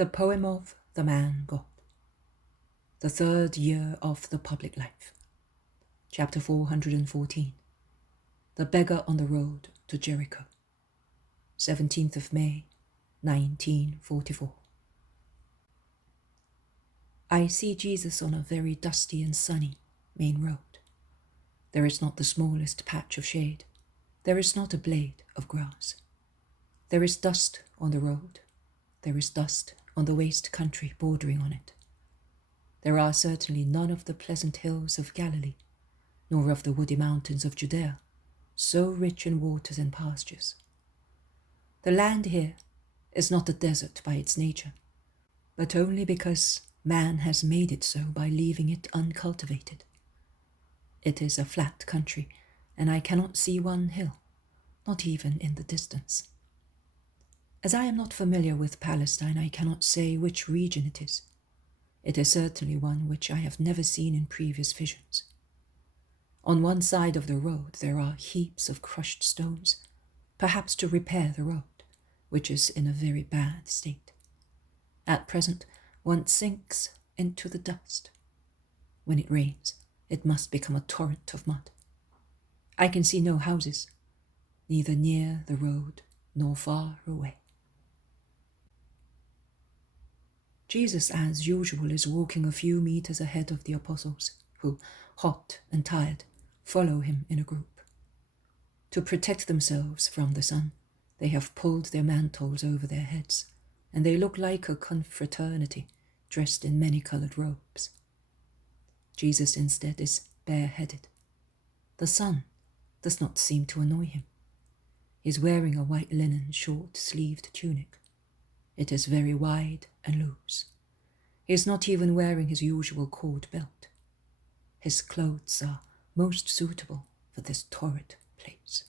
The Poem of the Man God. The third year of the public life. Chapter 414. The Beggar on the Road to Jericho. 17th of May, 1944. I see Jesus on a very dusty and sunny main road. There is not the smallest patch of shade. There is not a blade of grass. There is dust on the road. There is dust on the waste country bordering on it. There are certainly none of the pleasant hills of Galilee, nor of the woody mountains of Judea, so rich in waters and pastures. The land here is not a desert by its nature, but only because man has made it so by leaving it uncultivated. It is a flat country, and I cannot see one hill, not even in the distance. As I am not familiar with Palestine, I cannot say which region it is. It is certainly one which I have never seen in previous visions. On one side of the road there are heaps of crushed stones, perhaps to repair the road, which is in a very bad state. At present, one sinks into the dust. When it rains, it must become a torrent of mud. I can see no houses, neither near the road nor far away. Jesus, as usual, is walking a few meters ahead of the apostles, who, hot and tired, follow him in a group. To protect themselves from the sun, they have pulled their mantles over their heads, and they look like a confraternity dressed in many-colored robes. Jesus instead is bareheaded. The sun does not seem to annoy him. He is wearing a white linen short-sleeved tunic. It is very wide and loose. He is not even wearing his usual cord belt. His clothes are most suitable for this torrid place.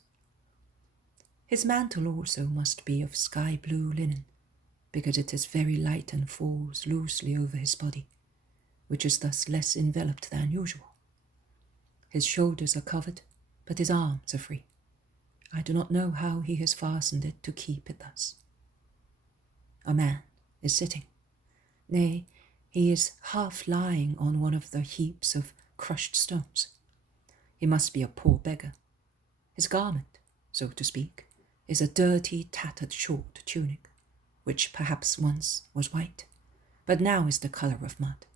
His mantle also must be of sky-blue linen, because it is very light and falls loosely over his body, which is thus less enveloped than usual. His shoulders are covered, but his arms are free. I do not know how he has fastened it to keep it thus. A man is sitting. Nay, he is half lying on one of the heaps of crushed stones. He must be a poor beggar. His garment, so to speak, is a dirty, tattered short tunic, which perhaps once was white, but now is the colour of mud.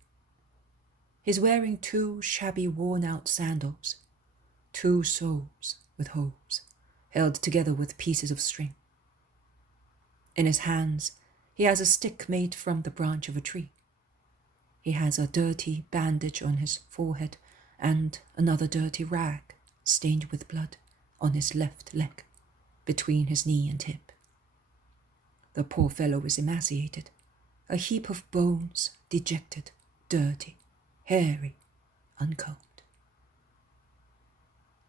He is wearing two shabby, worn-out sandals, two soles with holes, held together with pieces of string. In his hands, he has a stick made from the branch of a tree. He has a dirty bandage on his forehead and another dirty rag, stained with blood, on his left leg, between his knee and hip. The poor fellow is emaciated, a heap of bones, dejected, dirty, hairy, uncombed.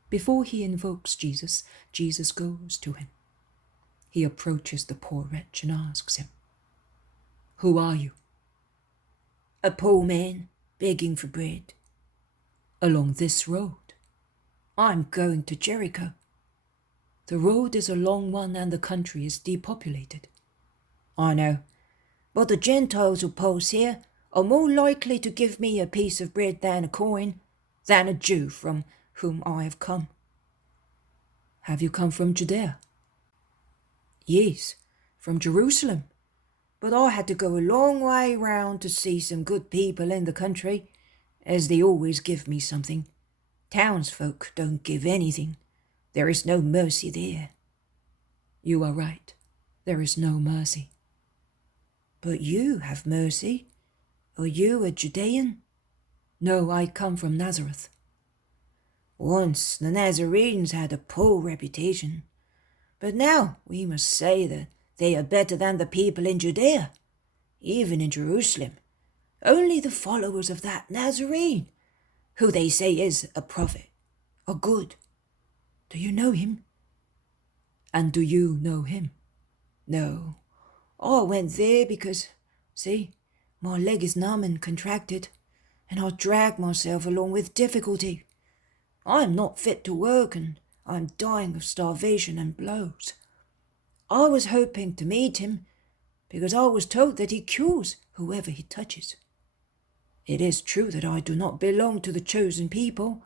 Before he invokes Jesus, Jesus goes to him. He approaches the poor wretch and asks him, "Who are you?" "A poor man, begging for bread." "Along this road?" "I'm going to Jericho." "The road is a long one and the country is depopulated." "I know, but the Gentiles who pass here are more likely to give me a piece of bread than a coin, than a Jew from whom I have come." "Have you come from Judea?" "Yes, from Jerusalem, but I had to go a long way round to see some good people in the country, as they always give me something. Townsfolk don't give anything. There is no mercy there." "You are right. There is no mercy." "But you have mercy. Are you a Judean?" "No, I come from Nazareth." "Once the Nazarenes had a poor reputation, but now we must say that they are better than the people in Judea, even in Jerusalem. Only the followers of that Nazarene, who they say is a prophet, are good. Do you know him?" "And do you know him?" "No, I went there because, see, my leg is numb and contracted, and I drag myself along with difficulty. I am not fit to work, and I am dying of starvation and blows. I was hoping to meet him, because I was told that he cures whoever he touches. It is true that I do not belong to the chosen people,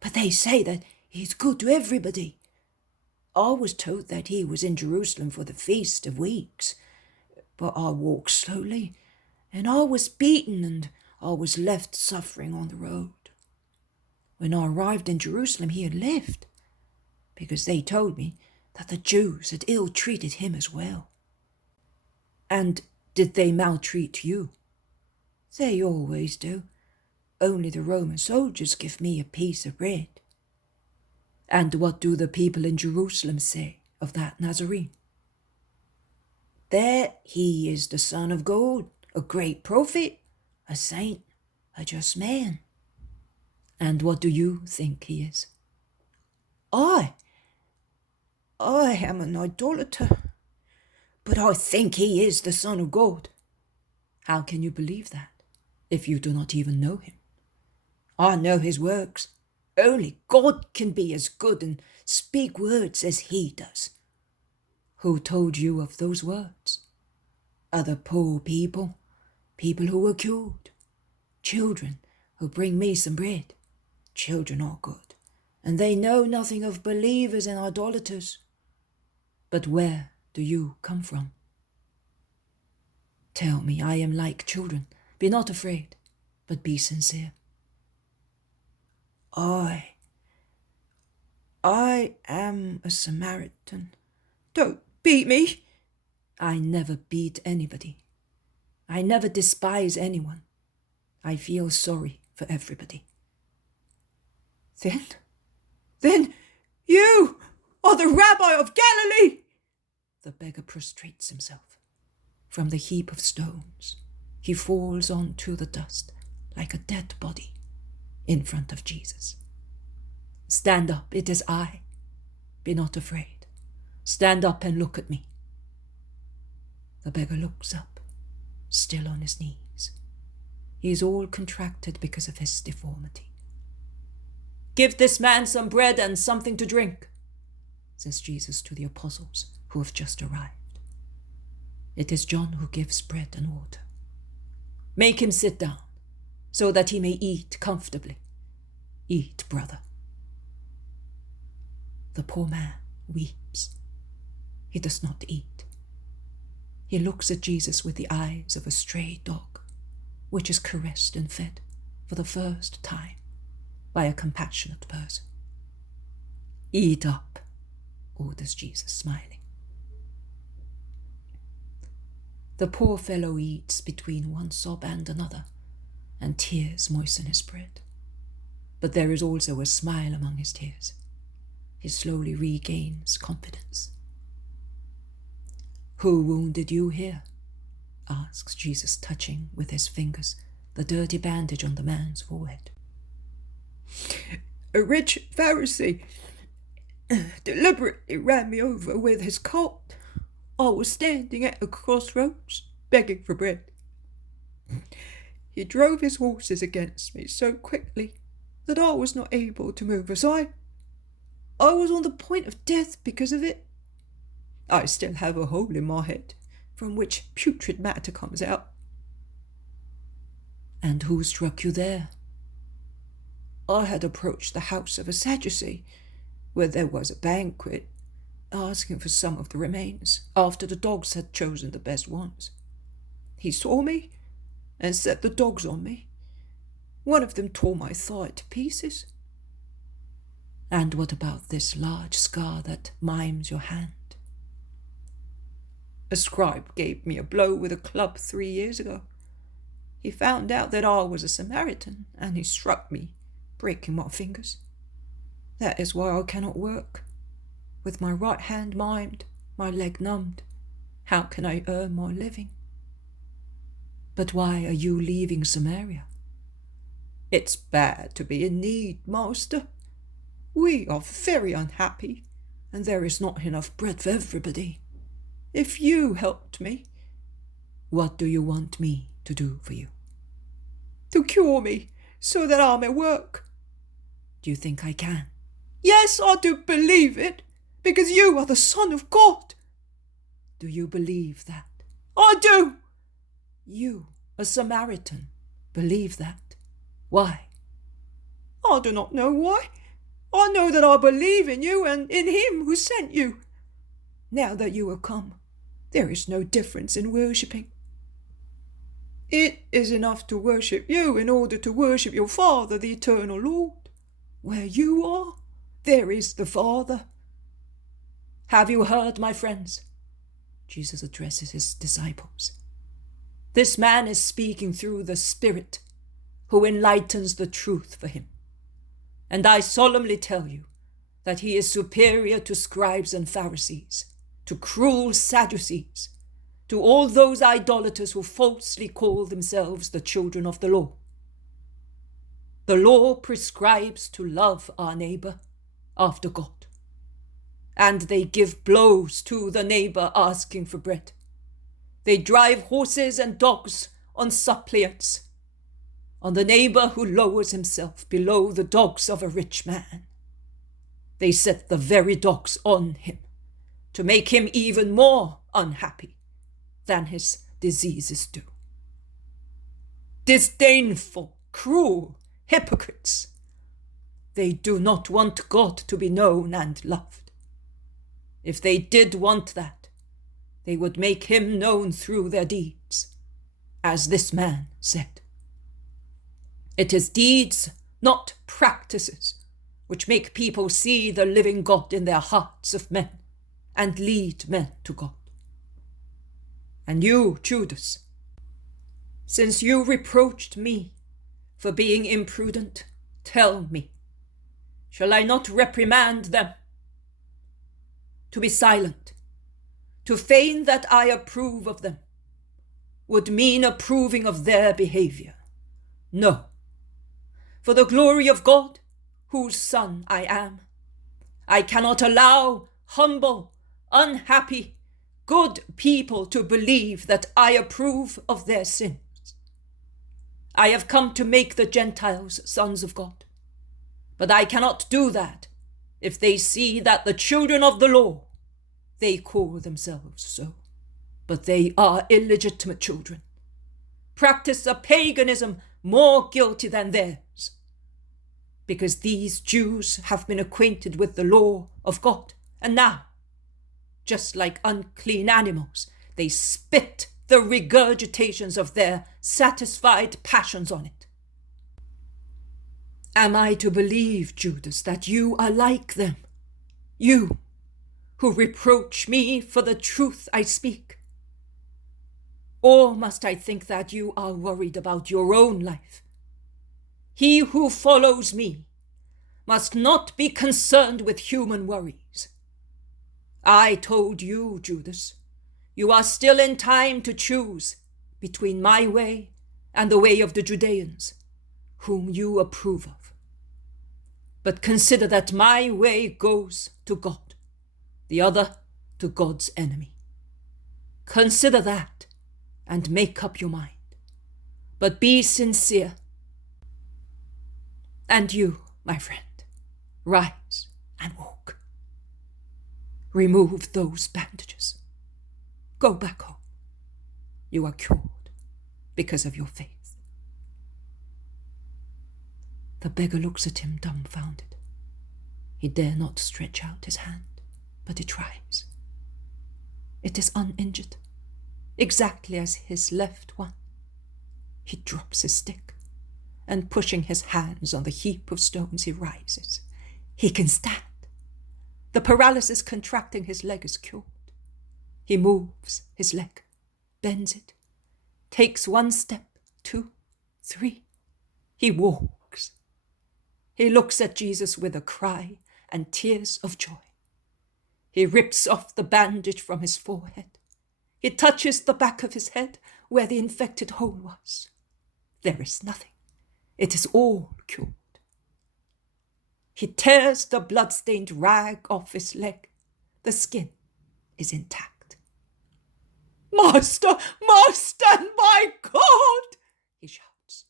but they say that he is good to everybody. I was told that he was in Jerusalem for the Feast of Weeks, but I walked slowly, and I was beaten, and I was left suffering on the road. When I arrived in Jerusalem, he had left, because they told me that the Jews had ill-treated him as well. And did they maltreat you? They always do. Only the Roman soldiers give me a piece of bread. And what do the people in Jerusalem say of that Nazarene? That he is the Son of God, a great prophet, a saint, a just man. And what do you think he is? I am an idolater, but I think he is the Son of God. How can you believe that, if you do not even know him? I know his works. Only God can be as good and speak words as he does. Who told you of those words? Other poor people, people who were cured, children who bring me some bread. Children are good, and they know nothing of believers and idolaters. But where do you come from? Tell me, I am like children. Be not afraid, but be sincere. I am a Samaritan. Don't beat me. I never beat anybody. I never despise anyone. I feel sorry for everybody. Then you are the Rabbi of Galilee! The beggar prostrates himself. From the heap of stones, he falls onto the dust like a dead body in front of Jesus. Stand up, it is I. Be not afraid. Stand up and look at me. The beggar looks up, still on his knees. He is all contracted because of his deformity. Give this man some bread and something to drink, says Jesus to the apostles who have just arrived. It is John who gives bread and water. Make him sit down, so that he may eat comfortably. Eat, brother. The poor man weeps. He does not eat. He looks at Jesus with the eyes of a stray dog, which is caressed and fed for the first time by a compassionate person. Eat up, orders Jesus, smiling. The poor fellow eats between one sob and another, and tears moisten his bread. But there is also a smile among his tears. He slowly regains confidence. Who wounded you here? Asks Jesus, touching with his fingers the dirty bandage on the man's forehead. A rich Pharisee deliberately ran me over with his cart. I was standing at a crossroads, begging for bread. He drove his horses against me so quickly that I was not able to move aside. I was on the point of death because of it. I still have a hole in my head from which putrid matter comes out. And who struck you there? I had approached the house of a Sadducee, where there was a banquet, asking for some of the remains, after the dogs had chosen the best ones. He saw me and set the dogs on me. One of them tore my thigh to pieces. And what about this large scar that mimes your hand? A scribe gave me a blow with a club 3 years ago. He found out that I was a Samaritan, and he struck me, breaking my fingers. That is why I cannot work. With my right hand maimed, my leg numbed, how can I earn my living? But why are you leaving Samaria? It's bad to be in need, master. We are very unhappy, and there is not enough bread for everybody. If you helped me... What do you want me to do for you? To cure me, so that I may work. Do you think I can? Yes, I do believe it, because you are the Son of God. Do you believe that? I do. You, a Samaritan, believe that. Why? I do not know why. I know that I believe in you and in him who sent you. Now that you are come, there is no difference in worshipping. It is enough to worship you in order to worship your Father, the eternal Lord. Where you are, there is the Father. Have you heard, my friends? Jesus addresses his disciples. This man is speaking through the Spirit, who enlightens the truth for him. And I solemnly tell you that he is superior to scribes and Pharisees, to cruel Sadducees, to all those idolaters who falsely call themselves the children of the law. The law prescribes to love our neighbor after God, and they give blows to the neighbor asking for bread. They drive horses and dogs on suppliants, on the neighbor who lowers himself below the dogs of a rich man. They set the very dogs on him to make him even more unhappy than his diseases do. Disdainful, cruel hypocrites. They do not want God to be known and loved. If they did want that, they would make him known through their deeds, as this man said. It is deeds, not practices, which make people see the living God in their hearts of men and lead men to God. And you, Judas, since you reproached me for being imprudent, tell me, shall I not reprimand them? To be silent, to feign that I approve of them, would mean approving of their behavior. No. For the glory of God, whose son I am, I cannot allow humble, unhappy, good people to believe that I approve of their sins. I have come to make the Gentiles sons of God, but I cannot do that if they see that the children of the law, they call themselves so, but they are illegitimate children, practice a paganism more guilty than theirs, because these Jews have been acquainted with the law of God, and now, just like unclean animals, they spit the regurgitations of their satisfied passions on it. Am I to believe, Judas, that you are like them? You, who reproach me for the truth I speak? Or must I think that you are worried about your own life? He who follows me must not be concerned with human worries. I told you, Judas, you are still in time to choose between my way and the way of the Judeans, whom you approve of. But consider that my way goes to God, the other to God's enemy. Consider that and make up your mind. But be sincere. And you, my friend, rise and walk. Remove those bandages. Go back home. You are cured because of your faith. The beggar looks at him dumbfounded. He dare not stretch out his hand, but he tries. It is uninjured, exactly as his left one. He drops his stick, and pushing his hands on the heap of stones, he rises. He can stand. The paralysis contracting his leg is cured. He moves his leg, bends it, takes 1 step, 2, 3. He walks. He looks at Jesus with a cry and tears of joy. He rips off the bandage from his forehead. He touches the back of his head where the infected hole was. There is nothing. It is all cured. He tears the blood-stained rag off his leg. The skin is intact. Master, my God, he shouts,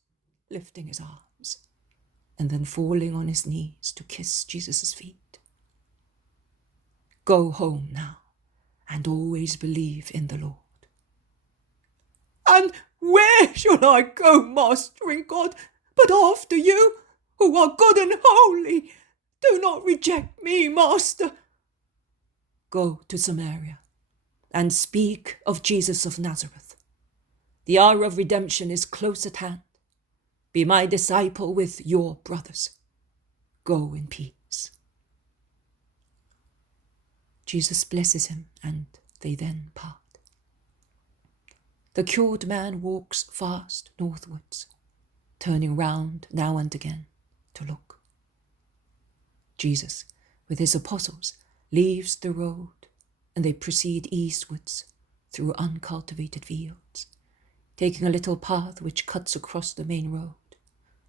lifting his arms, and then falling on his knees to kiss Jesus' feet. Go home now, and always believe in the Lord. And where shall I go, mastering God, but after you, who are good and holy? Do not reject me, Master. Go to Samaria, and speak of Jesus of Nazareth. The hour of redemption is close at hand. Be my disciple with your brothers. Go in peace. Jesus blesses him, and they then part. The cured man walks fast northwards, turning round now and again to look. Jesus, with his apostles, leaves the road, and they proceed eastwards through uncultivated fields, taking a little path which cuts across the main road,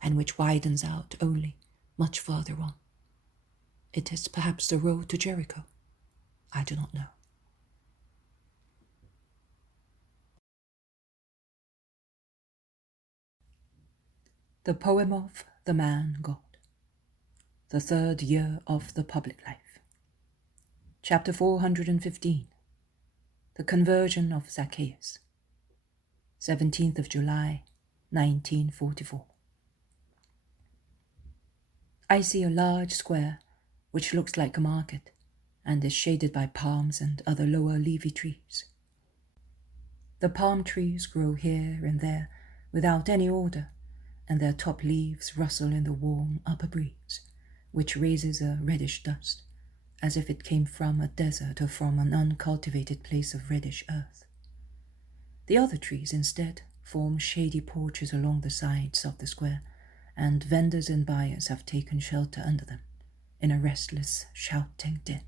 and which widens out only much farther on. It is perhaps the road to Jericho. I do not know. The poem of the man God. The third year of the public life. Chapter 415. The Conversion of Zacchaeus. 17th of July, 1944. I see a large square which looks like a market and is shaded by palms and other lower leafy trees. The palm trees grow here and there without any order, and their top leaves rustle in the warm upper breeze, which raises a reddish dust, as if it came from a desert or from an uncultivated place of reddish earth. The other trees, instead, form shady porches along the sides of the square, and vendors and buyers have taken shelter under them, in a restless, shouting din.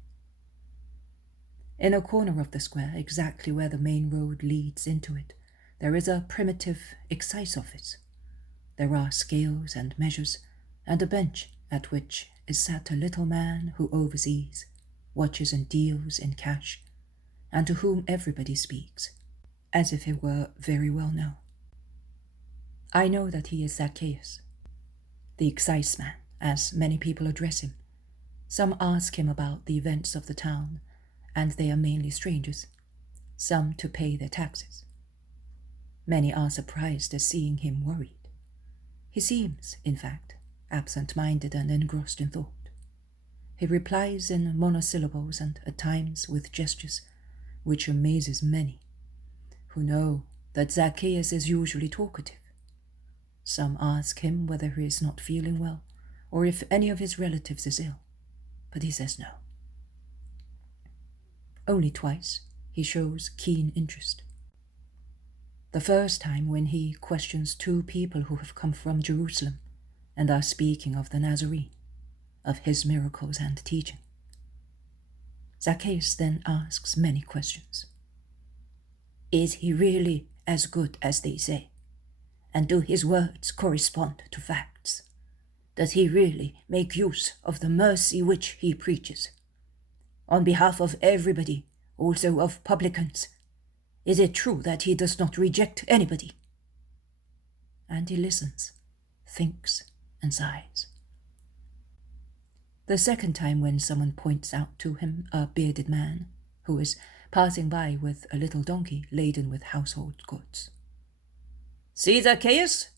In a corner of the square, exactly where the main road leads into it, there is a primitive excise office. There are scales and measures, and a bench at which is sat a little man who oversees, watches and deals in cash, and to whom everybody speaks, as if he were very well known. I know that he is Zacchaeus, the exciseman, as many people address him. Some ask him about the events of the town, and they are mainly strangers, some to pay their taxes. Many are surprised at seeing him worried. He seems, in fact, absent-minded and engrossed in thought. He replies in monosyllables and at times with gestures, which amazes many, who know that Zacchaeus is usually talkative. Some ask him whether he is not feeling well, or if any of his relatives is ill, but he says no. Only twice he shows keen interest. The first time when he questions two people who have come from Jerusalem and are speaking of the Nazarene, of his miracles and teaching. Zacchaeus then asks many questions. Is he really as good as they say? And do his words correspond to facts? Does he really make use of the mercy which he preaches? On behalf of everybody, also of publicans, is it true that he does not reject anybody? And he listens, thinks, and sighs. The second time when someone points out to him a bearded man who is passing by with a little donkey laden with household goods. See, Zacchaeus?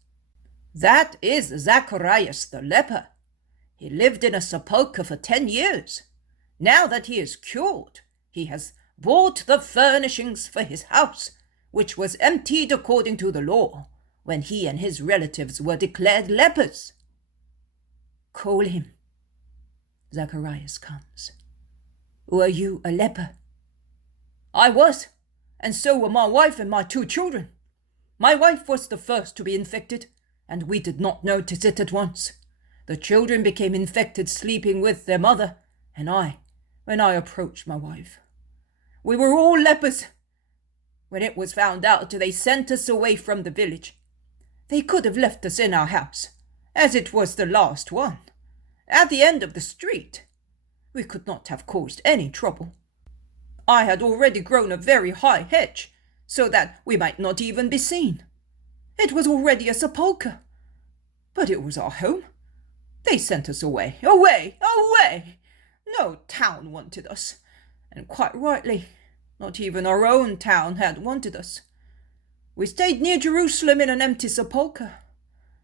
That is Zacharias the leper. He lived in a sepulchre for 10 years. Now that he is cured, he has bought the furnishings for his house, which was emptied according to the law, when he and his relatives were declared lepers. Call him. Zacharias comes. Were you a leper? I was, and so were my wife and my 2 children. My wife was the first to be infected, and we did not notice it at once. The children became infected sleeping with their mother, and when I approached my wife. We were all lepers. When it was found out, they sent us away from the village. They could have left us in our house, as it was the last one, at the end of the street. We could not have caused any trouble. I had already grown a very high hedge, so that we might not even be seen. It was already a sepulchre, but it was our home. They sent us away, away, away. No town wanted us, and quite rightly, not even our own town had wanted us. We stayed near Jerusalem in an empty sepulchre.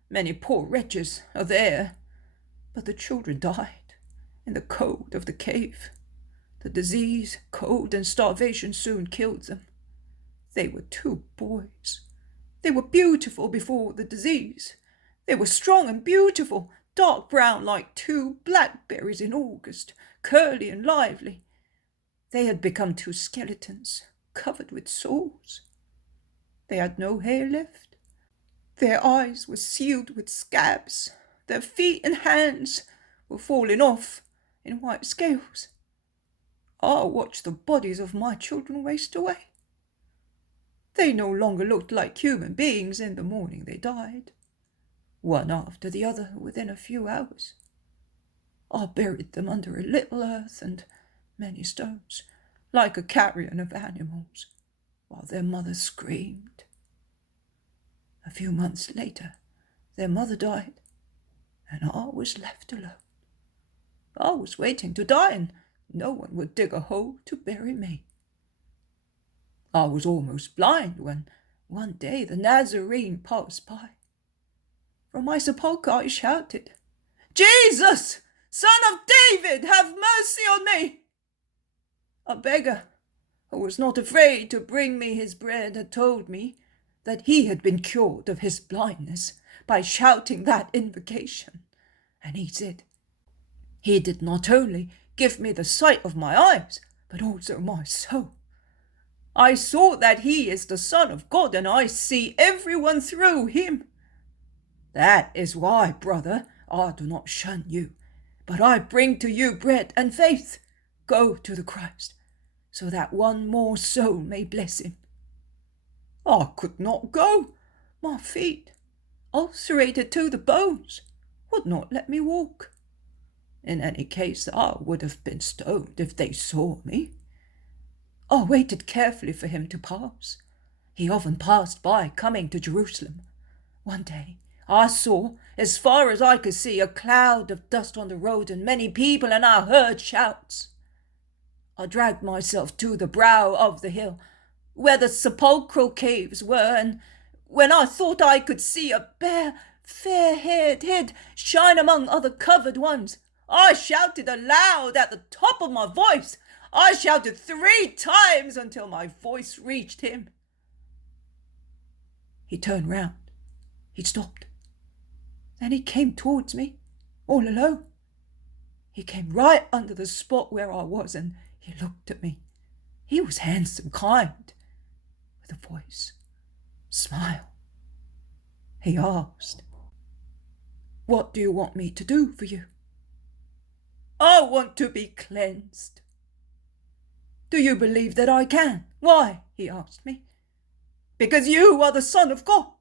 Many poor wretches are there, but the children died in the cold of the cave. The disease, cold, and starvation soon killed them. They were 2 boys. They were beautiful before the disease. They were strong and beautiful, dark brown like 2 blackberries in August, curly and lively. They had become 2 skeletons, covered with sores. They had no hair left. Their eyes were sealed with scabs. Their feet and hands were falling off in white scales. I watched the bodies of my children waste away. They no longer looked like human beings in the morning they died, one after the other within a few hours. I buried them under a little earth and many stones, like a carrion of animals, while their mother screamed. A few months later, their mother died, and I was left alone. I was waiting to die, and no one would dig a hole to bury me. I was almost blind when one day the Nazarene passed by. From my sepulchre I shouted, "Jesus, Son of David, have mercy on me!" A beggar, who was not afraid to bring me his bread, had told me that he had been cured of his blindness by shouting that invocation. And he said, "He did not only give me the sight of my eyes, but also my soul. I saw that he is the Son of God, and I see everyone through him. That is why, brother, I do not shun you, but I bring to you bread and faith. Go to the Christ, so that one more soul may bless him." I could not go. My feet, ulcerated to the bones, would not let me walk. In any case, I would have been stoned if they saw me. I waited carefully for him to pass. He often passed by, coming to Jerusalem. One day, I saw, as far as I could see, a cloud of dust on the road and many people, and I heard shouts. I dragged myself to the brow of the hill, where the sepulchral caves were, and when I thought I could see a bare, fair-haired head shine among other covered ones, I shouted aloud at the top of my voice. I shouted 3 times until my voice reached him. He turned round. He stopped. Then he came towards me, all alone. He came right under the spot where I was, and he looked at me. He was handsome, kind, with a voice, smile. He asked, "What do you want me to do for you?" "I want to be cleansed." "Do you believe that I can?" "Why?" he asked me. "Because you are the Son of God."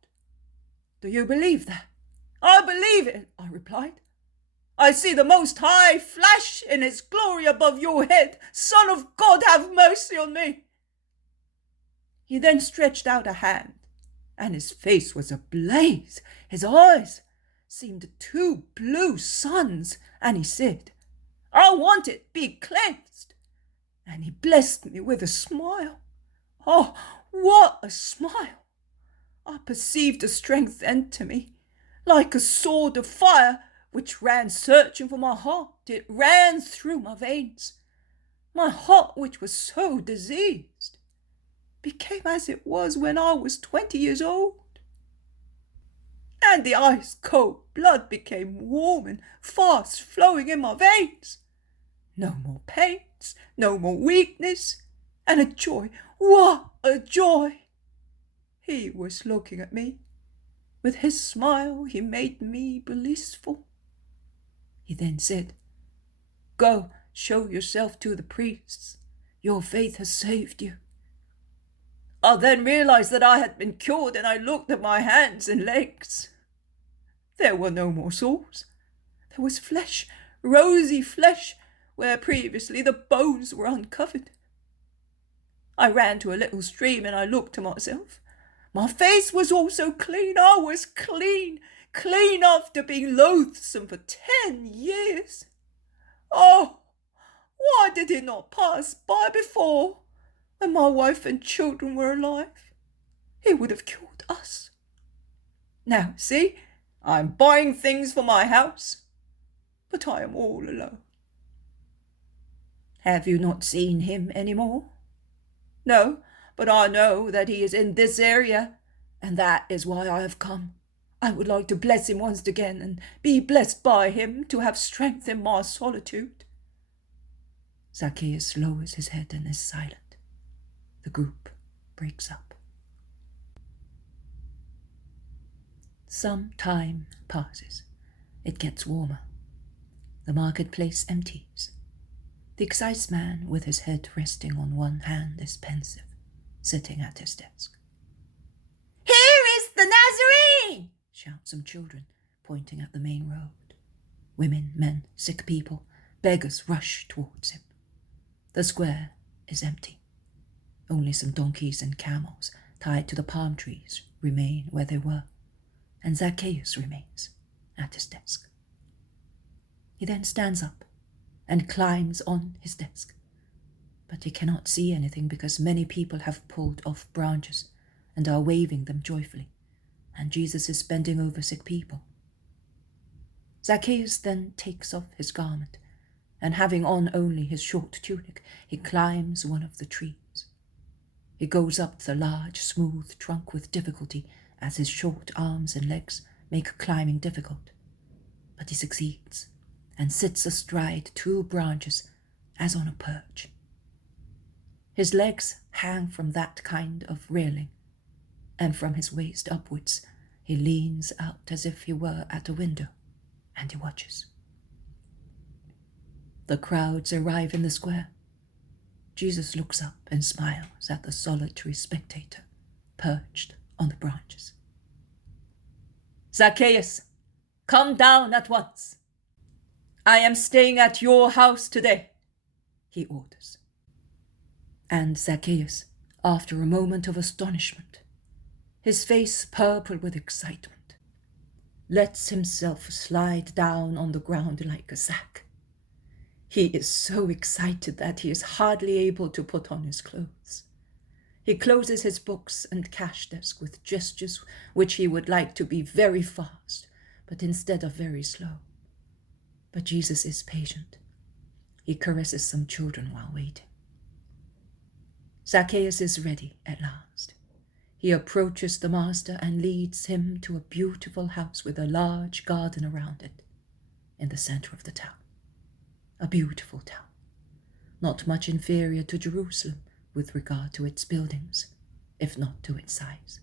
"Do you believe that?" "I believe it," I replied. "I see the Most High flash in his glory above your head. Son of God, have mercy on me." He then stretched out a hand, and his face was ablaze. His eyes seemed 2 blue suns, and he said, "I want it, be cleansed." And he blessed me with a smile. Oh, what a smile! I perceived a strength enter me, like a sword of fire, which ran searching for my heart. It ran through my veins. My heart, which was so diseased, became as it was when I was 20 years old. And the ice-cold blood became warm and fast flowing in my veins. No more pains, no more weakness, and a joy. What a joy! He was looking at me. With his smile he made me blissful. He then said, "Go, show yourself to the priests. Your faith has saved you." I then realized that I had been cured, and I looked at my hands and legs. There were no more sores. There was flesh, rosy flesh, where previously the bones were uncovered. I ran to a little stream and I looked to myself. My face was also clean. I was clean after being loathsome for 10 years. Oh, why did it not pass by before, when my wife and children were alive? he would have cured us. Now, see, I'm buying things for my house, but I am all alone." "Have you not seen him any more?" "No, but I know that he is in this area, and that is why I have come. I would like to bless him once again and be blessed by him, to have strength in my solitude." Zacchaeus lowers his head and is silent. The group breaks up. Some time passes. It gets warmer. The marketplace empties. The exciseman, with his head resting on one hand, is pensive, sitting at his desk. "Here is the Nazarene!" shout some children, pointing at the main road. Women, men, sick people, beggars rush towards him. The square is empty. Only some donkeys and camels tied to the palm trees remain where they were, and Zacchaeus remains at his desk. He then stands up and climbs on his desk, but he cannot see anything because many people have pulled off branches and are waving them joyfully, and Jesus is bending over sick people. Zacchaeus then takes off his garment, and having on only his short tunic, he climbs one of the trees. He goes up the large, smooth trunk with difficulty, as his short arms and legs make climbing difficult. But he succeeds, and sits astride 2 branches as on a perch. His legs hang from that kind of railing, and from his waist upwards he leans out as if he were at a window, and he watches. The crowds arrive in the square. Jesus looks up and smiles at the solitary spectator perched on the branches. "Zacchaeus, come down at once. I am staying at your house today," he orders. And Zacchaeus, after a moment of astonishment, his face purple with excitement, lets himself slide down on the ground like a sack. He is so excited that he is hardly able to put on his clothes. He closes his books and cash desk with gestures which he would like to be very fast, but instead of very slow. But Jesus is patient. He caresses some children while waiting. Zacchaeus is ready at last. He approaches the master and leads him to a beautiful house with a large garden around it, in the center of the town. A beautiful town, not much inferior to Jerusalem with regard to its buildings, if not to its size.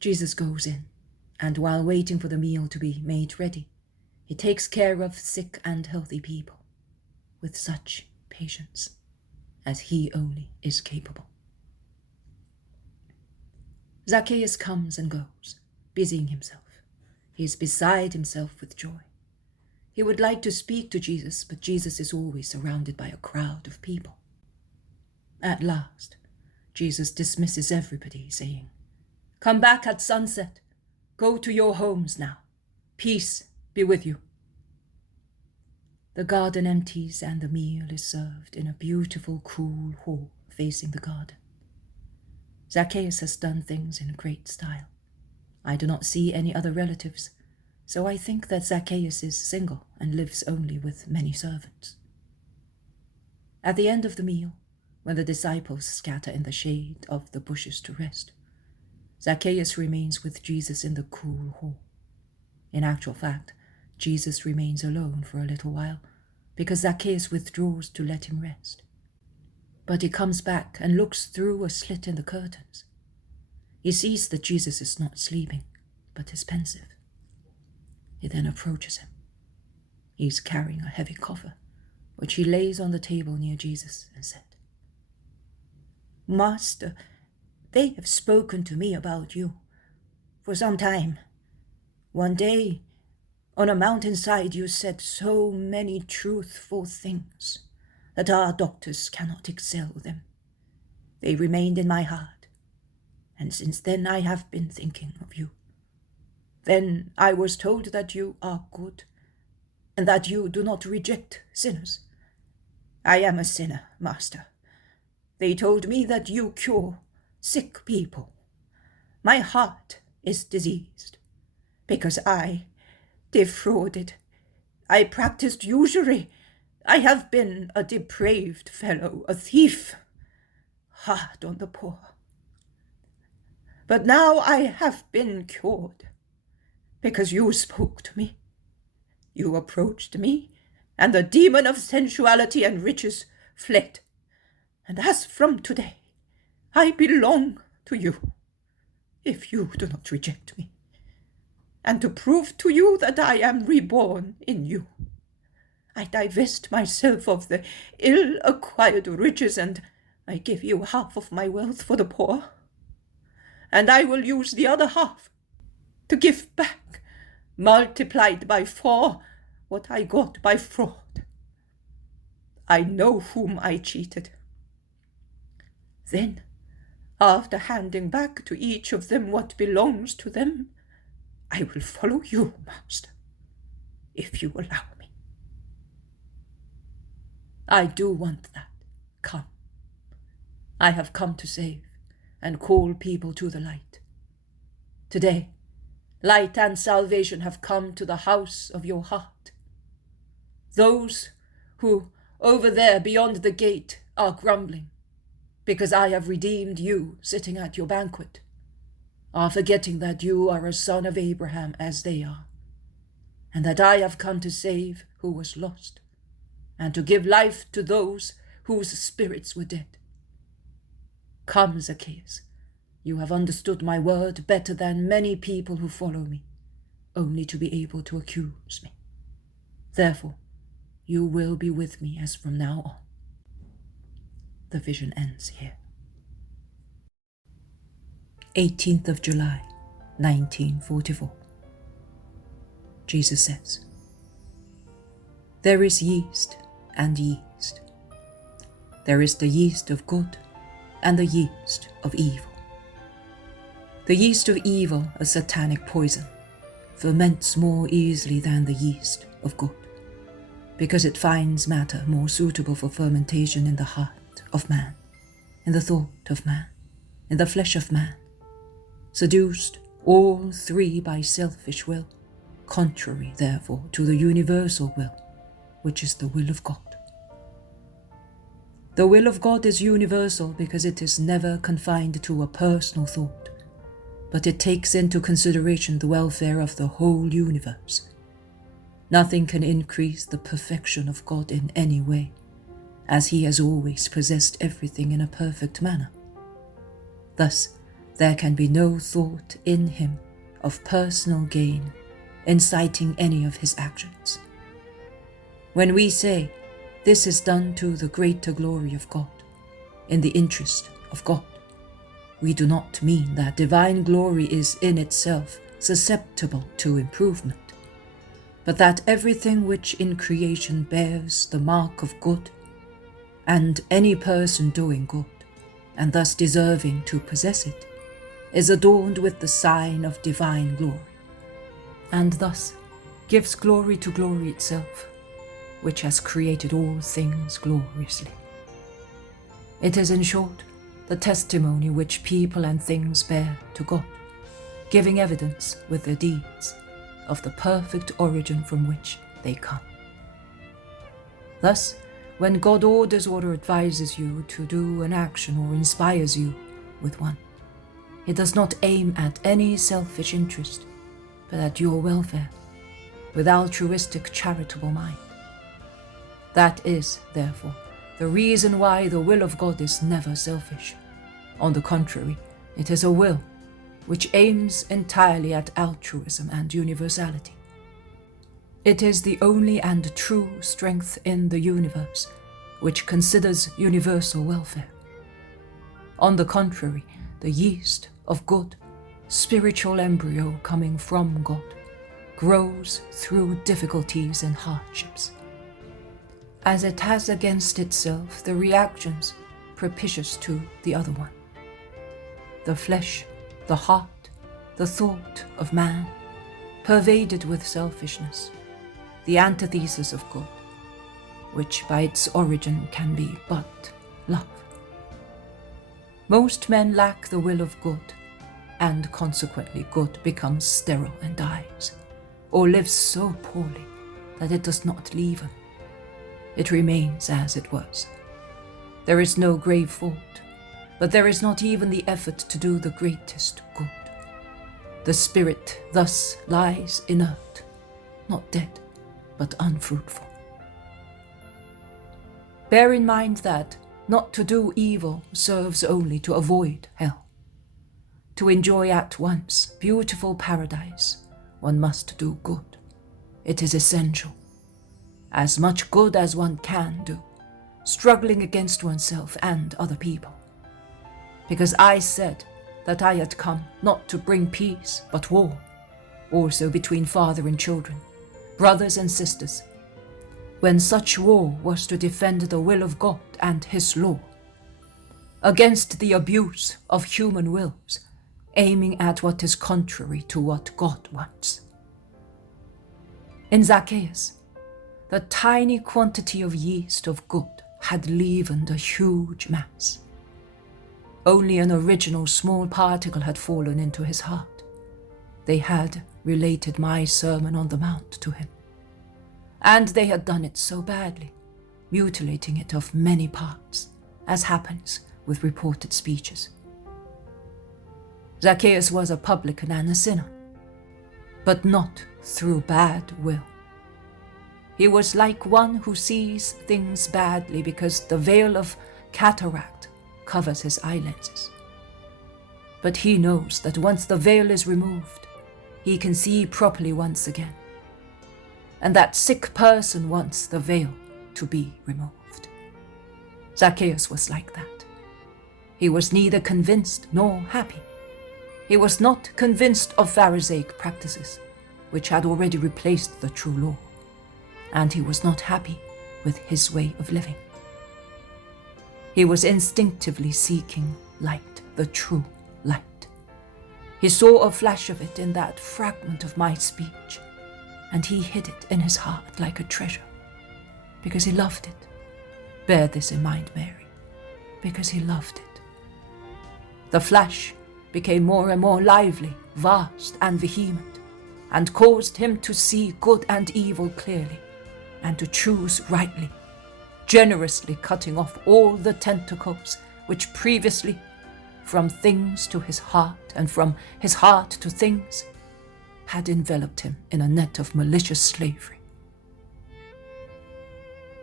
Jesus goes in, and while waiting for the meal to be made ready, he takes care of sick and healthy people with such patience as he only is capable. Zacchaeus comes and goes, busying himself. He is beside himself with joy. He would like to speak to Jesus, but Jesus is always surrounded by a crowd of people. At last, Jesus dismisses everybody, saying, "Come back at sunset. Go to your homes now. Peace be with you." The garden empties and the meal is served in a beautiful, cool hall facing the garden. Zacchaeus has done things in great style. I do not see any other relatives, so I think that Zacchaeus is single and lives only with many servants. At the end of the meal, when the disciples scatter in the shade of the bushes to rest, Zacchaeus remains with Jesus in the cool hall. In actual fact, Jesus remains alone for a little while, because Zacchaeus withdraws to let him rest. But he comes back and looks through a slit in the curtains. He sees that Jesus is not sleeping, but is pensive. He then approaches him. He is carrying a heavy coffer, which he lays on the table near Jesus, and said, "Master, they have spoken to me about you for some time. One day, on a mountainside, you said so many truthful things that our doctors cannot excel them. They remained in my heart, and since then I have been thinking of you. Then I was told that you are good, and that you do not reject sinners. I am a sinner, Master. They told me that you cure sick people. My heart is diseased, because I defrauded. I practiced usury. I have been a depraved fellow, a thief, hard on the poor. But now I have been cured, because you spoke to me. You approached me, and the demon of sensuality and riches fled. And as from today, I belong to you, if you do not reject me. And to prove to you that I am reborn in you, I divest myself of the ill-acquired riches, and I give you half of my wealth for the poor. And I will use the other half to give back, multiplied by 4, what I got by fraud. I know whom I cheated. Then, after handing back to each of them what belongs to them, I will follow you, Master, if you allow me. I do want that. Come. I have come to save and call people to the light. Today, light and salvation have come to the house of your heart. Those who, over there beyond the gate, are grumbling, because I have redeemed you sitting at your banquet, are forgetting that you are a son of Abraham as they are, and that I have come to save who was lost, and to give life to those whose spirits were dead. Come, Zacchaeus, you have understood my word better than many people who follow me, only to be able to accuse me. Therefore, you will be with me as from now on. The vision ends here. 18th of July, 1944. Jesus says, "There is yeast and yeast. There is the yeast of good and the yeast of evil. The yeast of evil, a satanic poison, ferments more easily than the yeast of good, because it finds matter more suitable for fermentation in the heart of man, in the thought of man, in the flesh of man, seduced all three by selfish will, contrary, therefore, to the universal will, which is the will of God. The will of God is universal because it is never confined to a personal thought, but it takes into consideration the welfare of the whole universe. Nothing can increase the perfection of God in any way, as he has always possessed everything in a perfect manner. Thus, there can be no thought in him of personal gain inciting any of his actions. When we say, this is done to the greater glory of God, in the interest of God, we do not mean that divine glory is in itself susceptible to improvement, but that everything which in creation bears the mark of good, and any person doing good, and thus deserving to possess it, is adorned with the sign of divine glory, and thus gives glory to glory itself, which has created all things gloriously. It is, in short, the testimony which people and things bear to God, giving evidence with their deeds of the perfect origin from which they come. Thus, when God orders or advises you to do an action or inspires you with one, he does not aim at any selfish interest, but at your welfare, with altruistic charitable mind. That is, therefore, the reason why the will of God is never selfish. On the contrary, it is a will which aims entirely at altruism and universality. It is the only and true strength in the universe which considers universal welfare. On the contrary, the yeast of good, spiritual embryo coming from God, grows through difficulties and hardships, as it has against itself the reactions propitious to the other one. The flesh, the heart, the thought of man, pervaded with selfishness, the antithesis of good, which by its origin can be but love. Most men lack the will of good, and consequently good becomes sterile and dies, or lives so poorly that it does not leave him. It remains as it was. There is no grave fault, but there is not even the effort to do the greatest good. The spirit thus lies inert, not dead, but unfruitful. Bear in mind that not to do evil serves only to avoid hell. To enjoy at once beautiful paradise, one must do good. It is essential. As much good as one can do, struggling against oneself and other people. Because I said that I had come not to bring peace, but war, also between father and children, brothers and sisters, when such war was to defend the will of God and his law, against the abuse of human wills, aiming at what is contrary to what God wants. In Zacchaeus, the tiny quantity of yeast of good had leavened a huge mass. Only an original small particle had fallen into his heart. They had related my Sermon on the Mount to him. And they had done it so badly, mutilating it of many parts, as happens with reported speeches. Zacchaeus was a publican and a sinner, but not through bad will. He was like one who sees things badly because the veil of cataract covers his eye lenses. But he knows that once the veil is removed, he can see properly once again. And that sick person wants the veil to be removed. Zacchaeus was like that. He was neither convinced nor happy. He was not convinced of Pharisaic practices, which had already replaced the true law, and he was not happy with his way of living. He was instinctively seeking light, the true light. He saw a flash of it in that fragment of my speech, and he hid it in his heart like a treasure, because he loved it. Bear this in mind, Mary, because he loved it. The flash became more and more lively, vast and vehement, and caused him to see good and evil clearly, and to choose rightly, generously cutting off all the tentacles which previously, from things to his heart and from his heart to things, had enveloped him in a net of malicious slavery.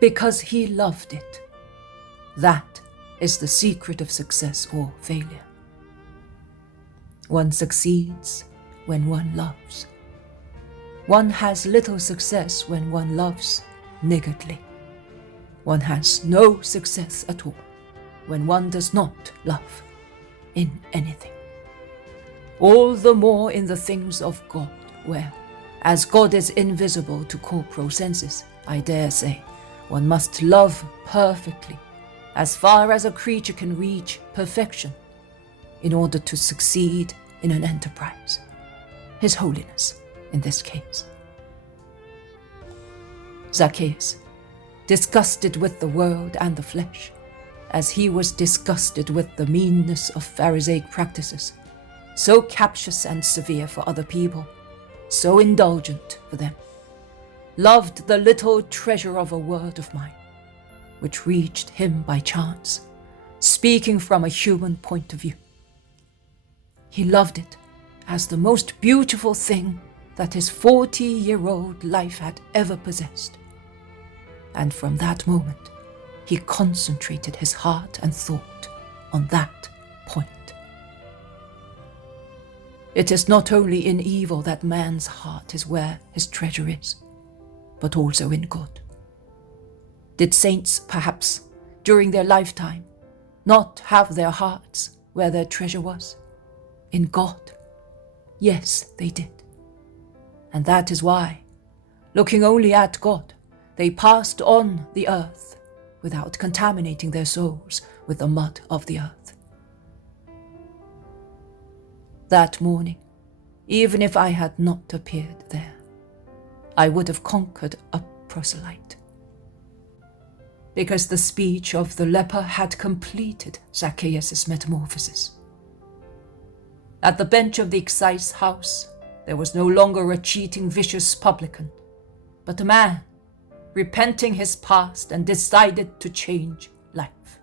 Because he loved it. That is the secret of success or failure. One succeeds when one loves. One has little success when one loves niggardly. One has no success at all when one does not love in anything. All the more in the things of God, where, as God is invisible to corporal senses, I dare say, one must love perfectly, as far as a creature can reach perfection, in order to succeed in an enterprise. His holiness, in this case. Zacchaeus, disgusted with the world and the flesh, as he was disgusted with the meanness of Pharisaic practices, so captious and severe for other people, so indulgent for them, loved the little treasure of a word of mine, which reached him by chance, speaking from a human point of view. He loved it as the most beautiful thing that his 40-year-old life had ever possessed. And from that moment, he concentrated his heart and thought on that point. It is not only in evil that man's heart is where his treasure is, but also in good. Did saints, perhaps, during their lifetime, not have their hearts where their treasure was? In God? Yes, they did. And that is why, looking only at God, they passed on the earth without contaminating their souls with the mud of the earth. That morning, even if I had not appeared there, I would have conquered a proselyte. because the speech of the leper had completed Zacchaeus' metamorphosis. At the bench of the excise house, there was no longer a cheating, vicious publican, but a man repenting his past and decided to change life.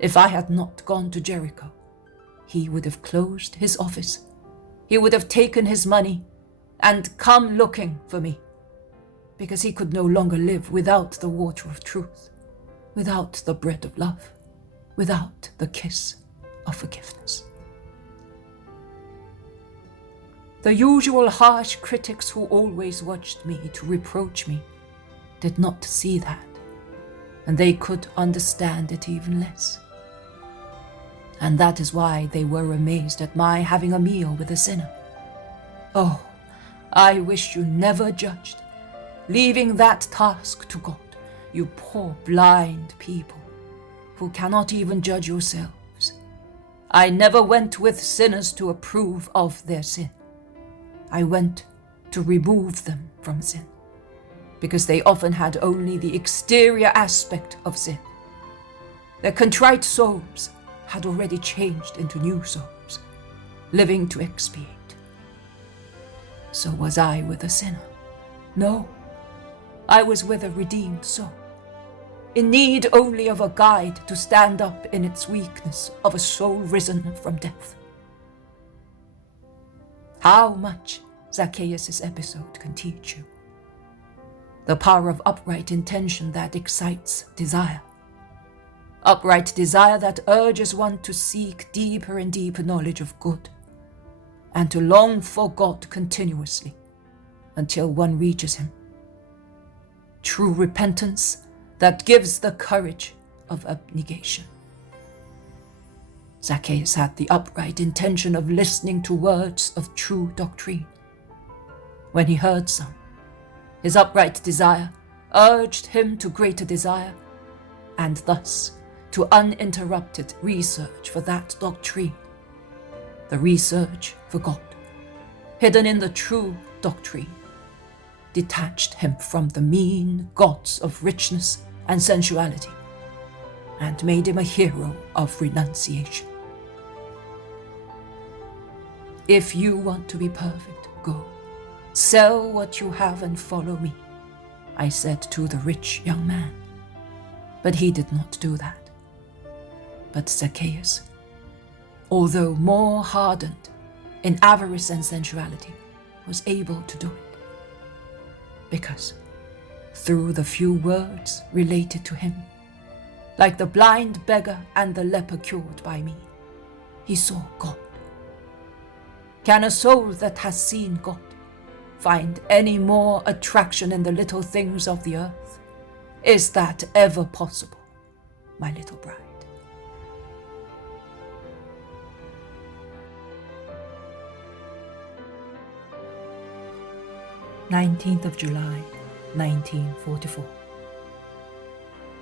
If I had not gone to Jericho, he would have closed his office. He would have taken his money and come looking for me, because he could no longer live without the water of truth, without the bread of love, without the kiss of forgiveness. The usual harsh critics who always watched me to reproach me did not see that, and they could understand it even less. And that is why they were amazed at my having a meal with a sinner. Oh, I wish you never judged, leaving that task to God, you poor blind people who cannot even judge yourselves. I never went with sinners to approve of their sin. I went to remove them from sin, because they often had only the exterior aspect of sin. Their contrite souls had already changed into new souls, living to expiate. So was I with a sinner? No, I was with a redeemed soul, in need only of a guide to stand up in its weakness of a soul risen from death. How much Zacchaeus' episode can teach you. The power of upright intention that excites desire. Upright desire that urges one to seek deeper and deeper knowledge of good, and to long for God continuously until one reaches Him. True repentance that gives the courage of abnegation. Zacchaeus had the upright intention of listening to words of true doctrine. When he heard some, his upright desire urged him to greater desire, and thus to uninterrupted research for that doctrine, the research for God, hidden in the true doctrine, detached him from the mean gods of richness and sensuality, and made him a hero of renunciation. If you want to be perfect, go. Sell what you have and follow me, I said to the rich young man. But he did not do that. But Zacchaeus, although more hardened in avarice and sensuality, was able to do it. Because through the few words related to him, like the blind beggar and the leper cured by me, he saw God. Can a soul that has seen God find any more attraction in the little things of the earth? Is that ever possible, my little bride? July 1944.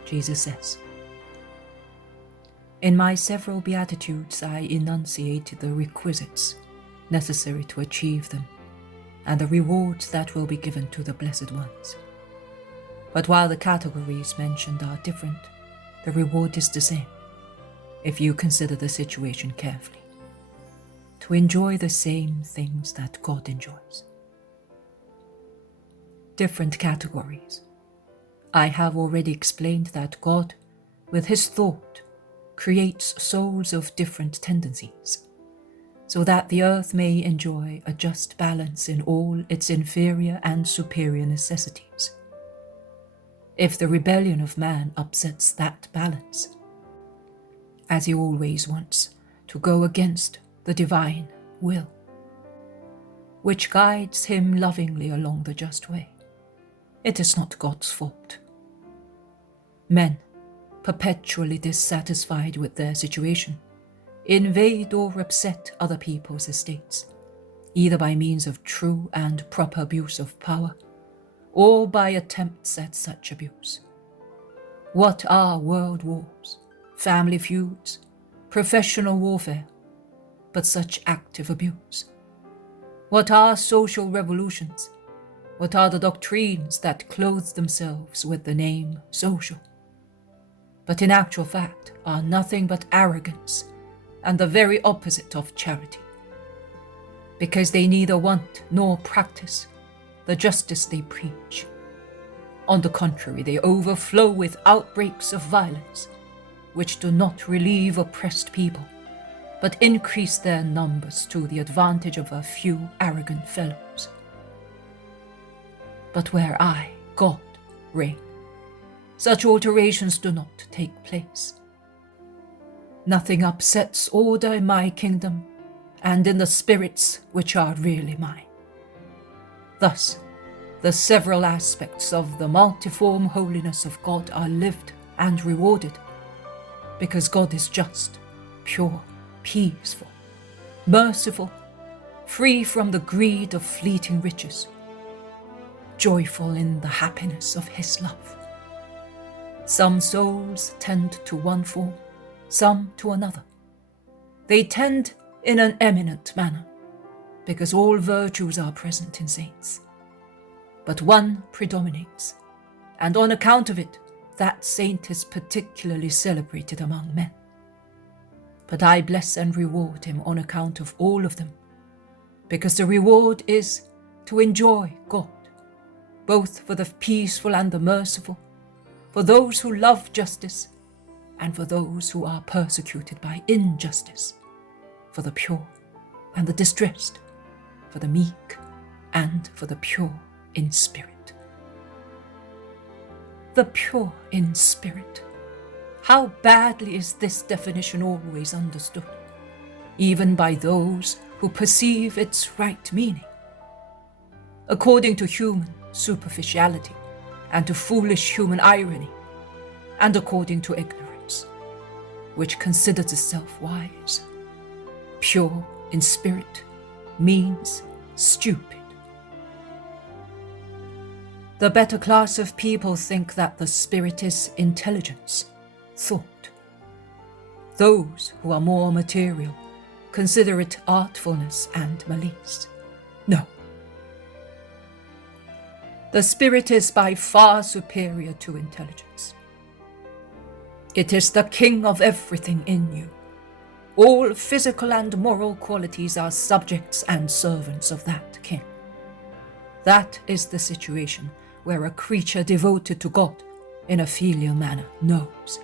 Jesus says, "In my several Beatitudes I enunciated the requisites necessary to achieve them, and the rewards that will be given to the blessed ones. But while the categories mentioned are different, the reward is the same, if you consider the situation carefully, to enjoy the same things that God enjoys. Different categories. I have already explained that God, with His thought, creates souls of different tendencies, so that the earth may enjoy a just balance in all its inferior and superior necessities. If the rebellion of man upsets that balance, as he always wants to go against the divine will, which guides him lovingly along the just way, it is not God's fault. Men, perpetually dissatisfied with their situation, invade or upset other people's estates, either by means of true and proper abuse of power, or by attempts at such abuse. What are world wars, family feuds, professional warfare, but such active abuse? What are social revolutions, What are the doctrines that clothe themselves with the name social, but in actual fact are nothing but arrogance and the very opposite of charity, because they neither want nor practice the justice they preach. On the contrary, they overflow with outbreaks of violence, which do not relieve oppressed people, but increase their numbers to the advantage of a few arrogant fellows. But where I, God, reign, such alterations do not take place. Nothing upsets order in my kingdom and in the spirits which are really mine. Thus, the several aspects of the multiform holiness of God are lived and rewarded, because God is just, pure, peaceful, merciful, free from the greed of fleeting riches, joyful in the happiness of his love. Some souls tend to one form, some to another. They tend in an eminent manner, because all virtues are present in saints. But one predominates, and on account of it, that saint is particularly celebrated among men. But I bless and reward him on account of all of them, because the reward is to enjoy God, both for the peaceful and the merciful, for those who love justice, and for those who are persecuted by injustice, for the pure and the distressed, for the meek and for the pure in spirit. The pure in spirit. How badly is this definition always understood, even by those who perceive its right meaning. According to human superficiality and to foolish human irony, and according to ignorance, which considers itself wise, pure in spirit means stupid. The better class of people think that the spirit is intelligence, thought. Those who are more material consider it artfulness and malice. No. The spirit is by far superior to intelligence. It is the king of everything in you. All physical and moral qualities are subjects and servants of that king. That is the situation where a creature devoted to God in a filial manner knows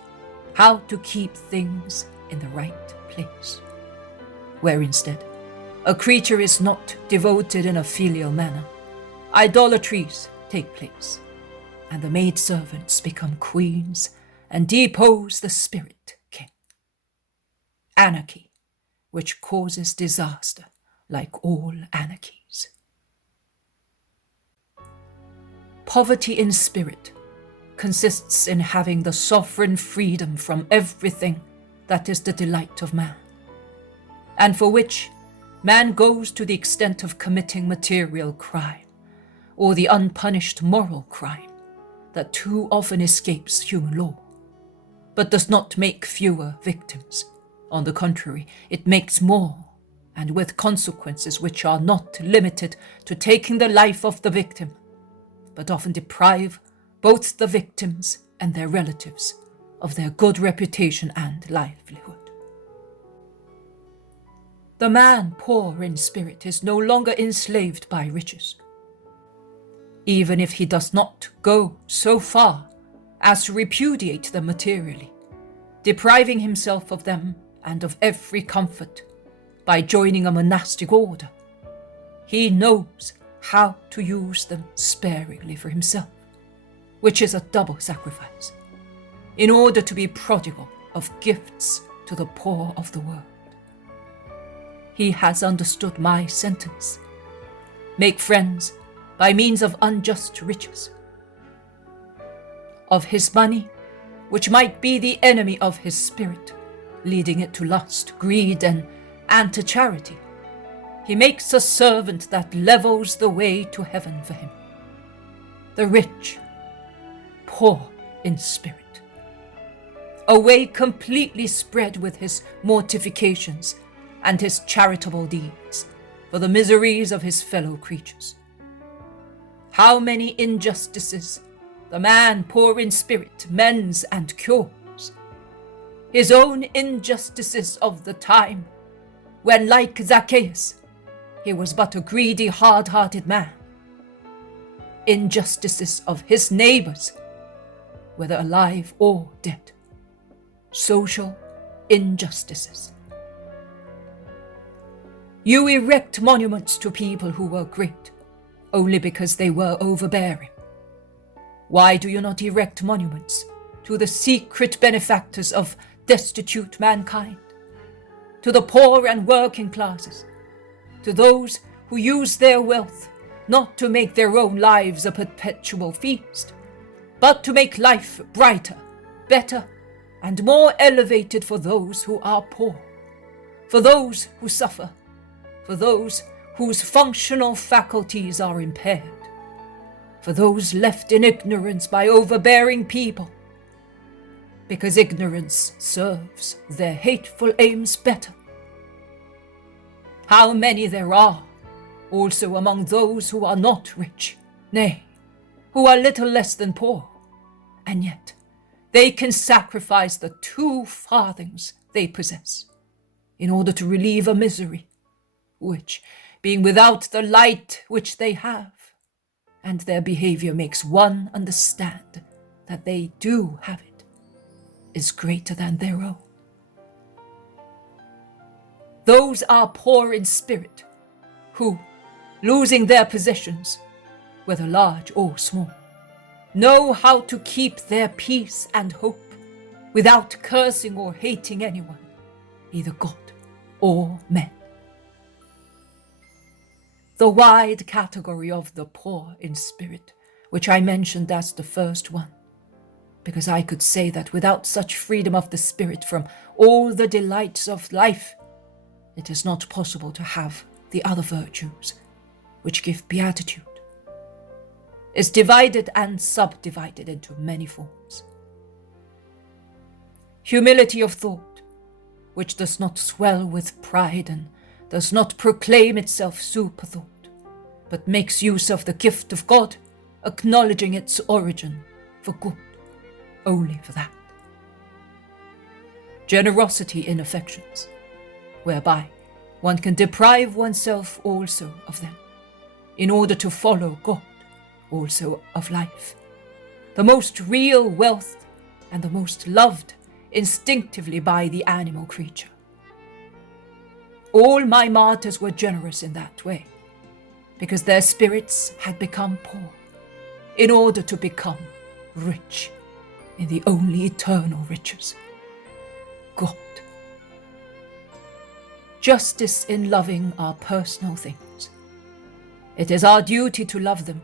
how to keep things in the right place. Where instead, a creature is not devoted in a filial manner, idolatries take place, and the maidservants become queens and depose the spirit king. Anarchy, which causes disaster like all anarchies. Poverty in spirit consists in having the sovereign freedom from everything that is the delight of man, and for which man goes to the extent of committing material crime, or the unpunished moral crime that too often escapes human law, but does not make fewer victims. On the contrary, it makes more, and with consequences which are not limited to taking the life of the victim, but often deprive both the victims and their relatives of their good reputation and livelihood. The man poor in spirit is no longer enslaved by riches, even if he does not go so far as to repudiate them materially, depriving himself of them and of every comfort by joining a monastic order. He knows how to use them sparingly for himself, which is a double sacrifice, in order to be prodigal of gifts to the poor of the world. He has understood my sentence: make friends by means of unjust riches. Of his money, which might be the enemy of his spirit, leading it to lust, greed, and anti-charity, he makes a servant that levels the way to heaven for him. The rich, poor in spirit, a way completely spread with his mortifications and his charitable deeds for the miseries of his fellow creatures. How many injustices the man poor in spirit mends and cures, his own injustices of the time, when, like Zacchaeus, he was but a greedy, hard-hearted man. Injustices of his neighbors, whether alive or dead. Social injustices. You erect monuments to people who were great, only because they were overbearing. Why do you not erect monuments to the secret benefactors of destitute mankind, to the poor and working classes, to those who use their wealth not to make their own lives a perpetual feast, but to make life brighter, better, and more elevated for those who are poor, for those who suffer, for those whose functional faculties are impaired, for those left in ignorance by overbearing people, because ignorance serves their hateful aims better. How many there are also among those who are not rich, nay, who are little less than poor, and yet they can sacrifice the 2 farthings they possess in order to relieve a misery, which, being without the light which they have, and their behavior makes one understand that they do have it, is greater than their own. Those are poor in spirit, who, losing their possessions, whether large or small, know how to keep their peace and hope without cursing or hating anyone, either God or men. The wide category of the poor in spirit, which I mentioned as the first one, because I could say that without such freedom of the spirit from all the delights of life, it is not possible to have the other virtues, which give beatitude, is divided and subdivided into many forms. Humility of thought, which does not swell with pride and does not proclaim itself superthought, but makes use of the gift of God, acknowledging its origin for good, only for that. Generosity in affections, whereby one can deprive oneself also of them, in order to follow God, also of life, the most real wealth and the most loved instinctively by the animal creature. All my martyrs were generous in that way, because their spirits had become poor, in order to become rich in the only eternal riches, God. Justice in loving are personal things. It is our duty to love them,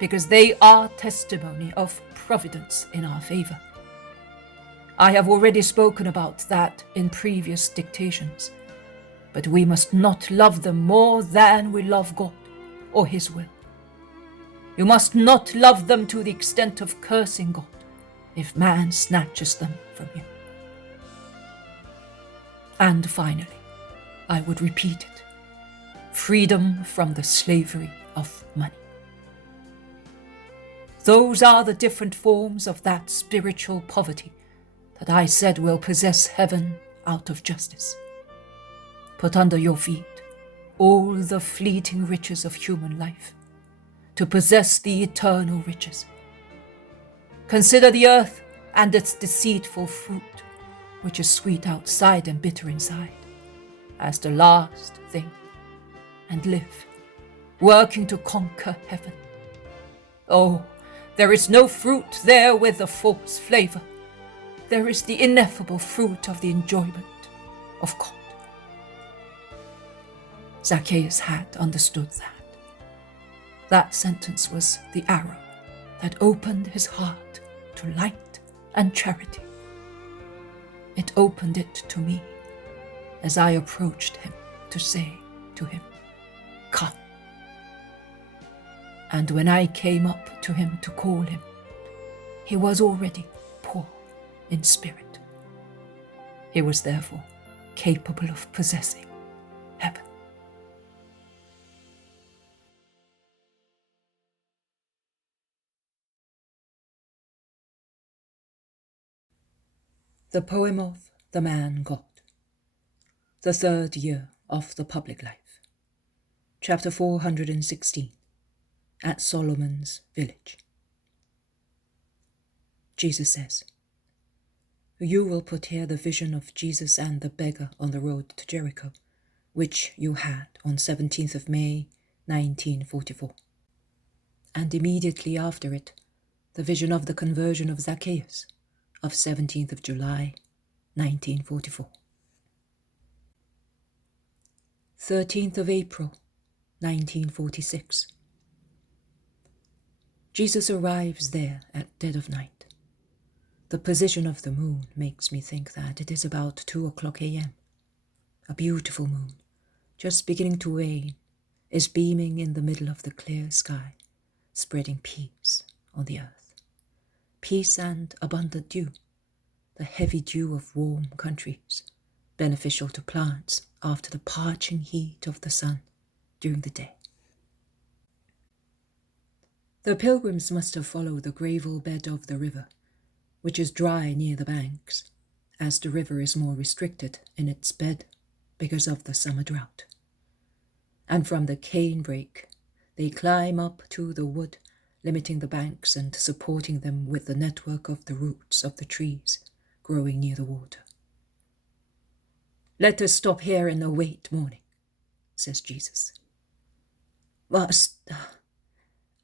because they are testimony of providence in our favor. I have already spoken about that in previous dictations, but we must not love them more than we love God or His will. You must not love them to the extent of cursing God if man snatches them from you. And finally, I would repeat it: freedom from the slavery of money. Those are the different forms of that spiritual poverty that I said will possess heaven out of justice. Put under your feet all the fleeting riches of human life, to possess the eternal riches. Consider the earth and its deceitful fruit, which is sweet outside and bitter inside, as the last thing, and live, working to conquer heaven. Oh, there is no fruit there with a false flavor. There is the ineffable fruit of the enjoyment of God. Zacchaeus had understood that. That sentence was the arrow that opened his heart to light and charity. It opened it to me as I approached him to say to him, "Come." And when I came up to him to call him, he was already poor in spirit. He was therefore capable of possessing heaven. The Poem of the Man God. The Third Year of the Public Life. Chapter 416. At Solomon's Village. Jesus says, "You will put here the vision of Jesus and the beggar on the road to Jericho, which you had on 17th of May, 1944. And immediately after it, the vision of the conversion of Zacchaeus, of 17th of July, 1944. 13th of April, 1946. Jesus arrives there at dead of night. The position of the moon makes me think that it is about 2:00 a.m. A beautiful moon, just beginning to wane, is beaming in the middle of the clear sky, spreading peace on the earth. Peace and abundant dew, the heavy dew of warm countries, beneficial to plants after the parching heat of the sun during the day. The pilgrims must have followed the gravel bed of the river, which is dry near the banks, as the river is more restricted in its bed because of the summer drought. And from the canebrake, they climb up to the wood, limiting the banks and supporting them with the network of the roots of the trees growing near the water. "Let us stop here and await morning," says Jesus. "Master,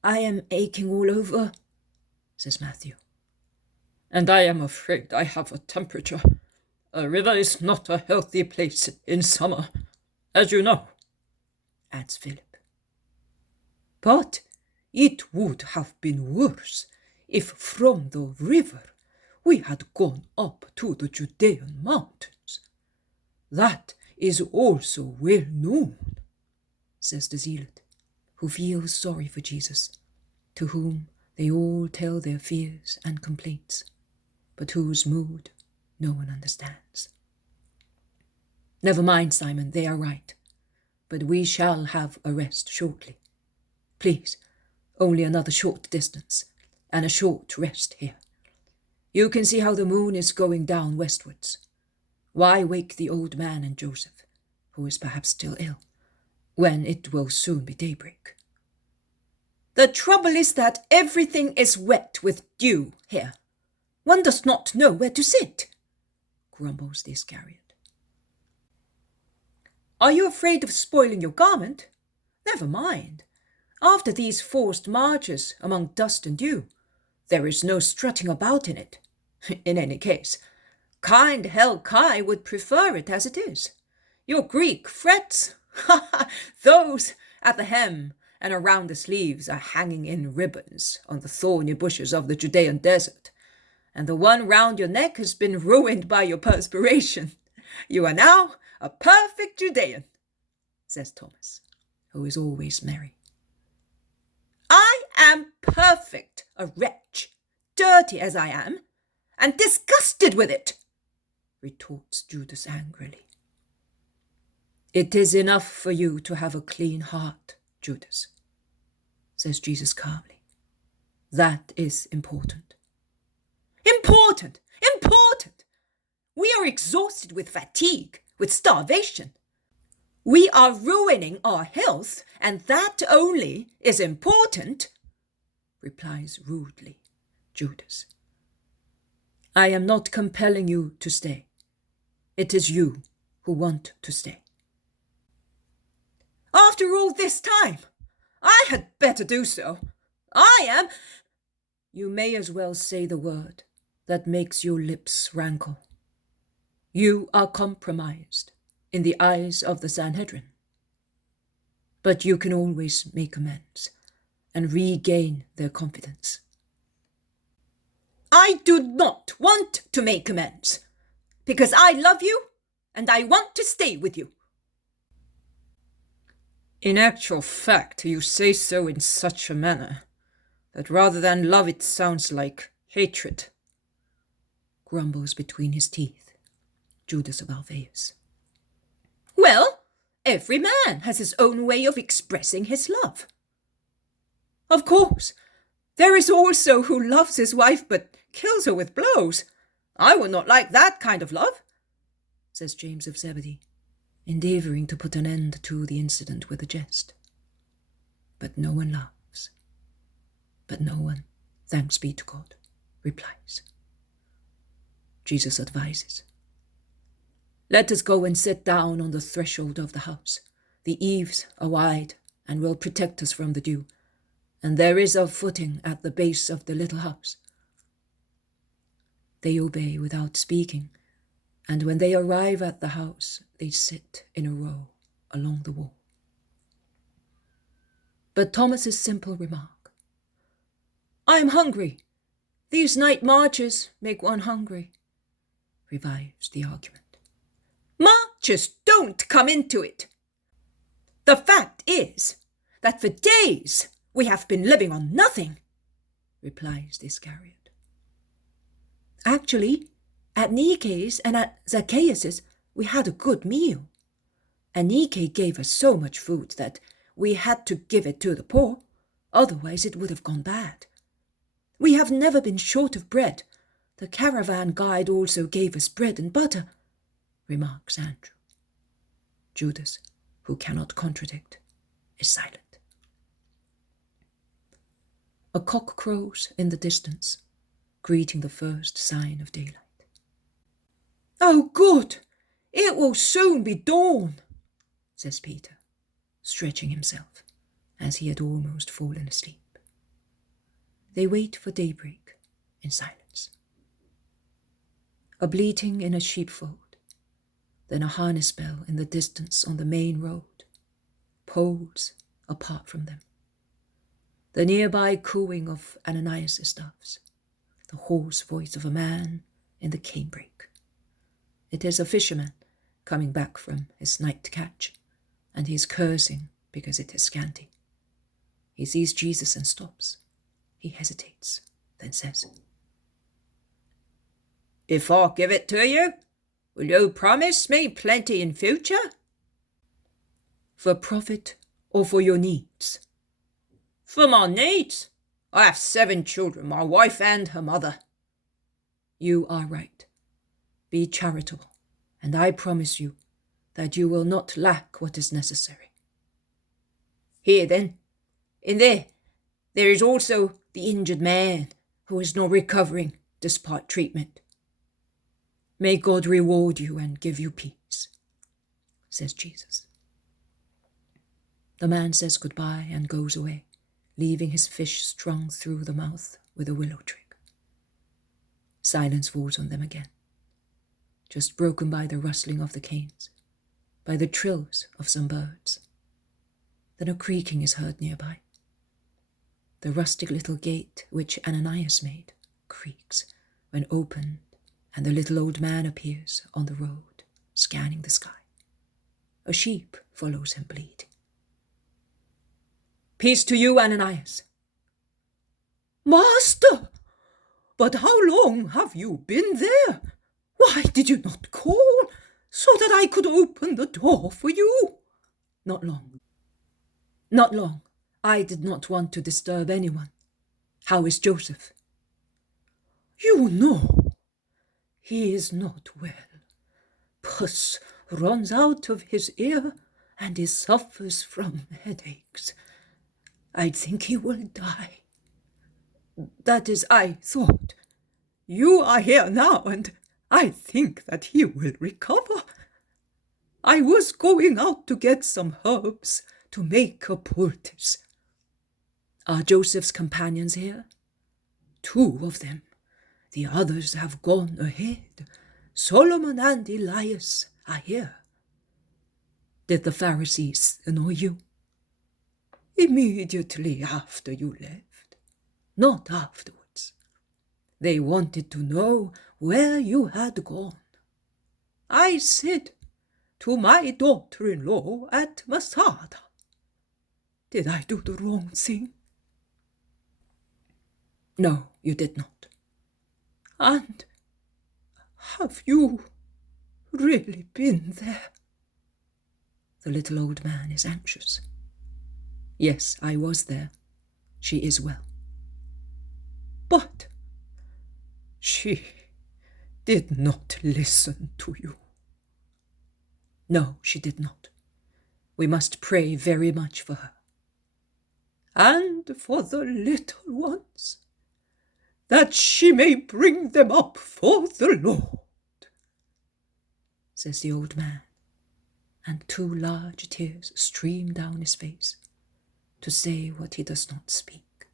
I am aching all over," says Matthew. "And I am afraid I have a temperature. A river is not a healthy place in summer, as you know," adds Philip. "But it would have been worse if from the river we had gone up to the Judean mountains. That is also well known," says the zealot, who feels sorry for Jesus, to whom they all tell their fears and complaints, but whose mood no one understands. "Never mind, Simon, they are right, but we shall have a rest shortly. Please, only another short distance, and a short rest here. You can see how the moon is going down westwards. Why wake the old man and Joseph, who is perhaps still ill, when it will soon be daybreak?" "The trouble is that everything is wet with dew here. One does not know where to sit," grumbles the Iscariot. "Are you afraid of spoiling your garment? Never mind. After these forced marches among dust and dew, there is no strutting about in it. In any case, kind Helkai would prefer it as it is. Your Greek frets, those at the hem and around the sleeves are hanging in ribbons on the thorny bushes of the Judean desert, and the one round your neck has been ruined by your perspiration. You are now a perfect Judean," says Thomas, who is always merry. "I am perfect, a wretch, dirty as I am, and disgusted with it," retorts Judas angrily. "It is enough for you to have a clean heart, Judas," says Jesus calmly. "That is important." Important! Important! We are exhausted with fatigue, with starvation. We are ruining our health, and that only is important," replies rudely Judas. "I am not compelling you to stay. It is you who want to stay." "After all this time, I had better do so. I am—" "You may as well say the word that makes your lips rankle. You are compromised in the eyes of the Sanhedrin. But you can always make amends and regain their confidence." "I do not want to make amends, because I love you and I want to stay with you." "In actual fact, you say so in such a manner that rather than love it sounds like hatred," grumbles between his teeth Judas of Alphaeus. "Well, every man has his own way of expressing his love. Of course, there is also who loves his wife but kills her with blows. I would not like that kind of love, says James of Zebedee, endeavouring to put an end to the incident with a jest. But no one laughs. But no one, thanks be to God, replies. Jesus advises, "Let us go and sit down on the threshold of the house. The eaves are wide and will protect us from the dew, and there is a footing at the base of the little house." They obey without speaking, and when they arrive at the house, they sit in a row along the wall. But Thomas's simple remark, "I am hungry. These night marches make one hungry," revives the argument. Marches don't come into it. The fact is that for days we have been living on nothing, replies the Iscariot. Actually, at Nike's and at Zacchaeus's, we had a good meal. And Nike gave us so much food that we had to give it to the poor, otherwise it would have gone bad. We have never been short of bread. The caravan guide also gave us bread and butter, remarks Andrew. Judas, who cannot contradict, is silent. A cock crows in the distance, greeting the first sign of daylight. "Oh, good! It will soon be dawn," says Peter, stretching himself, as he had almost fallen asleep. They wait for daybreak in silence. A bleating in a sheepfold, then a harness bell in the distance on the main road, poles apart from them. The nearby cooing of Ananias' doves, the hoarse voice of a man in the canebrake. It is a fisherman coming back from his night catch, and he is cursing because it is scanty. He sees Jesus and stops. He hesitates, then says, "If I give it to you, will you promise me plenty in future?" "For profit or for your needs?" "For my needs. I have 7 children, my wife and her mother." "You are right. Be charitable, and I promise you that you will not lack what is necessary." "Here then, in there is also the injured man who is not recovering despite treatment." "May God reward you and give you peace," says Jesus. The man says goodbye and goes away, leaving his fish strung through the mouth with a willow twig. Silence falls on them again, just broken by the rustling of the canes, by the trills of some birds. Then a creaking is heard nearby. The rustic little gate which Ananias made creaks when opened, and the little old man appears on the road, scanning the sky. A sheep follows him bleating. "Peace to you, Ananias." "Master, but how long have you been there? Why did you not call so that I could open the door for you?" "Not long. Not long. I did not want to disturb anyone. How is Joseph?" "You know, he is not well. Pus runs out of his ear and he suffers from headaches. I think he will die. That is, I thought. You are here now, and I think that he will recover. I was going out to get some herbs to make a poultice." "Are Joseph's companions here?" "2 of them. The others have gone ahead. Solomon and Elias are here." "Did the Pharisees annoy you?" "Immediately after you left, not afterwards. They wanted to know where you had gone. I said, to my daughter-in-law at Masada. Did I do the wrong thing?" "No, you did not." "And have you really been there?" The little old man is anxious. "Yes, I was there. She is well." "But she did not listen to you. No, she did not. We must pray very much for her. And for the little ones, that she may bring them up for the Lord, says the old man, and 2 large tears stream down his face to say what he does not speak.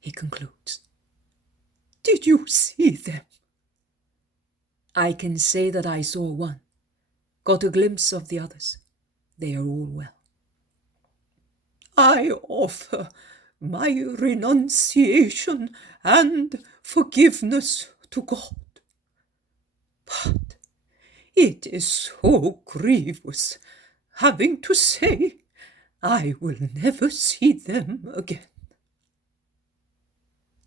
He concludes, Did you see them? I can say that I saw one, got a glimpse of the others. They are all well. I offer my renunciation and forgiveness to God. But it is so grievous having to say I will never see them again.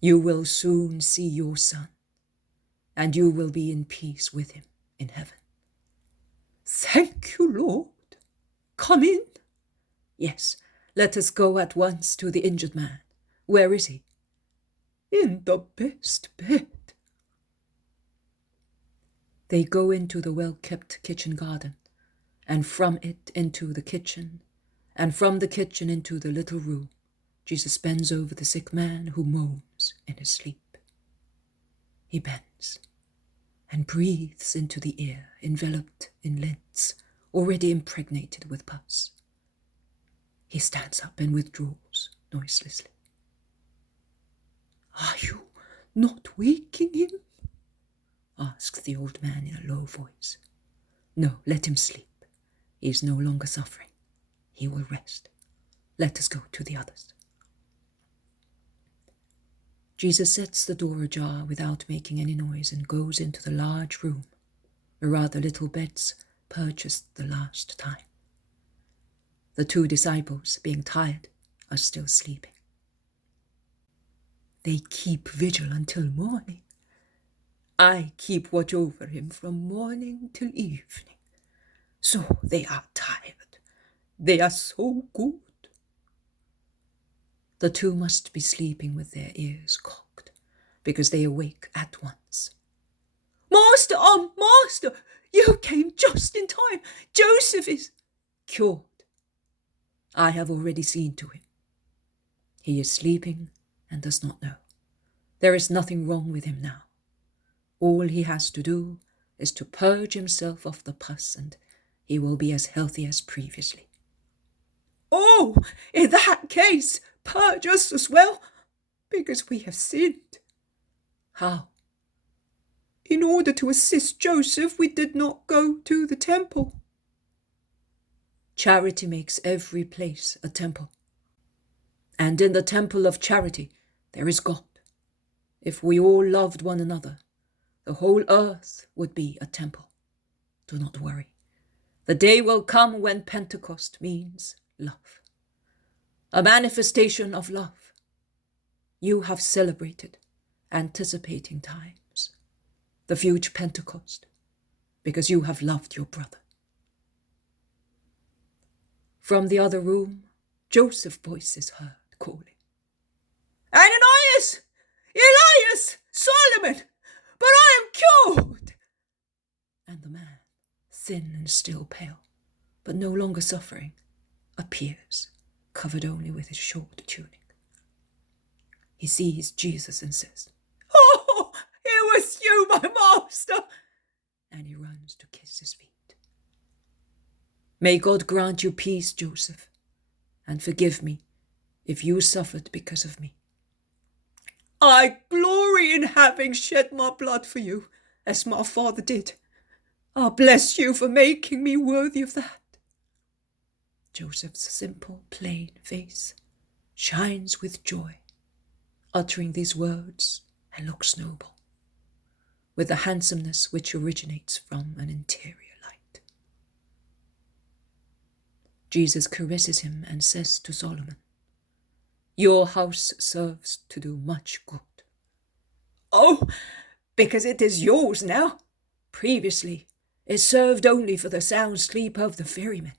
You will soon see your son, and you will be in peace with him in heaven. Thank you, Lord. Come in. Yes, let us go at once to the injured man. Where is he? In the best bed. They go into the well-kept kitchen garden, and from it into the kitchen, and from the kitchen into the little room. Jesus bends over the sick man who moans in his sleep. He bends and breathes into the ear, enveloped in lids, already impregnated with pus. He stands up and withdraws noiselessly. Are you not waking him? Asks the old man in a low voice. No, let him sleep. He is no longer suffering. He will rest. Let us go to the others. Jesus sets the door ajar without making any noise and goes into the large room, where rather little beds purchased the last time. The 2 disciples, being tired, are still sleeping. They keep vigil until morning. I keep watch over him from morning till evening. So they are tired. They are so good. The 2 must be sleeping with their ears cocked, because they awake at once. Master, Master, you came just in time. Joseph is cured. I have already seen to him. He is sleeping and does not know. There is nothing wrong with him now. All he has to do is to purge himself of the pus, and he will be as healthy as previously. Oh, in that case, purge us as well, because we have sinned. How? In order to assist Joseph, we did not go to the temple. Charity makes every place a temple. And in the temple of charity there is God. If we all loved one another, the whole earth would be a temple. Do not worry. The day will come when Pentecost means love. A manifestation of love. You have celebrated, anticipating times, the future Pentecost, because you have loved your brother. From the other room, Joseph's voice is heard calling. Ananias! Elias! Solomon! But I am cured! And the man, thin and still pale, but no longer suffering, appears, covered only with his short tunic. He sees Jesus and says, Oh, it was you, my master! And he runs to kiss his feet. May God grant you peace, Joseph, and forgive me if you suffered because of me. I glory in having shed my blood for you, as my father did. I bless you for making me worthy of that. Joseph's simple, plain face shines with joy, uttering these words, and looks noble, with the handsomeness which originates from an interior light. Jesus caresses him and says to Solomon, Your house serves to do much good. Oh, because it is yours now. Previously, it served only for the sound sleep of the ferryman.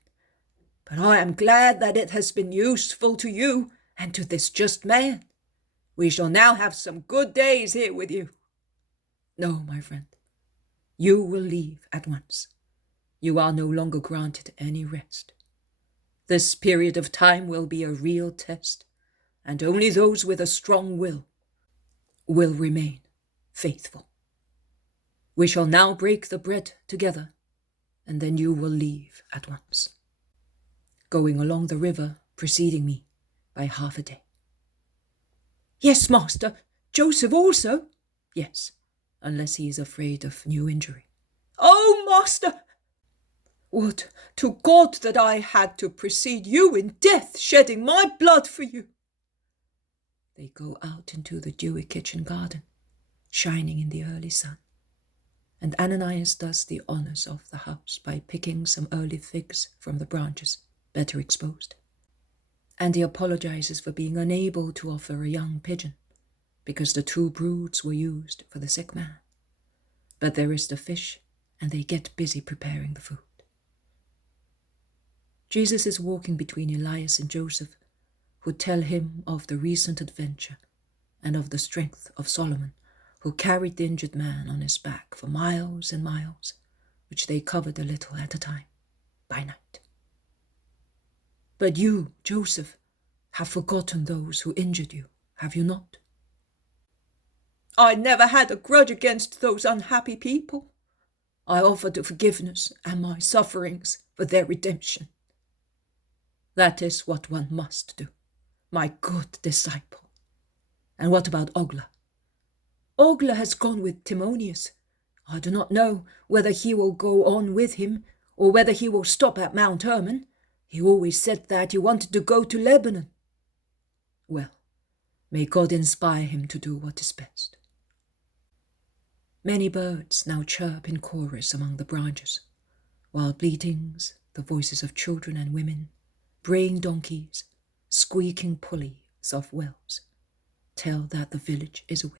But I am glad that it has been useful to you and to this just man. We shall now have some good days here with you. No, my friend, you will leave at once. You are no longer granted any rest. This period of time will be a real test, and only those with a strong will remain faithful. We shall now break the bread together, and then you will leave at once, going along the river preceding me by half a day. Yes, master. Joseph also? Yes, unless he is afraid of new injury. Oh, master! Would to God that I had to precede you in death, shedding my blood for you. They go out into the dewy kitchen garden, shining in the early sun, and Ananias does the honors of the house by picking some early figs from the branches, better exposed. And he apologizes for being unable to offer a young pigeon, because the 2 broods were used for the sick man. But there is the fish, and they get busy preparing the food. Jesus is walking between Elias and Joseph, who tell him of the recent adventure and of the strength of Solomon, who carried the injured man on his back for miles and miles, which they covered a little at a time, by night. But you, Joseph, have forgotten those who injured you, have you not? I never had a grudge against those unhappy people. I offered forgiveness and my sufferings for their redemption. That is what one must do, my good disciple. And what about Ogla? Ogla has gone with Timonius. I do not know whether he will go on with him or whether he will stop at Mount Hermon. He always said that he wanted to go to Lebanon. Well, may God inspire him to do what is best. Many birds now chirp in chorus among the branches, while bleatings, the voices of children and women, braying donkeys, squeaking pulleys of wells, tell that the village is awake.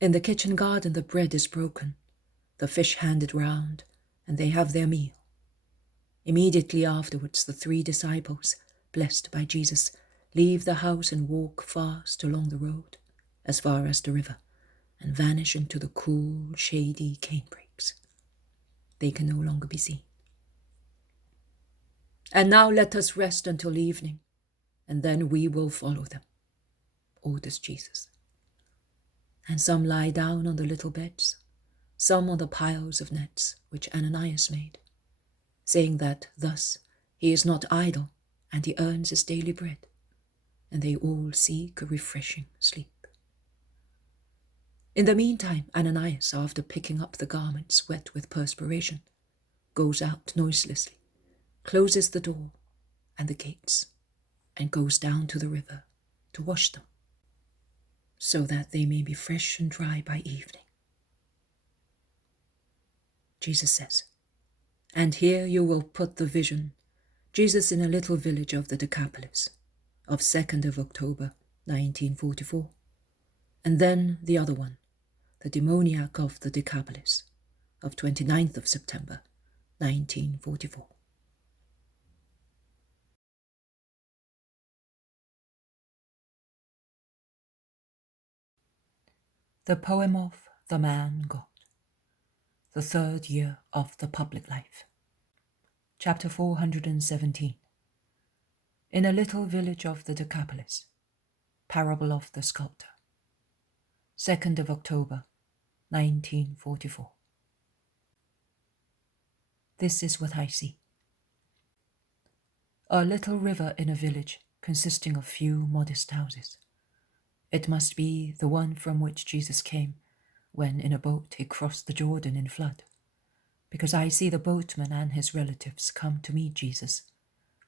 In the kitchen garden the bread is broken, the fish handed round, and they have their meal. Immediately afterwards the 3 disciples, blessed by Jesus, leave the house and walk fast along the road, as far as the river, and vanish into the cool, shady canebrakes. They can no longer be seen. And now let us rest until evening, and then we will follow them, orders Jesus. And some lie down on the little beds, some on the piles of nets which Ananias made, saying that thus he is not idle and he earns his daily bread, and they all seek a refreshing sleep. In the meantime, Ananias, after picking up the garments wet with perspiration, goes out noiselessly, closes the door and the gates, and goes down to the river to wash them, so that they may be fresh and dry by evening. Jesus says, and here you will put the vision, Jesus in a little village of the Decapolis, of 2nd of October, 1944, and then the other one, the Demoniac of the Decapolis, of 29th of September, 1944. The poem of the Man God, the 3rd year of the public life. Chapter 417. In a little village of the Decapolis, parable of the Sculptor, 2nd of October, 1944. This is what I see. A little river in a village consisting of few modest houses. It must be the one from which Jesus came when in a boat he crossed the Jordan in flood, because I see the boatman and his relatives come to meet Jesus,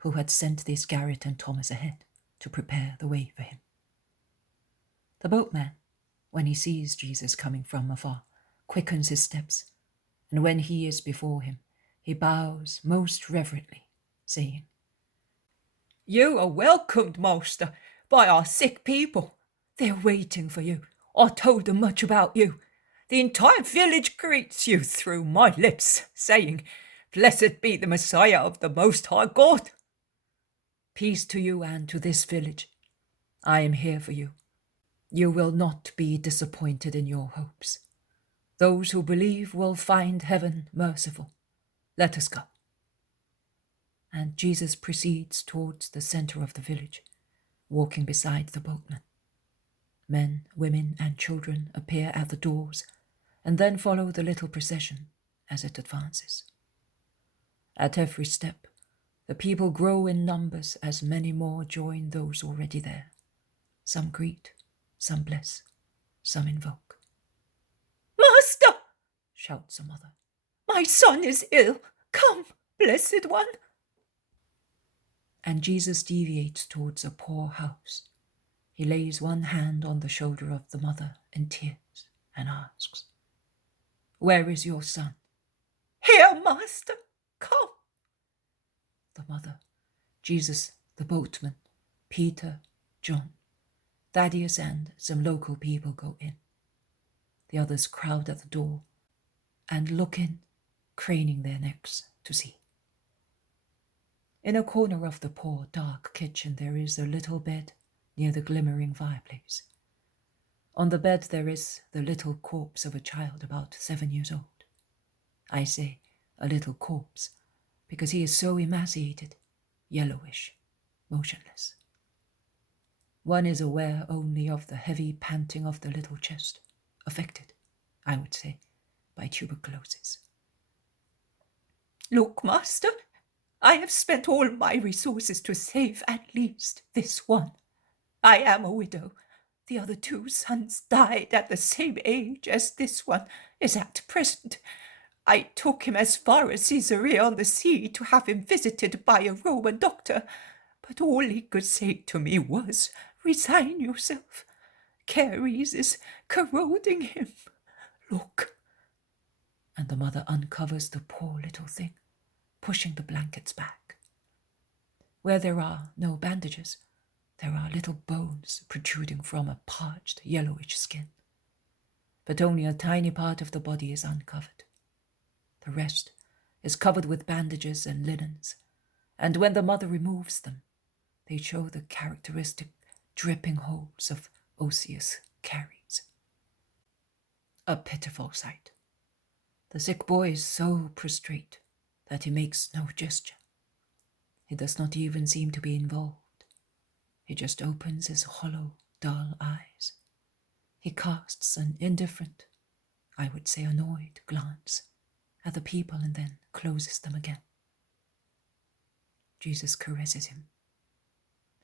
who had sent the Iscariot and Thomas ahead to prepare the way for him. The boatman, when he sees Jesus coming from afar, quickens his steps, and when he is before him, he bows most reverently, saying, You are welcomed, Master, by our sick people. They're waiting for you. I told them much about you. The entire village greets you through my lips, saying, Blessed be the Messiah of the Most High God. Peace to you and to this village. I am here for you. You will not be disappointed in your hopes. Those who believe will find heaven merciful. Let us go." And Jesus proceeds towards the center of the village, walking beside the boatmen. Men, women, and children appear at the doors and then follow the little procession as it advances. At every step, the people grow in numbers as many more join those already there. Some greet, some bless, some invoke. "Master!" shouts a mother. "My son is ill. Come, blessed one." And Jesus deviates towards a poor house. He lays one hand on the shoulder of the mother in tears and asks, "Where is your son?" "Here, Master. Come." The mother, Jesus, the boatman, Peter, John, Thaddeus, and some local people go in. The others crowd at the door and look in, craning their necks to see. In a corner of the poor, dark kitchen there is a little bed near the glimmering fireplace. On the bed there is the little corpse of a child about 7 years old. I say a little corpse because he is so emaciated, yellowish, motionless. One is aware only of the heavy panting of the little chest, affected, I would say, by tuberculosis. "Look, Master, I have spent all my resources to save at least this one. I am a widow. The other 2 sons died at the same age as this one is at present. I took him as far as Caesarea on the sea to have him visited by a Roman doctor, but all he could say to me was, 'Resign yourself. Caries is corroding him. Look.'" And the mother uncovers the poor little thing, pushing the blankets back. Where there are no bandages, there are little bones protruding from a parched, yellowish skin. But only a tiny part of the body is uncovered. The rest is covered with bandages and linens, and when the mother removes them, they show the characteristic dripping holes of osseous caries. A pitiful sight. The sick boy is so prostrate that he makes no gesture. He does not even seem to be involved. He just opens his hollow, dull eyes. He casts an indifferent, I would say annoyed, glance at the people and then closes them again. Jesus caresses him.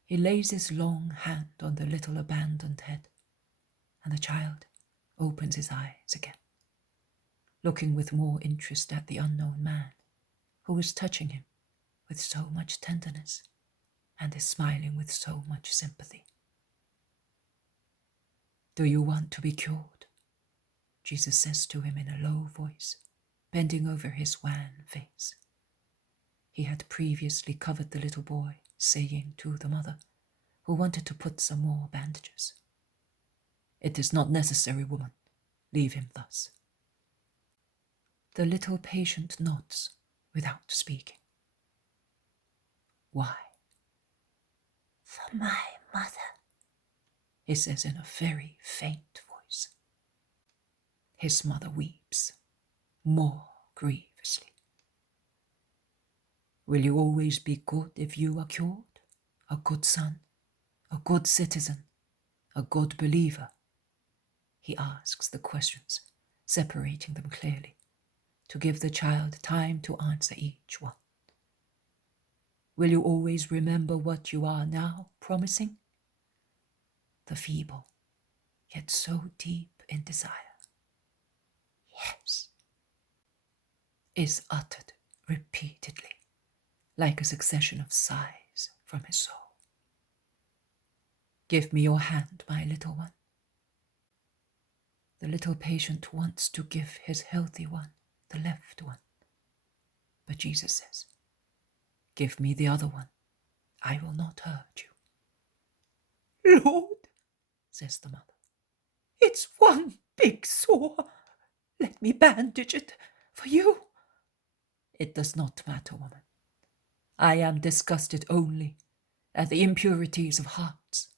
He lays his long hand on the little abandoned head, and the child opens his eyes again, looking with more interest at the unknown man who is touching him with so much tenderness and is smiling with so much sympathy. "Do you want to be cured?" Jesus says to him in a low voice, bending over his wan face. He had previously covered the little boy, saying to the mother, who wanted to put some more bandages, "It is not necessary, woman. Leave him thus." The little patient nods without speaking. "Why?" "For my mother," he says in a very faint voice. His mother weeps, more grievously. "Will you always be good if you are cured? A good son, a good citizen, a good believer?" He asks the questions, separating them clearly, to give the child time to answer each one. "Will you always remember what you are now promising?" The feeble, yet so deep in desire, "Yes," is uttered repeatedly, like a succession of sighs from his soul. "Give me your hand, my little one." The little patient wants to give his healthy one the left one, but Jesus says, "Give me the other one. I will not hurt you." "Lord," says the mother, "it's one big sore. Let me bandage it for you." "It does not matter, woman. I am disgusted only at the impurities of hearts.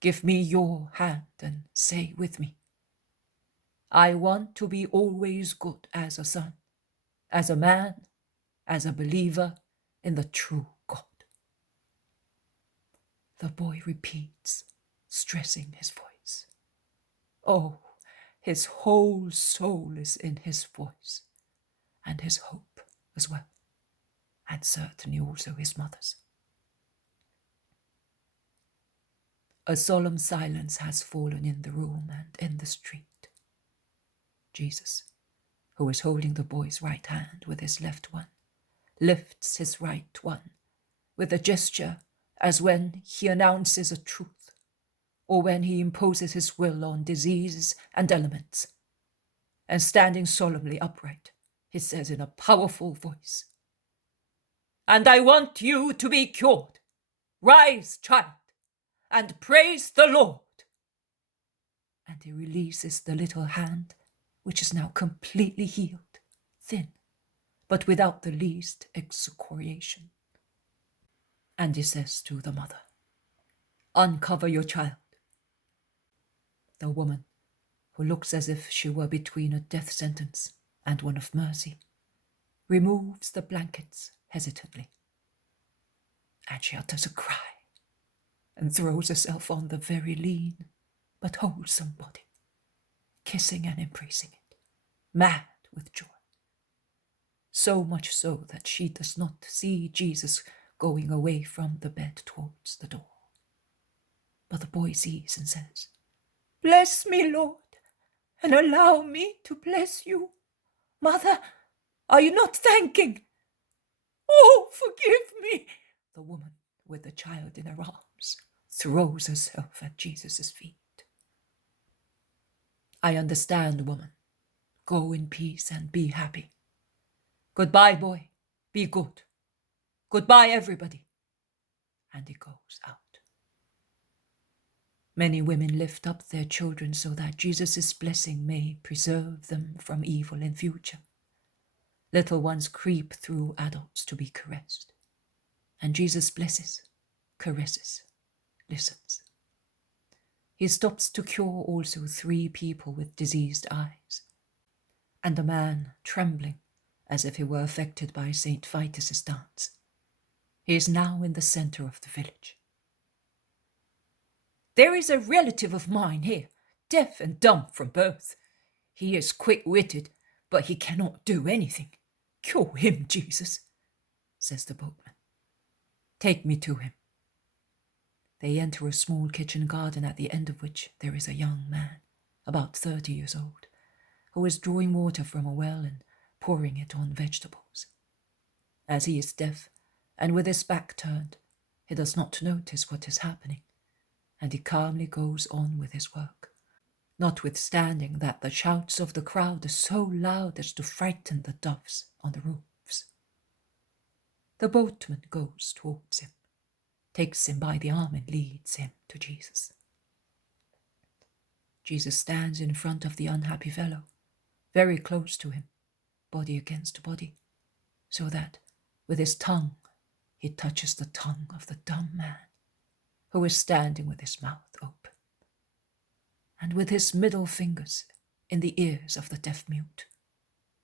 Give me your hand and say with me, I want to be always good as a son, as a man, as a believer in the true God. The boy repeats, stressing his voice. Oh, his whole soul is in his voice, and his hope as well, and certainly also his mother's. A solemn silence has fallen in the room and in the street. Jesus, who is holding the boy's right hand with his left one, lifts his right one with a gesture as when he announces a truth, or when he imposes his will on diseases and elements. And standing solemnly upright, he says in a powerful voice, "And I want you to be cured. Rise, child, and praise the Lord." And he releases the little hand, which is now completely healed, thin, but without the least excoriation. And he says to the mother, "Uncover your child." The woman, who looks as if she were between a death sentence and one of mercy, removes the blankets hesitantly. And she utters a cry and throws herself on the very lean but wholesome body, kissing and embracing it, mad with joy. So much so that she does not see Jesus going away from the bed towards the door. But the boy sees and says, "Bless me, Lord, and allow me to bless you. Mother, are you not thanking?" "Oh, forgive me." The woman, with the child in her arms, throws herself at Jesus' feet. "I understand, woman. Go in peace and be happy. Goodbye, boy. Be good. Goodbye, everybody." And he goes out. Many women lift up their children so that Jesus' blessing may preserve them from evil in future. Little ones creep through adults to be caressed. And Jesus blesses, caresses, listens. He stops to cure also 3 people with diseased eyes, and a man trembling as if he were affected by St. Vitus's dance. He is now in the center of the village. "There is a relative of mine here, deaf and dumb from birth. He is quick-witted, but he cannot do anything. Cure him, Jesus," says the boatman. "Take me to him." They enter a small kitchen garden at the end of which there is a young man, about 30 years old, who is drawing water from a well and pouring it on vegetables. As he is deaf and with his back turned, he does not notice what is happening, and he calmly goes on with his work, notwithstanding that the shouts of the crowd are so loud as to frighten the doves on the roofs. The boatman goes towards him, takes him by the arm and leads him to Jesus. Jesus stands in front of the unhappy fellow, very close to him, body against body, so that with his tongue he touches the tongue of the dumb man, who is standing with his mouth open, and with his middle fingers in the ears of the deaf-mute,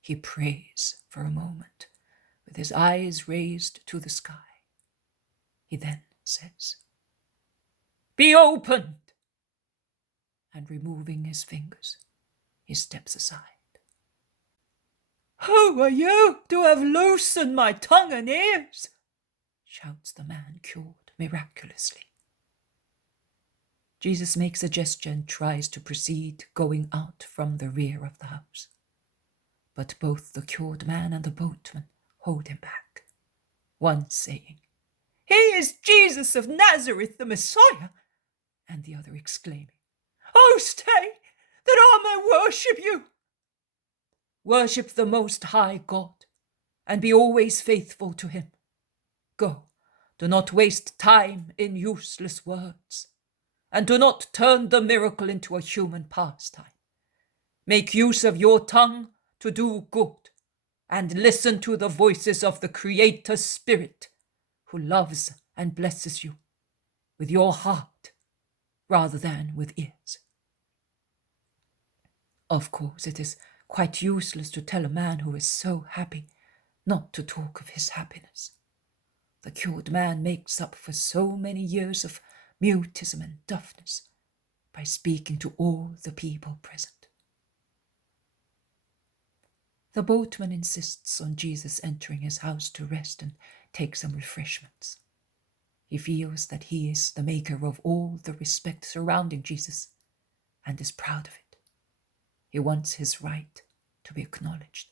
he prays for a moment, with his eyes raised to the sky. He then says, "Be opened!" And removing his fingers, he steps aside. "Who are you to have loosened my tongue and ears?" shouts the man cured miraculously. Jesus makes a gesture and tries to proceed, going out from the rear of the house. But both the cured man and the boatman hold him back, one saying, "He is Jesus of Nazareth, the Messiah," and the other exclaiming, "Oh, stay, that I may worship you." "Worship the Most High God, and be always faithful to him. Go, do not waste time in useless words, and do not turn the miracle into a human pastime. Make use of your tongue to do good, and listen to the voices of the Creator Spirit, who loves and blesses you with your heart rather than with ears." Of course, it is quite useless to tell a man who is so happy not to talk of his happiness. The cured man makes up for so many years of mutism and deafness by speaking to all the people present. The boatman insists on Jesus entering his house to rest and take some refreshments. He feels that he is the maker of all the respect surrounding Jesus and is proud of it. He wants his right to be acknowledged.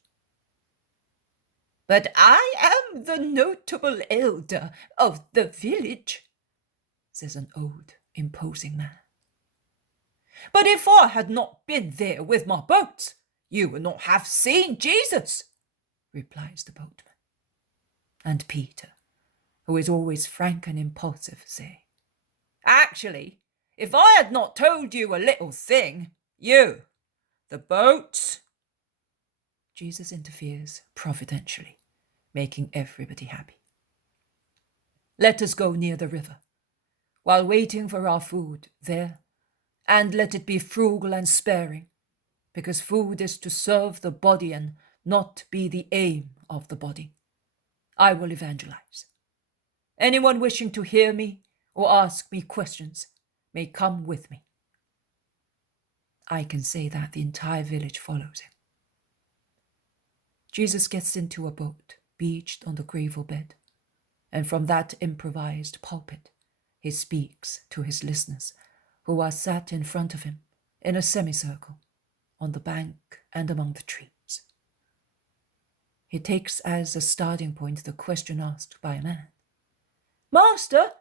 "But I am the notable elder of the village," says an old, imposing man. "But if I had not been there with my boats, you would not have seen Jesus," replies the boatman. And Peter, who is always frank and impulsive, say, "Actually, if I had not told you a little thing, the boats..." Jesus interferes providentially, making everybody happy. "Let us go near the river, while waiting for our food there, and let it be frugal and sparing, because food is to serve the body and not be the aim of the body. I will evangelize. Anyone wishing to hear me or ask me questions may come with me." I can say that the entire village follows him. Jesus gets into a boat beached on the gravel bed, and from that improvised pulpit he speaks to his listeners, who are sat in front of him in a semicircle on the bank and among the trees. He takes as a starting point the question asked by a man. "Master,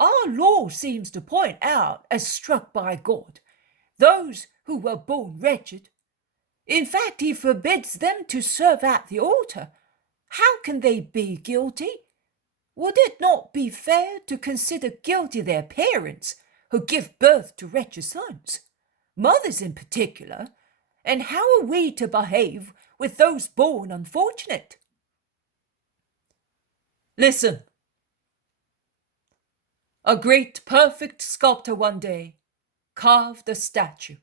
our law seems to point out, as struck by God, those who were born wretched. In fact, he forbids them to serve at the altar. How can they be guilty? Would it not be fair to consider guilty their parents who give birth to wretched sons, mothers in particular? And how are we to behave with those born unfortunate?" "Listen. A great perfect sculptor one day carved a statue,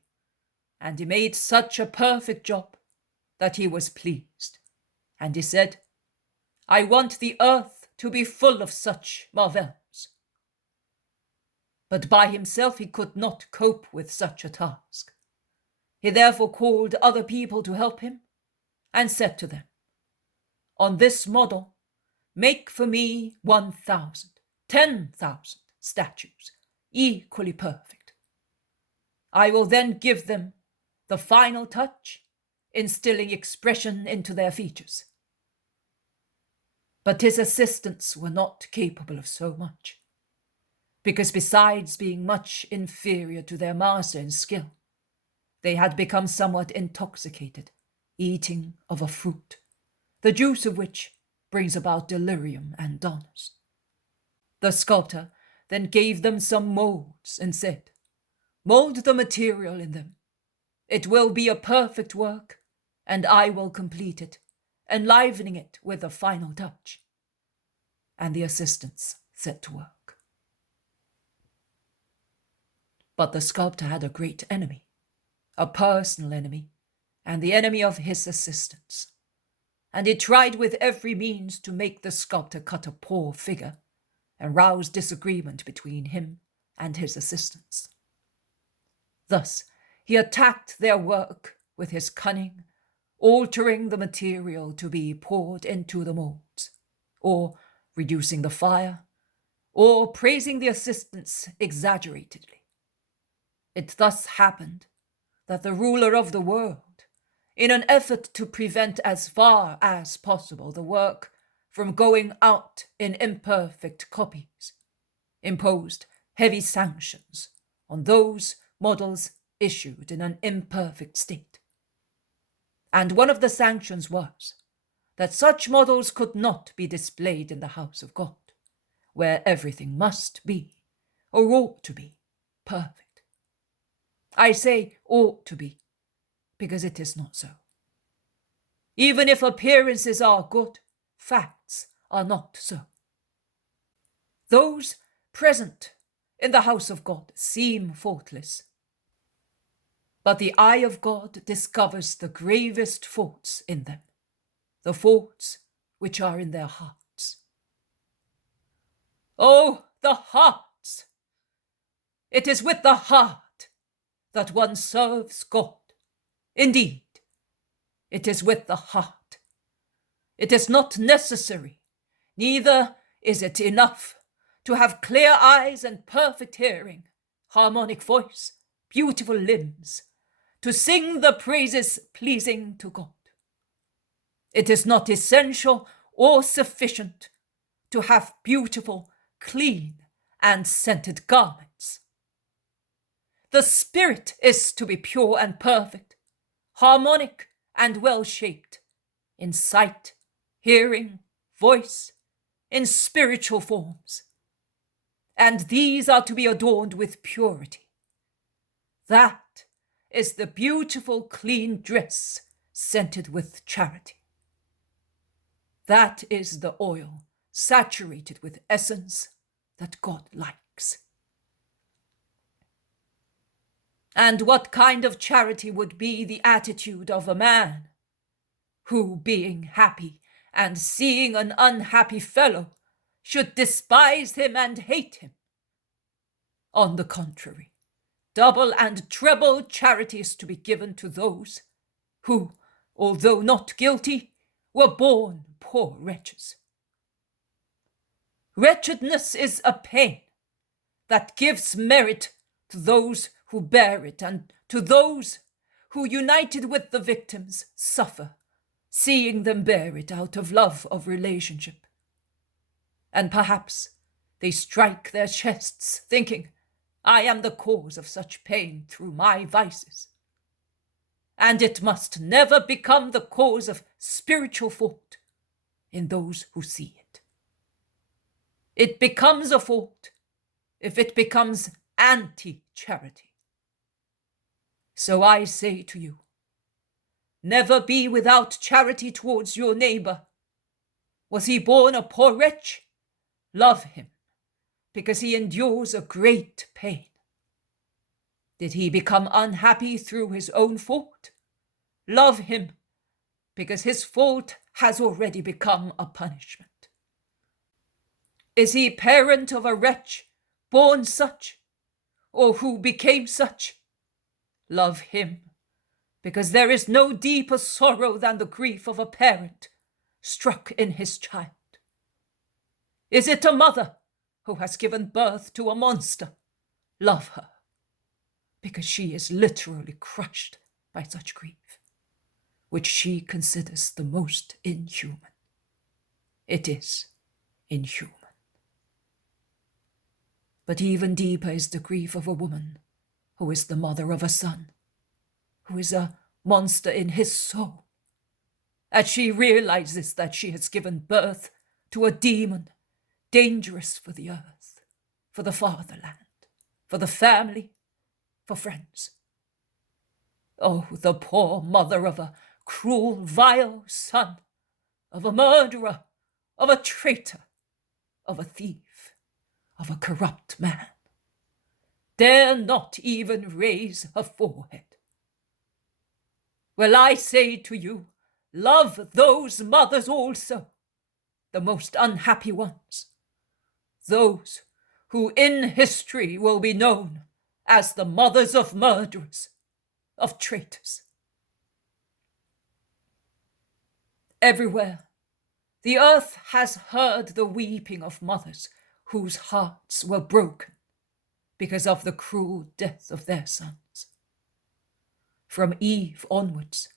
and he made such a perfect job that he was pleased. And he said, 'I want the earth to be full of such marvels.' But by himself he could not cope with such a task. He therefore called other people to help him and said to them, 'On this model, make for me 1,000, 10,000 statues, equally perfect. I will then give them the final touch, instilling expression into their features.' But his assistants were not capable of so much, because besides being much inferior to their master in skill, they had become somewhat intoxicated, eating of a fruit, the juice of which brings about delirium and dullness. The sculptor then gave them some molds and said, 'Mold the material in them. It will be a perfect work, and I will complete it, enlivening it with a final touch.' And the assistants set to work. But the sculptor had a great enemy, a personal enemy, and the enemy of his assistants. And he tried with every means to make the sculptor cut a poor figure and rouse disagreement between him and his assistants. Thus he attacked their work with his cunning, altering the material to be poured into the molds, or reducing the fire, or praising the assistants exaggeratedly. It thus happened that the ruler of the world, in an effort to prevent as far as possible the work from going out in imperfect copies, imposed heavy sanctions on those models issued in an imperfect state. And one of the sanctions was that such models could not be displayed in the house of God, where everything must be, or ought to be, perfect. I say ought to be, because it is not so. Even if appearances are good, facts are not so. Those present in the house of God seem faultless, but the eye of God discovers the gravest faults in them, the faults which are in their hearts. Oh, the hearts! It is with the heart that one serves God. Indeed, it is with the heart. It is not necessary, neither is it enough, to have clear eyes and perfect hearing, harmonic voice, beautiful limbs, to sing the praises pleasing to God. It is not essential or sufficient to have beautiful, clean, and scented garments. The spirit is to be pure and perfect, harmonic and well-shaped, in sight, hearing, voice, in spiritual forms. And these are to be adorned with purity. That is the beautiful, clean dress scented with charity. That is the oil saturated with essence that God likes. And what kind of charity would be the attitude of a man who, being happy and seeing an unhappy fellow, should despise him and hate him? On the contrary, double and treble charity is to be given to those who, although not guilty, were born poor wretches. Wretchedness is a pain that gives merit to those who bear it, and to those who, united with the victims, suffer, seeing them bear it out of love of relationship. And perhaps they strike their chests, thinking, I am the cause of such pain through my vices. And it must never become the cause of spiritual fault in those who see it. It becomes a fault if it becomes anti-charity. So I say to you, never be without charity towards your neighbor. Was he born a poor wretch? Love him, because he endures a great pain. Did he become unhappy through his own fault? Love him, because his fault has already become a punishment. Is he parent of a wretch, born such, or who became such? Love him, because there is no deeper sorrow than the grief of a parent struck in his child. Is it a mother who has given birth to a monster? Love her, because she is literally crushed by such grief, which she considers the most inhuman. It is inhuman. But even deeper is the grief of a woman who is the mother of a son, who is a monster in his soul, as she realizes that she has given birth to a demon dangerous for the earth, for the fatherland, for the family, for friends. Oh, the poor mother of a cruel, vile son, of a murderer, of a traitor, of a thief, of a corrupt man, dare not even raise her forehead. Well, I say to you, love those mothers also, the most unhappy ones, those who in history will be known as the mothers of murderers, of traitors. Everywhere, the earth has heard the weeping of mothers whose hearts were broken because of the cruel death of their sons. From Eve onwards,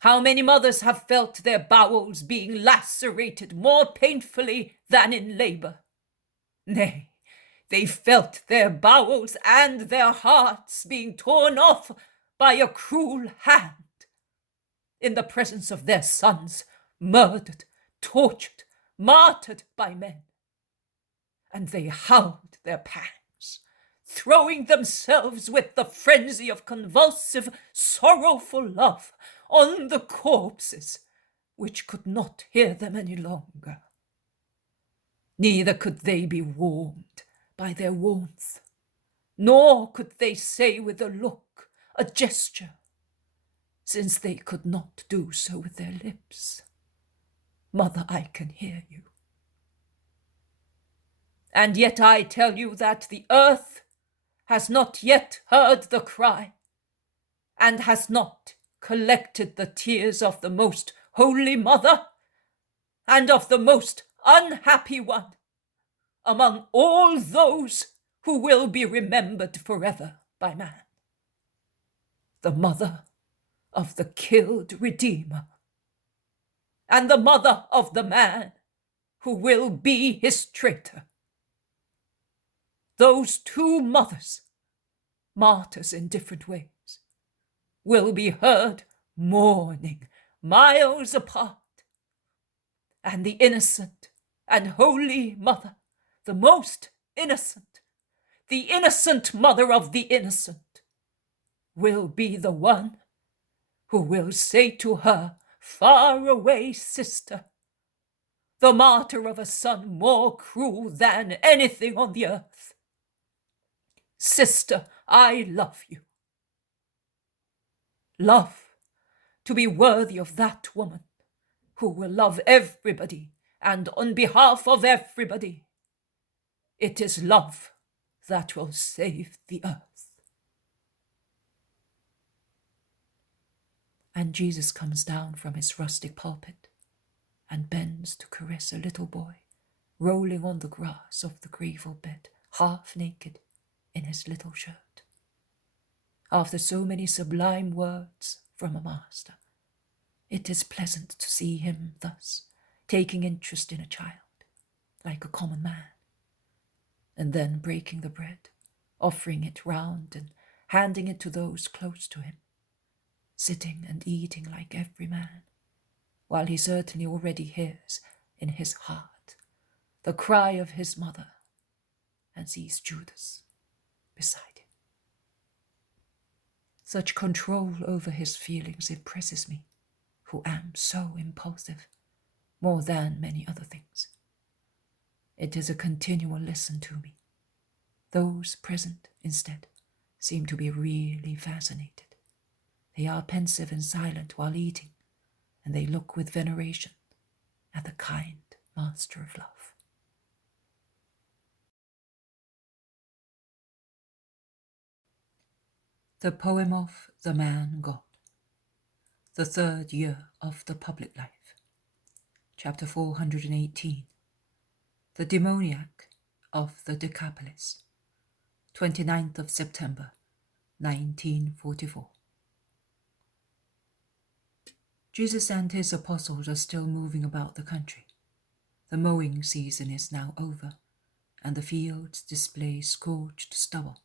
how many mothers have felt their bowels being lacerated more painfully than in labor? Nay, they felt their bowels and their hearts being torn off by a cruel hand in the presence of their sons, murdered, tortured, martyred by men. And they howled their pangs, throwing themselves with the frenzy of convulsive, sorrowful love on the corpses, which could not hear them any longer. Neither could they be warmed by their warmth, nor could they say with a look, a gesture, since they could not do so with their lips. Mother, I can hear you. And yet I tell you that the earth has not yet heard the cry, and has not collected the tears of the most holy mother, and of the most unhappy one, among all those who will be remembered forever by man. The mother of the killed Redeemer, and the mother of the man who will be his traitor. Those two mothers, martyrs in different ways, will be heard mourning miles apart, and the innocent and holy mother, the most innocent, the innocent mother of the innocent, will be the one who will say to her faraway sister, the martyr of a son more cruel than anything on the earth, "Sister, I love you." Love, to be worthy of that woman who will love everybody and on behalf of everybody. It is love that will save the earth. And Jesus comes down from his rustic pulpit and bends to caress a little boy rolling on the grass of the gravel bed, half naked in his little shirt. After so many sublime words from a master, it is pleasant to see him thus, taking interest in a child, like a common man, and then breaking the bread, offering it round and handing it to those close to him, sitting and eating like every man, while he certainly already hears in his heart the cry of his mother and sees Judas beside him. Such control over his feelings impresses me, who am so impulsive, more than many other things. It is a continual lesson to me. Those present, instead, seem to be really fascinated. They are pensive and silent while eating, and they look with veneration at the kind master of love. The poem of The Man God, the third year of the public life. Chapter 418. The Demoniac of the Decapolis. 29th of September, 1944. Jesus and his apostles are still moving about the country. The mowing season is now over, and the fields display scorched stubble.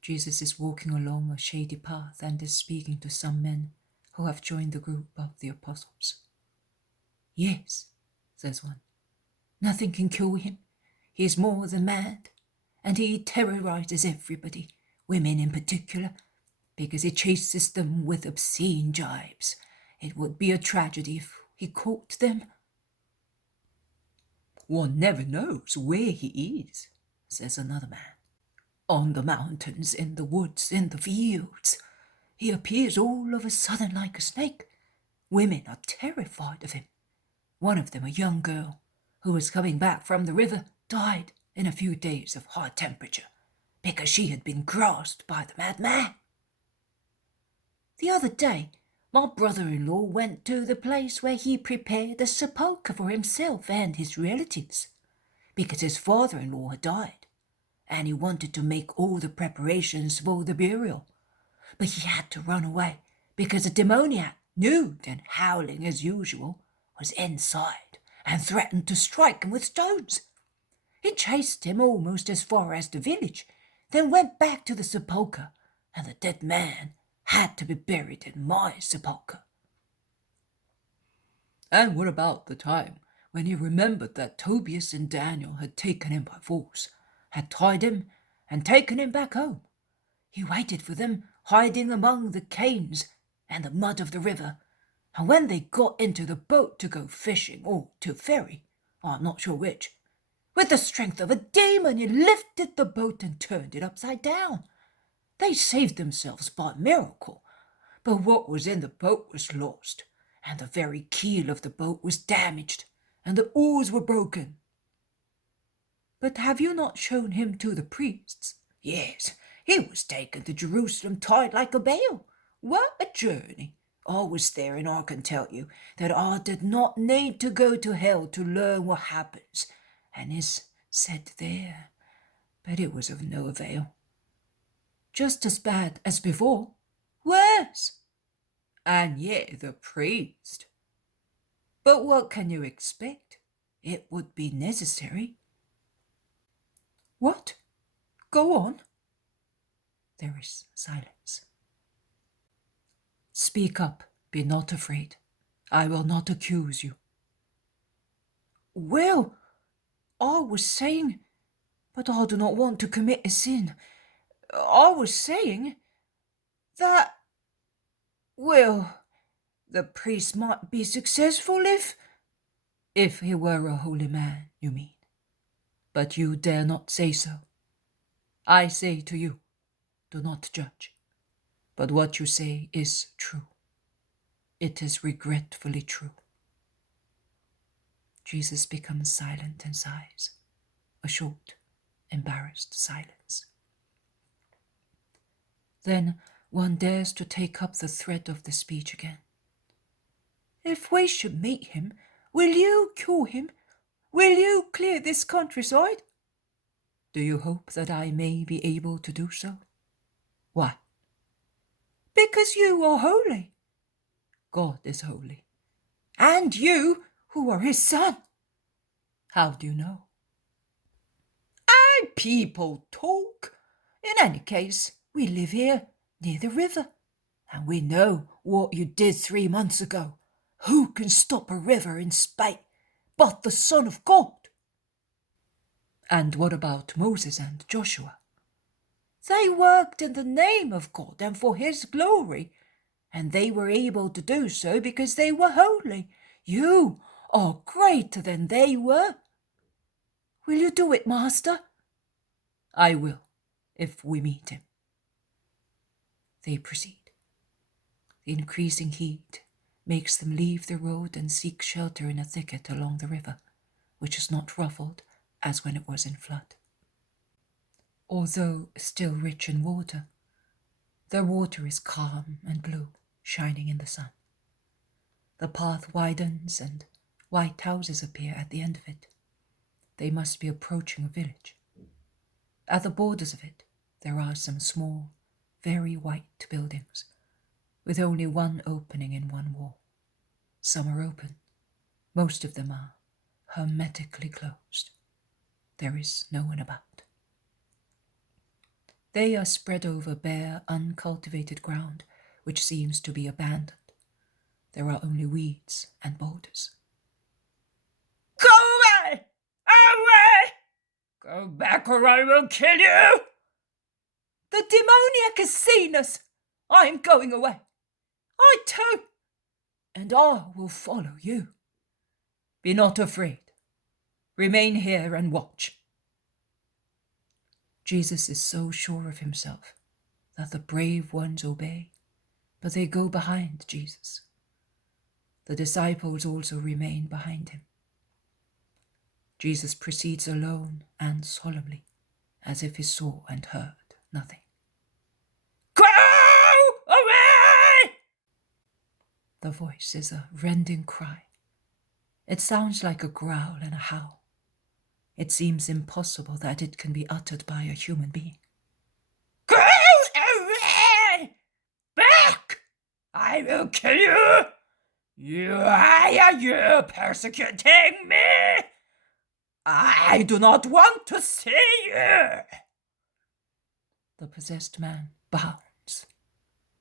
Jesus is walking along a shady path and is speaking to some men who have joined the group of the apostles. "Yes," says one, "nothing can cure him. He is more than mad, and he terrorizes everybody, women in particular, because he chases them with obscene jibes. It would be a tragedy if he caught them." "One never knows where he is," says another man. "On the mountains, in the woods, in the fields. He appears all of a sudden like a snake. Women are terrified of him. One of them, a young girl, who was coming back from the river, died in a few days of high temperature, because she had been grasped by the madman. The other day, my brother-in-law went to the place where he prepared a sepulchre for himself and his relatives, because his father-in-law had died, and he wanted to make all the preparations for the burial. But he had to run away, because the demoniac, nude and howling as usual, was inside and threatened to strike him with stones. He chased him almost as far as the village, then went back to the sepulchre, and the dead man had to be buried in my sepulchre." "And what about the time when he remembered that Tobias and Daniel had taken him by force, had tied him, and taken him back home? He waited for them, hiding among the canes and the mud of the river, and when they got into the boat to go fishing or to ferry, I'm not sure which, with the strength of a demon he lifted the boat and turned it upside down. They saved themselves by miracle, but what was in the boat was lost, and the very keel of the boat was damaged, and the oars were broken." "But have you not shown him to the priests?" "Yes, he was taken to Jerusalem tied like a bale. What a journey! I was there, and I can tell you that I did not need to go to hell to learn what happens, and is said there, but it was of no avail." "Just as bad as before?" "Worse." "And yet the priest." "But what can you expect? It would be necessary." "What? Go on." There is silence. "Speak up, be not afraid. I will not accuse you." "Well, I was saying, but I do not want to commit a sin. I was saying that, well, the priest might be successful If he were a holy man, you mean. But you dare not say so. I say to you, do not judge. But what you say is true. It is regretfully true." Jesus becomes silent and sighs, a short, embarrassed silence. Then one dares to take up the thread of the speech again. "If we should meet him, will you cure him? Will you clear this countryside?" Do you hope that I may be able to do so? Why? "Because you are holy." God is holy. "And you, who are his son." How do you know? "And people talk. In any case, we live here, near the river, and we know what you did 3 months ago. Who can stop a river in spite but the Son of God?" And what about Moses and Joshua? "They worked in the name of God and for his glory, and they were able to do so because they were holy. You are greater than they were. Will you do it, Master?" I will, if we meet him." They proceed. The increasing heat makes them leave the road and seek shelter in a thicket along the river, which is not ruffled as when it was in flood. Although still rich in water, their water is calm and blue, shining in the sun. The path widens and white houses appear at the end of it. They must be approaching a village. At the borders of it, there are some small, very white buildings, with only one opening in one wall. Some are open. Most of them are hermetically closed. There is no one about. They are spread over bare, uncultivated ground, which seems to be abandoned. There are only weeds and boulders. "Go away! Away! Go back or I will kill you!" The demoniac has seen us. I am going away. I too. And I will follow you." Be not afraid. Remain here and watch. Jesus is so sure of himself that the brave ones obey, but they go behind Jesus. The disciples also remain behind him. Jesus proceeds alone and solemnly, as if he saw and heard nothing. "Go away!" The voice is a rending cry. It sounds like a growl and a howl. It seems impossible that it can be uttered by a human being. "Go away! Back! I will kill you! Why are you persecuting me? I do not want to see you!" The possessed man bounds.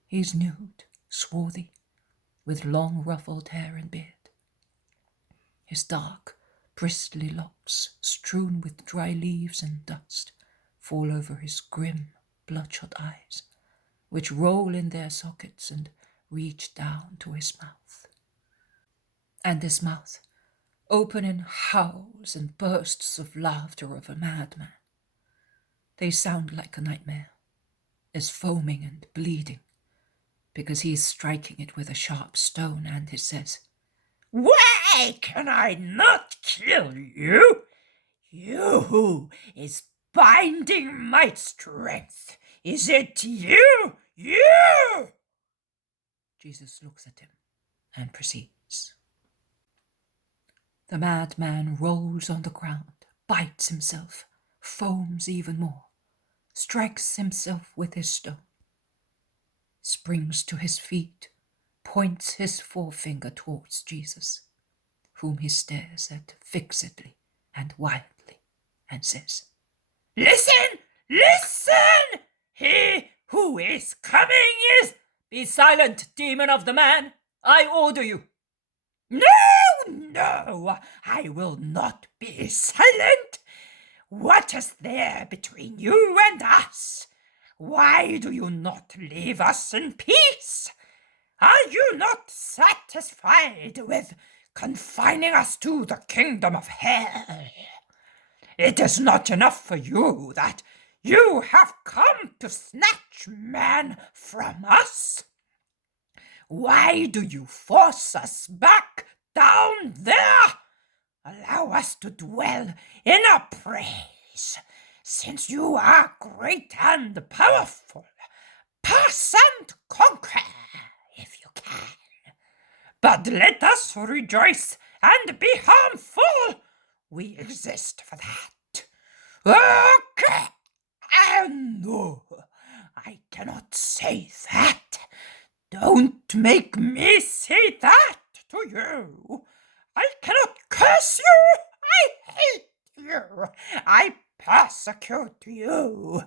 He is nude, swarthy, with long ruffled hair and beard. His dark, bristly locks, strewn with dry leaves and dust, fall over his grim, bloodshot eyes, which roll in their sockets and reach down to his mouth. And his mouth, open in howls and bursts of laughter of a madman. They sound like a nightmare. is foaming and bleeding because he is striking it with a sharp stone, and he says, "Why can I not kill you? You who is binding my strength. Is it you? You?" Jesus looks at him and proceeds. The madman rolls on the ground, bites himself, foams even more, strikes himself with his stone, springs to his feet, points his forefinger towards Jesus, whom he stares at fixedly and wildly, and says, "Listen! Listen! He who is coming is—" "Be silent, demon of the man! I order you!" "No, no, I will not be silent. What is there between you and us? Why do you not leave us in peace? Are you not satisfied with confining us to the kingdom of hell? It is not enough for you that you have come to snatch man from us. Why do you force us back down there? Allow us to dwell in a praise, since you are great and powerful. Pass and conquer, if you can. But let us rejoice and be harmful. We exist for that. Okay. No, I cannot say that. Don't make me say that to you. I cannot curse you. I hate you. I persecute you.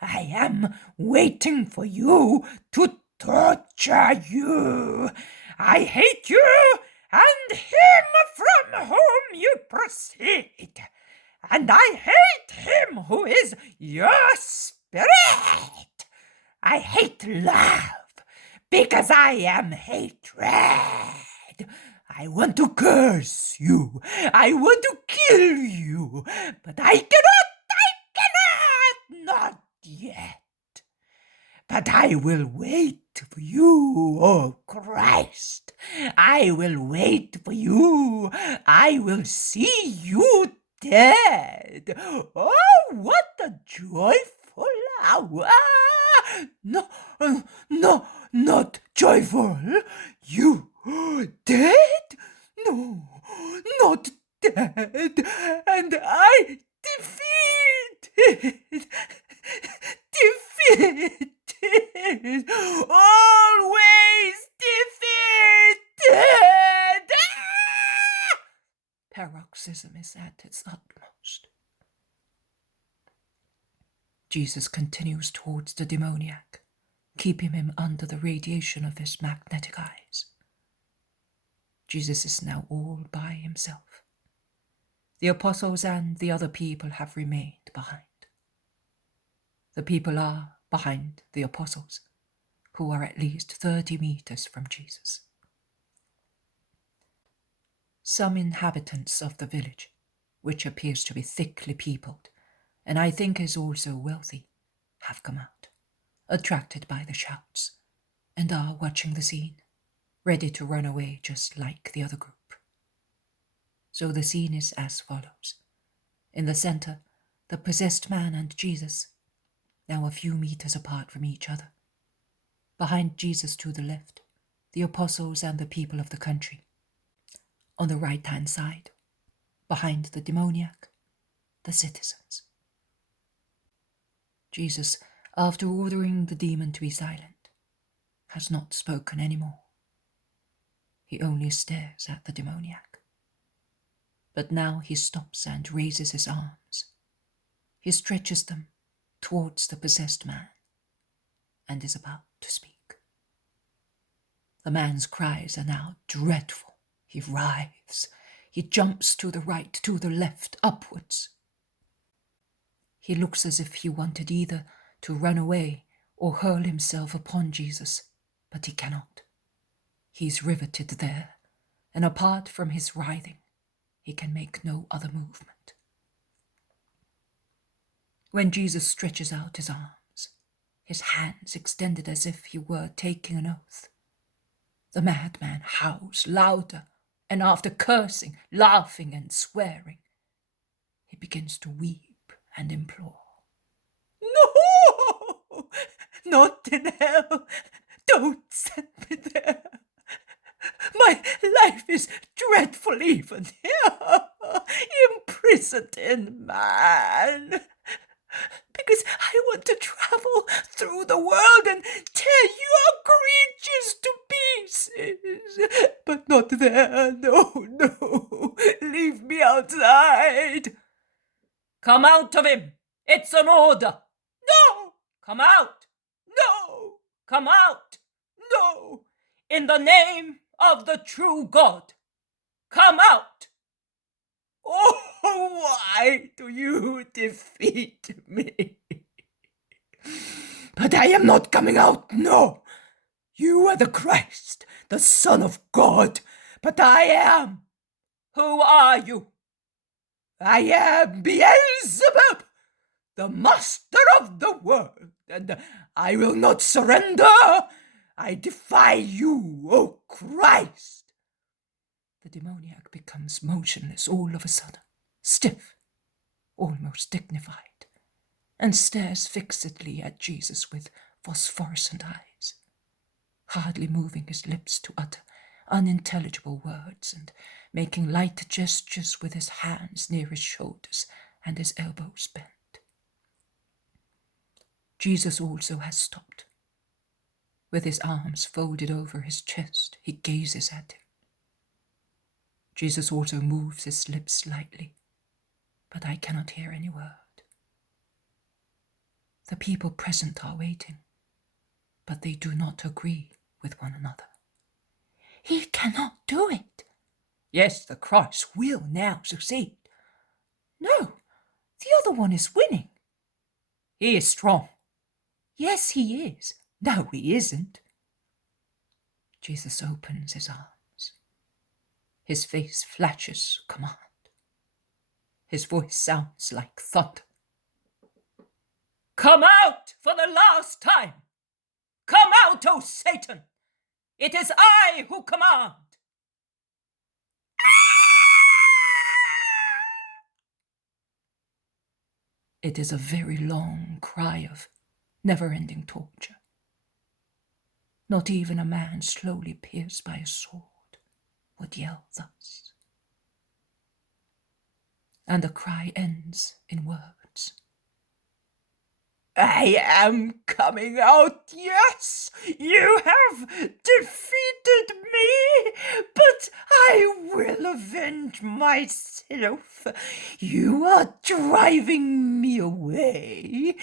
I am waiting for you to torture you. I hate you and him from whom you proceed. And I hate him who is your spirit. I hate love because I am hatred. I want to curse you. I want to kill you. But I cannot, not yet. But I will wait for you, O Christ. I will wait for you. I will see you dead. Oh, what a joyful hour. No, not joyful. You dead? No, not dead. And I defeated. Always defeated. Paroxysm is at its utmost. Jesus continues towards the demoniac, keeping him under the radiation of his magnetic eyes. Jesus is now all by himself. The apostles and the other people have remained behind. The people are behind the apostles, who are at least 30 meters from Jesus. Some inhabitants of the village, which appears to be thickly peopled, and I think is also wealthy, have come out, attracted by the shouts, and are watching the scene, ready to run away just like the other group. So the scene is as follows. In the center, the possessed man and Jesus, now a few meters apart from each other. Behind Jesus to the left, the apostles and the people of the country. On the right-hand side, behind the demoniac, the citizens. Jesus, after ordering the demon to be silent, has not spoken any more. He only stares at the demoniac. But now he stops and raises his arms. He stretches them towards the possessed man and is about to speak. The man's cries are now dreadful. He writhes. He jumps to the right, to the left, upwards. He looks as if he wanted either to run away or hurl himself upon Jesus, but he cannot. He's riveted there, and apart from his writhing, he can make no other movement. When Jesus stretches out his arms, his hands extended as if he were taking an oath. The madman howls louder, and after cursing, laughing, and swearing, he begins to weep and implore. No! Not in hell! Don't send me there! My life is dreadful even here, imprisoned in man. Because I want to travel through the world and tear your creatures to pieces. But not there, no, leave me outside. Come out of him! It's an order! No! Come out! No! Come out! No! In the name of the true God, come out! Oh, why do you defeat me? But I am not coming out, no. You are the Christ, the Son of God, but I am. Who are you? I am Beelzebub, the master of the world, and I will not surrender. I defy you, O Christ. The demoniac becomes motionless all of a sudden, stiff, almost dignified, and stares fixedly at Jesus with phosphorescent eyes, hardly moving his lips to utter unintelligible words and making light gestures with his hands near his shoulders and his elbows bent. Jesus also has stopped. With his arms folded over his chest, he gazes at him. Jesus also moves his lips slightly, but I cannot hear any word. The people present are waiting, but they do not agree with one another. He cannot do it. Yes, the Christ will now succeed. No, the other one is winning. He is strong. Yes, he is. No, he isn't. Jesus opens his arms. His face flashes command. His voice sounds like thunder. Come out for the last time! Come out, O Satan! It is I who command! It is a very long cry of never-ending torture. Not even a man slowly pierced by a sword would yell thus. And the cry ends in words. I am coming out, yes, you have defeated me, but I will avenge myself. You are driving me away,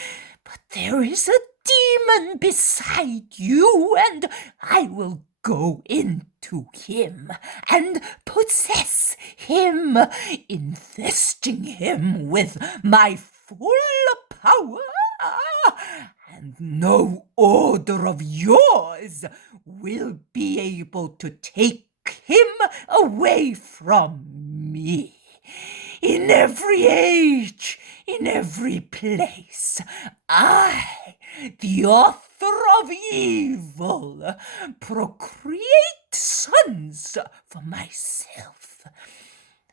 but there is a demon beside you, and I will go into him and possess him, investing him with my full power, and no order of yours will be able to take him away from me. In every age, in every place, I, the author of evil, procreate sons for myself.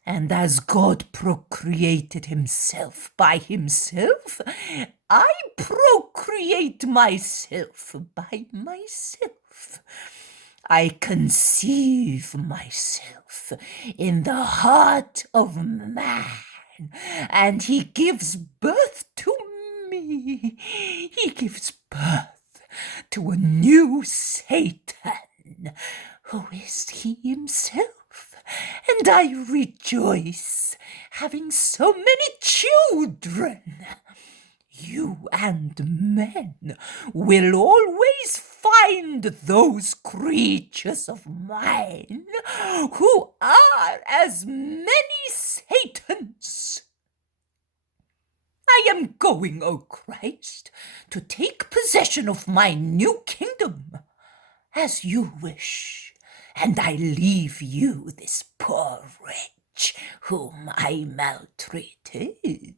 And as God procreated himself by himself, I procreate myself by myself. I conceive myself in the heart of man, and he gives birth to me. He gives birth to a new Satan, who is he himself. And I rejoice, having so many children. You and men will always find those creatures of mine who are as many Satans. I am going, O Christ, to take possession of my new kingdom, as you wish, and I leave you this poor wretch whom I maltreated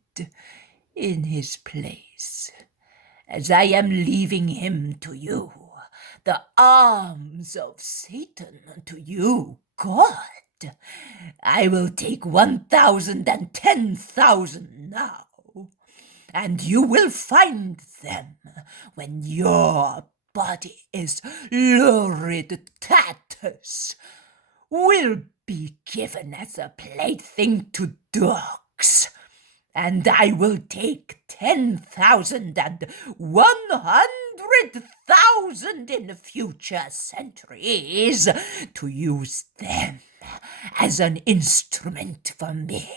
in his place, as I am leaving him to you, the arms of Satan to you, God. I will take 1,010,000 now, and you will find them when your body is lurid tatters, will be given as a plaything to dogs. And I will take 10,000 and 100,000 in future centuries to use them as an instrument for me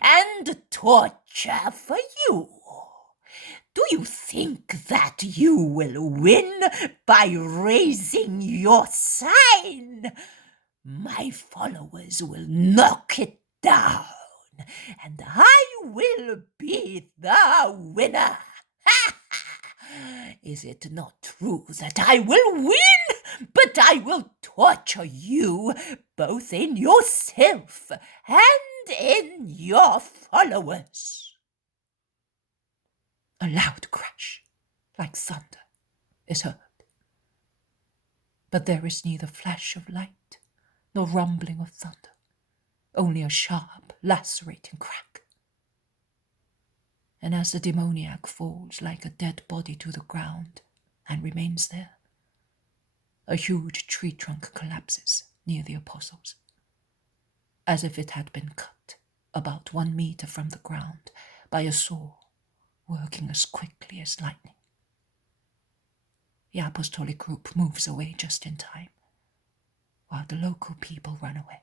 and torture for you. Do you think that you will win by raising your sign? My followers will knock it down, and I will be the winner. Is it not true that I will win, but I will torture you both in yourself and in your followers? A loud crash, like thunder, is heard. But there is neither flash of light nor rumbling of thunder, only a sharp, lacerating crack. And as the demoniac falls like a dead body to the ground and remains there, a huge tree trunk collapses near the apostles, as if it had been cut about 1 meter from the ground by a saw working as quickly as lightning. The apostolic group moves away just in time, while the local people run away.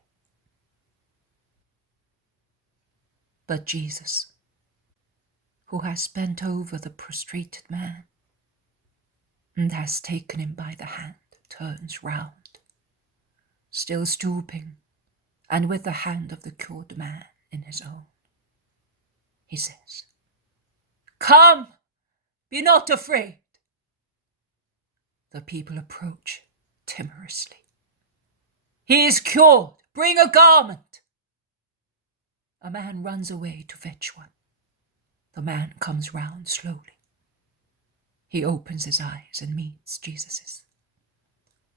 But Jesus, who has bent over the prostrated man and has taken him by the hand, turns round, still stooping, and with the hand of the cured man in his own. He says, "Come, be not afraid." The people approach timorously. "He is cured. Bring a garment." A man runs away to fetch one. The man comes round slowly. He opens his eyes and meets Jesus's.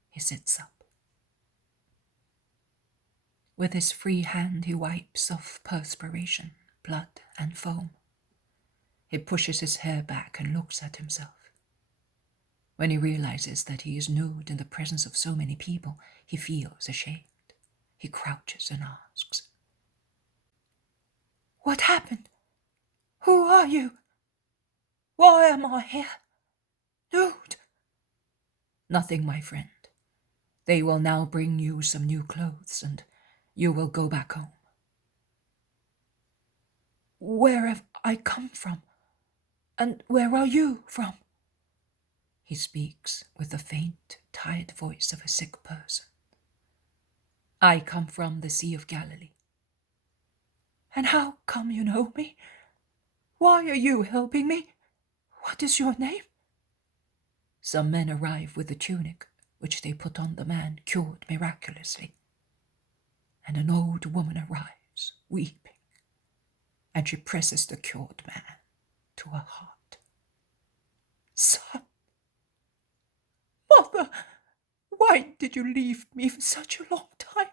He sits up. With his free hand he wipes off perspiration, blood, and foam. He pushes his hair back and looks at himself. When he realizes that he is nude in the presence of so many people, he feels ashamed. He crouches and asks, "What happened? Who are you? Why am I here? Nude?" "Nothing, my friend. They will now bring you some new clothes, and you will go back home." "Where have I come from? And where are you from?" He speaks with the faint, tired voice of a sick person. "I come from the Sea of Galilee." "And how come you know me? Why are you helping me? What is your name?" Some men arrive with the tunic, which they put on the man cured miraculously. And an old woman arrives, weeping, and she presses the cured man to her heart. "Son, mother, why did you leave me for such a long time?"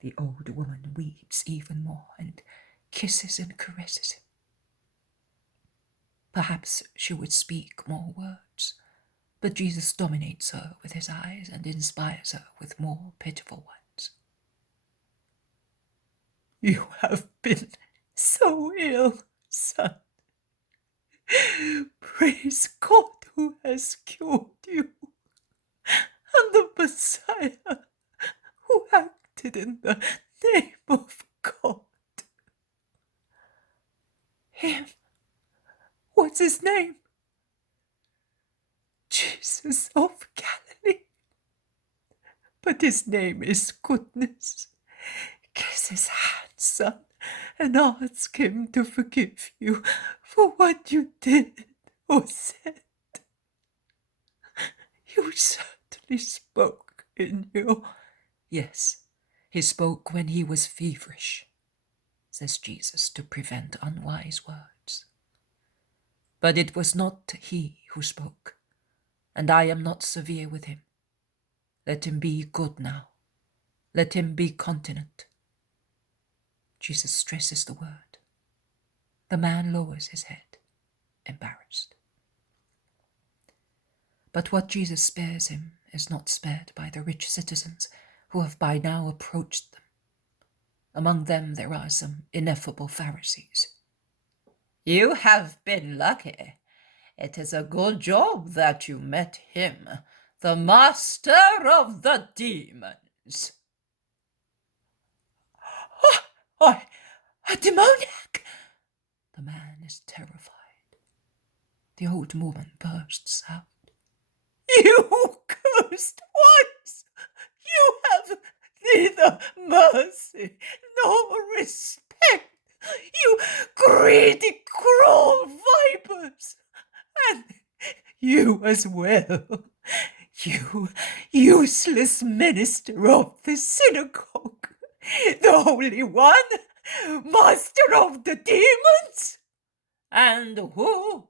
The old woman weeps even more and kisses and caresses him. Perhaps she would speak more words, but Jesus dominates her with his eyes and inspires her with more pitiful ones. "You have been so ill, son. Praise God who has cured you, and the Messiah who acted in the name of God." "Him? What's his name?" "Jesus of Galilee. But his name is Goodness. Kiss his hand, son, and ask him to forgive you for what you did or said. You certainly spoke in your..." "Yes, he spoke when he was feverish," says Jesus to prevent unwise words. But it was not he who spoke, and I am not severe with him. Let him be good now. Let him be continent. Jesus stresses the word. The man lowers his head, embarrassed. But what Jesus spares him is not spared by the rich citizens who have by now approached them. Among them there are some ineffable Pharisees. You have been lucky. It is a good job that you met him, the master of the demons. A demoniac! The man is terrified. The old woman bursts out. You cursed ones! You have neither mercy nor respect, you greedy, cruel vipers! And you as well, you useless minister of the synagogue, the Holy One, master of the demons! And who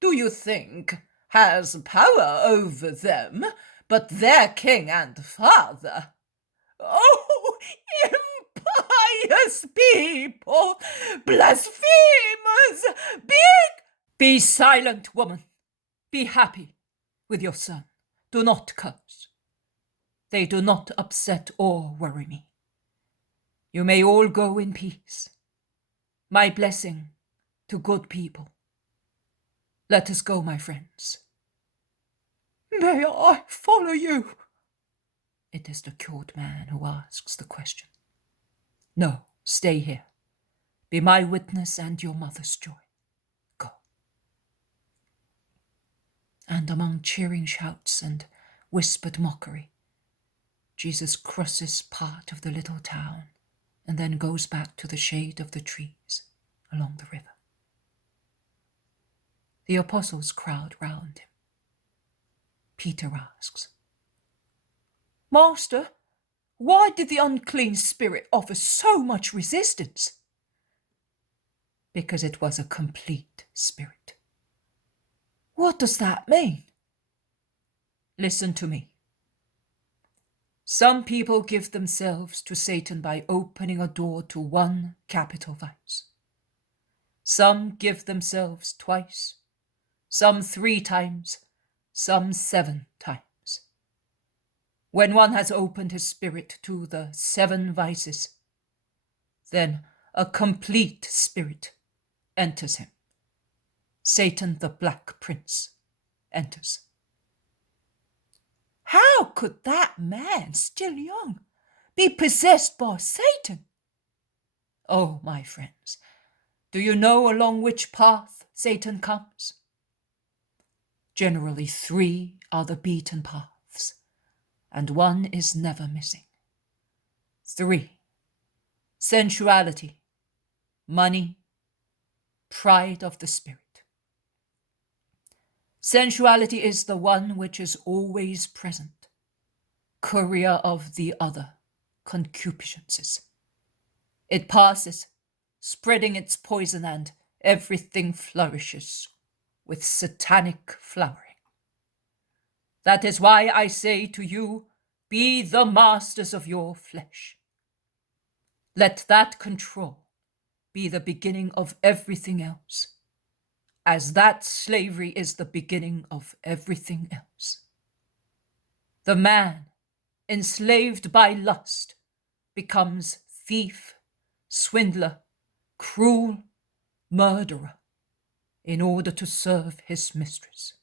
do you think has power over them but their king and father? Oh, impious people, blasphemers, Be silent, woman. Be happy with your son. Do not curse. They do not upset or worry me. You may all go in peace. My blessing to good people. Let us go, my friends. May I follow you? It is the cured man who asks the question. No, stay here. Be my witness and your mother's joy. Go. And among cheering shouts and whispered mockery, Jesus crosses part of the little town and then goes back to the shade of the trees along the river. The apostles crowd round him. Peter asks, Master, why did the unclean spirit offer so much resistance? Because it was a complete spirit. What does that mean? Listen to me. Some people give themselves to Satan by opening a door to one capital vice. Some give themselves twice, some 3 times, some 7 times. When one has opened his spirit to the 7 vices, then a complete spirit enters him. Satan, the Black Prince, enters. How could that man, still young, be possessed by Satan? Oh, my friends, do you know along which path Satan comes? Generally 3 are the beaten paths, and one is never missing. 3. Sensuality, money, pride of the spirit. Sensuality is the one which is always present, courier of the other concupiscences. It passes, spreading its poison, and everything flourishes with satanic flowering. That is why I say to you, be the masters of your flesh. Let that control be the beginning of everything else, as that slavery is the beginning of everything else. The man, enslaved by lust, becomes thief, swindler, cruel, murderer, in order to serve his mistress.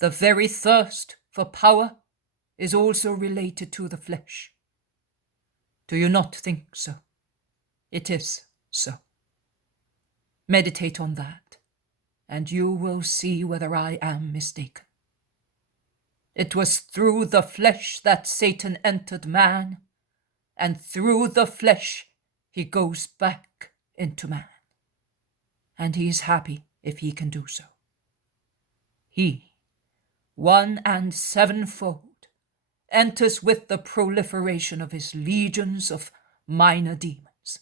The very thirst for power is also related to the flesh. Do you not think so? It is so. Meditate on that, and you will see whether I am mistaken. It was through the flesh that Satan entered man, and through the flesh he goes back into man. And he is happy if he can do so. He, 1 and 7-fold, enters with the proliferation of his legions of minor demons.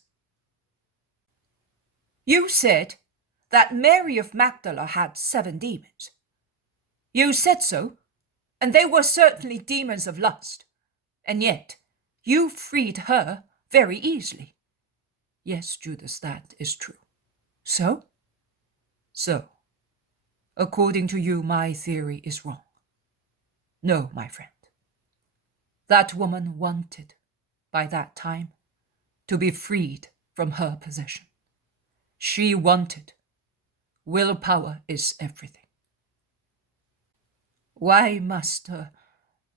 You said that Mary of Magdala had 7 demons. You said so, and they were certainly demons of lust, and yet you freed her very easily. Yes, Judas, that is true. So? So, according to you, my theory is wrong. No, my friend. That woman wanted, by that time, to be freed from her possession. She wanted. Willpower is everything. Why, Master,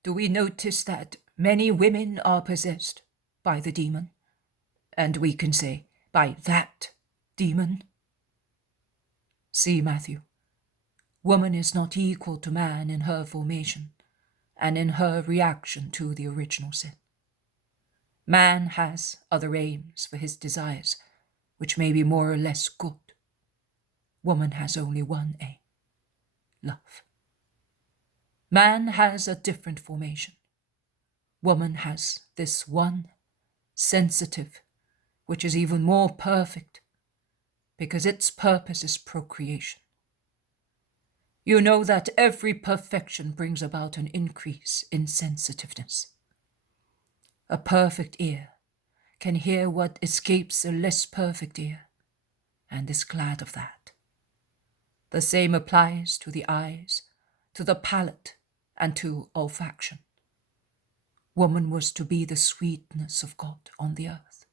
do we notice that many women are possessed by the demon? And we can say, by that demon? See, Matthew, woman is not equal to man in her formation and in her reaction to the original sin. Man has other aims for his desires, which may be more or less good. Woman has only one aim: love. Man has a different formation. Woman has this one, sensitive, which is even more perfect, because its purpose is procreation. You know that every perfection brings about an increase in sensitiveness. A perfect ear can hear what escapes a less perfect ear, and is glad of that. The same applies to the eyes, to the palate, and to olfaction. Woman was to be the sweetness of God on the earth.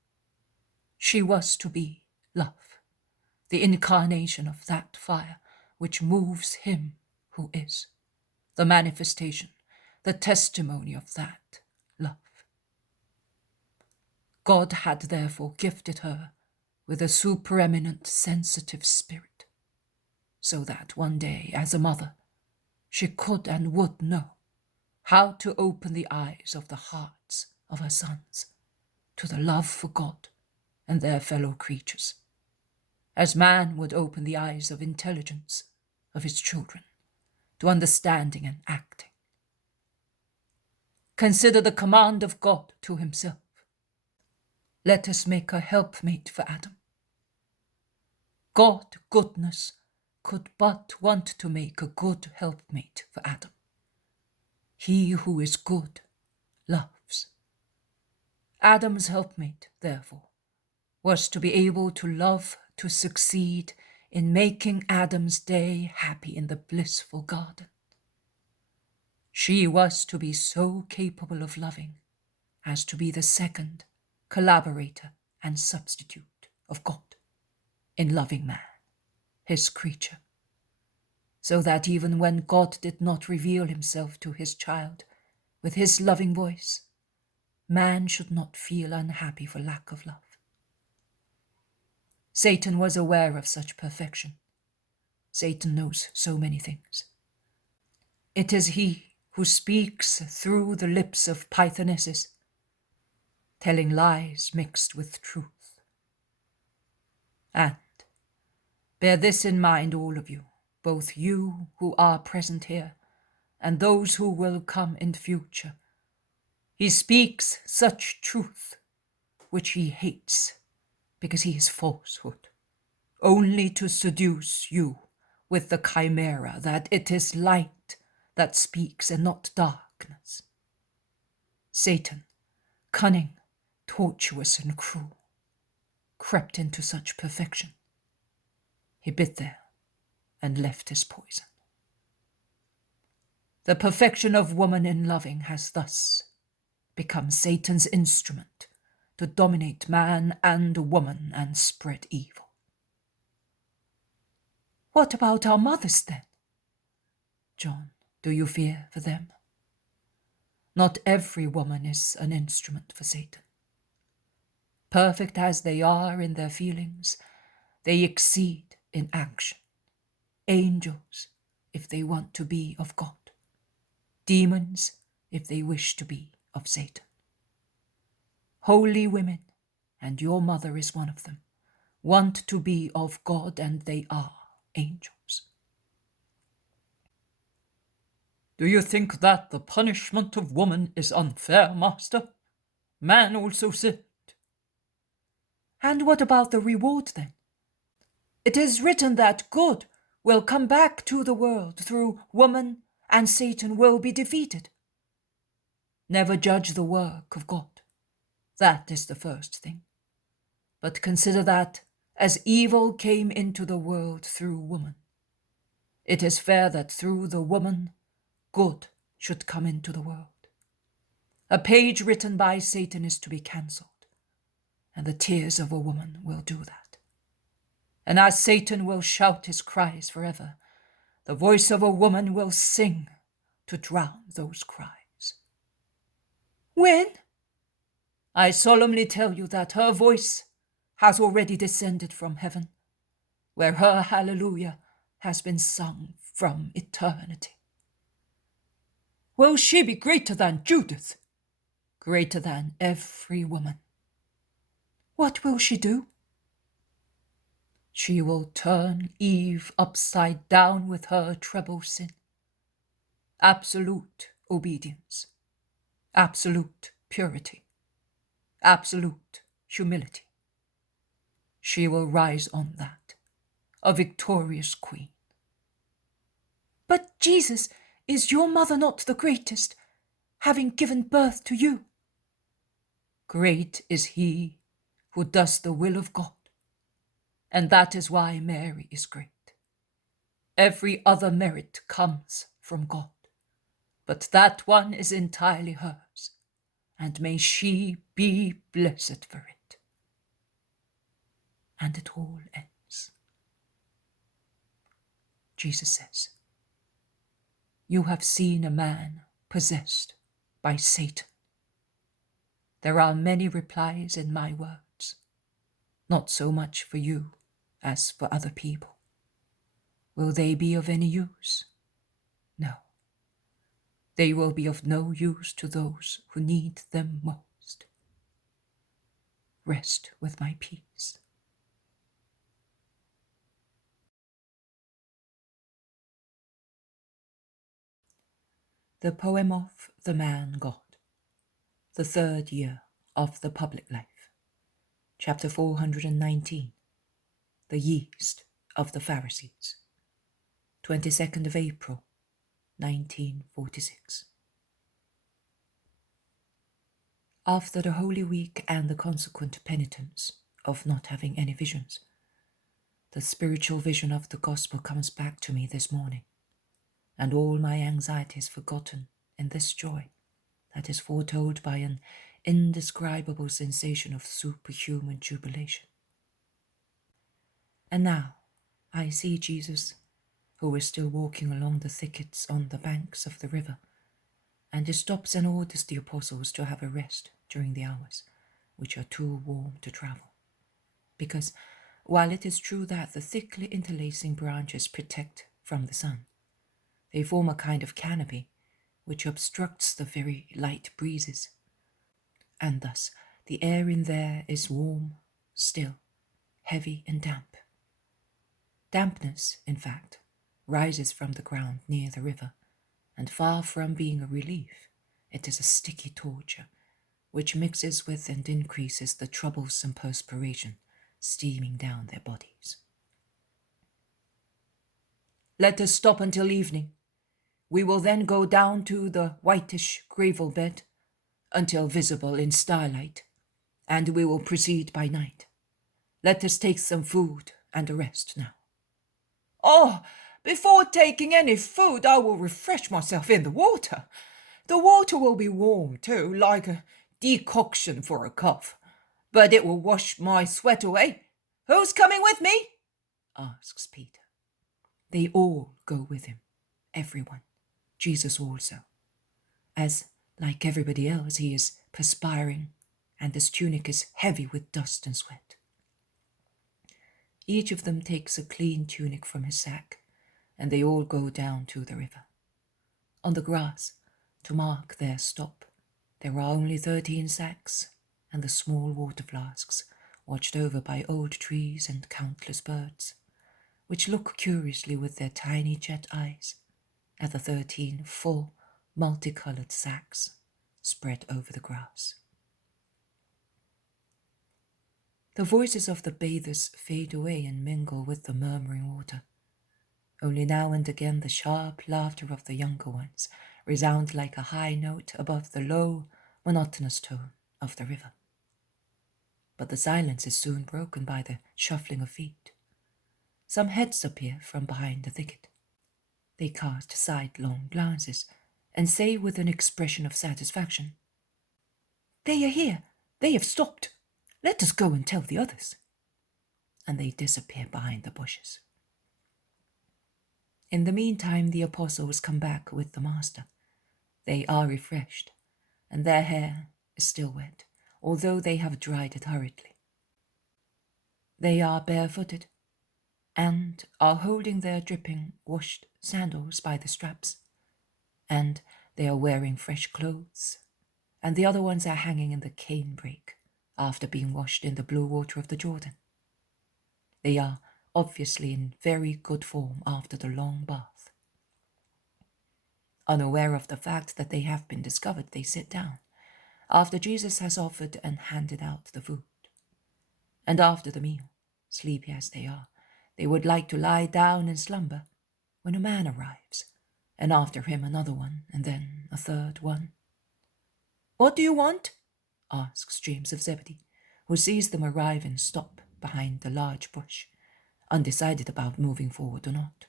She was to be love, the incarnation of that fire which moves him who is, the manifestation, the testimony of that love. God had therefore gifted her with a supereminent sensitive spirit, so that one day, as a mother, she could and would know how to open the eyes of the hearts of her sons to the love for God and their fellow creatures, as man would open the eyes of intelligence of his children to understanding and acting. Consider the command of God to himself: let us make a helpmate for Adam. God, goodness, could but want to make a good helpmate for Adam. He who is good loves. Adam's helpmate, therefore, was to be able to love, to succeed in making Adam's day happy in the blissful garden. She was to be so capable of loving as to be the second collaborator and substitute of God in loving man, his creature, so that even when God did not reveal himself to his child with his loving voice, man should not feel unhappy for lack of love. Satan was aware of such perfection. Satan knows so many things. It is he who speaks through the lips of Pythonesses, telling lies mixed with truth. And bear this in mind, all of you, both you who are present here and those who will come in future. He speaks such truth which he hates, because he is falsehood, only to seduce you with the chimera that it is light that speaks and not darkness. Satan, cunning, tortuous, and cruel, crept into such perfection. He bit there and left his poison. The perfection of woman in loving has thus become Satan's instrument to dominate man and woman and spread evil. What about our mothers then? John, do you fear for them? Not every woman is an instrument for Satan. Perfect as they are in their feelings, they exceed in action. Angels, if they want to be of God. Demons, if they wish to be of Satan. Holy women, and your mother is one of them, want to be of God, and they are angels. Do you think that the punishment of woman is unfair, Master? Man also sinned. And what about the reward then? It is written that good will come back to the world through woman, and Satan will be defeated. Never judge the work of God. That is the first thing. But consider that as evil came into the world through woman, it is fair that through the woman, good should come into the world. A page written by Satan is to be cancelled, and the tears of a woman will do that. And as Satan will shout his cries forever, the voice of a woman will sing to drown those cries. When? I solemnly tell you that her voice has already descended from heaven, where her hallelujah has been sung from eternity. Will she be greater than Judith? Greater than every woman. What will she do? She will turn Eve upside down with her treble sin. Absolute obedience, absolute purity, absolute humility. She will rise on that, a victorious queen. But Jesus, is your mother not the greatest, having given birth to you? Great is he who does the will of God, and that is why Mary is great. Every other merit comes from God, but that one is entirely hers, and may she be blessed for it. And it all ends. Jesus says, "You have seen a man possessed by Satan." There are many replies in my words, not so much for you as for other people. Will they be of any use? No. They will be of no use to those who need them most. Rest with my peace. The poem of the man God. The third year of the public life. Chapter 419. The Yeast of the Pharisees. 22nd of April, 1946. After the Holy Week and the consequent penitence of not having any visions, the spiritual vision of the gospel comes back to me this morning, and all my anxiety is forgotten in this joy that is foretold by an indescribable sensation of superhuman jubilation. And now I see Jesus, who is still walking along the thickets on the banks of the river, and he stops and orders the apostles to have a rest during the hours which are too warm to travel. Because while it is true that the thickly interlacing branches protect from the sun, they form a kind of canopy which obstructs the very light breezes, and thus the air in there is warm, still, heavy and damp. Dampness, in fact, rises from the ground near the river, and far from being a relief, it is a sticky torture, which mixes with and increases the troublesome perspiration steaming down their bodies. Let us stop until evening. We will then go down to the whitish gravel bed until visible in starlight, and we will proceed by night. Let us take some food and a rest now. Oh, before taking any food, I will refresh myself in the water. The water will be warm too, like a decoction for a cough, but it will wash my sweat away. Who's coming with me? Asks Peter. They all go with him, everyone. Jesus also, as, like everybody else, he is perspiring, and his tunic is heavy with dust and sweat. Each of them takes a clean tunic from his sack, and they all go down to the river. On the grass, to mark their stop, there are only 13 sacks, and the small water flasks, watched over by old trees and countless birds, which look curiously with their tiny jet eyes at the 13 full, multicolored sacks spread over the grass. The voices of the bathers fade away and mingle with the murmuring water. Only now and again the sharp laughter of the younger ones resound like a high note above the low, monotonous tone of the river. But the silence is soon broken by the shuffling of feet. Some heads appear from behind the thicket. They cast sidelong glances and say with an expression of satisfaction, "They are here. They have stopped. Let us go and tell the others." And they disappear behind the bushes. In the meantime, the apostles come back with the Master. They are refreshed, and their hair is still wet, although they have dried it hurriedly. They are barefooted, and are holding their dripping, washed sandals by the straps, and they are wearing fresh clothes, and the other ones are hanging in the canebrake after being washed in the blue water of the Jordan. They are obviously in very good form after the long bath. Unaware of the fact that they have been discovered, they sit down, after Jesus has offered and handed out the food. And after the meal, sleepy as they would like to lie down and slumber, when a man arrives, and after him another one, and then a third one. "What do you want?" asks James of Zebedee, who sees them arrive and stop behind the large bush, undecided about moving forward or not.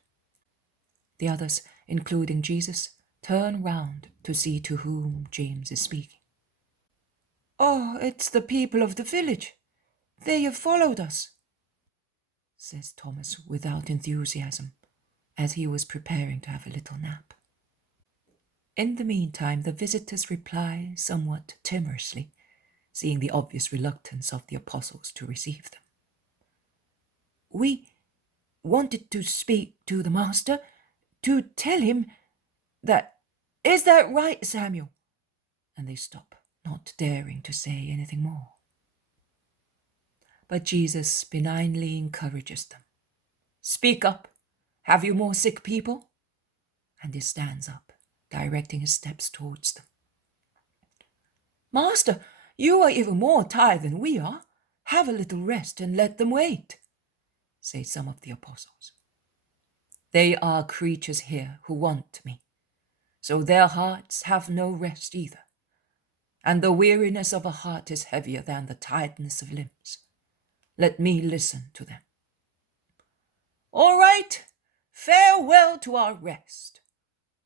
The others, including Jesus, turn round to see to whom James is speaking. "Oh, it's the people of the village. They have followed us," says Thomas without enthusiasm, as he was preparing to have a little nap. In the meantime, the visitors reply somewhat timorously, seeing the obvious reluctance of the apostles to receive them. "We wanted to speak to the Master, to tell him that... Is that right, Samuel?" And they stop, not daring to say anything more. But Jesus benignly encourages them. "Speak up. Have you more sick people?" And he stands up, directing his steps towards them. "Master, you are even more tired than we are. Have a little rest and let them wait," say some of the apostles. "They are creatures here who want me, so their hearts have no rest either, and the weariness of a heart is heavier than the tiredness of limbs. Let me listen to them." "All right, farewell to our rest,"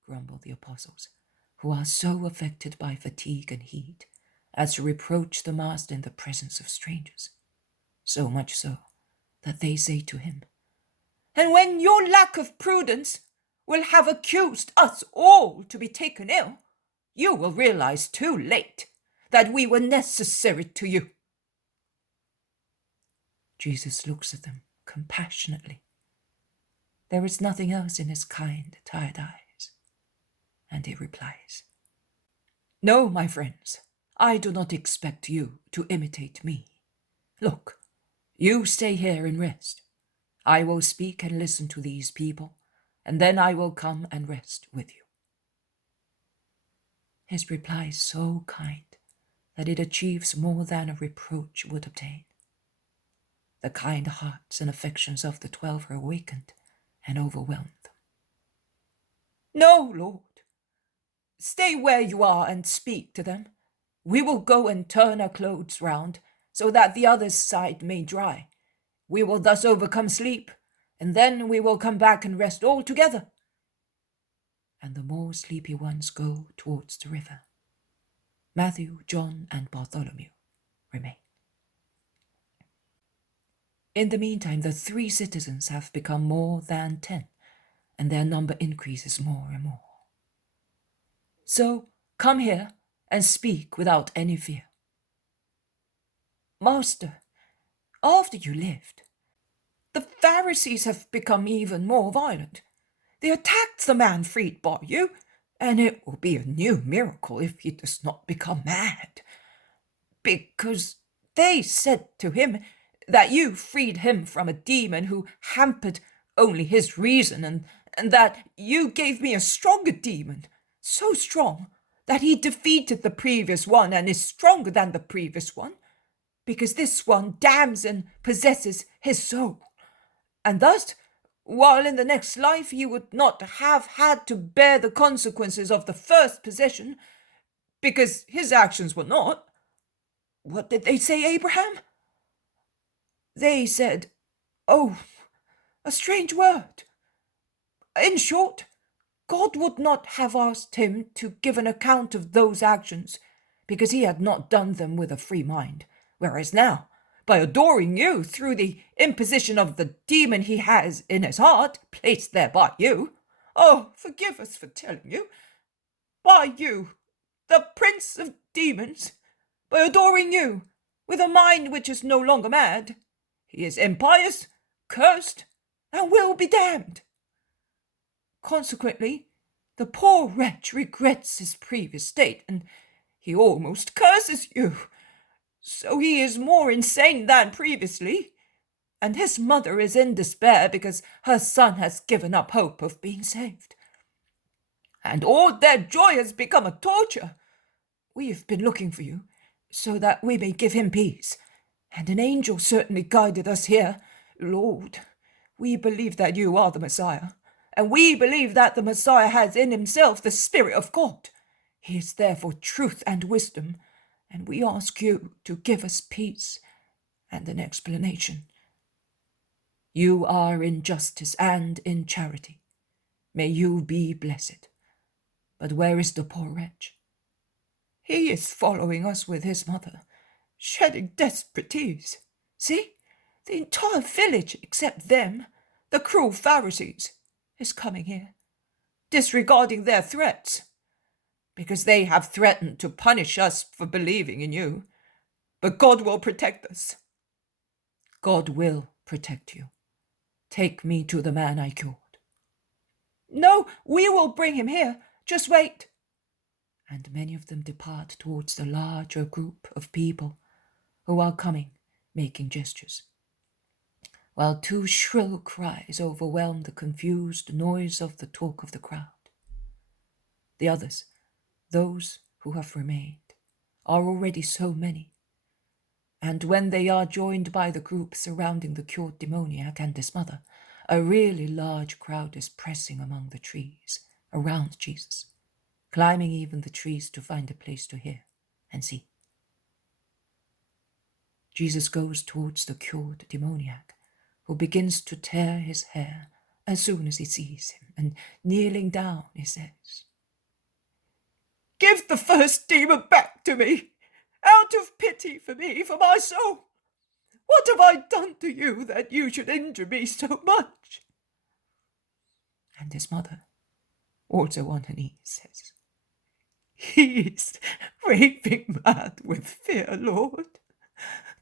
grumble the apostles, who are so affected by fatigue and heat as to reproach the Master in the presence of strangers, so much so that they say to him, "And when your lack of prudence will have accused us all to be taken ill, you will realize too late that we were necessary to you." Jesus looks at them compassionately. There is nothing else in his kind, tired eyes, and he replies, "No, my friends, I do not expect you to imitate me. Look, you stay here and rest. I will speak and listen to these people, and then I will come and rest with you." His reply is so kind that it achieves more than a reproach would obtain. The kind hearts and affections of the 12 are awakened and overwhelmed them. "No, Lord, stay where you are and speak to them. We will go and turn our clothes round so that the other side may dry. We will thus overcome sleep, and then we will come back and rest all together." And the more sleepy ones go towards the river. Matthew, John, and Bartholomew remain. In the meantime, the 3 citizens have become more than 10, and their number increases more and more. "So come here and speak without any fear." "Master, after you left, the Pharisees have become even more violent. They attacked the man freed by you, and it will be a new miracle if he does not become mad. Because they said to him that you freed him from a demon who hampered only his reason, and that you gave me a stronger demon, so strong that he defeated the previous one and is stronger than the previous one. because this one damns and possesses his soul. And thus, while in the next life he would not have had to bear the consequences of the first possession, because his actions were not. What did they say, Abraham? They said, oh, a strange word. In short, God would not have asked him to give an account of those actions, because he had not done them with a free mind, whereas now, by adoring you through the imposition of the demon he has in his heart, placed there by you, oh, forgive us for telling you, by you, the prince of demons, by adoring you, with a mind which is no longer mad, he is impious, cursed, and will be damned. Consequently, the poor wretch regrets his previous state, and he almost curses you. So he is more insane than previously, and his mother is in despair because her son has given up hope of being saved. And all their joy has become a torture. We have been looking for you, so that we may give him peace, and an angel certainly guided us here. Lord, we believe that you are the Messiah, and we believe that the Messiah has in himself the Spirit of God. He is therefore truth and wisdom, and we ask you to give us peace and an explanation. You are in justice and in charity. May you be blessed. But where is the poor wretch? He is following us with his mother, shedding desperate tears. See, the entire village, except them, the cruel Pharisees, is coming here, disregarding their threats, because they have threatened to punish us for believing in you. But God will protect us. God will protect you. Take me to the man I cured. No, we will bring him here. Just wait. And many of them depart towards the larger group of people who are coming, making gestures, while two shrill cries overwhelm the confused noise of the talk of the crowd. The others, those who have remained, are already so many, and when they are joined by the group surrounding the cured demoniac and his mother, a really large crowd is pressing among the trees around Jesus, climbing even the trees to find a place to hear and see. Jesus goes towards the cured demoniac, who begins to tear his hair as soon as he sees him, and kneeling down, he says, "Give the first demon back to me, out of pity for me, for my soul. What have I done to you that you should injure me so much?" And his mother, also on her knees, says, "He is raving mad with fear, Lord.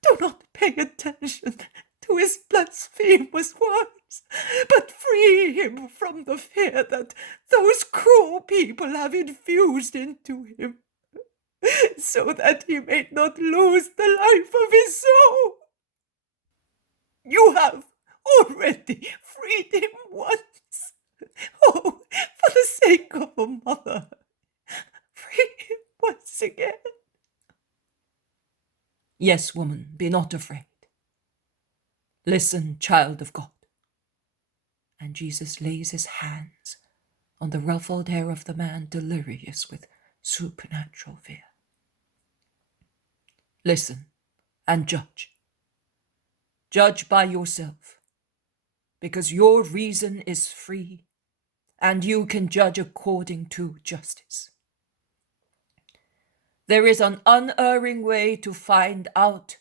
Do not pay attention to his blasphemous words, but free him from the fear that those cruel people have infused into him, so that he may not lose the life of his soul. You have already freed him once. Oh, for the sake of a mother, free him once again." Yes, woman, be not afraid. Listen, child of God. And Jesus lays his hands on the ruffled hair of the man delirious with supernatural fear. Listen and judge. Judge by yourself, because your reason is free, and you can judge according to justice. There is an unerring way to find out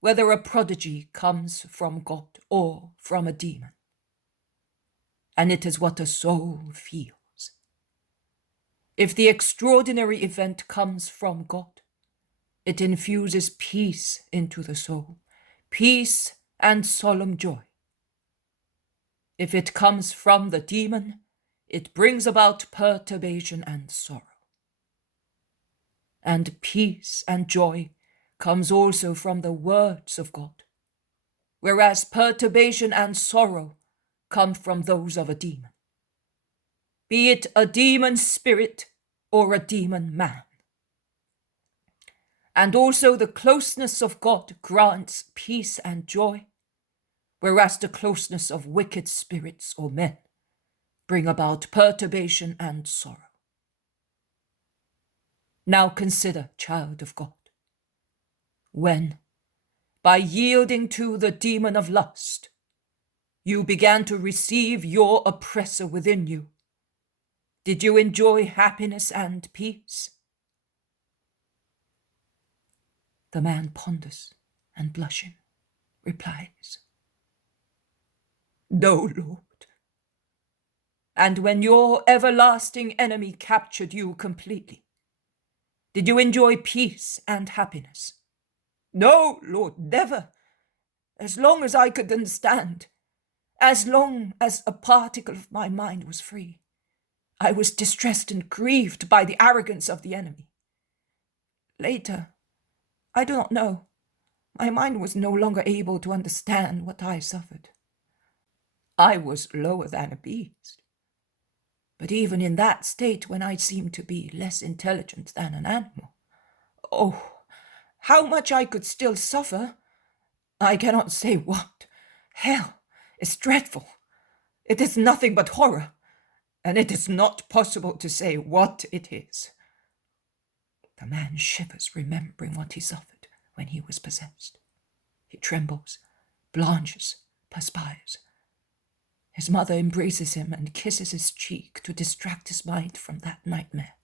whether a prodigy comes from God or from a demon. And it is what a soul feels. If the extraordinary event comes from God, it infuses peace into the soul, peace and solemn joy. If it comes from the demon, it brings about perturbation and sorrow. And peace and joy comes also from the words of God, whereas perturbation and sorrow come from those of a demon, be it a demon spirit or a demon man. And also the closeness of God grants peace and joy, whereas the closeness of wicked spirits or men bring about perturbation and sorrow. Now consider, child of God, when, by yielding to the demon of lust, you began to receive your oppressor within you, did you enjoy happiness and peace? The man ponders and blushing replies, No, Lord. And when your everlasting enemy captured you completely, did you enjoy peace and happiness? No, Lord, never. As long as I could understand, as long as a particle of my mind was free, I was distressed and grieved by the arrogance of the enemy. Later, I do not know, my mind was no longer able to understand what I suffered. I was lower than a beast. But even in that state, when I seemed to be less intelligent than an animal, oh, how much I could still suffer! I cannot say what. Hell is dreadful. It is nothing but horror, and it is not possible to say what it is. The man shivers, remembering what he suffered when he was possessed. He trembles, blanches, perspires. His mother embraces him and kisses his cheek to distract his mind from that nightmare.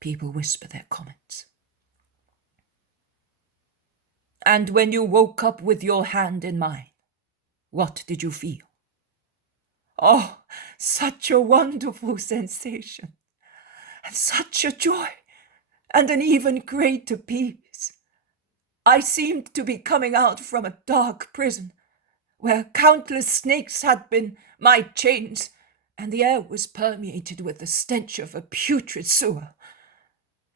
People whisper their comments. And when you woke up with your hand in mine, what did you feel? Oh, such a wonderful sensation, and such a joy, and an even greater peace. I seemed to be coming out from a dark prison, where countless snakes had been my chains, and the air was permeated with the stench of a putrid sewer.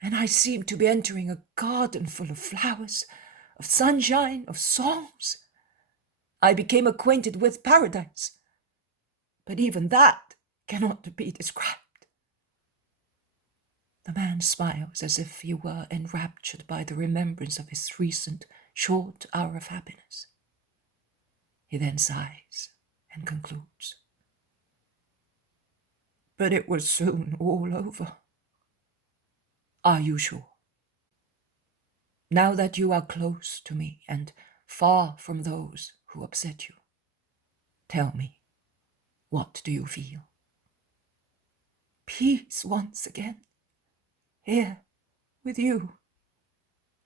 And I seemed to be entering a garden full of flowers, of sunshine, of songs. I became acquainted with paradise, but even that cannot be described. The man smiles as if he were enraptured by the remembrance of his recent short hour of happiness. He then sighs and concludes, But it was soon all over. Are you sure? Now that you are close to me and far from those who upset you, tell me, what do you feel? Peace once again, here with you.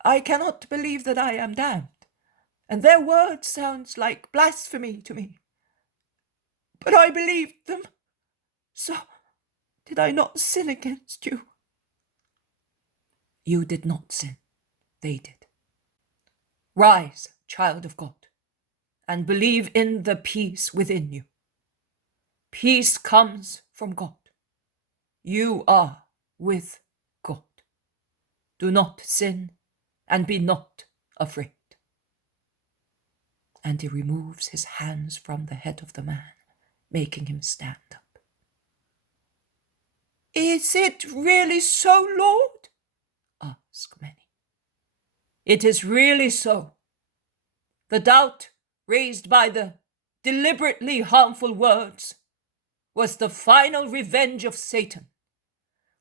I cannot believe that I am damned, and their word sounds like blasphemy to me. But I believed them, so did I not sin against you? You did not sin, they did. Rise, child of God, and believe in the peace within you. Peace comes from God. You are with God. Do not sin, and be not afraid. And he removes his hands from the head of the man, making him stand up. Is it really so, Lord? Ask many. It is really so. The doubt raised by the deliberately harmful words was the final revenge of Satan,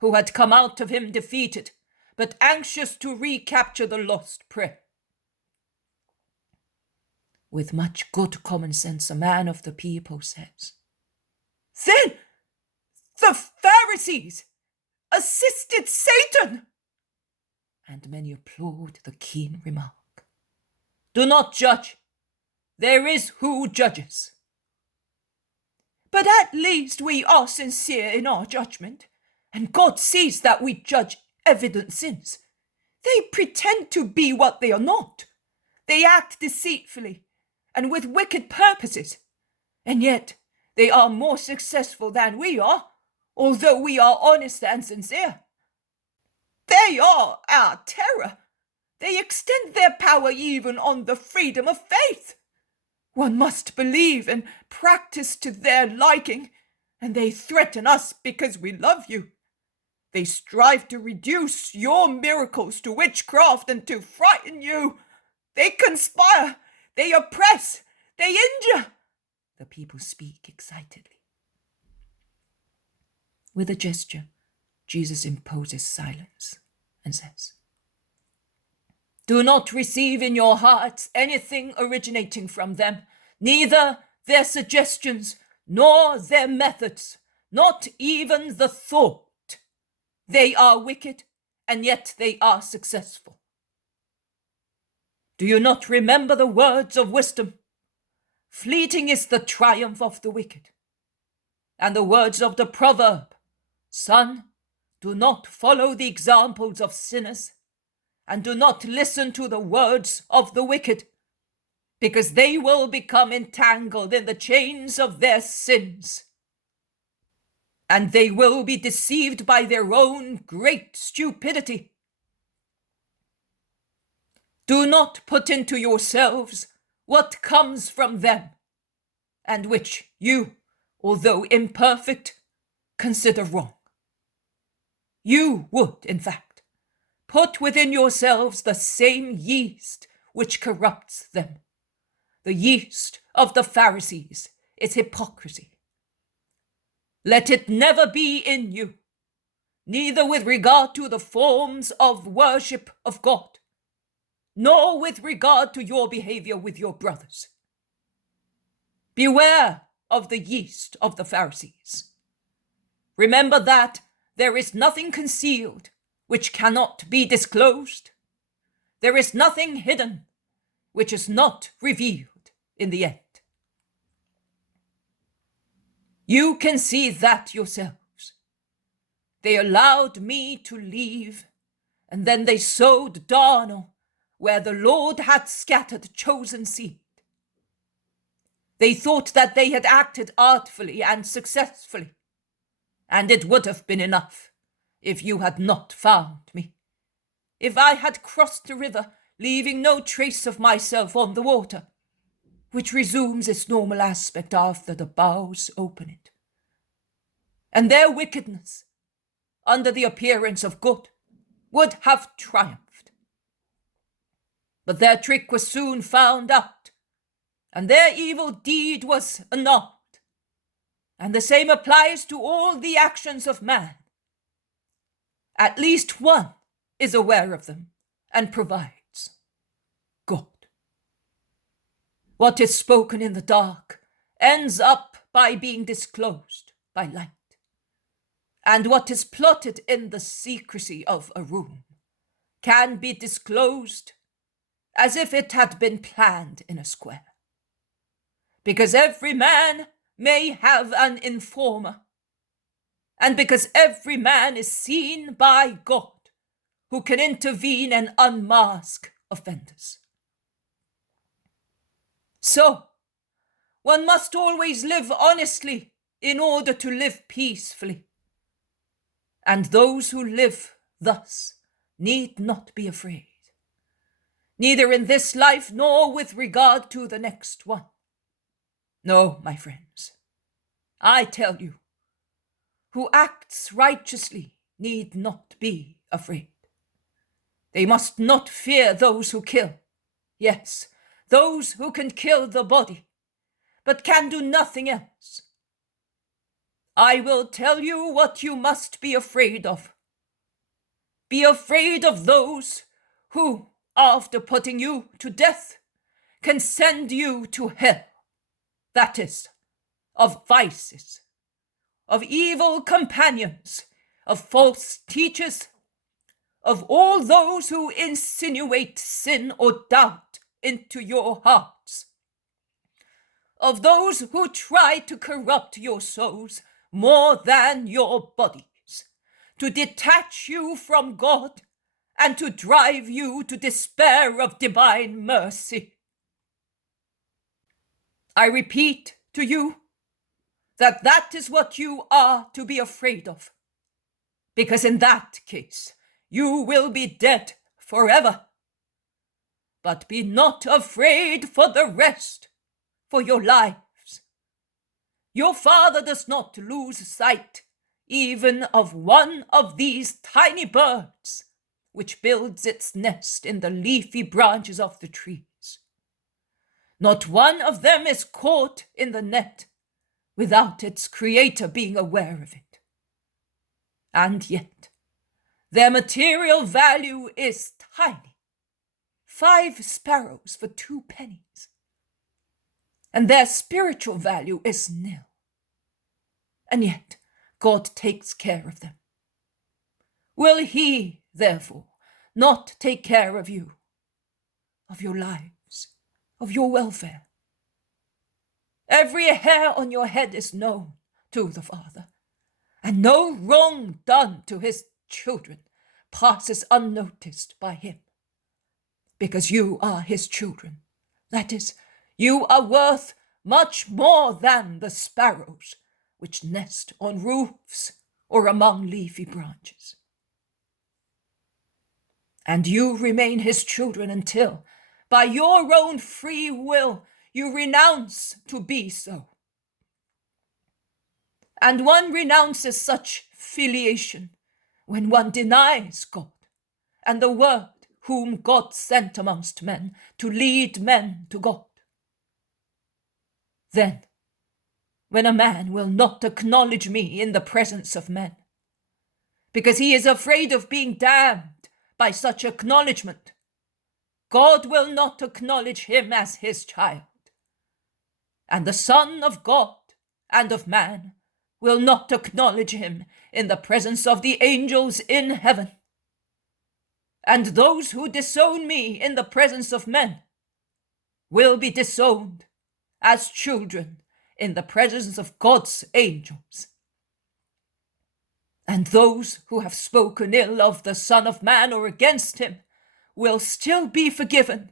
who had come out of him defeated, but anxious to recapture the lost prey. With much good common sense, a man of the people says, Then the Pharisees assisted Satan! And many applaud the keen remark. Do not judge. There is who judges. But at least we are sincere in our judgment, and God sees that we judge evident sins. They pretend to be what they are not. They act deceitfully and with wicked purposes, and yet they are more successful than we are, although we are honest and sincere. They are our terror. They extend their power even on the freedom of faith. One must believe and practice to their liking, and they threaten us because we love you. They strive to reduce your miracles to witchcraft and to frighten you. They conspire, they oppress, they injure. The people speak excitedly. With a gesture, Jesus imposes silence and says, "Do not receive in your hearts anything originating from them, neither their suggestions nor their methods, not even the thought. They are wicked, and yet they are successful. Do you not remember the words of wisdom? Fleeting is the triumph of the wicked. And the words of the proverb, son, do not follow the examples of sinners, and do not listen to the words of the wicked, because they will become entangled in the chains of their sins, and they will be deceived by their own great stupidity. Do not put into yourselves what comes from them, and which you, although imperfect, consider wrong. You would, in fact, put within yourselves the same yeast which corrupts them. The yeast of the Pharisees is hypocrisy. Let it never be in you, neither with regard to the forms of worship of God, nor with regard to your behavior with your brothers. Beware of the yeast of the Pharisees. Remember that there is nothing concealed which cannot be disclosed. There is nothing hidden which is not revealed in the end. You can see that yourselves. They allowed me to leave, and then they sowed darnel where the Lord had scattered chosen seed. They thought that they had acted artfully and successfully, and it would have been enough if you had not found me. If I had crossed the river, leaving no trace of myself on the water, which resumes its normal aspect after the boughs open it. And their wickedness, under the appearance of good, would have triumphed. But their trick was soon found out, and their evil deed was annulled. And the same applies to all the actions of man. At least one is aware of them and provides: God. What is spoken in the dark ends up by being disclosed by light. And what is plotted in the secrecy of a room can be disclosed as if it had been planned in a square. Because every man may have an informer, and because every man is seen by God, who can intervene and unmask offenders. So, one must always live honestly in order to live peacefully. And those who live thus need not be afraid, neither in this life nor with regard to the next one. No, my friends, I tell you, who acts righteously need not be afraid. They must not fear those who kill, yes, those who can kill the body, but can do nothing else. I will tell you what you must be afraid of. Be afraid of those who, after putting you to death, can send you to hell. That is, of vices, of evil companions, of false teachers, of all those who insinuate sin or doubt into your hearts, of those who try to corrupt your souls more than your bodies, to detach you from God and to drive you to despair of divine mercy. I repeat to you that that is what you are to be afraid of, because in that case you will be dead forever. But be not afraid for the rest, for your lives. Your Father does not lose sight even of one of these tiny birds, which builds its nest in the leafy branches of the trees. Not one of them is caught in the net without its creator being aware of it. And yet, their material value is tiny. 5 sparrows for 2 pennies. And their spiritual value is nil. And yet, God takes care of them. Will he, therefore, not take care of you, of your lives, of your welfare? Every hair on your head is known to the Father, and no wrong done to his children passes unnoticed by him, because you are his children. That is, you are worth much more than the sparrows which nest on roofs or among leafy branches. And you remain his children until, by your own free will, you renounce to be so. And one renounces such filiation when one denies God and the word whom God sent amongst men to lead men to God. Then, when a man will not acknowledge me in the presence of men, because he is afraid of being damned by such acknowledgement, God will not acknowledge him as his child. And the Son of God and of man will not acknowledge him in the presence of the angels in heaven. And those who disown me in the presence of men will be disowned as children in the presence of God's angels. And those who have spoken ill of the Son of Man or against him will still be forgiven,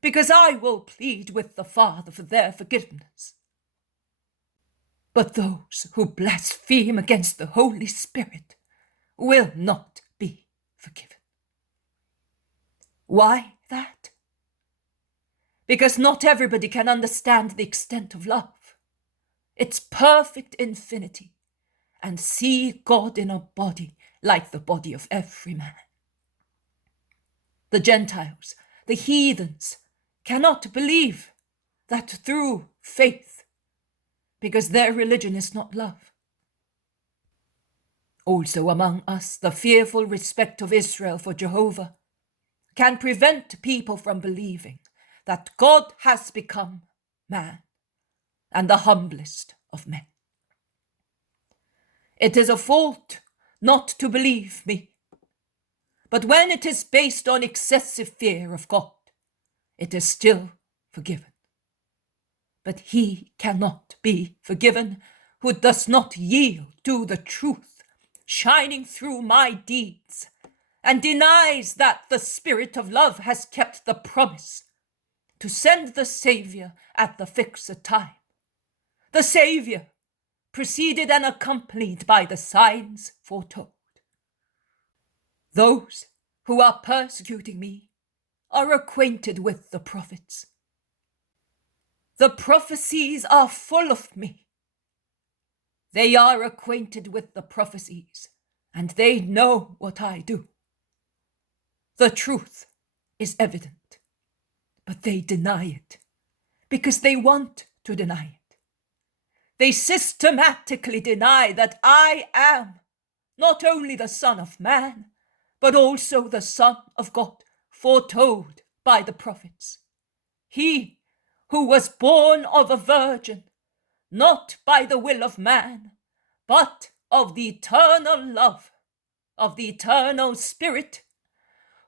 because I will plead with the Father for their forgiveness. But those who blaspheme against the Holy Spirit will not be forgiven. Why that? Because not everybody can understand the extent of love, its perfect infinity, and see God in a body like the body of every man. The Gentiles, the heathens, cannot believe that through faith, because their religion is not love. Also among us, the fearful respect of Israel for Jehovah can prevent people from believing that God has become man and the humblest of men. It is a fault not to believe me, but when it is based on excessive fear of God, it is still forgiven. But he cannot be forgiven who does not yield to the truth shining through my deeds and denies that the Spirit of love has kept the promise to send the Saviour at the fixed time. The Saviour, preceded and accompanied by the signs foretold. Those who are persecuting me are acquainted with the prophets. The prophecies are full of me. They are acquainted with the prophecies, and they know what I do. The truth is evident, but they deny it because they want to deny it. They systematically deny that I am not only the Son of Man, but also the Son of God, foretold by the prophets. He who was born of a virgin, not by the will of man, but of the eternal love of the eternal Spirit,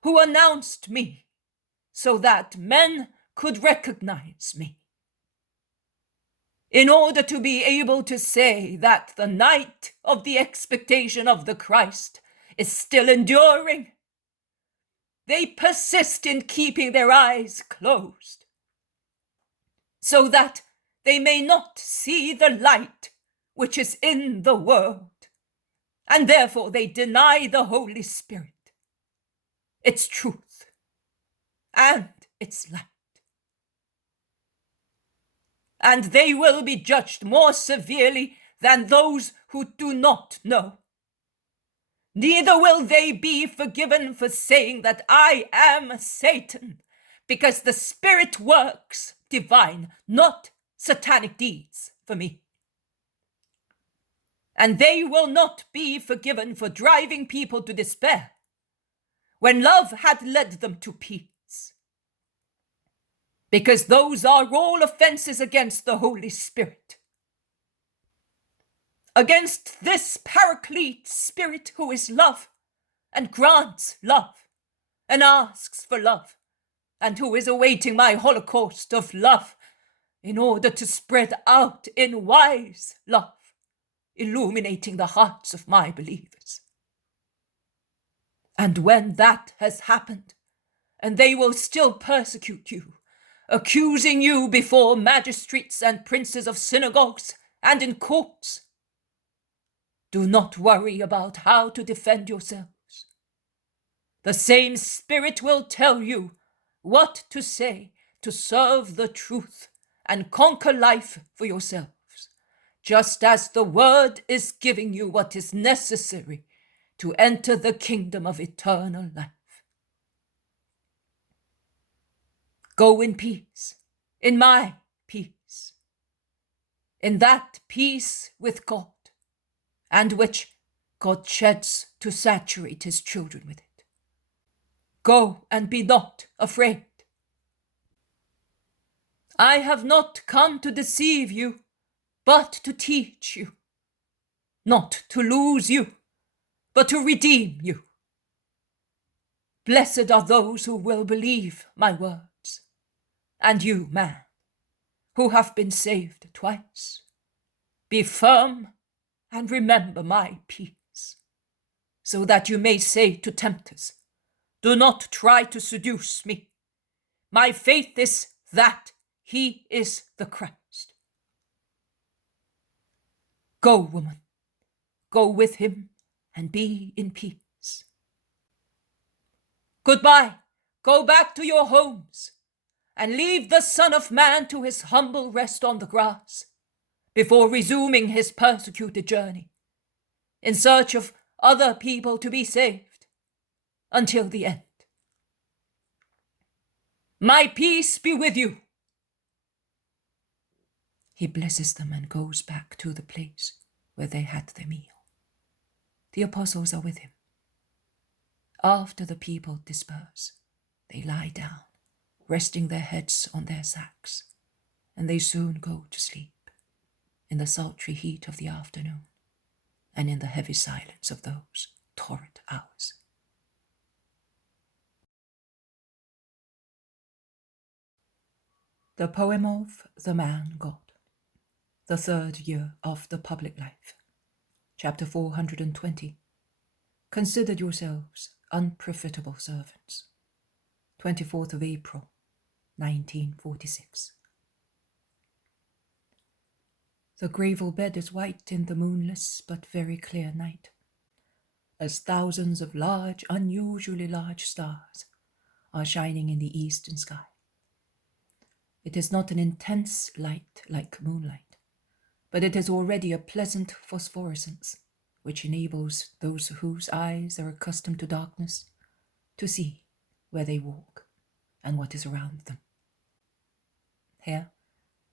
who announced me so that men could recognize me. In order to be able to say that the night of the expectation of the Christ is still enduring, they persist in keeping their eyes closed, so that they may not see the light which is in the world, and therefore they deny the Holy Spirit, its truth, and its light. And they will be judged more severely than those who do not know. Neither will they be forgiven for saying that I am Satan, because the Spirit works divine, not satanic deeds for me. And they will not be forgiven for driving people to despair, when love had led them to peace. Because those are all offenses against the Holy Spirit. Against this Paraclete Spirit who is love, and grants love, and asks for love, and who is awaiting my holocaust of love, in order to spread out in wise love, illuminating the hearts of my believers. And when that has happened, and they will still persecute you, accusing you before magistrates and princes of synagogues and in courts, do not worry about how to defend yourselves. The same Spirit will tell you what to say to serve the truth and conquer life for yourselves, just as the Word is giving you what is necessary to enter the kingdom of eternal life. Go in peace, in my peace, in that peace with God, and which God sheds to saturate his children with it. Go and be not afraid. I have not come to deceive you, but to teach you, not to lose you, but to redeem you. Blessed are those who will believe my words, and you, man, who have been saved twice. Be firm and remember my peace, so that you may say to tempters, do not try to seduce me. My faith is that he is the Christ. Go, woman, go with him and be in peace. Goodbye, go back to your homes, and leave the Son of Man to his humble rest on the grass, before resuming his persecuted journey, in search of other people to be saved, until the end. My peace be with you. He blesses them and goes back to the place where they had their meal. The apostles are with him. After the people disperse, they lie down, resting their heads on their sacks, and they soon go to sleep, in the sultry heat of the afternoon, and in the heavy silence of those torrid hours. The poem of the Man God, the third year of the public life, chapter 420. Consider yourselves unprofitable servants. 24th of April, 1946. The gravel bed is white in the moonless but very clear night, as thousands of large, unusually large stars are shining in the eastern sky. It is not an intense light like moonlight, but it is already a pleasant phosphorescence, which enables those whose eyes are accustomed to darkness to see where they walk and what is around them. Here,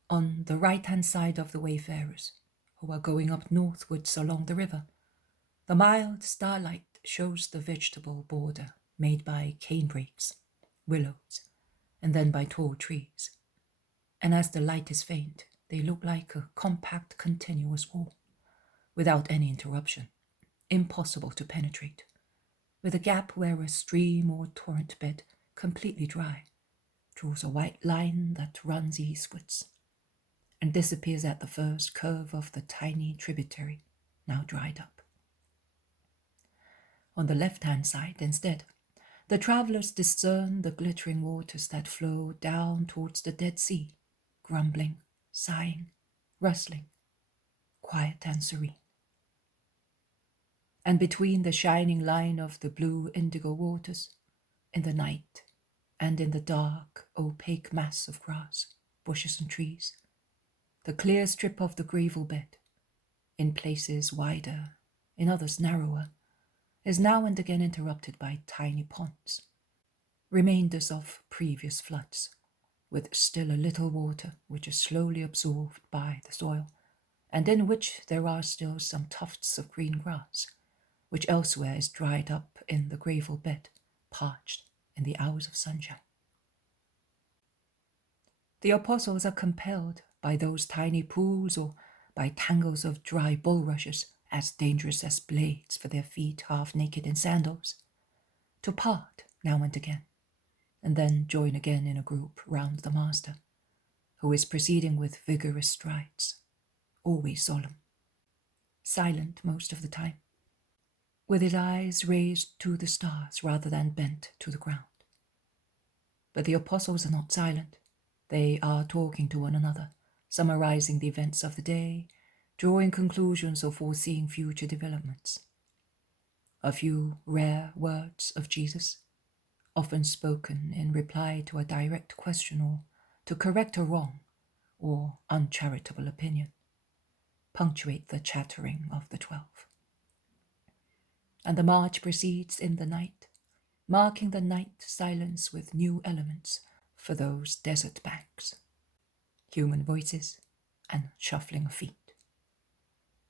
on the right-hand side of the wayfarers, who are going up northwards along the river, the mild starlight shows the vegetable border made by canebrakes, willows, and then by tall trees. And as the light is faint, they look like a compact, continuous wall, without any interruption, impossible to penetrate, with a gap where a stream or torrent bed, completely dry, draws a white line that runs eastwards, and disappears at the first curve of the tiny tributary, now dried up. On the left-hand side, instead, the travellers discern the glittering waters that flow down towards the Dead Sea, grumbling, sighing, rustling, quiet and serene. And between the shining line of the blue indigo waters, in the night, and in the dark, opaque mass of grass, bushes and trees, the clear strip of the gravel bed, in places wider, in others narrower, is now and again interrupted by tiny ponds, remainders of previous floods, with still a little water which is slowly absorbed by the soil, and in which there are still some tufts of green grass, which elsewhere is dried up in the gravel bed, parched in the hours of sunshine. The apostles are compelled by those tiny pools or by tangles of dry bulrushes, as dangerous as blades for their feet half naked in sandals, to part now and again, and then join again in a group round the Master, who is proceeding with vigorous strides, always solemn, silent most of the time, with his eyes raised to the stars rather than bent to the ground. But the apostles are not silent. They are talking to one another, summarizing the events of the day, drawing conclusions or foreseeing future developments. A few rare words of Jesus, often spoken in reply to a direct question or to correct a wrong or uncharitable opinion, punctuate the chattering of the 12. And the march proceeds in the night, marking the night silence with new elements for those desert banks, human voices and shuffling of feet.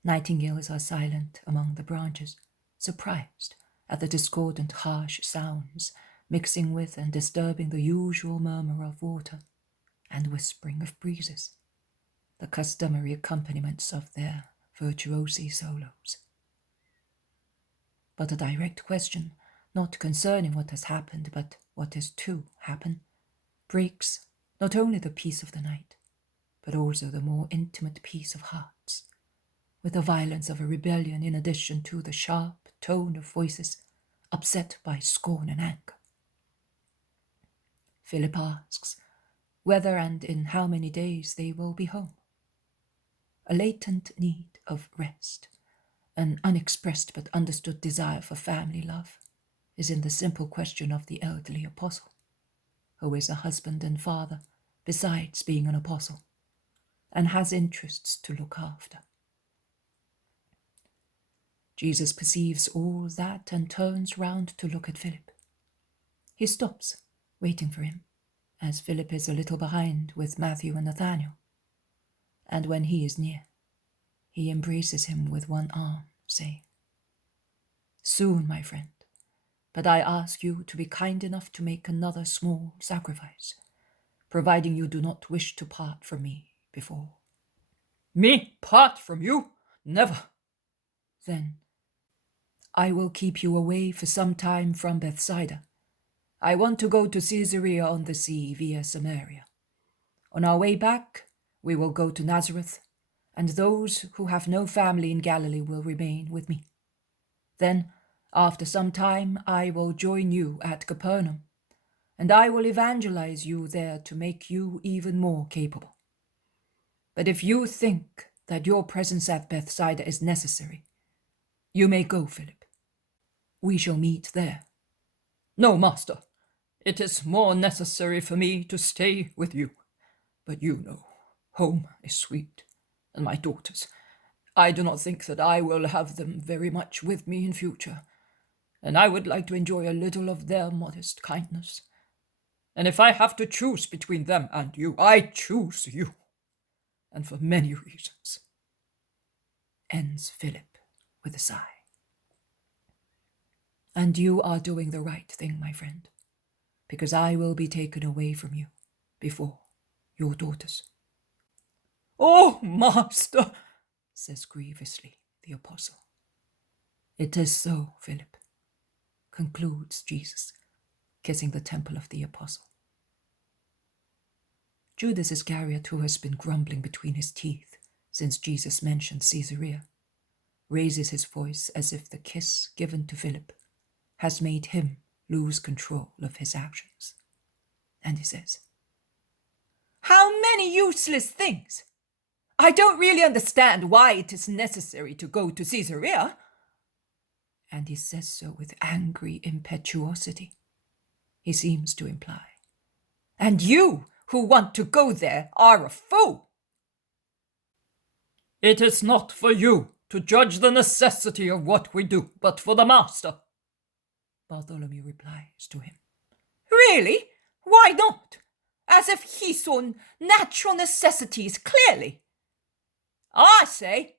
Nightingales are silent among the branches, surprised at the discordant harsh sounds mixing with and disturbing the usual murmur of water and whispering of breezes, the customary accompaniments of their virtuosi solos. But a direct question, not concerning what has happened, but what is to happen, breaks not only the peace of the night, but also the more intimate peace of hearts, with the violence of a rebellion in addition to the sharp tone of voices upset by scorn and anger. Philip asks whether and in how many days they will be home. A latent need of rest, an unexpressed but understood desire for family love, is in the simple question of the elderly apostle, who is a husband and father besides being an apostle, and has interests to look after. Jesus perceives all that and turns round to look at Philip. He stops, waiting for him, as Philip is a little behind with Matthew and Nathanael, and when he is near, he embraces him with one arm, saying, "Soon, my friend, but I ask you to be kind enough to make another small sacrifice, providing you do not wish to part from me before." Me part from you? Never. "Then I will keep you away for some time from Bethsaida. I want to go to Caesarea on the sea via Samaria. On our way back, we will go to Nazareth, and those who have no family in Galilee will remain with me. Then, after some time, I will join you at Capernaum, and I will evangelize you there to make you even more capable. But if you think that your presence at Bethsaida is necessary, you may go, Philip. We shall meet there." No, master. It is more necessary for me to stay with you. But you know, home is sweet, and my daughters. I do not think that I will have them very much with me in future, and I would like to enjoy a little of their modest kindness. And if I have to choose between them and you, I choose you, and for many reasons. Ends Philip with a sigh. "And you are doing the right thing, my friend, because I will be taken away from you before your daughters." "Oh, master," says grievously the apostle. "It is so, Philip," concludes Jesus, kissing the temple of the apostle. Judas Iscariot, who has been grumbling between his teeth since Jesus mentioned Caesarea, raises his voice as if the kiss given to Philip has made him lose control of his actions. And he says, "How many useless things! I don't really understand why it is necessary to go to Caesarea." And he says so with angry impetuosity. He seems to imply, "And you who want to go there are a fool." "It is not for you to judge the necessity of what we do, but for the Master. Bartholomew replies to him. Really? Why not? As if he saw natural necessities clearly. I say,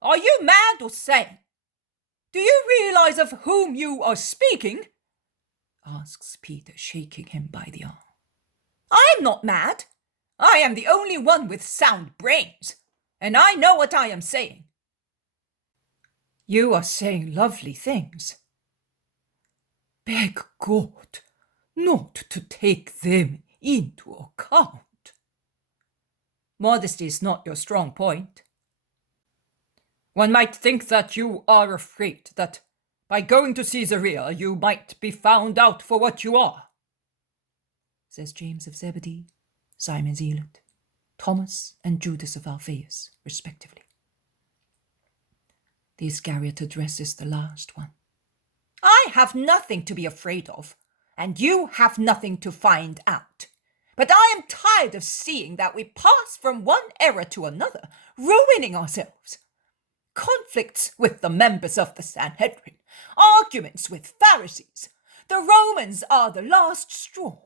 are you mad or sane? Do you realize of whom you are speaking? Asks Peter, shaking him by the arm. I am not mad. I am the only one with sound brains, and I know what I am saying. You are saying lovely things. Beg God not to take them into account. Modesty is not your strong point. One might think that you are afraid that by going to Caesarea you might be found out for what you are, says James of Zebedee, Simon Zealot, Thomas and Judas of Alphaeus, respectively. The Iscariot addresses the last one. I have nothing to be afraid of, and you have nothing to find out. But I am tired of seeing that we pass from one error to another, ruining ourselves. Conflicts with the members of the Sanhedrin, arguments with Pharisees. The Romans are the last straw.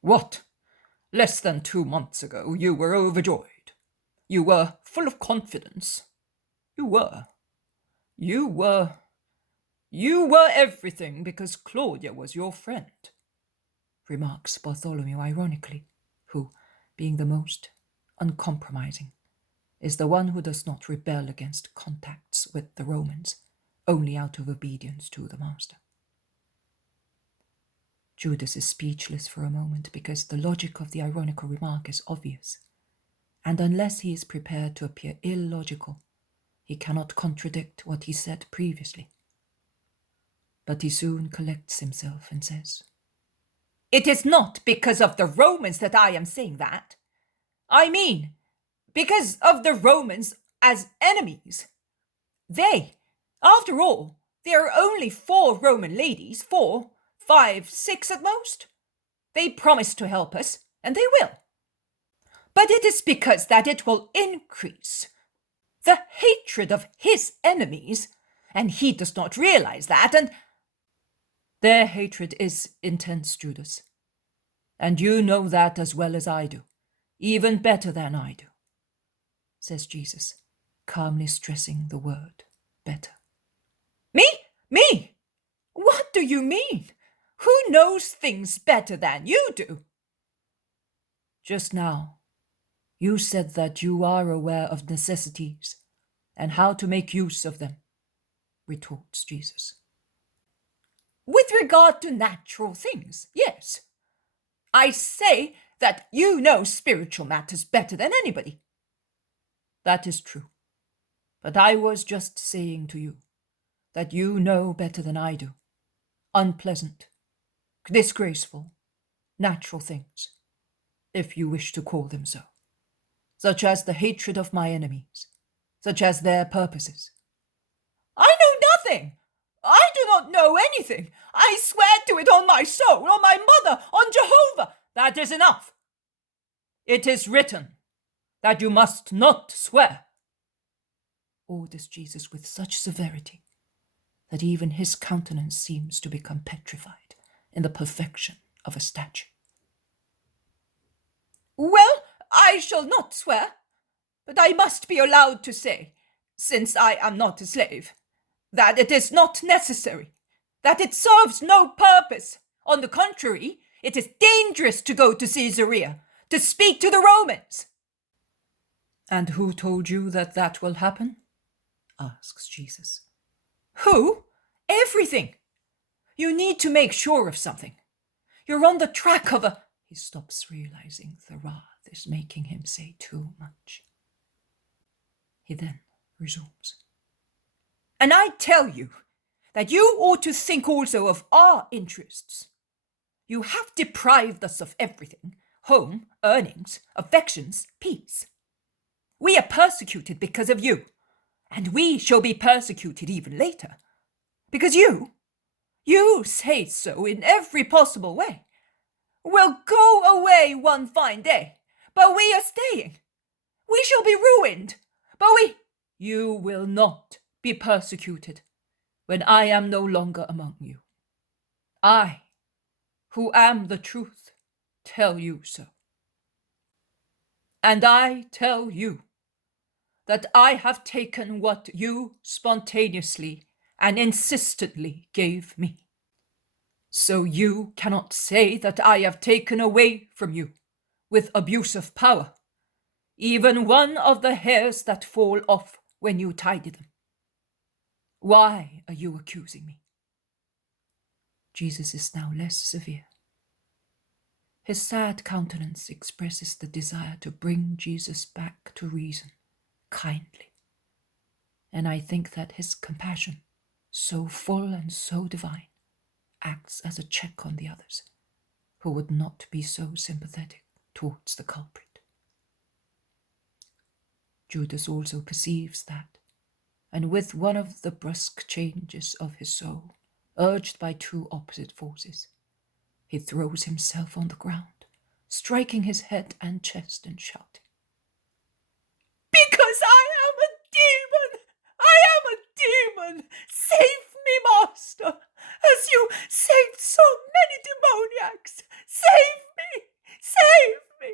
What? Less than 2 months ago you were overjoyed. You were full of confidence. You were everything because Claudia was your friend, remarks Bartholomew ironically, who, being the most uncompromising, is the one who does not rebel against contacts with the Romans, only out of obedience to the Master. Judas is speechless for a moment because the logic of the ironical remark is obvious, and unless he is prepared to appear illogical, he cannot contradict what he said previously. But he soon collects himself and says, It is not because of the Romans that I am saying that. I mean, because of the Romans as enemies. After all, there are only 4 Roman ladies, 4, 5, 6 at most. They promise to help us, and they will. But it is because that it will increase the hatred of his enemies, and he does not realize that, and their hatred is intense, Judas, and you know that as well as I do, even better than I do, says Jesus, calmly stressing the word better. Me? What do you mean? Who knows things better than you do? Just now, you said that you are aware of necessities and how to make use of them, retorts Jesus. With regard to natural things, yes. I say that you know spiritual matters better than anybody. That is true. But I was just saying to you that you know better than I do. Unpleasant, disgraceful, natural things, if you wish to call them so, such as the hatred of my enemies, such as their purposes. I know nothing. I do not know anything. I swear to it on my soul, on my mother, on Jehovah. That is enough. It is written that you must not swear, orders Jesus with such severity that even his countenance seems to become petrified in the perfection of a statue. Well, I shall not swear, but I must be allowed to say, since I am not a slave, that it is not necessary, that it serves no purpose. On the contrary, it is dangerous to go to Caesarea, to speak to the Romans. And who told you that that will happen? Asks Jesus. Who? Everything. You need to make sure of something. You're on the track of a... He stops, realizing the wrath is making him say too much. He then resumes. And I tell you that you ought to think also of our interests. You have deprived us of everything, home, earnings, affections, peace. We are persecuted because of you, and we shall be persecuted even later, because you say so in every possible way. We'll go away one fine day, but we are staying. We shall be ruined, but we... You will not be persecuted when I am no longer among you. I, who am the truth, tell you so. And I tell you that I have taken what you spontaneously and insistently gave me. So you cannot say that I have taken away from you, with abuse of power, even one of the hairs that fall off when you tidy them. Why are you accusing me? Jesus is now less severe. His sad countenance expresses the desire to bring Jesus back to reason, kindly. And I think that his compassion, so full and so divine, acts as a check on the others, who would not be so sympathetic towards the culprit. Judas also perceives that, and with one of the brusque changes of his soul, urged by two opposite forces, he throws himself on the ground, striking his head and chest and shouting, "Because I am a demon! I am a demon! Save me, Master, as you saved so many demoniacs! Save me! Save me!"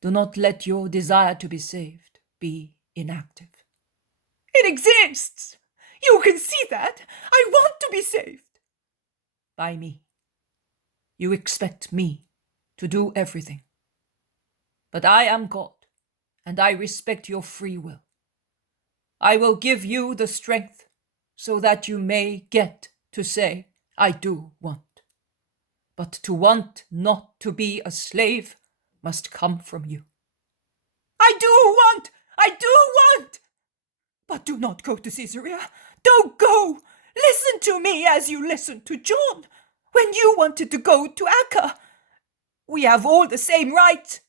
Do not let your desire to be saved be inactive. It exists! You can see that! I want to be saved! By me. You expect me to do everything. But I am God, and I respect your free will. I will give you the strength so that you may get to say, "I do want." But to want not to be a slave must come from you. I do want! But do not go to Caesarea. Don't go! Listen to me as you listened to John when you wanted to go to Acca. We have all the same right.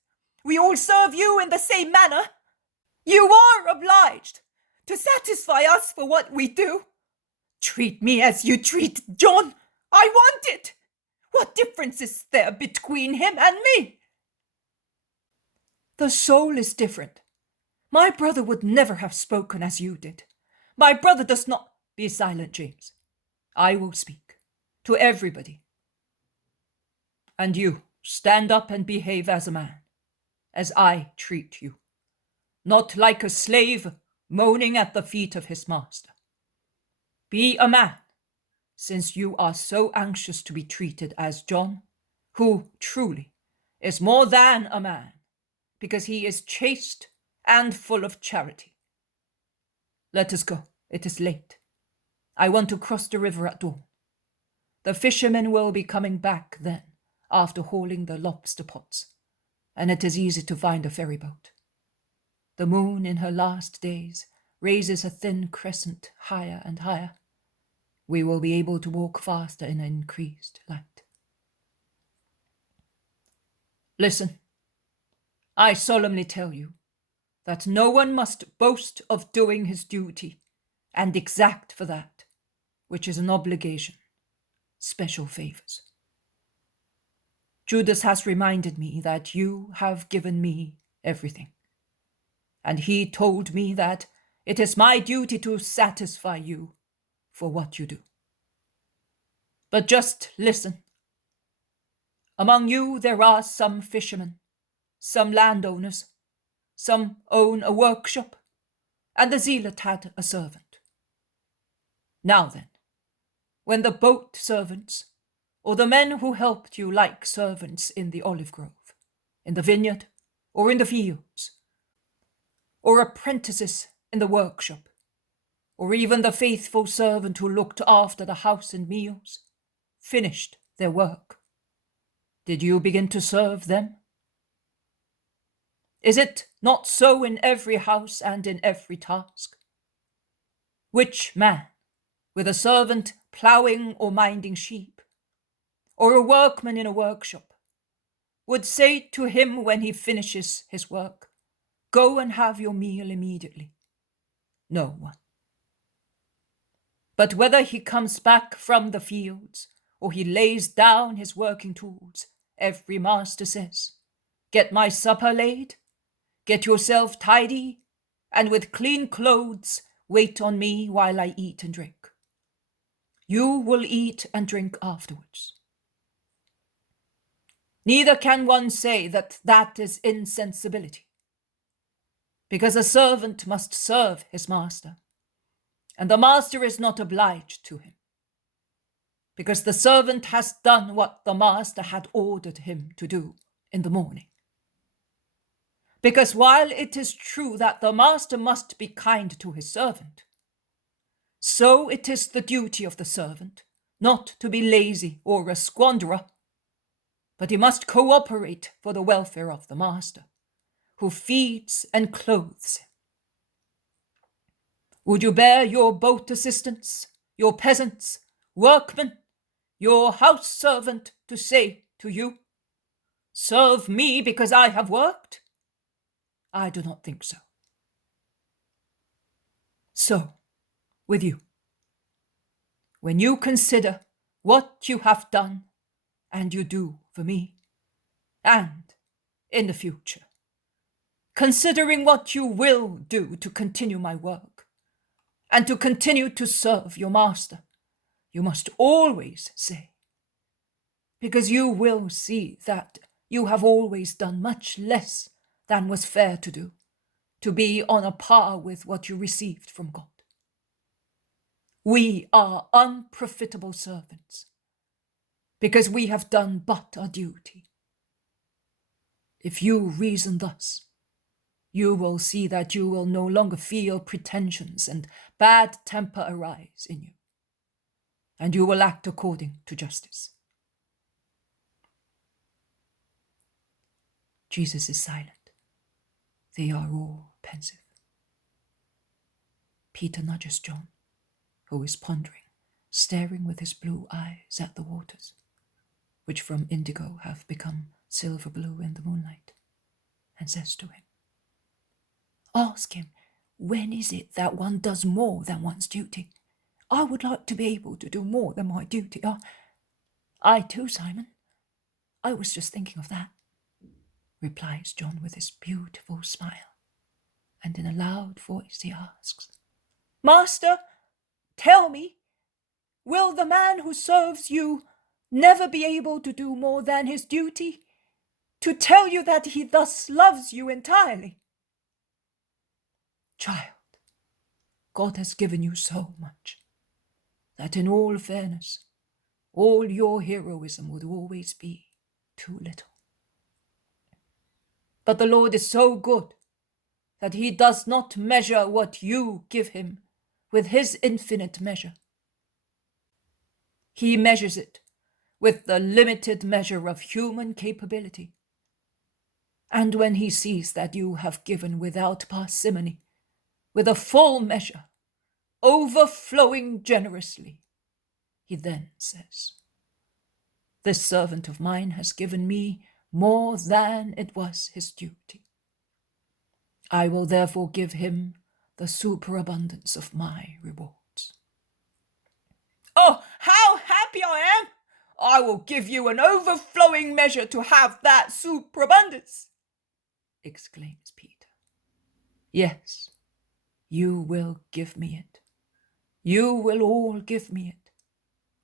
We all serve you in the same manner. You are obliged to satisfy us for what we do. Treat me as you treat John. I want it. What difference is there between him and me? The soul is different. My brother would never have spoken as you did. My brother does not... Be silent, James. I will speak to everybody. And you, stand up and behave as a man, as I treat you, not like a slave moaning at the feet of his master. Be a man, since you are so anxious to be treated as John, who truly is more than a man, because he is chaste and full of charity. Let us go. It is late. I want to cross the river at dawn. The fishermen will be coming back then, after hauling the lobster pots, and it is easy to find a ferry boat. The moon in her last days raises a thin crescent higher and higher. We will be able to walk faster in an increased light. Listen, I solemnly tell you that no one must boast of doing his duty and exact for that, which is an obligation, special favors. Judas has reminded me that you have given me everything, and he told me that it is my duty to satisfy you for what you do. But just listen. Among you there are some fishermen, some landowners, some own a workshop, and the zealot had a servant. Now then, when the boat servants, or the men who helped you like servants in the olive grove, in the vineyard, or in the fields, or apprentices in the workshop, or even the faithful servant who looked after the house and meals, finished their work, did you begin to serve them? Is it not so in every house and in every task? Which man, with a servant ploughing or minding sheep, or a workman in a workshop, would say to him when he finishes his work, "Go and have your meal immediately"? No one. But whether he comes back from the fields, or he lays down his working tools, every master says, "Get my supper laid," Get yourself tidy, and with clean clothes wait on me while I eat and drink. You will eat and drink afterwards. Neither can one say that that is insensibility, because a servant must serve his master, and the master is not obliged to him, because the servant has done what the master had ordered him to do in the morning. Because while it is true that the master must be kind to his servant, so it is the duty of the servant not to be lazy or a squanderer, but he must cooperate for the welfare of the master, who feeds and clothes him. Would you bear your boat assistants, your peasants, workmen, your house servant to say to you, "Serve me because I have worked"? I do not think so. So, with you, when you consider what you have done and you do for me, and in the future, considering what you will do to continue my work and to continue to serve your master, you must always say, because you will see that you have always done much less than was fair to do, to be on a par with what you received from God. We are unprofitable servants, because we have done but our duty. If you reason thus, you will see that you will no longer feel pretensions and bad temper arise in you, and you will act according to justice. Jesus is silent. They are all pensive. Peter nudges John, who is pondering, staring with his blue eyes at the waters, which from indigo have become silver blue in the moonlight, and says to him, "Ask him, when is it that one does more than one's duty? I would like to be able to do more than my duty. I too, Simon. I was just thinking of that," replies John with his beautiful smile, and in a loud voice he asks, "Master, tell me, will the man who serves you never be able to do more than his duty, to tell you that he thus loves you entirely?" Child, God has given you so much, that in all fairness, all your heroism would always be too little. But the Lord is so good that he does not measure what you give him with his infinite measure. He measures it with the limited measure of human capability. And when he sees that you have given without parsimony, with a full measure, overflowing generously, he then says, "This servant of mine has given me more than it was his duty. I will therefore give him the superabundance of my rewards." "Oh, how happy I am! I will give you an overflowing measure to have that superabundance," exclaims Peter. "Yes, you will give me it. You will all give me it.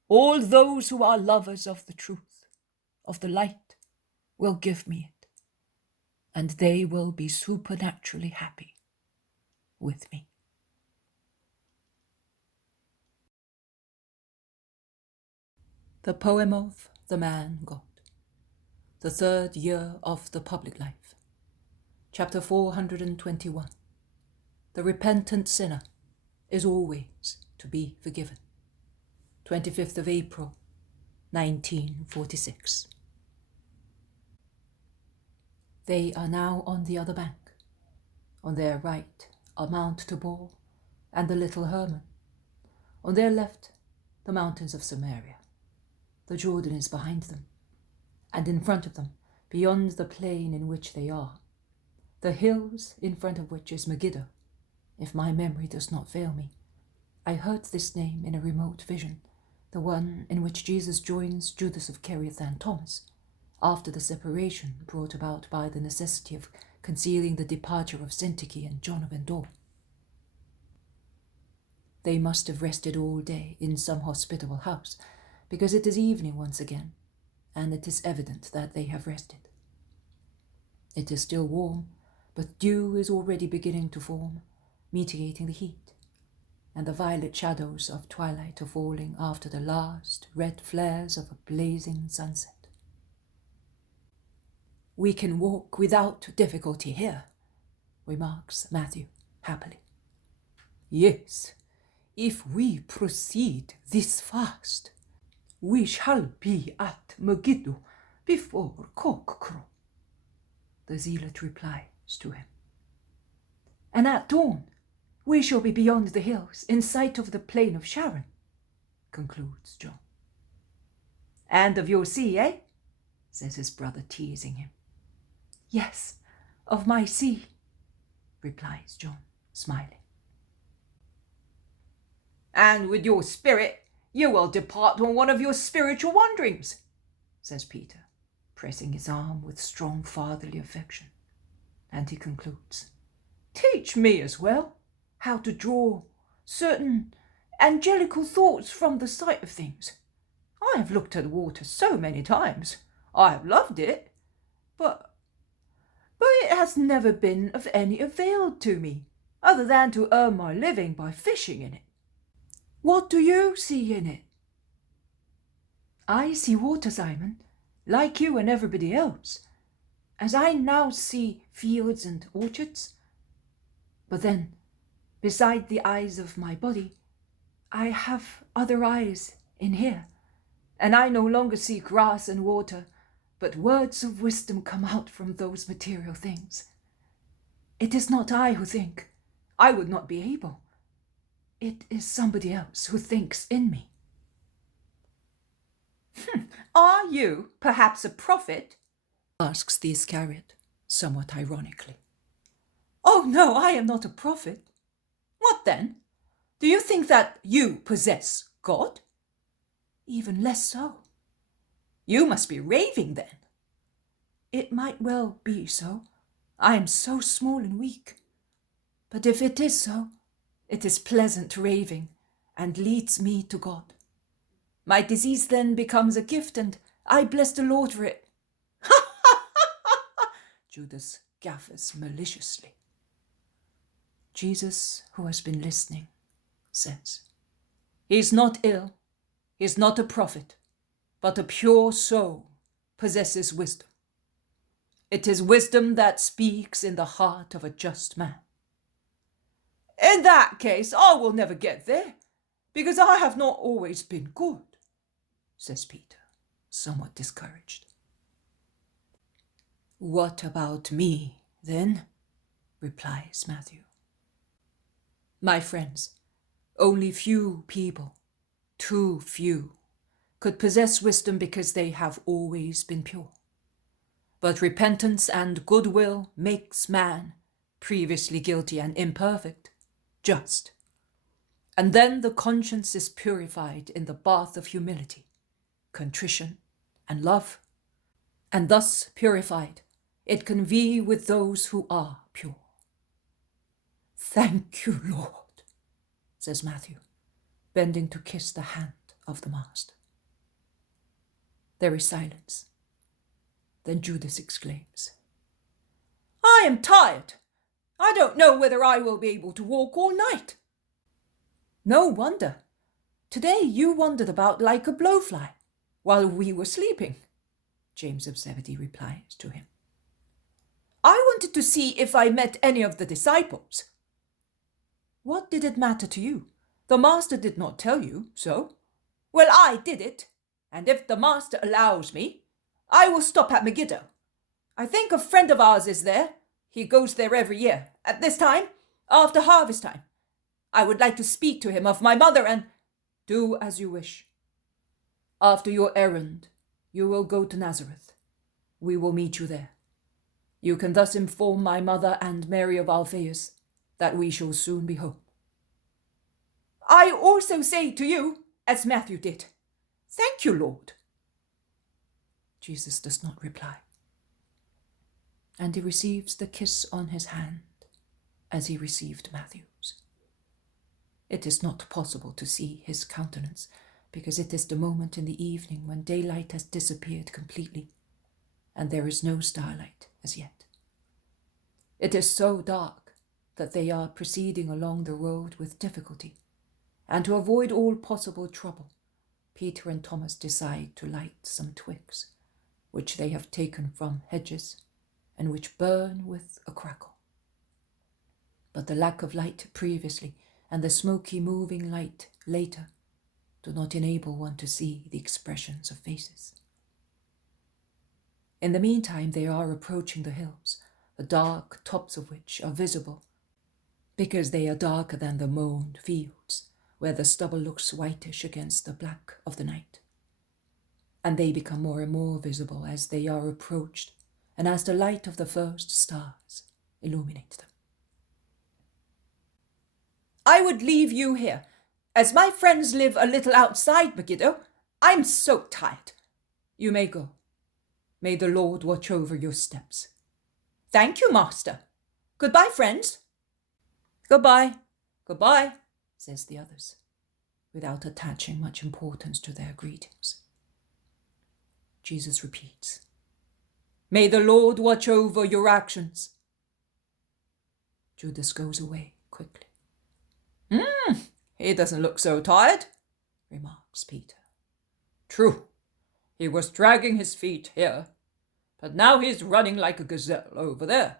All those who are lovers of the truth, of the light, will give me it, and they will be supernaturally happy with me." The poem of the Man God, the third year of the public life, chapter 421. The repentant sinner is always to be forgiven. 25th of April, 1946. They are now on the other bank. On their right are Mount Tabor and the Little Hermon. On their left, the mountains of Samaria. The Jordan is behind them, and in front of them, beyond the plain in which they are, the hills in front of which is Megiddo, if my memory does not fail me. I heard this name in a remote vision, the one in which Jesus joins Judas of Kerioth and Thomas, after the separation brought about by the necessity of concealing the departure of Zacchaeus and John of Endor. They must have rested all day in some hospitable house, because it is evening once again, and it is evident that they have rested. It is still warm, but dew is already beginning to form, mitigating the heat, and the violet shadows of twilight are falling after the last red flares of a blazing sunset. "We can walk without difficulty here," remarks Matthew happily. "Yes, if we proceed this fast, we shall be at Megiddo before cockcrow," the zealot replies to him. "And at dawn we shall be beyond the hills, in sight of the plain of Sharon," concludes John. "And of your sea, eh?" says his brother, teasing him. "Yes, of my sea," replies John, smiling. "And with your spirit you will depart on one of your spiritual wanderings," says Peter, pressing his arm with strong fatherly affection. And he concludes, "Teach me as well how to draw certain angelical thoughts from the sight of things. I have looked at water so many times. I have loved it, but it has never been of any avail to me, other than to earn my living by fishing in it. What do you see in it?" "I see water, Simon, like you and everybody else, as I now see fields and orchards. But then, beside the eyes of my body, I have other eyes in here, and I no longer see grass and water, but words of wisdom come out from those material things. It is not I who think. I would not be able. It is somebody else who thinks in me." "Are you perhaps a prophet?" asks the Iscariot, somewhat ironically. "Oh no, I am not a prophet." "What then? Do you think that you possess God?" "Even less so." "You must be raving then." "It might well be so. I am so small and weak. But if it is so, it is pleasant raving, and leads me to God. My disease then becomes a gift, and I bless the Lord for it." Judas gaffers maliciously. Jesus, who has been listening, says, "He's not ill, he's not a prophet, but a pure soul possesses wisdom. It is wisdom that speaks in the heart of a just man." "In that case, I will never get there, because I have not always been good," says Peter, somewhat discouraged. "What about me, then?" replies Matthew. "My friends, only few people, too few, could possess wisdom because they have always been pure. But repentance and goodwill makes man, previously guilty and imperfect, just. And then the conscience is purified in the bath of humility, contrition, and love. And thus purified, it can vie with those who are pure." "Thank you, Lord," says Matthew, bending to kiss the hand of the Master. There is silence. Then Judas exclaims, "I am tired. I don't know whether I will be able to walk all night." "No wonder. Today you wandered about like a blowfly, while we were sleeping," James of Zebedee replies to him. "I wanted to see if I met any of the disciples." "What did it matter to you? The Master did not tell you so." "Well, I did it, and if the Master allows me, I will stop at Megiddo. I think a friend of ours is there. He goes there every year, at this time, after harvest time. I would like to speak to him of my mother and—" "Do as you wish. After your errand, you will go to Nazareth. We will meet you there. You can thus inform my mother and Mary of Alphaeus that we shall soon be home." "I also say to you, as Matthew did, 'Thank you, Lord.'" Jesus does not reply. and he receives the kiss on his hand as he received Matthew's. It is not possible to see his countenance, because it is the moment in the evening when daylight has disappeared completely, and there is no starlight as yet. It is so dark that they are proceeding along the road with difficulty, and to avoid all possible trouble, Peter and Thomas decide to light some twigs, which they have taken from hedges, and which burn with a crackle. But the lack of light previously, and the smoky moving light later, do not enable one to see the expressions of faces. In the meantime, they are approaching the hills, the dark tops of which are visible, because they are darker than the mown fields, where the stubble looks whitish against the black of the night. And they become more and more visible as they are approached, and as the light of the first stars illuminates them. I would leave you here, as my friends live a little outside Megiddo. I'm so tired. You may go. May the Lord watch over your steps. Thank you, Master. Goodbye, friends. Goodbye, goodbye, says the others, without attaching much importance to their greetings. Jesus repeats, May the Lord watch over your actions. Judas goes away quickly. He doesn't look so tired, remarks Peter. True, he was dragging his feet here, but now he's running like a gazelle over there,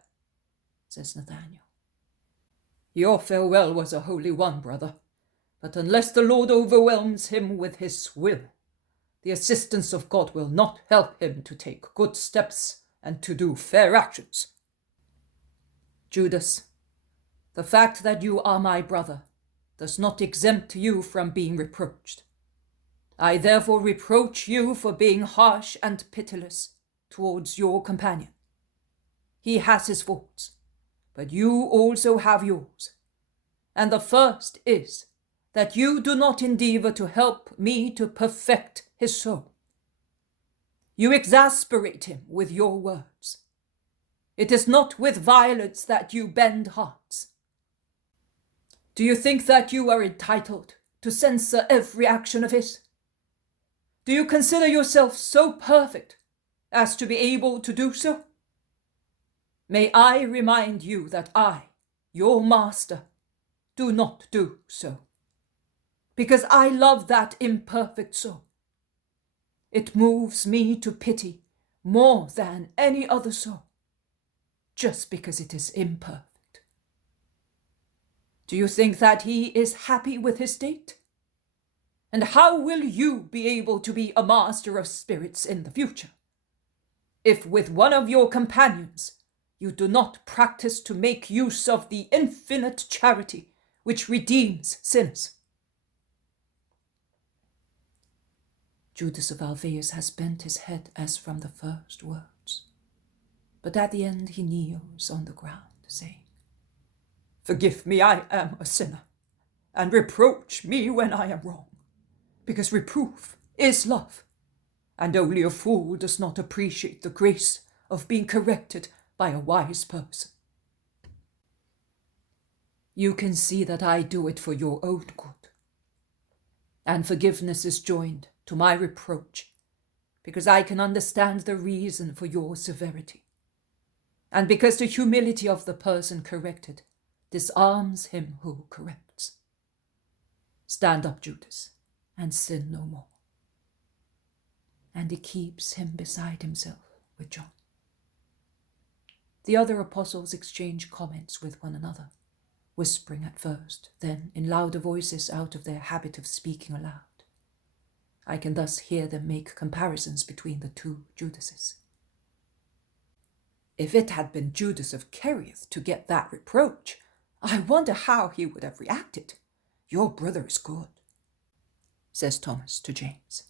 says Nathanael. Your farewell was a holy one, brother, but unless the Lord overwhelms him with his will, the assistance of God will not help him to take good steps and to do fair actions. Judas, the fact that you are my brother does not exempt you from being reproached. I therefore reproach you for being harsh and pitiless towards your companion. He has his faults, but you also have yours. And the first is that you do not endeavor to help me to perfect his soul. You exasperate him with your words. It is not with violence that you bend hearts. Do you think that you are entitled to censor every action of his? Do you consider yourself so perfect as to be able to do so? May I remind you that I, your master, do not do so, because I love that imperfect soul. It moves me to pity more than any other soul, just because it is imperfect. Do you think that he is happy with his state? And how will you be able to be a master of spirits in the future, if with one of your companions you do not practice to make use of the infinite charity which redeems sinners? Judas of Alphaeus has bent his head as from the first words, but at the end he kneels on the ground, saying, Forgive me, I am a sinner, and reproach me when I am wrong, because reproof is love, and only a fool does not appreciate the grace of being corrected by a wise person. You can see that I do it for your own good, and forgiveness is joined to my reproach, because I can understand the reason for your severity, and because the humility of the person corrected disarms him who corrects. Stand up, Judas, and sin no more. And he keeps him beside himself with John. The other apostles exchange comments with one another, whispering at first, then in louder voices out of their habit of speaking aloud. I can thus hear them make comparisons between the two Judases. If it had been Judas of Kerioth to get that reproach, I wonder how he would have reacted. Your brother is good, says Thomas to James.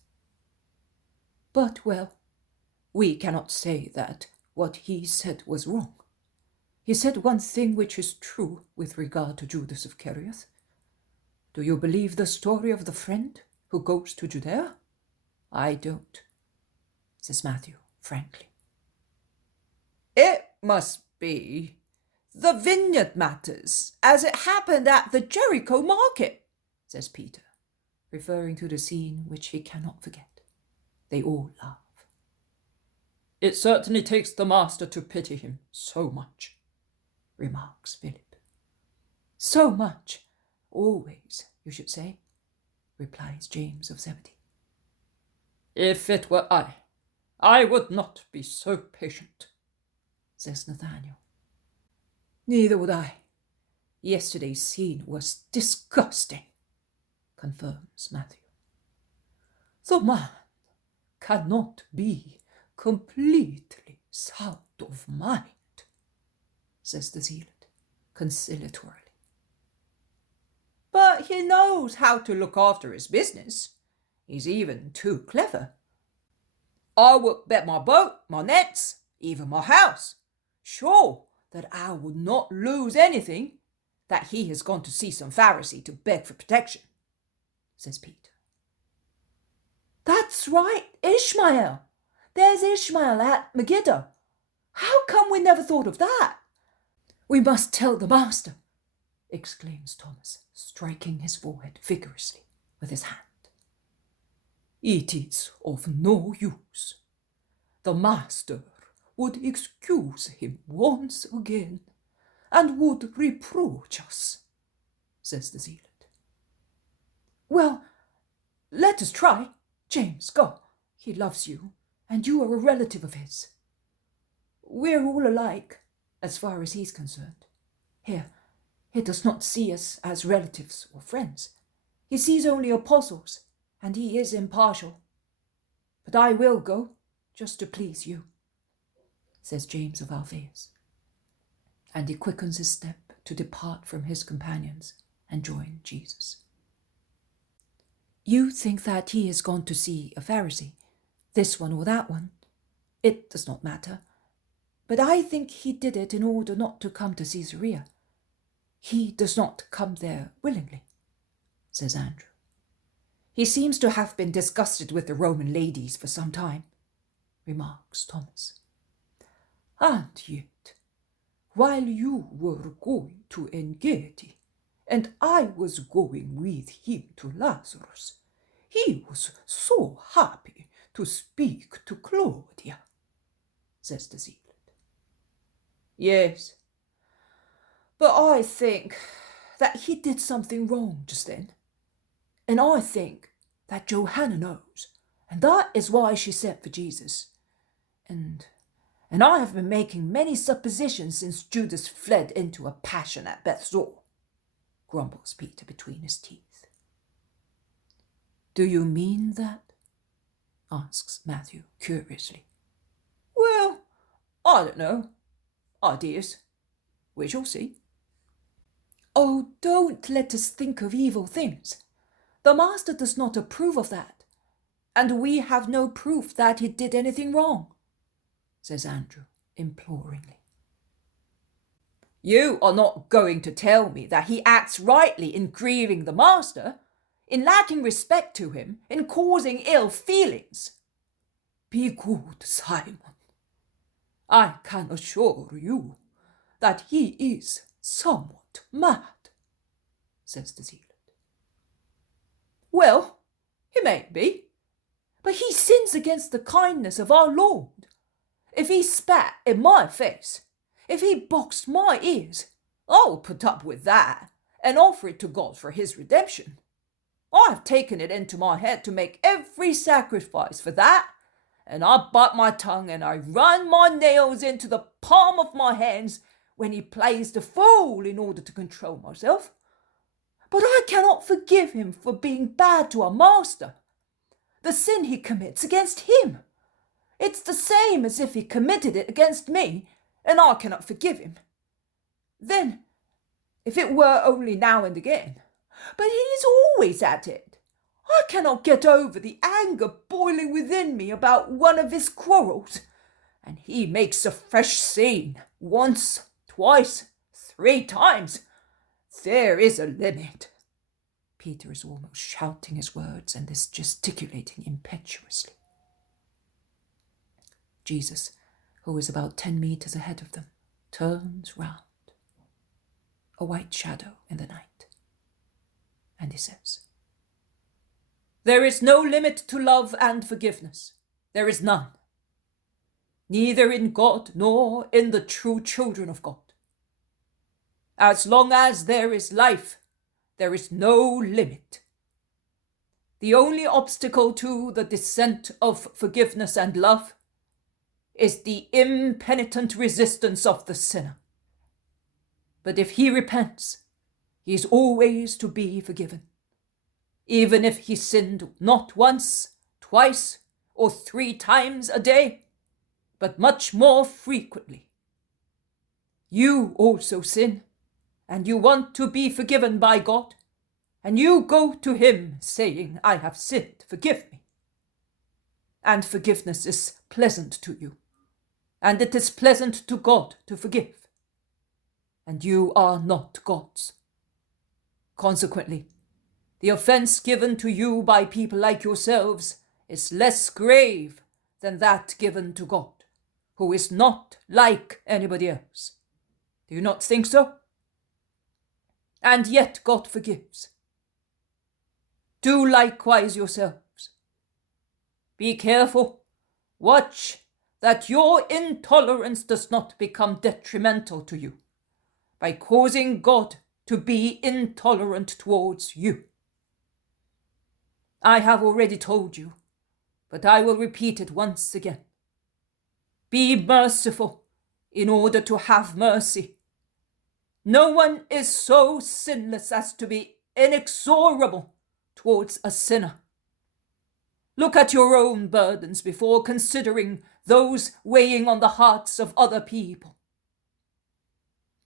But, well, we cannot say that what he said was wrong. He said one thing which is true with regard to Judas of Kerioth. Do you believe the story of the friend who goes to Judea? I don't, says Matthew frankly. It must be the vineyard matters as it happened at the Jericho market, says Peter, referring to the scene which he cannot forget. They all laugh. It certainly takes the master to pity him so much, remarks Philip. So much, always, you should say, replies James of Zebedee. If it were I would not be so patient, says Nathaniel. Neither would I. Yesterday's scene was disgusting, confirms Matthew. The man cannot be completely sound of mind, says the zealot, conciliatorily. But he knows how to look after his business. He's even too clever. I would bet my boat, my nets, even my house, sure that I would not lose anything, that he has gone to see some Pharisee to beg for protection, says Peter. That's right, Ishmael. There's Ishmael at Megiddo. How come we never thought of that? We must tell the master, exclaims Thomas, striking his forehead vigorously with his hand. It is of no use. The master would excuse him once again, and would reproach us, says the zealot. Well, let us try. James, go. He loves you, and you are a relative of his. We're all alike, as far as he's concerned. Here, he does not see us as relatives or friends. He sees only apostles, and he is impartial. But I will go, just to please you, says James of Alphaeus. And he quickens his step to depart from his companions and join Jesus. You think that he has gone to see a Pharisee, this one or that one. It does not matter. But I think he did it in order not to come to Caesarea. He does not come there willingly, says Andrew. He seems to have been disgusted with the Roman ladies for some time, remarks Thomas. And yet, while you were going to Engedi, and I was going with him to Lazarus, he was so happy to speak to Claudia, says the zealot. Yes, but I think that he did something wrong just then. And I think that Johanna knows, and that is why she sent for Jesus. And I have been making many suppositions since Judas fled into a passion at Bethsor, grumbles Peter between his teeth. Do you mean that? Asks Matthew curiously. Well, I don't know. Ideas. We shall see. Oh, don't let us think of evil things. The master does not approve of that, and we have no proof that he did anything wrong, says Andrew imploringly. You are not going to tell me that he acts rightly in grieving the master, in lacking respect to him, in causing ill feelings. Be good, Simon. I can assure you that he is somewhat mad, says the zealot. Well, he may be, but he sins against the kindness of our Lord. If he spat in my face, if he boxed my ears, I will put up with that and offer it to God for his redemption. I have taken it into my head to make every sacrifice for that, and I bite my tongue and I run my nails into the palm of my hands when he plays the fool in order to control myself. But I cannot forgive him for being bad to our master. The sin he commits against him. It's the same as if he committed it against me, and I cannot forgive him. Then, if it were only now and again, but he is always at it. I cannot get over the anger boiling within me about one of his quarrels, and he makes a fresh scene, once, twice, 3 times. There is a limit. Peter is almost shouting his words and is gesticulating impetuously. Jesus, who is about 10 meters ahead of them, turns round, a white shadow in the night, and he says, "There is no limit to love and forgiveness. There is none. Neither in God nor in the true children of God. As long as there is life, there is no limit. The only obstacle to the descent of forgiveness and love is the impenitent resistance of the sinner. But if he repents, he is always to be forgiven, even if he sinned not once, twice, or 3 times a day, but much more frequently. You also sin, and you want to be forgiven by God, and you go to him saying, 'I have sinned, forgive me.' And forgiveness is pleasant to you, and it is pleasant to God to forgive. And you are not God's. Consequently, the offense given to you by people like yourselves is less grave than that given to God, who is not like anybody else. Do you not think so? And yet God forgives. Do likewise yourselves. Be careful. Watch that your intolerance does not become detrimental to you by causing God to be intolerant towards you. I have already told you, but I will repeat it once again. Be merciful in order to have mercy. No one is so sinless as to be inexorable towards a sinner. Look at your own burdens before considering those weighing on the hearts of other people.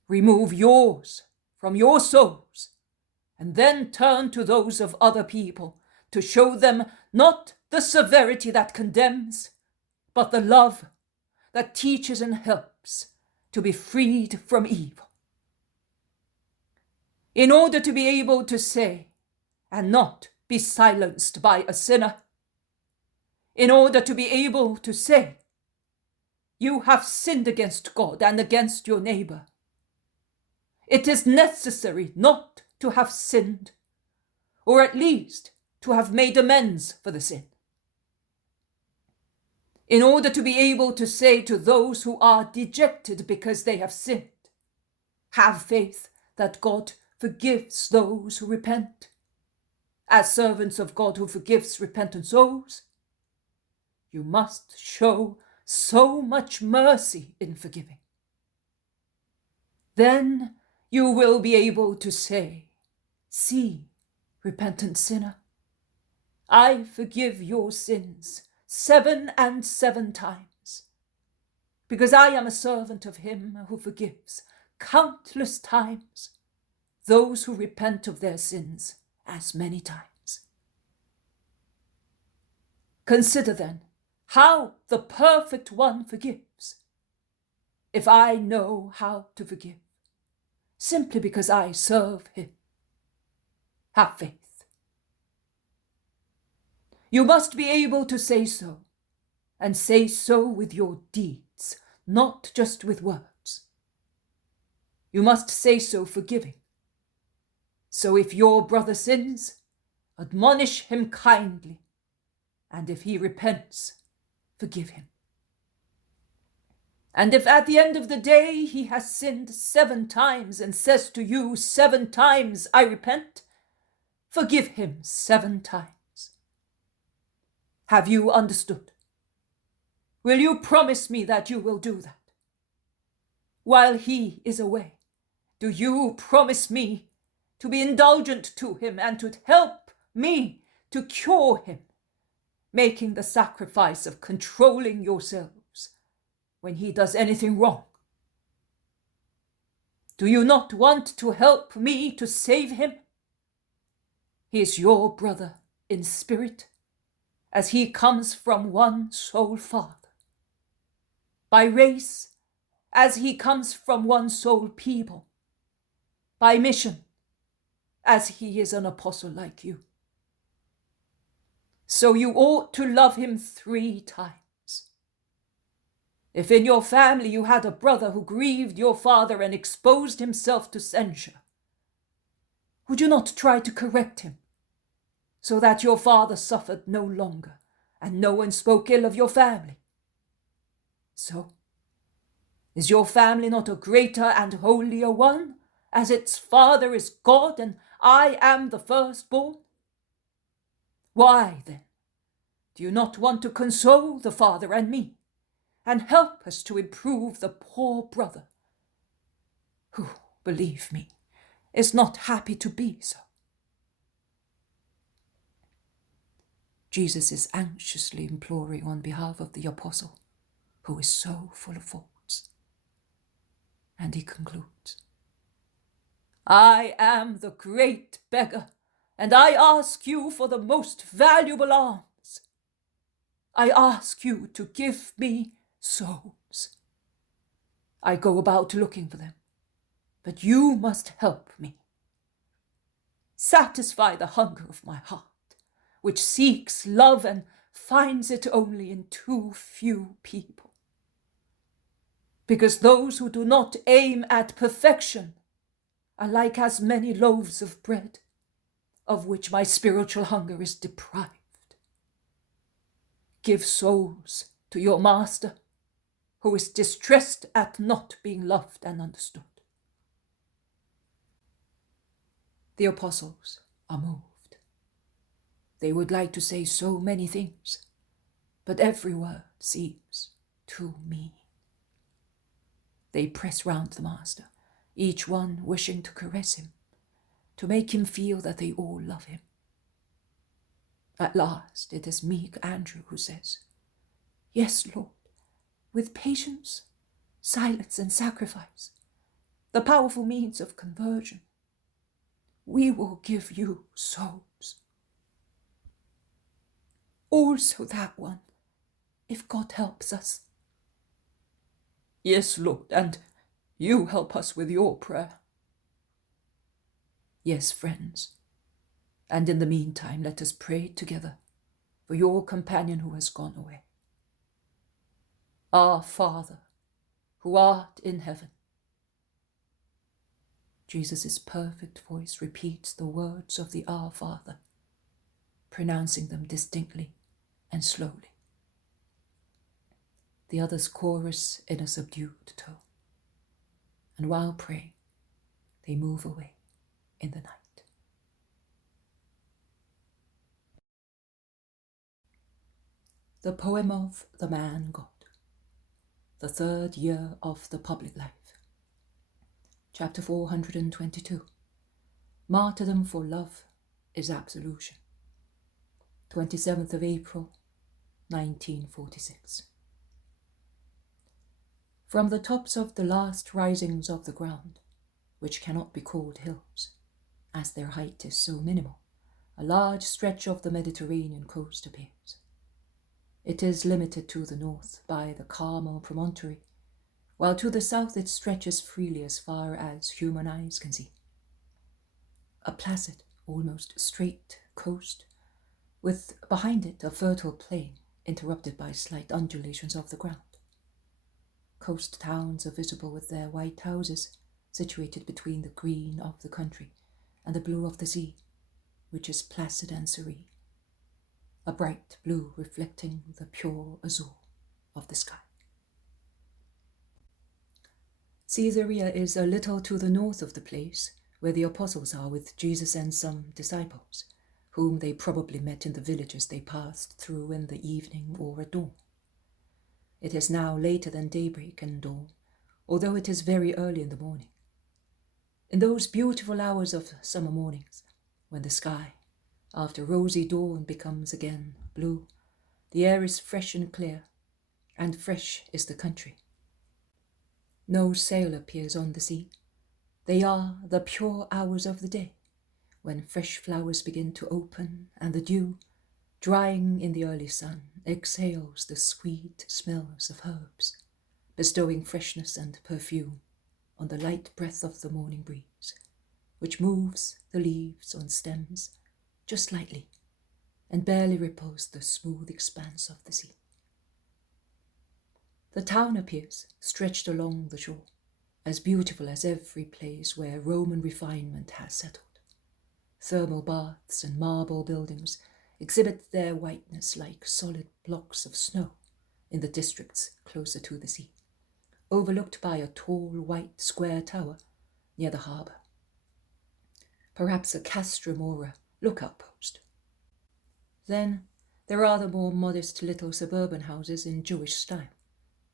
Remove yours from your souls, and then turn to those of other people to show them not the severity that condemns, but the love that teaches and helps to be freed from evil. In order to be able to say, and not be silenced by a sinner, in order to be able to say, you have sinned against God and against your neighbor, it is necessary not to have sinned, or at least to have made amends for the sin. In order to be able to say to those who are dejected because they have sinned, have faith that God forgives those who repent, as servants of God who forgives repentant souls, you must show so much mercy in forgiving. Then you will be able to say, see, repentant sinner, I forgive your sins 7 and 7 times, because I am a servant of him who forgives countless times those who repent of their sins as many times. Consider then how the perfect one forgives. If I know how to forgive, simply because I serve him, have faith. You must be able to say so, and say so with your deeds, not just with words. You must say so forgiving. So if your brother sins, admonish him kindly, and if he repents, forgive him. And if at the end of the day he has sinned 7 times and says to you 7 times, I repent, forgive him 7 times. Have you understood? Will you promise me that you will do that? While he is away, do you promise me to be indulgent to him and to help me to cure him, making the sacrifice of controlling yourselves when he does anything wrong? Do you not want to help me to save him? He is your brother in spirit, as he comes from one sole Father. By race, as he comes from one sole people. By mission, as he is an apostle like you. So you ought to love him 3 times. If in your family you had a brother who grieved your father and exposed himself to censure, would you not try to correct him, so that your father suffered no longer and no one spoke ill of your family? So, is your family not a greater and holier one, as its father is God and I am the firstborn? Why, then, do you not want to console the father and me, and help us to improve the poor brother, who, believe me, is not happy to be so? Jesus is anxiously imploring on behalf of the apostle, who is so full of faults. And he concludes, I am the great beggar, and I ask you for the most valuable alms. I ask you to give me souls. I go about looking for them, but you must help me. Satisfy the hunger of my heart, which seeks love and finds it only in too few people. Because those who do not aim at perfection are like as many loaves of bread, of which my spiritual hunger is deprived. Give souls to your master, who is distressed at not being loved and understood. The apostles are moved. They would like to say so many things, but every word seems too mean. They press round the master, each one wishing to caress him, to make him feel that they all love him. At last it is meek Andrew who says, Yes, Lord, with patience, silence, and sacrifice, the powerful means of conversion, we will give you souls. Also that one, if God helps us. Yes, Lord, and you help us with your prayer. Yes, friends, and in the meantime let us pray together for your companion who has gone away. Our Father, who art in heaven. Jesus' perfect voice repeats the words of the Our Father, pronouncing them distinctly and slowly. The others chorus in a subdued tone, and while praying, they move away in the night. The poem of the Man God, the third year of the public life. Chapter 422. Martyrdom for love is absolution. 27th of April, 1946. From the tops of the last risings of the ground, which cannot be called hills, as their height is so minimal, a large stretch of the Mediterranean coast appears. It is limited to the north by the Carmel promontory, while to the south it stretches freely as far as human eyes can see. A placid, almost straight coast, with behind it a fertile plain interrupted by slight undulations of the ground. Coast towns are visible with their white houses, situated between the green of the country and the blue of the sea, which is placid and serene, a bright blue reflecting the pure azure of the sky. Caesarea is a little to the north of the place where the apostles are with Jesus and some disciples, whom they probably met in the villages they passed through in the evening or at dawn. It is now later than daybreak and dawn, although it is very early in the morning. In those beautiful hours of summer mornings, when the sky, after rosy dawn, becomes again blue, the air is fresh and clear, and fresh is the country. No sail appears on the sea. They are the pure hours of the day, when fresh flowers begin to open and the dew, drying in the early sun, exhales the sweet smells of herbs, bestowing freshness and perfume on the light breath of the morning breeze, which moves the leaves on stems just lightly and barely ripples the smooth expanse of the sea. The town appears stretched along the shore, as beautiful as every place where Roman refinement has settled. Thermal baths and marble buildings exhibit their whiteness like solid blocks of snow in the districts closer to the sea, overlooked by a tall white square tower near the harbour. Perhaps a castrum or a lookout post. Then there are the more modest little suburban houses in Jewish style,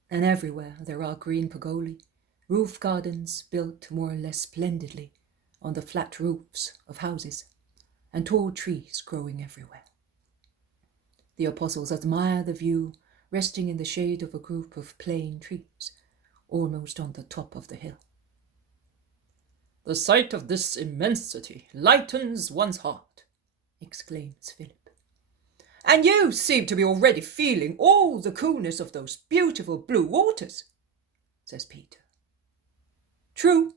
and everywhere there are green pergolae, roof gardens built more or less splendidly on the flat roofs of houses, and tall trees growing everywhere. The apostles admire the view resting in the shade of a group of plane trees, almost on the top of the hill. "The sight of this immensity lightens one's heart," exclaims Philip. "And you seem to be already feeling all the coolness of those beautiful blue waters," says Peter. "True,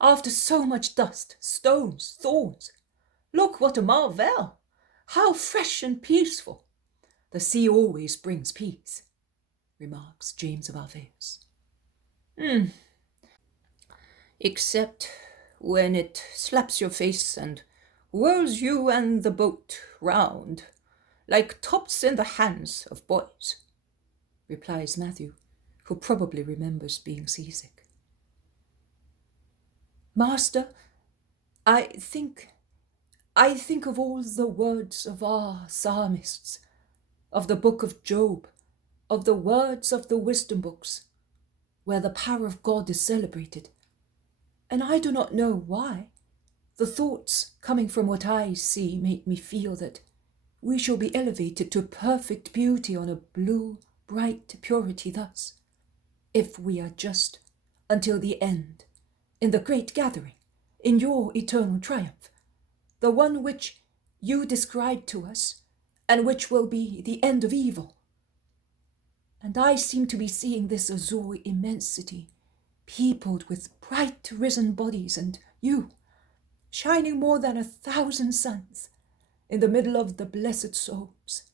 after so much dust, stones, thorns. Look what a marvel! How fresh and peaceful! The sea always brings peace," remarks James of Alphaeus. "Except when it slaps your face and whirls you and the boat round like tops in the hands of boys," replies Matthew, who probably remembers being seasick. "Master, I think of all the words of our psalmists, of the book of Job, of the words of the wisdom books, where the power of God is celebrated, and I do not know why. The thoughts coming from what I see make me feel that we shall be elevated to perfect beauty on a blue, bright purity thus, if we are just until the end, in the great gathering, in your eternal triumph, the one which you described to us, and which will be the end of evil. And I seem to be seeing this azure immensity, peopled with bright risen bodies, and you, shining more than 1,000 suns, in the middle of the blessed souls,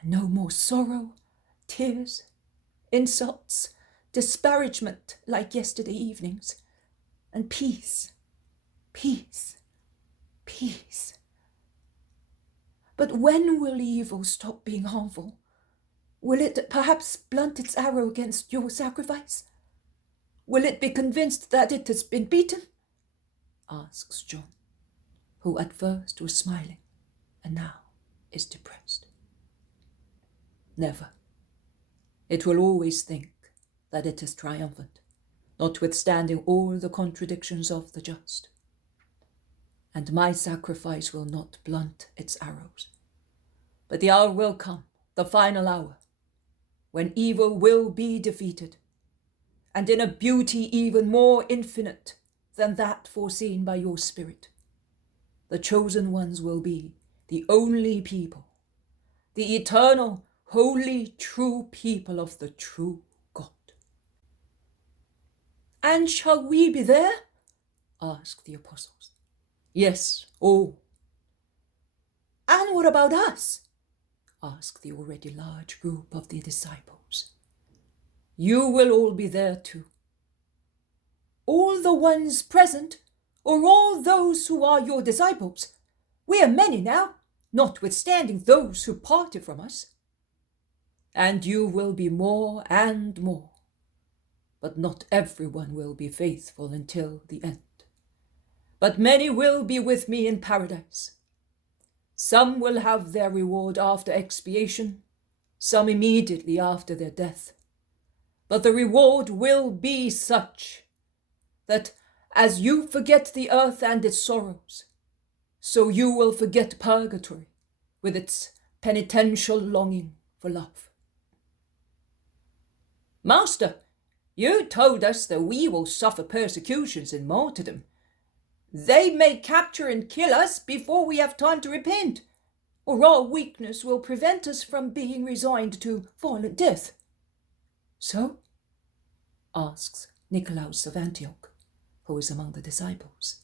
and no more sorrow, tears, insults, disparagement like yesterday evenings, and peace, peace, peace. But when will evil stop being harmful? Will it perhaps blunt its arrow against your sacrifice? Will it be convinced that it has been beaten?" asks John, who at first was smiling and now is depressed. "Never. It will always think that it is triumphant, notwithstanding all the contradictions of the just. And my sacrifice will not blunt its arrows. But the hour will come, the final hour, when evil will be defeated, and in a beauty even more infinite than that foreseen by your Spirit, the chosen ones will be the only people, the eternal, holy, true people of the true God." "And shall we be there?" asked the apostles. "Yes, all." "And what about us?" asked the already large group of the disciples. "You will all be there too." "All the ones present, or all those who are your disciples? We are many now, notwithstanding those who parted from us." "And you will be more and more, but not everyone will be faithful until the end. But many will be with me in paradise. Some will have their reward after expiation, some immediately after their death. But the reward will be such that as you forget the earth and its sorrows, so you will forget purgatory with its penitential longing for love." "Master, you told us that we will suffer persecutions in martyrdom. They may capture and kill us before we have time to repent, or our weakness will prevent us from being resigned to violent death." "So?" asks Nicolaus of Antioch, who is among the disciples.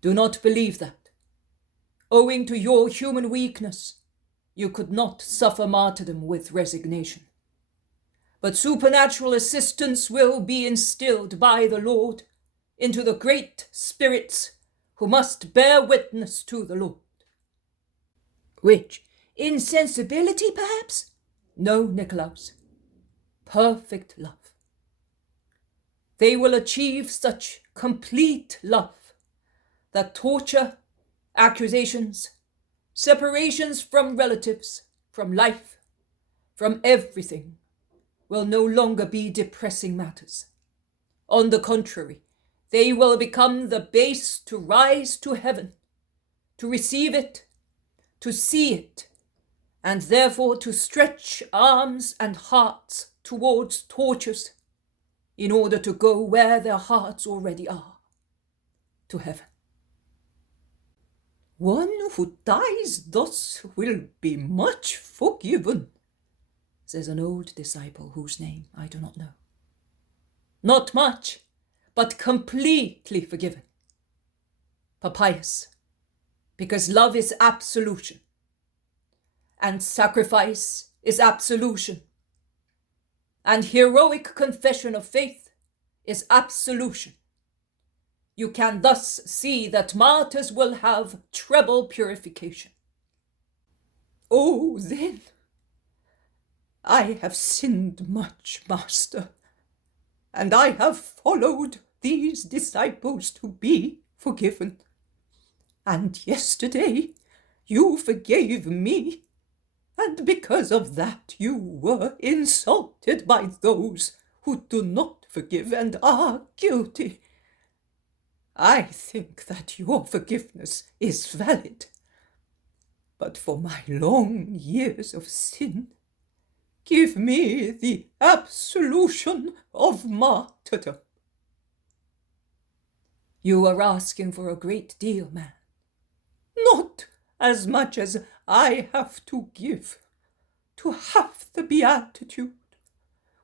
"Do not believe that. Owing to your human weakness, you could not suffer martyrdom with resignation. but supernatural assistance will be instilled by the Lord into the great spirits who must bear witness to the Lord. Which? Insensibility, perhaps? No, Nicolaus. Perfect love. They will achieve such complete love that torture, accusations, separations from relatives, from life, from everything, will no longer be depressing matters. On the contrary, they will become the base to rise to heaven, to receive it, to see it, and therefore to stretch arms and hearts towards tortures, in order to go where their hearts already are, to heaven. One who dies thus will be much forgiven, says an old disciple whose name I do not know. Not much, but completely forgiven. Papias, because love is absolution, and sacrifice is absolution, and heroic confession of faith is absolution. You can thus see that martyrs will have treble purification. Oh, then, I have sinned much, Master, and I have followed these disciples to be forgiven. And yesterday you forgave me, and because of that you were insulted by those who do not forgive and are guilty. I think that your forgiveness is valid, but for my long years of sin, give me the absolution of martyrdom. You are asking for a great deal, man. Not as much as I have to give, to have the beatitude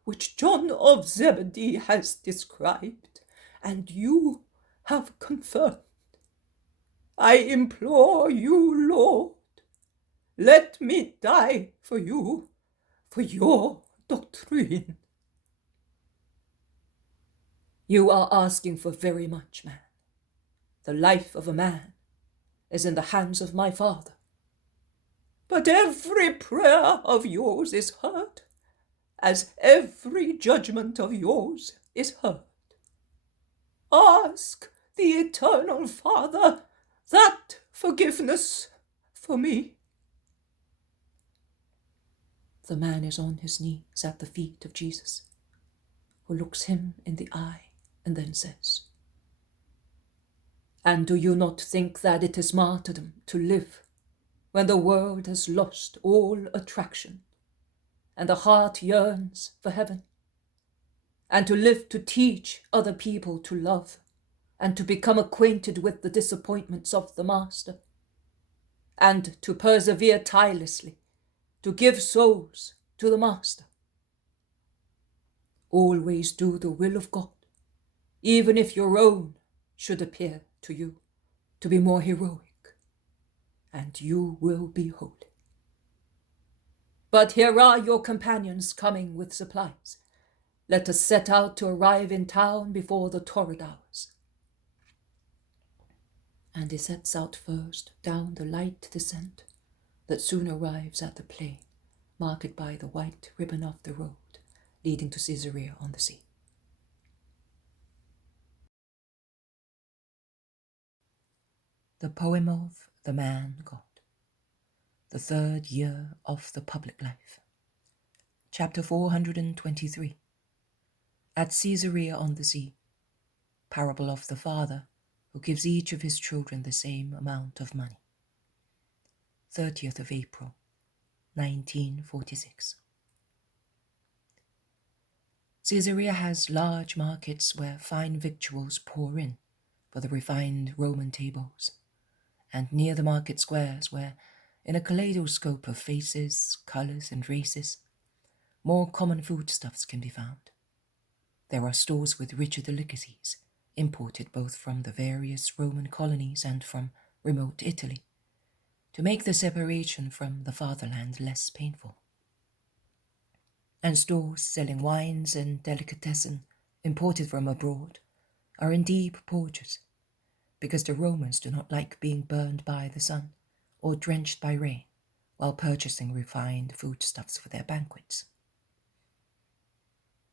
which John of Zebedee has described, and you have confirmed. I implore you, Lord, let me die for you, for your doctrine. You are asking for very much, man. The life of a man is in the hands of my Father. But every prayer of yours is heard, as every judgment of yours is heard. Ask the Eternal Father that forgiveness for me. The man is on his knees at the feet of Jesus, who looks him in the eye and then says, "And do you not think that it is martyrdom to live when the world has lost all attraction and the heart yearns for heaven, and to live to teach other people to love and to become acquainted with the disappointments of the Master, and to persevere tirelessly to give souls to the Master? Always do the will of God, even if your own should appear to you to be more heroic, and you will be holy. But here are your companions coming with supplies. Let us set out to arrive in town before the torrid hours." And he sets out first down the light descent that soon arrives at the plain, marked by the white ribbon of the road leading to Caesarea on the sea. The poem of the man God, the third year of the public life. Chapter 423. At Caesarea on the sea. Parable of the father who gives each of his children the same amount of money. 30th of April, 1946. Caesarea has large markets where fine victuals pour in for the refined Roman tables, and near the market squares where, in a kaleidoscope of faces, colours and races, more common foodstuffs can be found. There are stores with richer delicacies, imported both from the various Roman colonies and from remote Italy, to make the separation from the fatherland less painful. and stores selling wines and delicatessen imported from abroad are in deep porches, because the Romans do not like being burned by the sun or drenched by rain while purchasing refined foodstuffs for their banquets.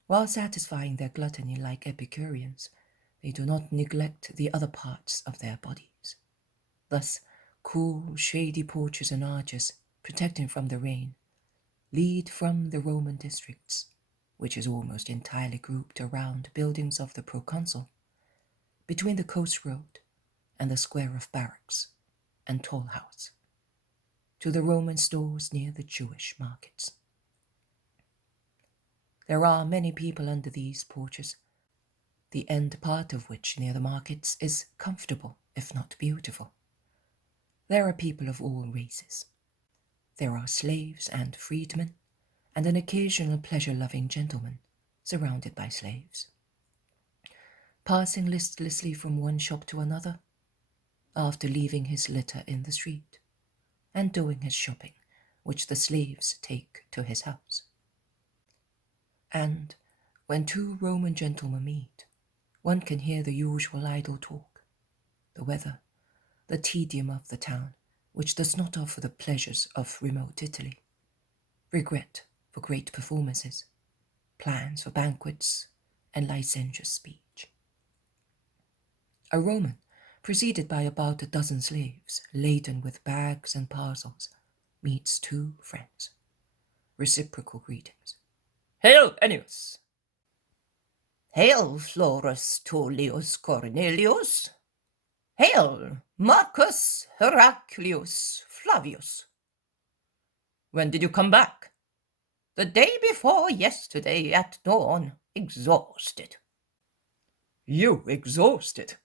While satisfying their gluttony like Epicureans, they do not neglect the other parts of their bodies. Thus, cool, shady porches and arches, protecting from the rain, lead from the Roman districts, which is almost entirely grouped around buildings of the proconsul, between the coast road and the square of barracks and toll house, to the Roman stores near the Jewish markets. There are many people under these porches, the end part of which near the markets is comfortable, if not beautiful. There are people of all races. There are slaves and freedmen, and an occasional pleasure-loving gentleman surrounded by slaves, passing listlessly from one shop to another, after leaving his litter in the street, and doing his shopping, which the slaves take to his house. And when two Roman gentlemen meet, one can hear the usual idle talk, the weather, the tedium of the town, which does not offer the pleasures of remote Italy, regret for great performances, plans for banquets, and licentious speech. A Roman, preceded by about a dozen slaves, laden with bags and parcels, meets two friends. Reciprocal greetings. Hail, Ennius! Hail, Florus Tullius Cornelius! Hail, Marcus Heraclius Flavius! When did you come back? The day before yesterday at dawn, exhausted. You exhausted?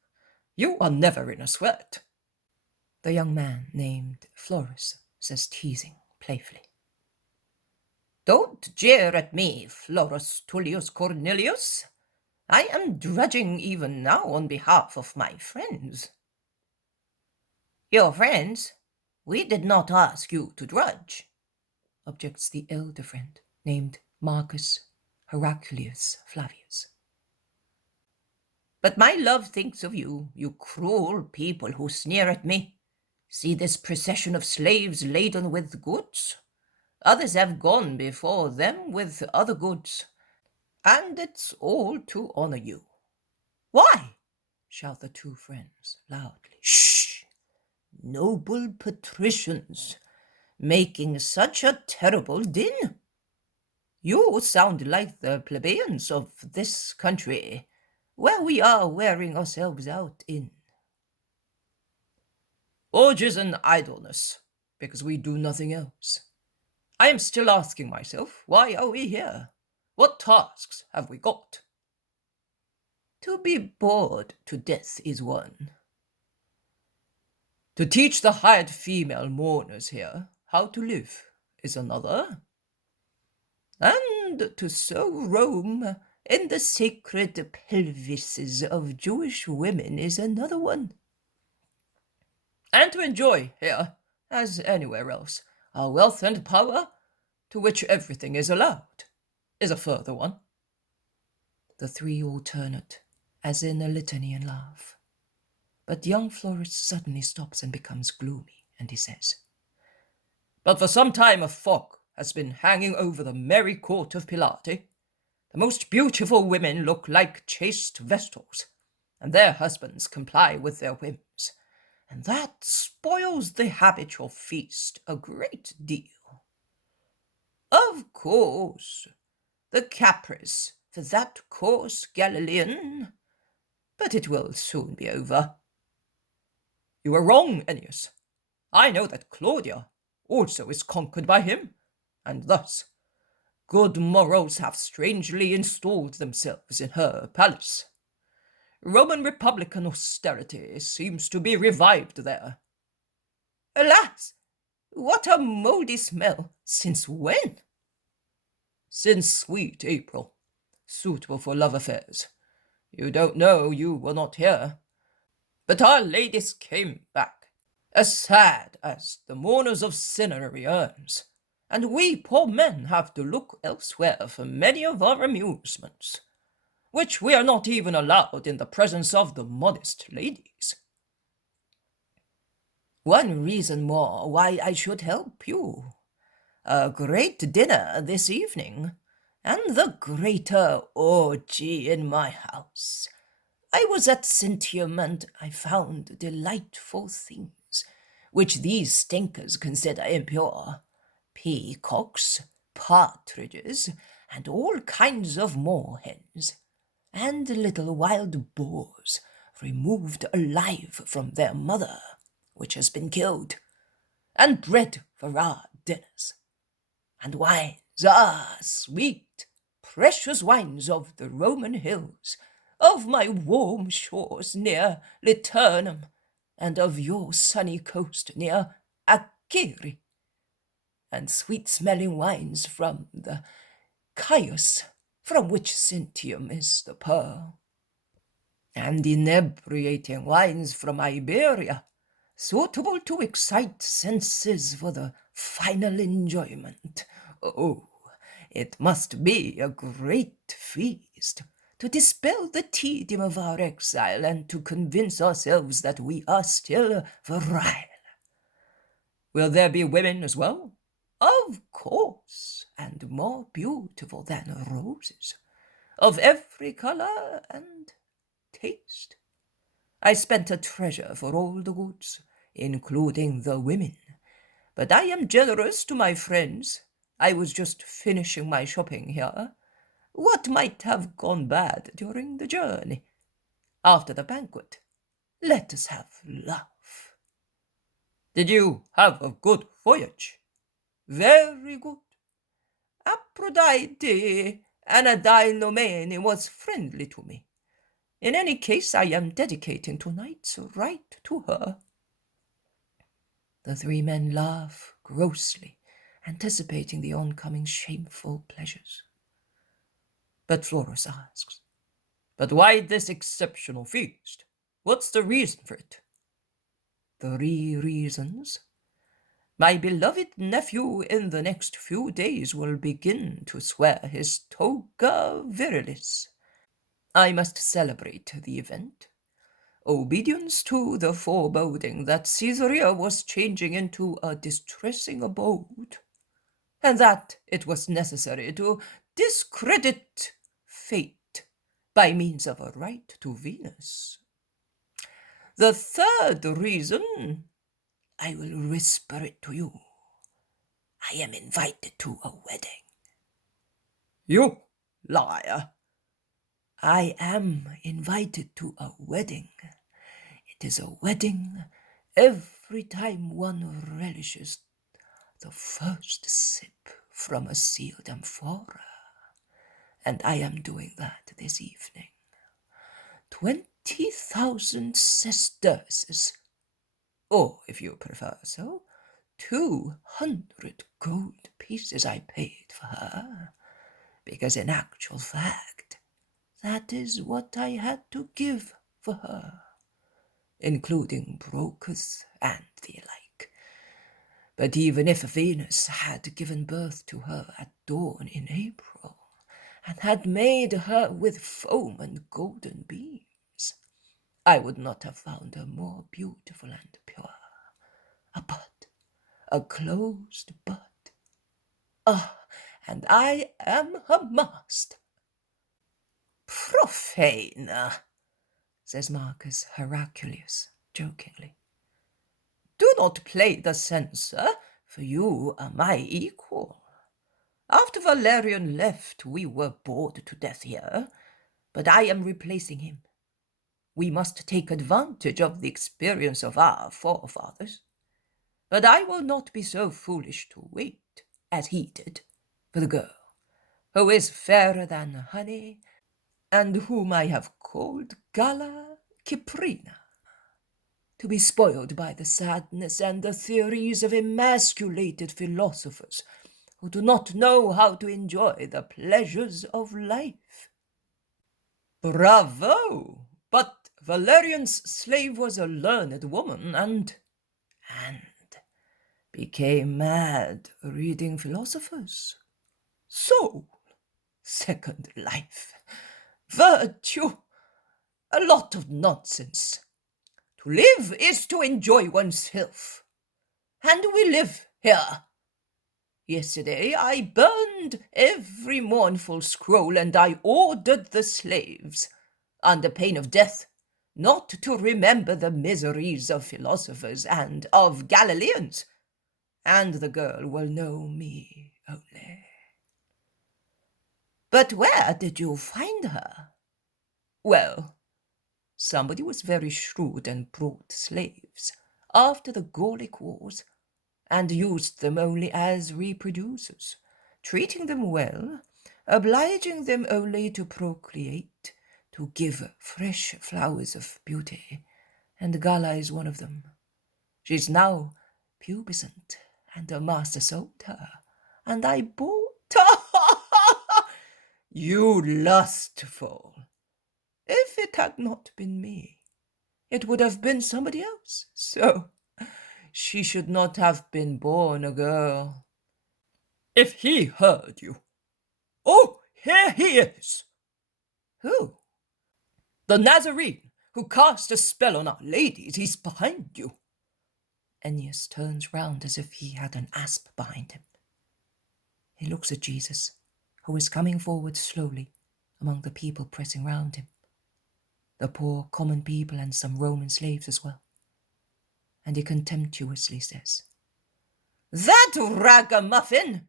You are never in a sweat. The young man named Florus says, teasing playfully. Don't jeer at me, Florus Tullius Cornelius. I am drudging even now on behalf of my friends. Your friends? We did not ask you to drudge, objects the elder friend named Marcus Heraclius Flavius. But my love thinks of you, you cruel people who sneer at me. See this procession of slaves laden with goods? Others have gone before them with other goods, and it's all to honor you. Why? Shout the two friends loudly. Shh! Noble patricians, making such a terrible din. You sound like the plebeians of this country, where we are wearing ourselves out in orgies and idleness, because we do nothing else. I am still asking myself, why are we here? What tasks have we got? To be bored to death is one. To teach the hired female mourners here how to live is another. And to sow Rome in the sacred pelvises of Jewish women is another one. And to enjoy here, as anywhere else, our wealth and power, to which everything is allowed, is a further one. The three alternate, as in a litany, and laugh. But young Florus suddenly stops and becomes gloomy, and he says, But for some time a fog has been hanging over the merry court of Pilate. The most beautiful women look like chaste vestals, and their husbands comply with their whims, and that spoils the habitual feast a great deal. Of course, the caprice for that coarse Galilean, but it will soon be over. You are wrong, Ennius. I know that Claudia also is conquered by him, and thus good morals have strangely installed themselves in her palace. Roman republican austerity seems to be revived there. Alas, what a mouldy smell! Since when? Since sweet April, suitable for love affairs. You don't know, you were not here. But our ladies came back, as sad as the mourners of Cinerary urns, and we poor men have to look elsewhere for many of our amusements, which we are not even allowed in the presence of the modest ladies. One reason more why I should help you. A great dinner this evening, and the greater orgy in my house. I was at Cyntium, and I found delightful things, which these stinkers consider impure. Peacocks, partridges, and all kinds of moorhens, and little wild boars removed alive from their mother, which has been killed, and bread for our dinners, and wines, sweet, precious wines of the Roman hills, of my warm shores near Liternum, and of your sunny coast near Achyri, and sweet-smelling wines from the Chios, from which Cyntium is the pearl, and inebriating wines from Iberia, suitable to excite senses for the final enjoyment. Oh, it must be a great feast to dispel the tedium of our exile and to convince ourselves that we are still virile. Will there be women as well? Of course, and more beautiful than roses, of every colour and taste. I spent a treasure for all the goods, including the women, but I am generous to my friends. I was just finishing my shopping here. What might have gone bad during the journey? After the banquet, let us have love. Did you have a good voyage? Very good. Aphrodite Anadynomene was friendly to me. In any case, I am dedicating tonight's rite to her. The three men laugh grossly, anticipating the oncoming shameful pleasures. But Florus asks, "But why this exceptional feast? What's the reason for it?" 3 reasons. My beloved nephew in the next few days will begin to swear his toga virilis. I must celebrate the event. Obedience to the foreboding that Caesarea was changing into a distressing abode, and that it was necessary to discredit fate by means of a rite to Venus. The 3rd reason, I will whisper it to you. I am invited to a wedding. You liar! I am invited to a wedding. It is a wedding every time one relishes the first sip from a sealed amphora, and I am doing that this evening. 20,000 sesterces, or if you prefer so, 200 gold pieces I paid for her, because in actual fact, that is what I had to give for her, including brokers and the like. But even if Venus had given birth to her at dawn in April, and had made her with foam and golden beams, I would not have found her more beautiful and pure. A bud, a closed bud. Ah, and I am her master. Profane, says Marcus Herculeus jokingly. Do not play the censor, for you are my equal. After Valerian left, we were bored to death here, but I am replacing him. We must take advantage of the experience of our forefathers. But I will not be so foolish to wait, as he did, for the girl, who is fairer than honey, and whom I have called Galla Ciprina, to be spoiled by the sadness and the theories of emasculated philosophers who do not know how to enjoy the pleasures of life. Bravo! But Valerian's slave was a learned woman, and became mad reading philosophers. Soul, second life, virtue, a lot of nonsense. To live is to enjoy oneself. And we live here. Yesterday I burned every mournful scroll, and I ordered the slaves, under pain of death, not to remember the miseries of philosophers and of Galileans, and the girl will know me only. But where did you find her? Well, somebody was very shrewd and brought slaves after the Gallic Wars, and used them only as reproducers, treating them well, obliging them only to procreate, to give fresh flowers of beauty, and Galla is one of them. She's now pubescent, and her master sold her, and I bought her. You lustful! If it had not been me, it would have been somebody else, so she should not have been born a girl. If he heard you. Oh, here he is! Who? The Nazarene who cast a spell on our ladies. He's behind you. Ennius turns round as if he had an asp behind him. He looks at Jesus, who is coming forward slowly among the people pressing round him, the poor common people and some Roman slaves as well. And he contemptuously says, "That ragamuffin!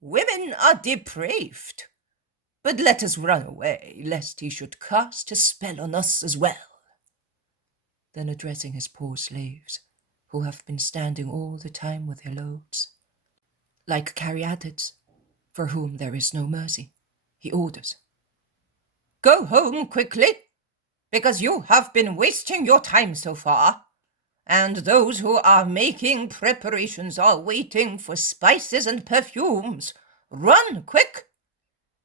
Women are depraved. But let us run away, lest he should cast a spell on us as well." Then addressing his poor slaves, who have been standing all the time with their loads, like caryatids, for whom there is no mercy, he orders, "Go home quickly, because you have been wasting your time so far, and those who are making preparations are waiting for spices and perfumes. Run quick!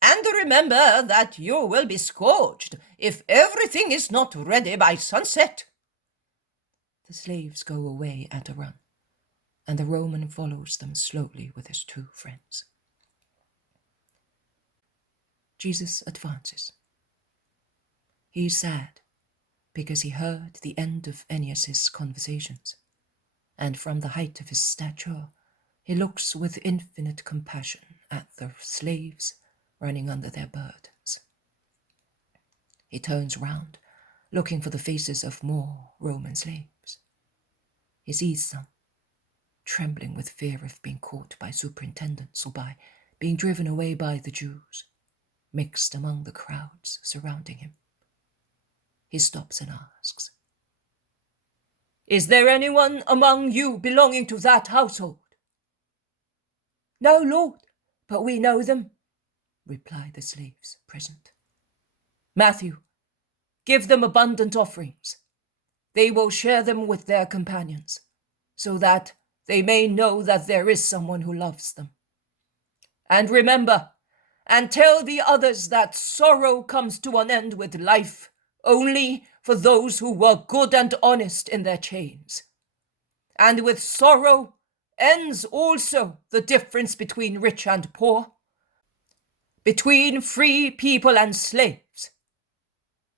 And remember that you will be scourged if everything is not ready by sunset." The slaves go away at a run, and the Roman follows them slowly with his two friends. Jesus advances. He is sad because he heard the end of Ennius's conversations, and from the height of his stature he looks with infinite compassion at the slaves running under their burdens. He turns round, looking for the faces of more Roman slaves. He sees some, trembling with fear of being caught by superintendents or by being driven away by the Jews, mixed among the crowds surrounding him. He stops and asks, "Is there anyone among you belonging to that household?" "No, Lord, but we know them," reply the slaves present. "Matthew, give them abundant offerings. They will share them with their companions, so that they may know that there is someone who loves them. And remember, and tell the others that sorrow comes to an end with life only for those who were good and honest in their chains. And with sorrow ends also the difference between rich and poor, between free people and slaves.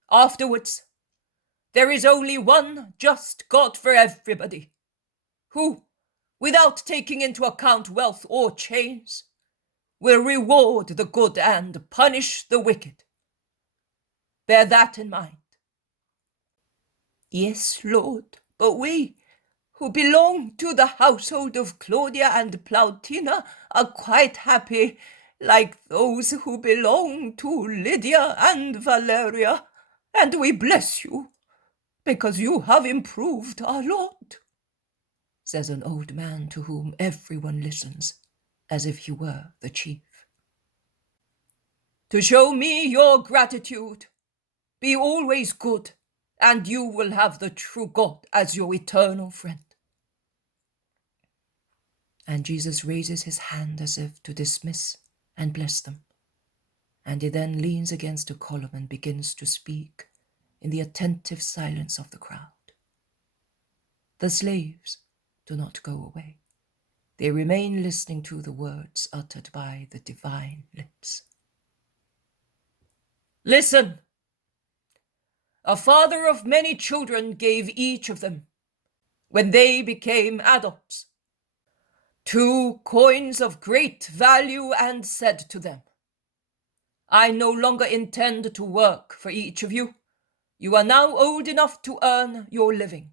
Afterwards, there is only one just God for everybody, who, without taking into account wealth or chains, will reward the good and punish the wicked. Bear that in mind." "Yes, Lord, but we, who belong to the household of Claudia and Plautina, are quite happy, like those who belong to Lydia and Valeria, and we bless you, because you have improved our lot," says an old man to whom everyone listens, as if he were the chief. "To show me your gratitude, be always good, and you will have the true God as your eternal friend." And Jesus raises his hand as if to dismiss and bless them, and he then leans against a column and begins to speak in the attentive silence of the crowd. The slaves do not go away. they remain listening to the words uttered by the divine lips. Listen! A father of many children gave each of them, when they became adults, 2 coins of great value and said to them, I no longer intend to work for each of you. You are now old enough to earn your living.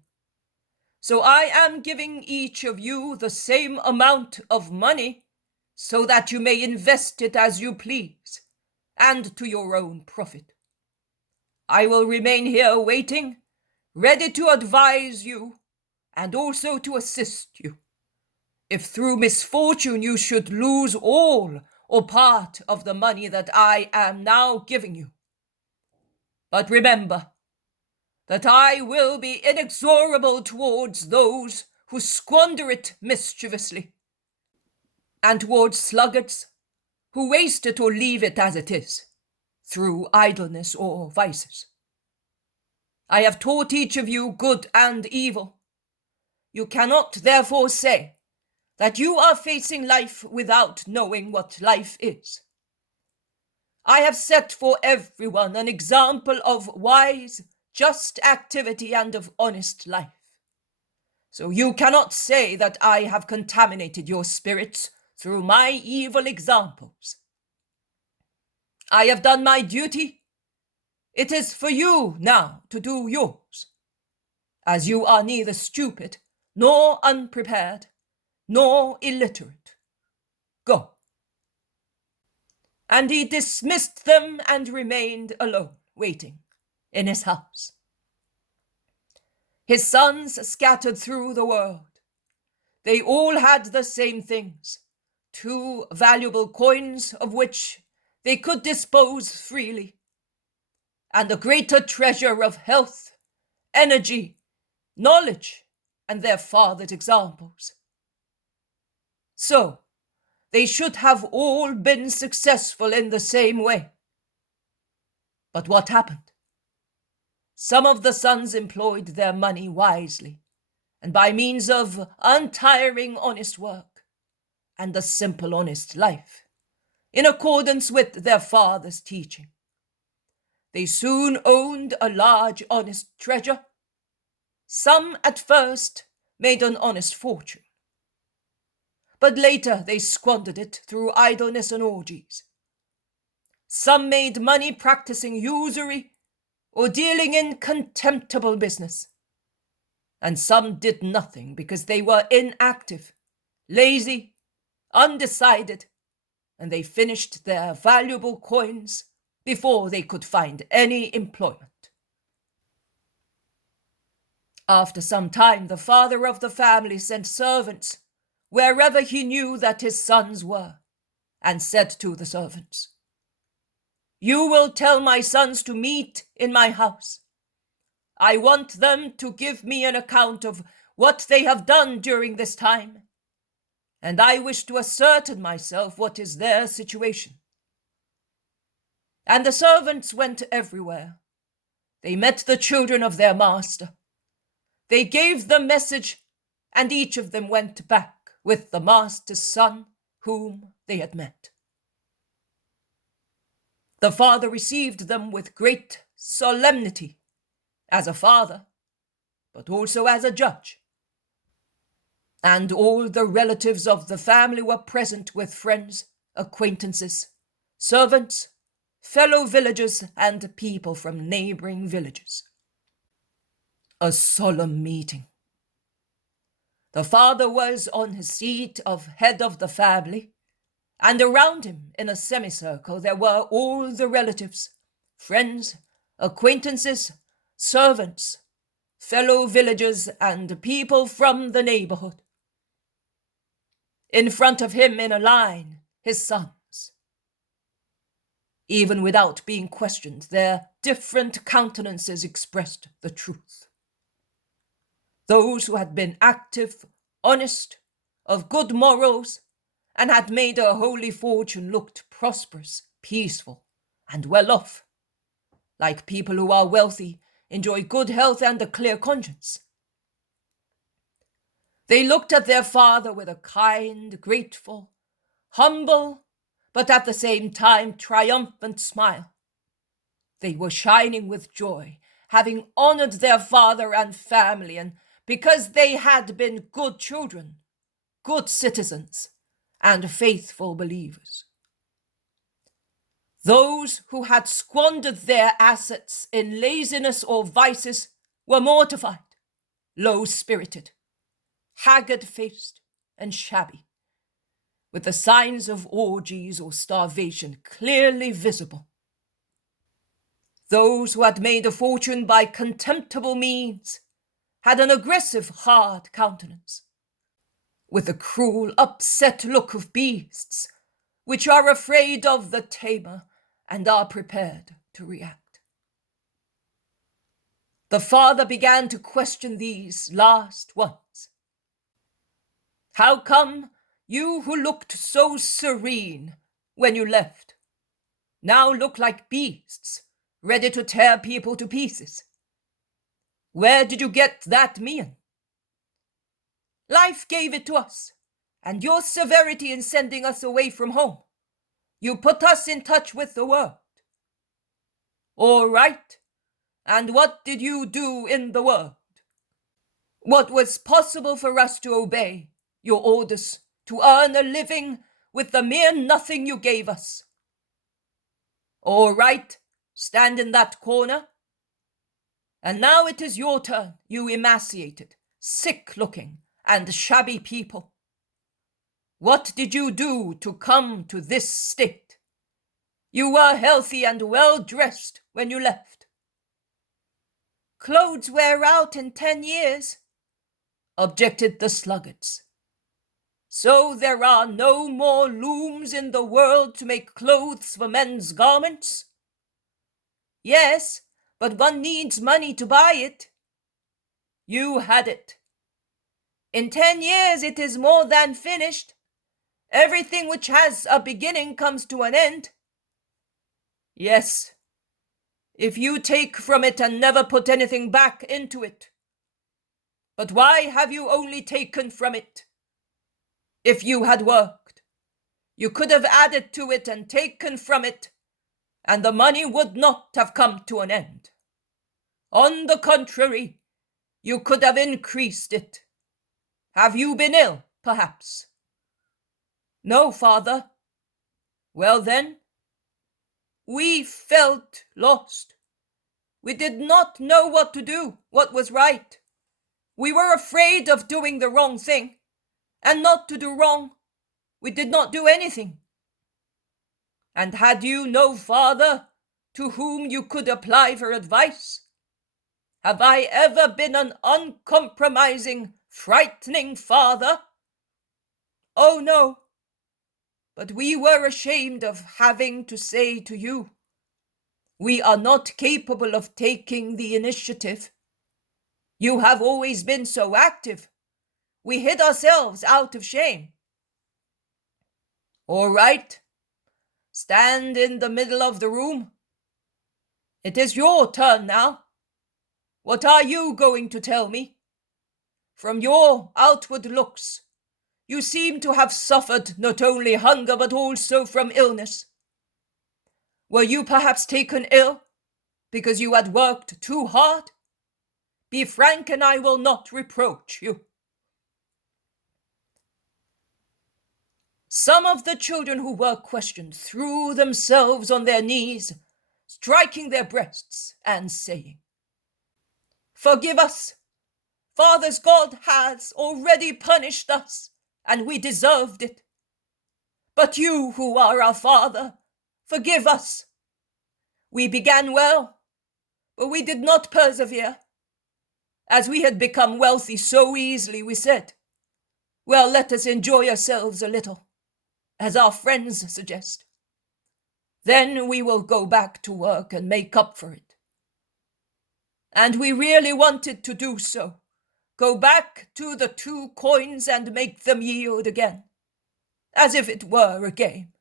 So I am giving each of you the same amount of money so that you may invest it as you please and to your own profit. I will remain here waiting, ready to advise you and also to assist you. If through misfortune you should lose all or part of the money that I am now giving you. But remember that I will be inexorable towards those who squander it mischievously, and towards sluggards who waste it or leave it as it is, through idleness or vices. I have taught each of you good and evil. You cannot therefore say that you are facing life without knowing what life is. I have set for everyone an example of wise, just activity and of honest life. So you cannot say that I have contaminated your spirits through my evil examples. I have done my duty. It is for you now to do yours, as you are neither stupid, nor unprepared, nor illiterate. Go. And he dismissed them and remained alone, waiting in his house. His sons scattered through the world. They all had the same things, 2 valuable coins of which they could dispose freely, and a greater treasure of health, energy, knowledge, and their father's examples. So, they should have all been successful in the same way. But what happened? Some of the sons employed their money wisely, and by means of untiring honest work, and a simple honest life, in accordance with their father's teaching. They soon owned a large honest treasure. Some at first made an honest fortune, but later they squandered it through idleness and orgies. Some made money practicing usury or dealing in contemptible business, and some did nothing because they were inactive, lazy, undecided, and they finished their valuable coins before they could find any employment. After some time, the father of the family sent servants wherever he knew that his sons were, and said to the servants, You will tell my sons to meet in my house. I want them to give me an account of what they have done during this time, and I wish to ascertain myself what is their situation. And the servants went everywhere. They met the children of their master. They gave the message, and each of them went back with the master's son whom they had met. The father received them with great solemnity, as a father, but also as a judge. And all the relatives of the family were present with friends, acquaintances, servants, fellow villagers, and people from neighboring villages. A solemn meeting. The father was on his seat of head of the family, and around him in a semicircle there were all the relatives, friends, acquaintances, servants, fellow villagers, and people from the neighborhood. In front of him in a line, his sons. Even without being questioned, their different countenances expressed the truth. Those who had been active, honest, of good morals, and had made a holy fortune looked prosperous, peaceful, and well off. Like people who are wealthy, enjoy good health and a clear conscience. They looked at their father with a kind, grateful, humble, but at the same time triumphant smile. They were shining with joy, having honored their father and family, and because they had been good children, good citizens, and faithful believers. Those who had squandered their assets in laziness or vices were mortified, low-spirited, haggard-faced, and shabby, with the signs of orgies or starvation clearly visible. Those who had made a fortune by contemptible means had an aggressive, hard countenance, with the cruel, upset look of beasts, which are afraid of the tamer and are prepared to react. The father began to question these last ones. How come you who looked so serene when you left now look like beasts, ready to tear people to pieces? Where did you get that meal? Life gave it to us, and your severity in sending us away from home, you put us in touch with the world. All right, and what did you do in the world? What was possible for us to obey your orders, to earn a living with the mere nothing you gave us? All right, stand in that corner. And now it is your turn, you emaciated, sick-looking, and shabby people. What did you do to come to this state? You were healthy and well-dressed when you left. Clothes wear out in 10 years, objected the sluggards. So there are no more looms in the world to make clothes for men's garments? Yes, but one needs money to buy it. You had it. In 10 years it is more than finished. Everything which has a beginning comes to an end. Yes, if you take from it and never put anything back into it. But why have you only taken from it? If you had worked, you could have added to it and taken from it, and the money would not have come to an end. On the contrary, you could have increased it. Have you been ill, perhaps? No, father. Well then, we felt lost. We did not know what to do, what was right. We were afraid of doing the wrong thing, and not to do wrong, we did not do anything. And had you no father to whom you could apply for advice? Have I ever been an uncompromising, frightening father? Oh no, but we were ashamed of having to say to you, we are not capable of taking the initiative. You have always been so active. We hid ourselves out of shame. All right, stand in the middle of the room. It is your turn now. What are you going to tell me? From your outward looks, you seem to have suffered not only hunger but also from illness. Were you perhaps taken ill because you had worked too hard? Be frank and I will not reproach you. Some of the children who were questioned threw themselves on their knees, striking their breasts and saying, Forgive us. Fathers, God has already punished us, and we deserved it. But you who are our Father, forgive us. We began well, but we did not persevere. As we had become wealthy so easily, we said, well, let us enjoy ourselves a little, as our friends suggest. Then we will go back to work and make up for it. And we really wanted to do so. Go back to the 2 coins and make them yield again, as if it were a game.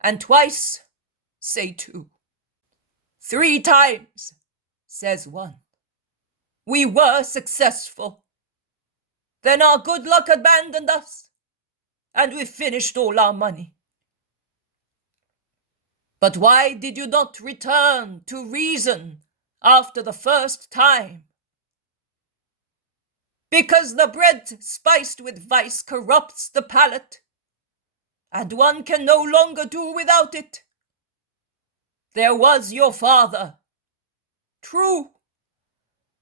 And twice, say 2. 3 times, says 1. We were successful. Then our good luck abandoned us, and we finished all our money. But why did you not return to reason after the first time? Because the bread spiced with vice corrupts the palate, and one can no longer do without it. There was your father, true,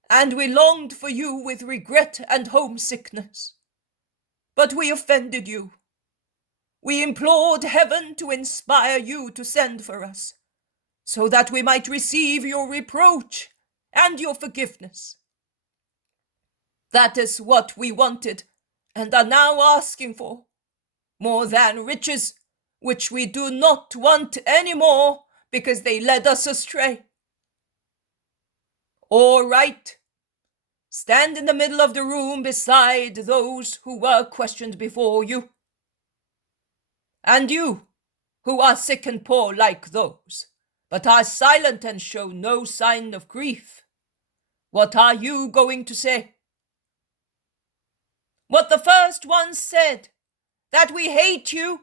and we longed for you with regret and homesickness. But we offended you. We implored heaven to inspire you to send for us, so that we might receive your reproach and your forgiveness. That is what we wanted and are now asking for, more than riches, which we do not want any more because they led us astray. All right. Stand in the middle of the room beside those who were questioned before you. And you, who are sick and poor like those, but are silent and show no sign of grief, what are you going to say? What the first one said, that we hate you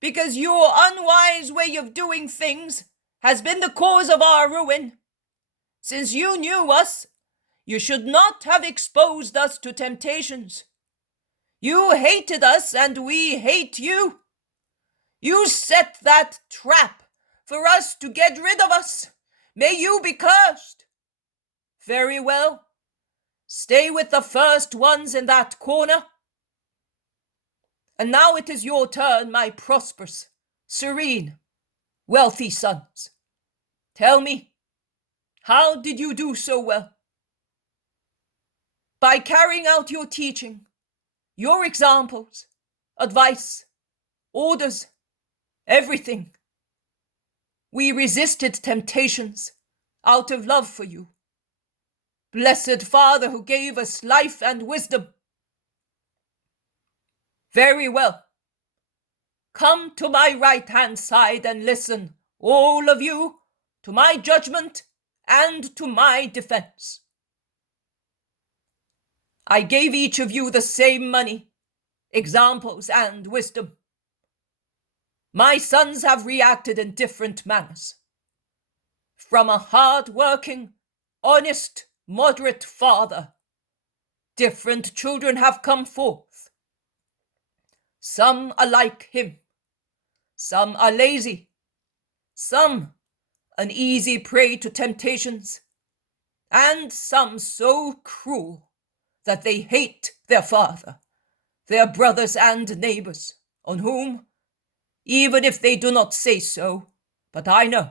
because your unwise way of doing things has been the cause of our ruin. Since you knew us, you should not have exposed us to temptations. You hated us and we hate you. You set that trap for us to get rid of us. May you be cursed. Very well. Stay with the first ones in that corner. And now it is your turn, my prosperous, serene, wealthy sons. Tell me, how did you do so well? By carrying out your teaching, your examples, advice, orders, everything. We resisted temptations out of love for you. Blessed Father who gave us life and wisdom. Very well. Come to my right-hand side and listen, all of you, to my judgment and to my defense. I gave each of you the same money, examples, and wisdom. My sons have reacted in different manners. From a hard-working, honest, moderate father, different children have come forth. Some are like him, some are lazy, some an easy prey to temptations, and some so cruel that they hate their father, their brothers and neighbors, on whom, even if they do not say so, but I know,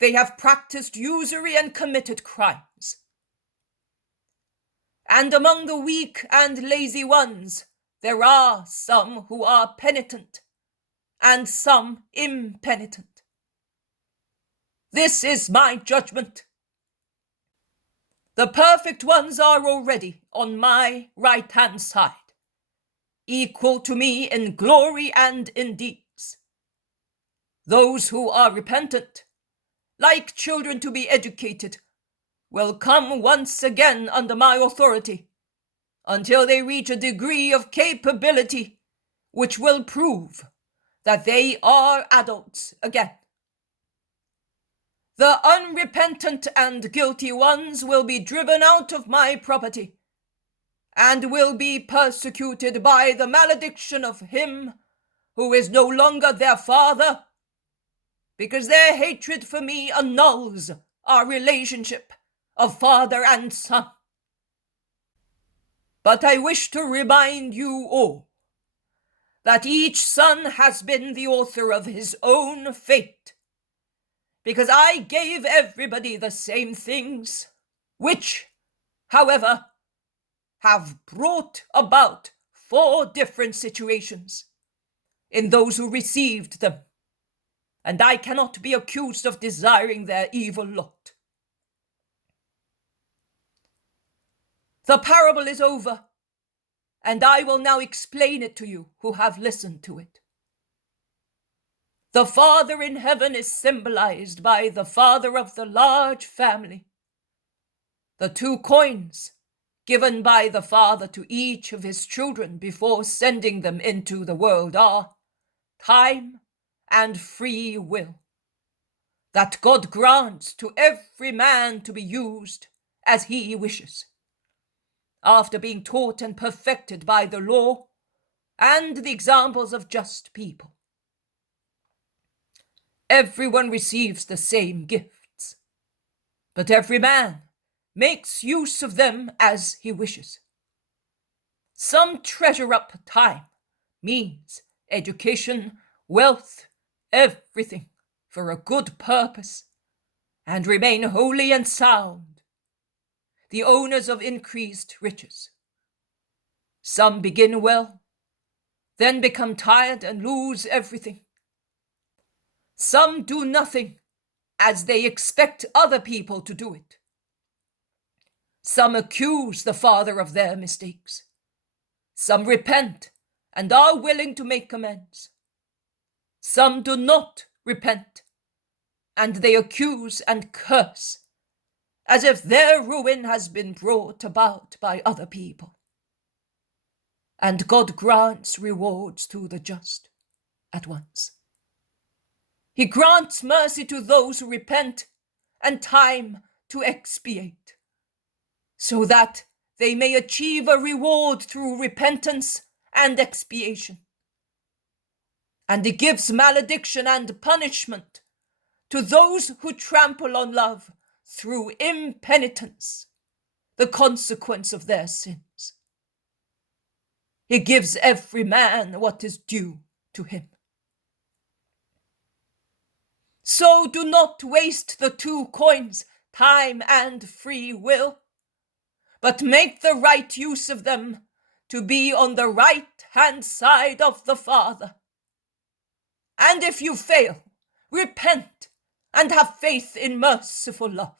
they have practiced usury and committed crimes. And among the weak and lazy ones, there are some who are penitent, and some impenitent. This is my judgment. The perfect ones are already on my right-hand side, equal to me in glory and in deeds. Those who are repentant, like children to be educated, will come once again under my authority, until they reach a degree of capability which will prove that they are adults again. The unrepentant and guilty ones will be driven out of my property, and will be persecuted by the malediction of him who is no longer their father, because their hatred for me annuls our relationship of father and son. But I wish to remind you all that each son has been the author of his own fate, because I gave everybody the same things, which, however, have brought about 4 different situations in those who received them, and I cannot be accused of desiring their evil lot. The parable is over, and I will now explain it to you who have listened to it. The Father in heaven is symbolized by the father of the large family. The 2 coins given by the Father to each of his children before sending them into the world are time and free will, that God grants to every man to be used as he wishes, after being taught and perfected by the law and the examples of just people. Everyone receives the same gifts, but every man makes use of them as he wishes. Some treasure up time, means, education, wealth, everything for a good purpose, and remain holy and sound, the owners of increased riches. Some begin well, then become tired and lose everything. Some do nothing as they expect other people to do it. Some accuse the Father of their mistakes. Some repent and are willing to make amends. Some do not repent, and they accuse and curse, as if their ruin has been brought about by other people. And God grants rewards to the just at once. He grants mercy to those who repent and time to expiate, so that they may achieve a reward through repentance and expiation. And he gives malediction and punishment to those who trample on love through impenitence, the consequence of their sins. He gives every man what is due to him. So do not waste the 2 coins, time and free will, but make the right use of them to be on the right-hand side of the Father. And if you fail, repent and have faith in merciful love.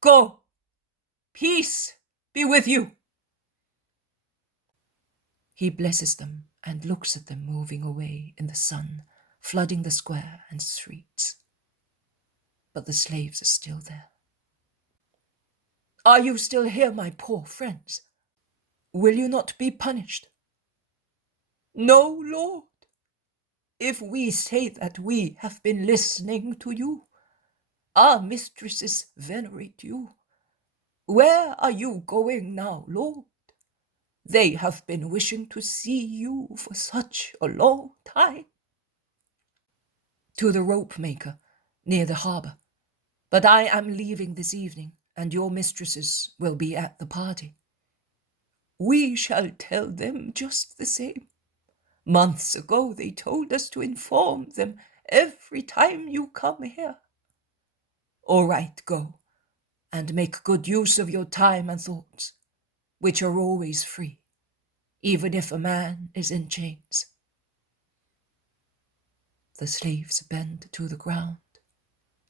Go, peace be with you. He blesses them and looks at them moving away in the sun, flooding the square and streets. But the slaves are still there. Are you still here, my poor friends? Will you not be punished? No, Lord. If we say that we have been listening to you, our mistresses venerate you. Where are you going now, Lord? They have been wishing to see you for such a long time. To the rope maker near the harbour, but I am leaving this evening, and your mistresses will be at the party. We shall tell them just the same. Months ago they told us to inform them every time you come here. All right, go, and make good use of your time and thoughts, which are always free, even if a man is in chains. The slaves bend to the ground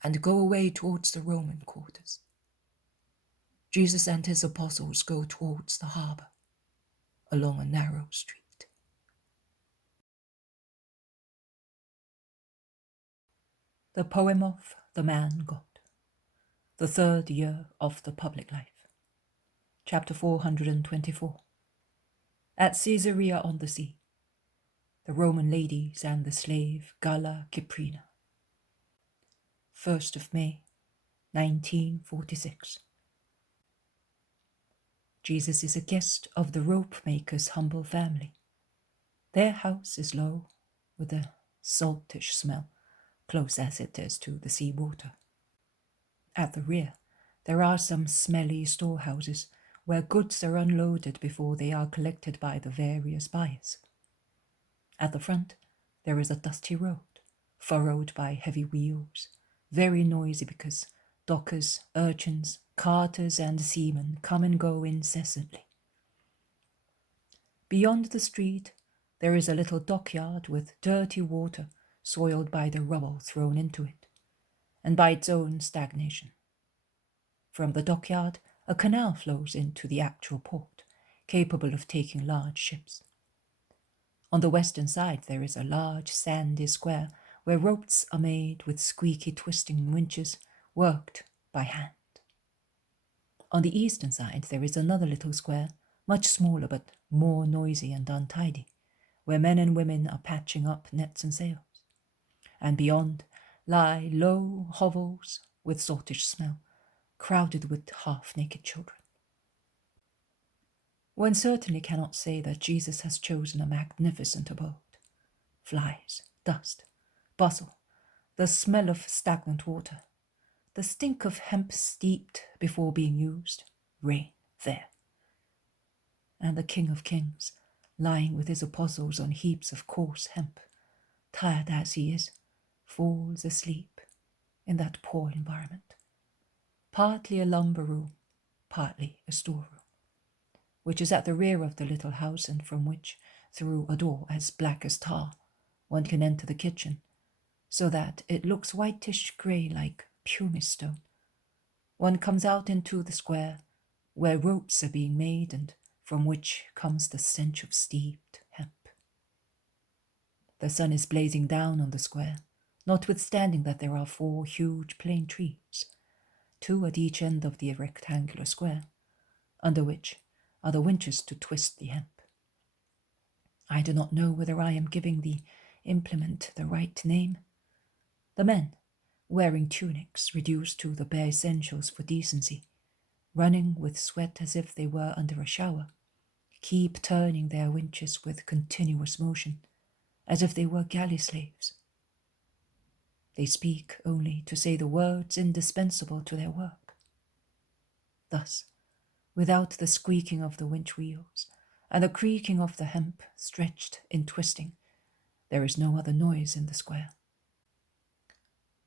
and go away towards the Roman quarters. Jesus and his apostles go towards the harbour, along a narrow street. The poem of the Man God, the 3rd year of the public life. Chapter 424. At Caesarea on the sea, the Roman ladies and the slave Galla Ciprina. 1st of May, 1946. Jesus is a guest of the rope maker's humble family. Their house is low, with a saltish smell, close as it is to the sea water. At the rear, there are some smelly storehouses where goods are unloaded before they are collected by the various buyers. At the front, there is a dusty road, furrowed by heavy wheels, very noisy because dockers, urchins, carters, and seamen come and go incessantly. Beyond the street, there is a little dockyard with dirty water soiled by the rubble thrown into it, and by its own stagnation. From the dockyard, a canal flows into the actual port, capable of taking large ships. On the western side, there is a large sandy square where ropes are made with squeaky twisting winches worked by hand. On the eastern side there is another little square, much smaller but more noisy and untidy, where men and women are patching up nets and sails. And beyond lie low hovels with saltish smell, crowded with half-naked children. One certainly cannot say that Jesus has chosen a magnificent abode. Flies, dust, bustle, the smell of stagnant water, the stink of hemp steeped before being used, reign there. And the King of Kings, lying with his apostles on heaps of coarse hemp, tired as he is, falls asleep in that poor environment, partly a lumber room, partly a storeroom, which is at the rear of the little house, and from which, through a door as black as tar, one can enter the kitchen, so that it looks whitish grey like pumice stone. One comes out into the square, where ropes are being made, and from which comes the stench of steeped hemp. The sun is blazing down on the square, notwithstanding that there are 4 huge plane trees, 2 at each end of the rectangular square, under which are the winches to twist the hemp. I do not know whether I am giving the implement the right name. The men, wearing tunics reduced to the bare essentials for decency, running with sweat as if they were under a shower, keep turning their winches with continuous motion, as if they were galley slaves. They speak only to say the words indispensable to their work. Thus, without the squeaking of the winch wheels and the creaking of the hemp stretched in twisting, there is no other noise in the square.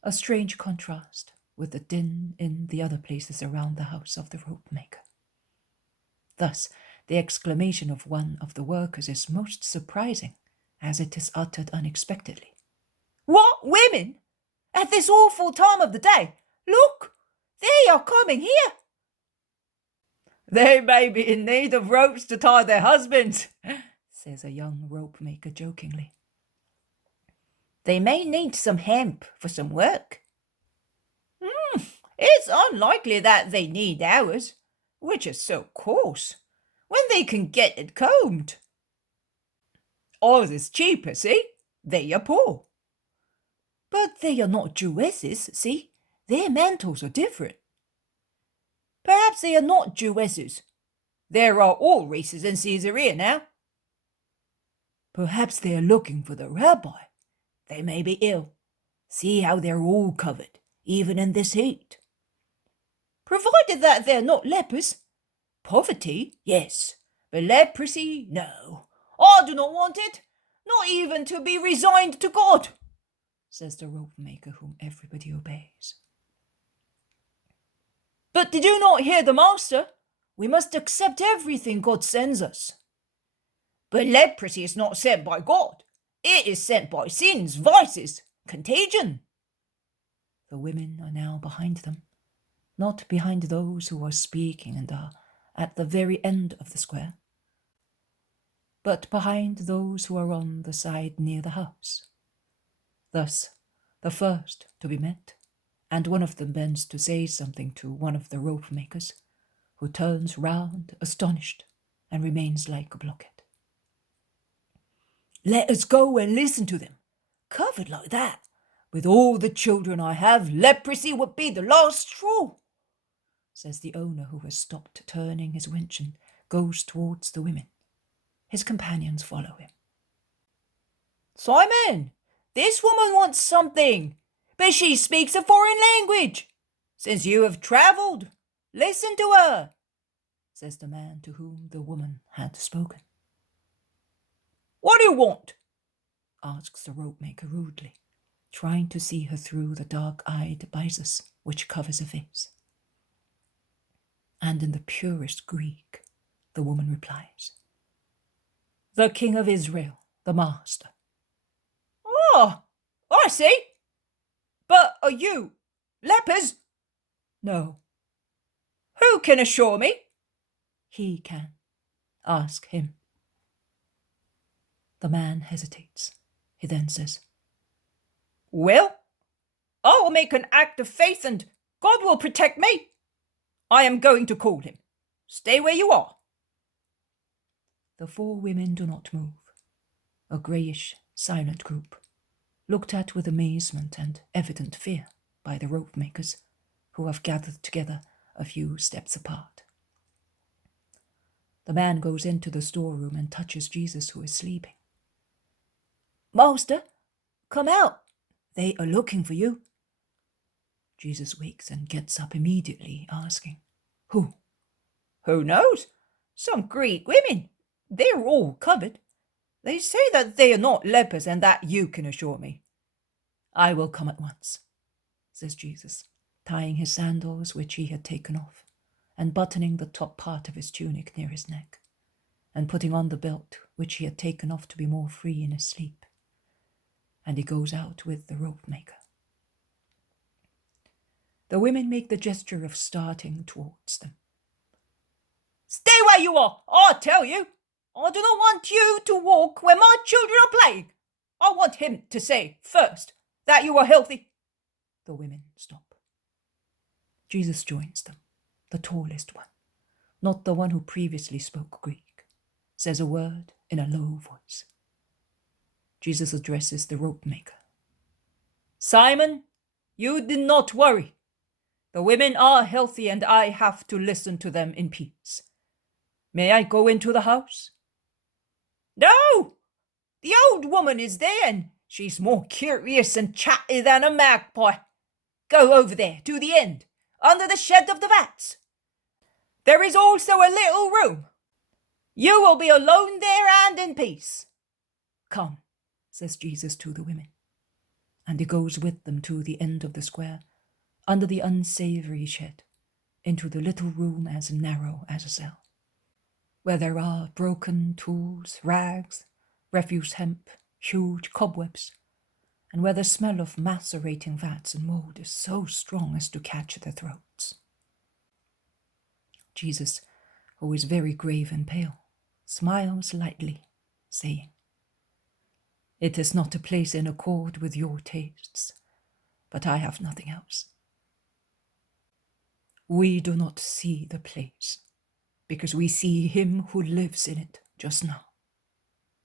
A strange contrast with the din in the other places around the house of the rope maker. Thus, the exclamation of one of the workers is most surprising, as it is uttered unexpectedly. What, women? At this awful time of the day? Look, they are coming here. They may be in need of ropes to tie their husbands, says a young rope maker jokingly. They may need some hemp for some work. It's unlikely that they need ours, which is so coarse, when they can get it combed. Ours is cheaper, see? They are poor. But they are not Jewesses, see? Their mantles are different. Perhaps they are not Jewesses. There are all races in Caesarea now. Perhaps they are looking for the rabbi. They may be ill. See how they're all covered, even in this heat. Provided that they're not lepers. Poverty, yes, but leprosy, no. I do not want it, not even to be resigned to God, says the rope maker whom everybody obeys. But did you not hear the master? We must accept everything God sends us. But leprosy is not sent by God. It is sent by sins, vices, contagion. The women are now behind them, not behind those who are speaking and are at the very end of the square, but behind those who are on the side near the house. Thus, the first to be met, and one of them bends to say something to one of the rope makers, who turns round astonished and remains like a blockhead. Let us go and listen to them. Covered like that, with all the children I have, leprosy would be the last straw, says the owner, who has stopped turning his winch and goes towards the women. His companions follow him. Simon, this woman wants something, but she speaks a foreign language. Since you have travelled, listen to her, says the man to whom the woman had spoken. What do you want? Asks the rope maker rudely, trying to see her through the dark-eyed byssus which covers her face. And in the purest Greek, the woman replies, The King of Israel, the Master. Oh, I see. But are you lepers? No. Who can assure me? He can. Ask him. The man hesitates. He then says, Well, I will make an act of faith and God will protect me. I am going to call him. Stay where you are. The 4 women do not move. A greyish, silent group, looked at with amazement and evident fear by the rope makers, who have gathered together a few steps apart. The man goes into the storeroom and touches Jesus, who is sleeping. Master, come out. They are looking for you. Jesus wakes and gets up immediately, asking, Who? Who knows? Some Greek women. They're all covered. They say that they are not lepers and that you can assure me. I will come at once, says Jesus, tying his sandals, which he had taken off, and buttoning the top part of his tunic near his neck, and putting on the belt, which he had taken off to be more free in his sleep. And he goes out with the rope maker. The women make the gesture of starting towards them. Stay where you are, I tell you. I do not want you to walk where my children are playing. I want him to say first that you are healthy. The women stop. Jesus joins them, the tallest one, not the one who previously spoke Greek, says a word in a low voice. Jesus addresses the rope maker. Simon, you did not worry. The women are healthy and I have to listen to them in peace. May I go into the house? No! The old woman is there and she's more curious and chatty than a magpie. Go over there to the end, under the shed of the vats. There is also a little room. You will be alone there and in peace. Come, says Jesus to the women, and he goes with them to the end of the square, under the unsavoury shed, into the little room as narrow as a cell, where there are broken tools, rags, refuse hemp, huge cobwebs, and where the smell of macerating vats and mould is so strong as to catch their throats. Jesus, who is very grave and pale, smiles lightly, saying, It is not a place in accord with your tastes, but I have nothing else. We do not see the place, because we see him who lives in it just now,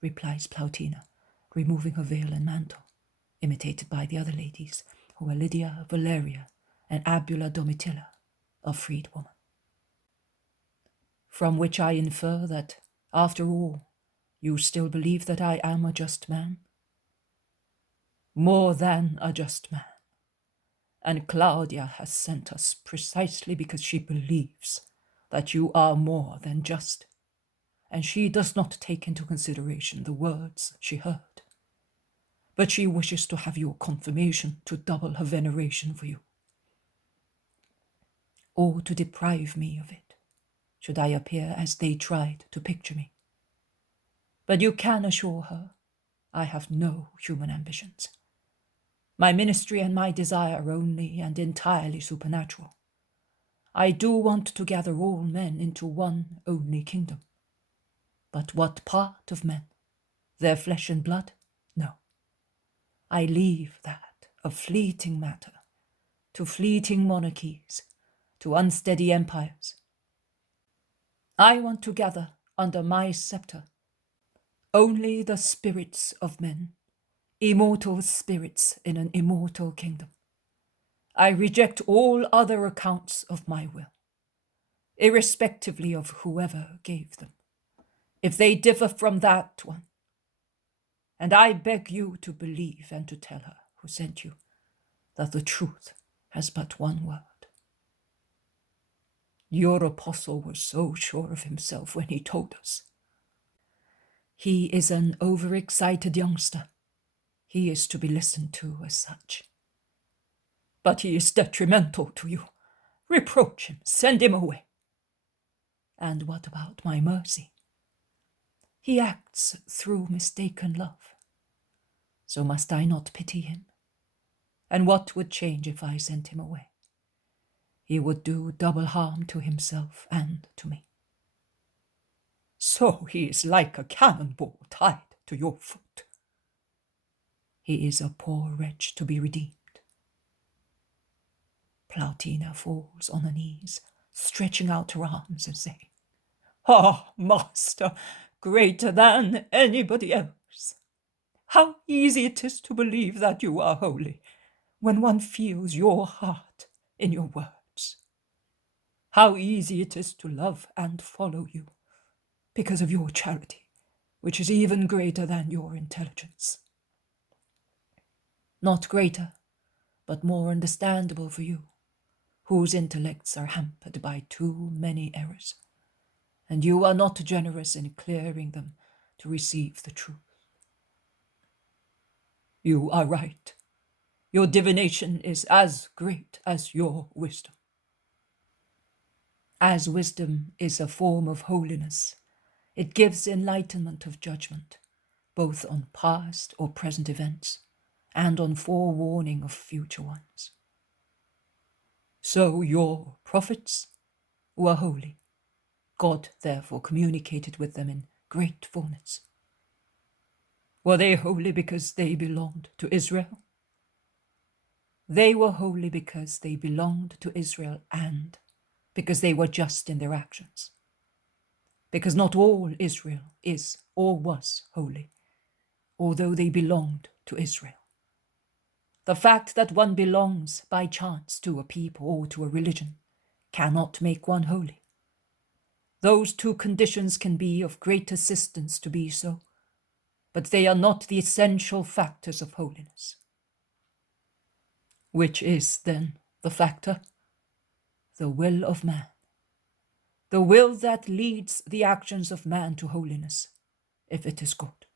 replies Plautina, removing her veil and mantle, imitated by the other ladies, who are Lydia, Valeria, and Abula Domitilla, a freedwoman. From which I infer that, after all, you still believe that I am a just man? More than a just man. And Claudia has sent us precisely because she believes that you are more than just, and she does not take into consideration the words she heard. But she wishes to have your confirmation to double her veneration for you, or to deprive me of it, should I appear as they tried to picture me. But you can assure her I have no human ambitions. My ministry and my desire are only and entirely supernatural. I do want to gather all men into one only kingdom. But what part of men? Their flesh and blood? No. I leave that a fleeting matter to fleeting monarchies, to unsteady empires. I want to gather under my scepter only the spirits of men, immortal spirits in an immortal kingdom. I reject all other accounts of my will, irrespectively of whoever gave them, if they differ from that one. And I beg you to believe and to tell her who sent you that the truth has but one word. Your apostle was so sure of himself when he told us. He is an overexcited youngster. He is to be listened to as such. But he is detrimental to you. Reproach him, send him away. And what about my mercy? He acts through mistaken love. So must I not pity him? And what would change if I sent him away? He would do double harm to himself and to me. So he is like a cannonball tied to your foot. He is a poor wretch to be redeemed. Plautina falls on her knees stretching out her arms and saying, "Ah, Master, greater than anybody else. How easy it is to believe that you are holy when one feels your heart in your words. How easy it is to love and follow you because of your charity, which is even greater than your intelligence. Not greater, but more understandable for you, whose intellects are hampered by too many errors, and you are not generous in clearing them to receive the truth. You are right. Your divination is as great as your wisdom. As wisdom is a form of holiness, it gives enlightenment of judgment, both on past or present events, and on forewarning of future ones. So your prophets were holy. God therefore communicated with them in great fullness. Were they holy because they belonged to Israel? They were holy because they belonged to Israel and because they were just in their actions. Because not all Israel is or was holy, although they belonged to Israel. The fact that one belongs by chance to a people or to a religion cannot make one holy. Those two conditions can be of great assistance to be so, but they are not the essential factors of holiness. Which is, then, the factor? The will of man. The will that leads the actions of man to holiness, if it is good,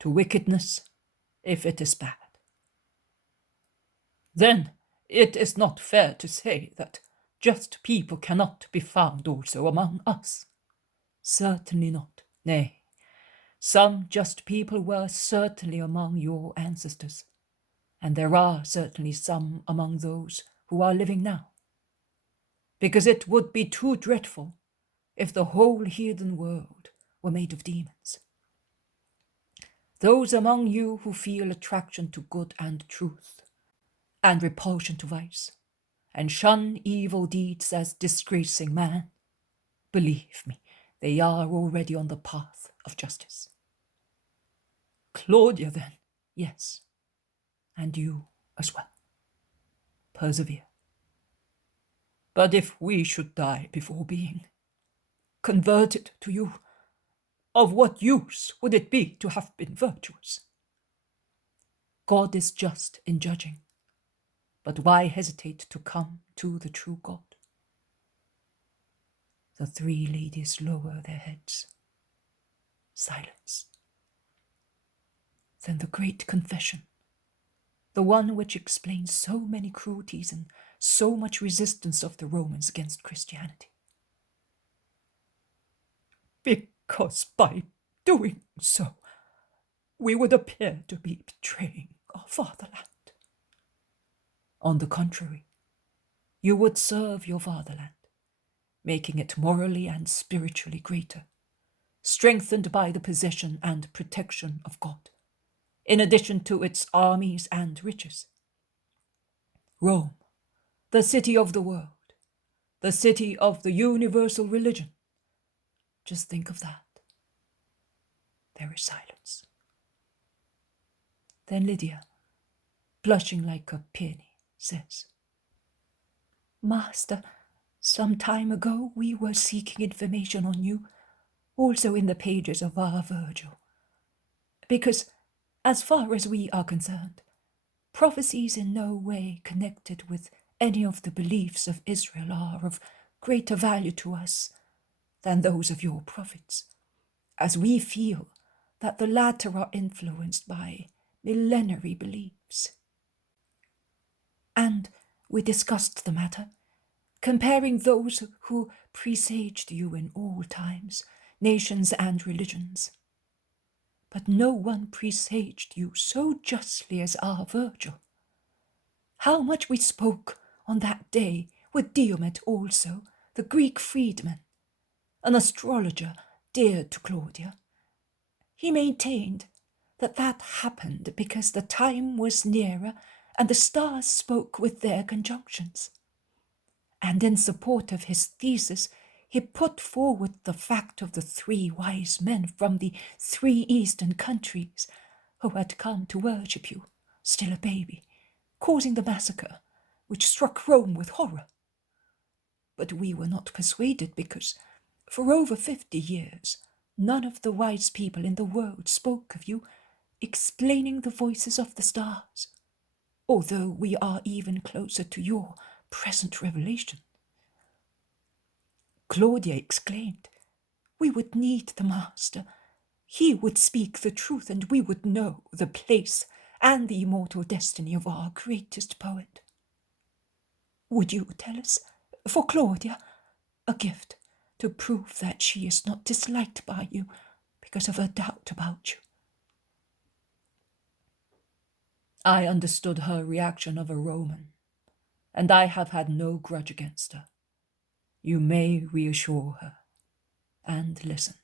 to wickedness, if it is bad. Then it is not fair to say that just people cannot be found also among us. Certainly not. Nay, some just people were certainly among your ancestors, and there are certainly some among those who are living now. Because it would be too dreadful if the whole heathen world were made of demons. Those among you who feel attraction to good and truth, and repulsion to vice, and shun evil deeds as disgracing man, believe me, they are already on the path of justice. Claudia, then, yes, and you as well. Persevere. But if we should die before being converted to you, of what use would it be to have been virtuous? God is just in judging, but why hesitate to come to the true God? The three ladies lower their heads. Silence. Then the great confession, the one which explains so many cruelties and so much resistance of the Romans against Christianity. Because by doing so, we would appear to be betraying our fatherland. On the contrary, you would serve your fatherland, making it morally and spiritually greater, strengthened by the possession and protection of God, in addition to its armies and riches. Rome, the city of the world, the city of the universal religion. Just think of that. There is silence. Then Lydia, blushing like a peony, says, Master, some time ago we were seeking information on you, also in the pages of our Virgil. Because, as far as we are concerned, prophecies in no way connected with any of the beliefs of Israel are of greater value to us than those of your prophets, as we feel that the latter are influenced by millenary beliefs. And we discussed the matter, comparing those who presaged you in all times, nations and religions. But no one presaged you so justly as our Virgil. How much we spoke on that day with Diomed also, the Greek freedman, an astrologer dear to Claudia. He maintained that happened because the time was nearer and the stars spoke with their conjunctions. and in support of his thesis, he put forward the fact of the 3 wise men from the 3 eastern countries who had come to worship you, still a baby, causing the massacre which struck Rome with horror. But we were not persuaded because, for over 50 years, none of the wise people in the world spoke of you, explaining the voices of the stars, although we are even closer to your present revelation. Claudia exclaimed, "We would need the Master. He would speak the truth, and we would know the place and the immortal destiny of our greatest poet. Would you tell us, for Claudia, a gift to prove that she is not disliked by you because of her doubt about you?" I understood her reaction of a Roman, and I have had no grudge against her. You may reassure her and listen.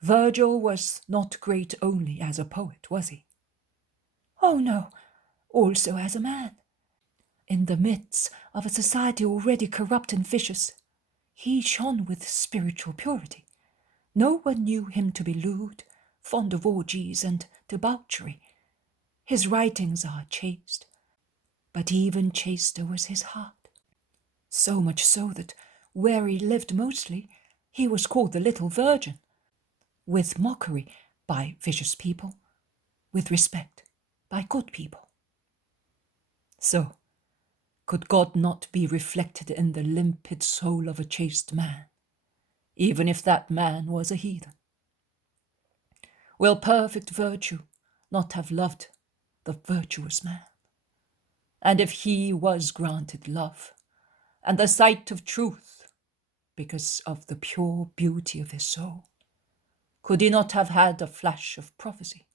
Virgil was not great only as a poet, was he? Oh no, also as a man. In the midst of a society already corrupt and vicious, he shone with spiritual purity. No one knew him to be lewd, fond of orgies and debauchery. His writings are chaste, but even chaster was his heart. So much so that where he lived mostly, he was called the Little Virgin, with mockery by vicious people, with respect by good people. So, could God not be reflected in the limpid soul of a chaste man, even if that man was a heathen? Will perfect virtue not have loved the virtuous man? And if he was granted love and the sight of truth because of the pure beauty of his soul, could he not have had a flash of prophecy?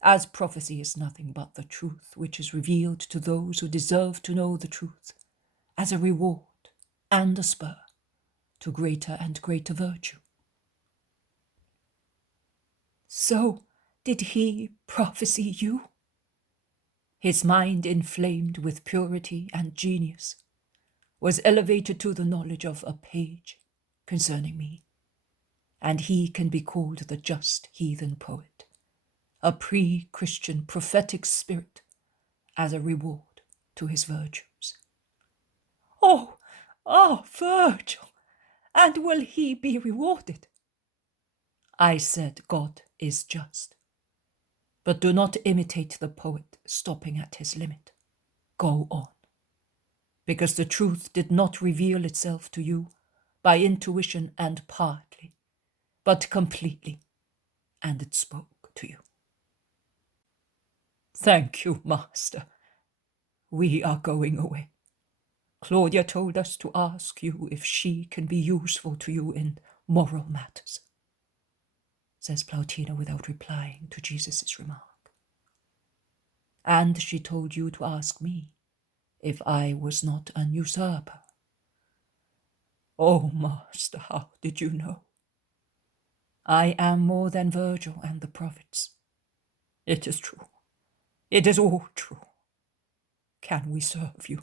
As prophecy is nothing but the truth which is revealed to those who deserve to know the truth, as a reward and a spur to greater and greater virtue. So did he prophesy you? His mind, inflamed with purity and genius, was elevated to the knowledge of a page concerning me, and he can be called the just heathen poet, a pre-Christian prophetic spirit as a reward to his virtues. Oh, Virgil, and will he be rewarded? I said God is just. But do not imitate the poet stopping at his limit. Go on, because the truth did not reveal itself to you by intuition and partly, but completely, and it spoke to you. Thank you, Master. We are going away. Claudia told us to ask you if she can be useful to you in moral matters, says Plautina without replying to Jesus' remark. And she told you to ask me if I was not an usurper. Oh, Master, how did you know? I am more than Virgil and the prophets. It is true. It is all true. Can we serve you?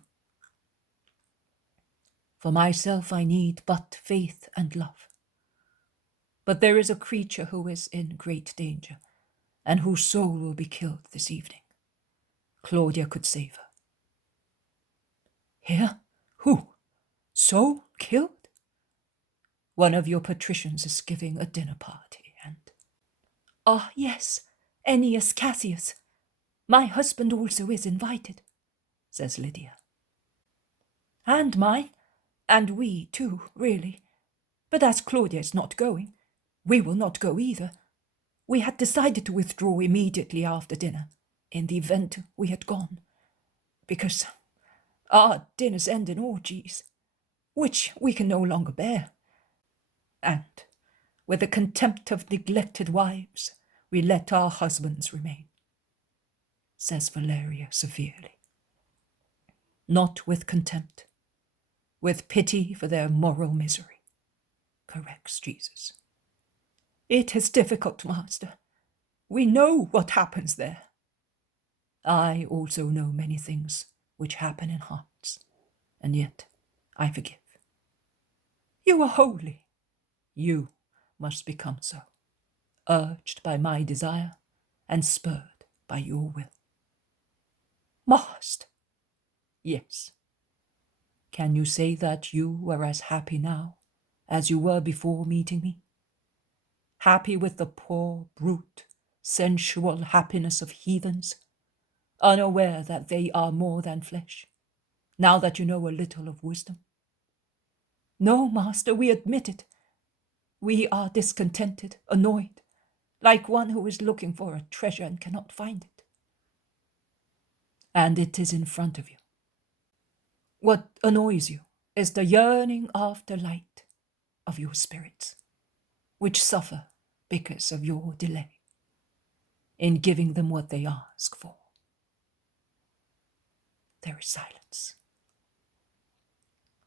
For myself I need but faith and love. But there is a creature who is in great danger, and whose soul will be killed this evening. Claudia could save her. Here? Who? Soul killed? One of your patricians is giving a dinner party, and... Ah, yes, Aeneas Cassius. My husband also is invited, says Lydia. And mine, and we too, really. But as Claudia is not going, we will not go either. We had decided to withdraw immediately after dinner, in the event we had gone, because our dinners end in orgies, which we can no longer bear. And, with the contempt of neglected wives, we let our husbands remain, says Valeria severely. Not with contempt, with pity for their moral misery, corrects Jesus. It is difficult, Master. We know what happens there. I also know many things which happen in hearts, and yet I forgive. You are holy. You must become so, urged by my desire and spurred by your will. Master, yes. Can you say that you were as happy now as you were before meeting me? Happy with the poor, brute, sensual happiness of heathens, unaware that they are more than flesh, now that you know a little of wisdom? No, Master, we admit it. We are discontented, annoyed, like one who is looking for a treasure and cannot find it. And it is in front of you. What annoys you is the yearning after light of your spirits, which suffer because of your delay in giving them what they ask for. There is silence.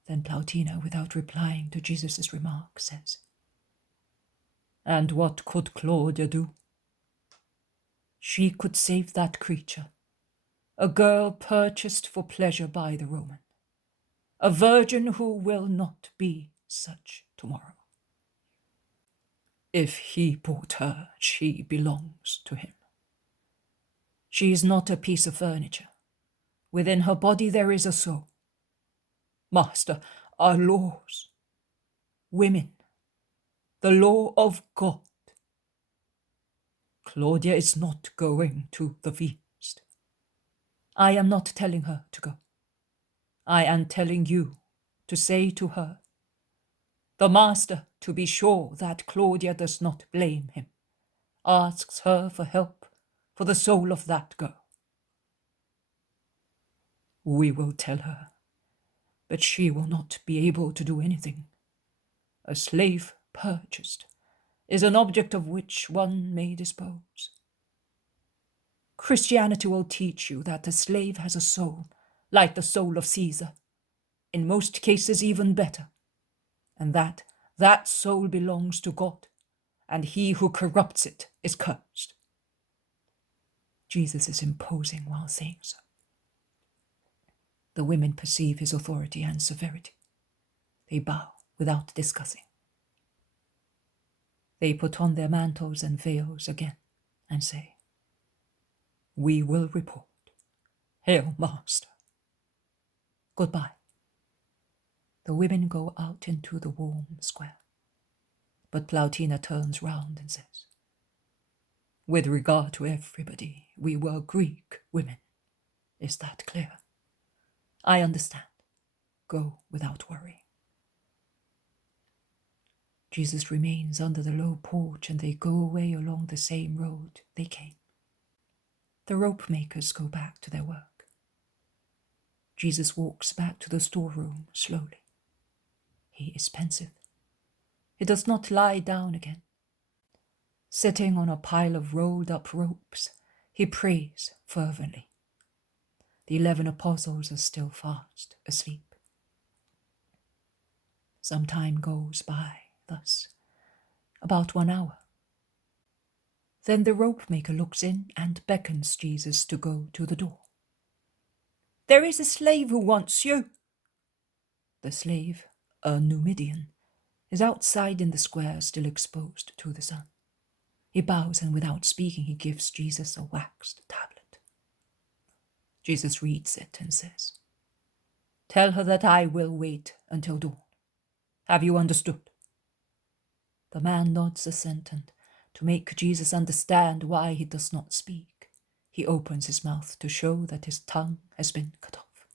Then Plautina, without replying to Jesus' remark, says, "And what could Claudia do? She could save that creature, a girl purchased for pleasure by the Roman, a virgin who will not be such tomorrow. If he bought her, she belongs to him. She is not a piece of furniture. Within her body there is a soul. Master, our laws, women, the law of God. Claudia is not going to the feast. I am not telling her to go. I am telling you to say to her, the master, to be sure that Claudia does not blame him, asks her for help for the soul of that girl. We will tell her, but she will not be able to do anything. A slave purchased is an object of which one may dispose. Christianity will teach you that a slave has a soul, like the soul of Caesar, in most cases even better, and that soul belongs to God, and he who corrupts it is cursed." Jesus is imposing while saying so. The women perceive his authority and severity. They bow without discussing. They put on their mantles and veils again and say, "We will report. Hail, Master." Goodbye. The women go out into the warm square. But Plautina turns round and says, "With regard to everybody, we were Greek women. Is that clear? I understand. Go without worry." Jesus remains under the low porch, and they go away along the same road they came. The rope makers go back to their work. Jesus walks back to the storeroom slowly. He is pensive. He does not lie down again. Sitting on a pile of rolled-up ropes, he prays fervently. The 11 apostles are still fast asleep. Some time goes by thus, about 1 hour. Then the rope maker looks in and beckons Jesus to go to the door. "There is a slave who wants you." The slave, a Numidian, is outside in the square, still exposed to the sun. He bows, and without speaking he gives Jesus a waxed tablet. Jesus reads it and says, "Tell her that I will wait until dawn. Have you understood?" The man nods assent, and to make Jesus understand why he does not speak, he opens his mouth to show that his tongue has been cut off.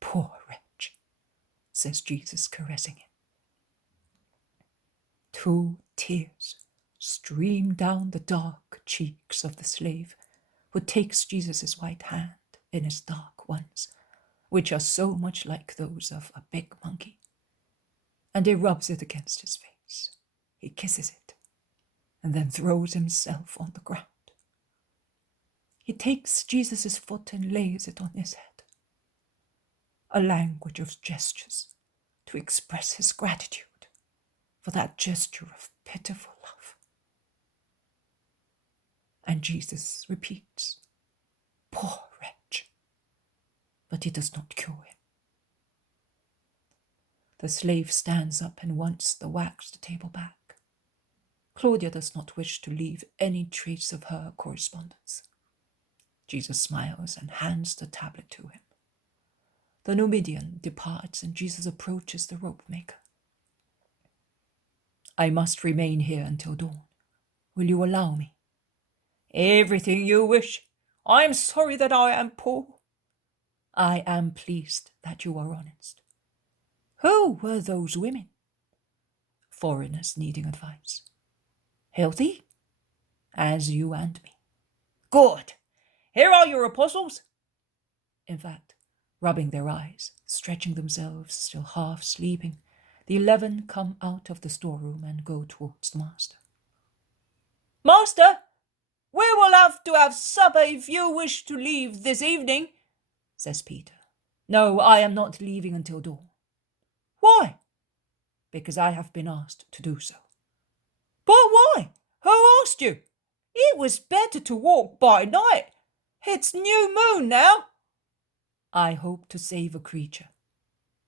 "Poor wretch," says Jesus, caressing him. 2 tears stream down the dark cheeks of the slave, who takes Jesus' white hand in his dark ones, which are so much like those of a big monkey, and he rubs it against his face. He kisses it, and then throws himself on the ground. He takes Jesus' foot and lays it on his head, a language of gestures to express his gratitude for that gesture of pitiful love. And Jesus repeats, "Poor wretch," but he does not cure him. The slave stands up and wants the waxed table back. Claudia does not wish to leave any trace of her correspondence. Jesus smiles and hands the tablet to him. The Numidian departs and Jesus approaches the rope maker. I must remain here until dawn. Will you allow me? Everything you wish. I am sorry that I am poor. I am pleased that you are honest. Who were those women? Foreigners needing advice. Healthy? As you and me. Good. Here are your apostles. In fact, rubbing their eyes, stretching themselves, still half sleeping, the 11 come out of the storeroom and go towards the master. Master, we will have to have supper if you wish to leave this evening, says Peter. No, I am not leaving until dawn. Why? Because I have been asked to do so. But why? Who asked you? It was better to walk by night. It's new moon now. I hope to save a creature,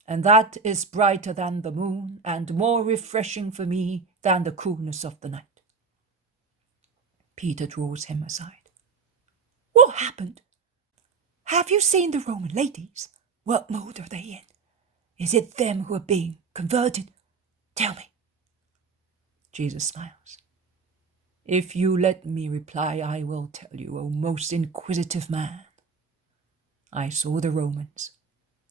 and that is brighter than the moon and more refreshing for me than the coolness of the night. Peter draws him aside. What happened? Have you seen the Roman ladies? What mood are they in? Is it them who are being converted? Tell me. Jesus smiles. If you let me reply, I will tell you, O most inquisitive man. I saw the Romans.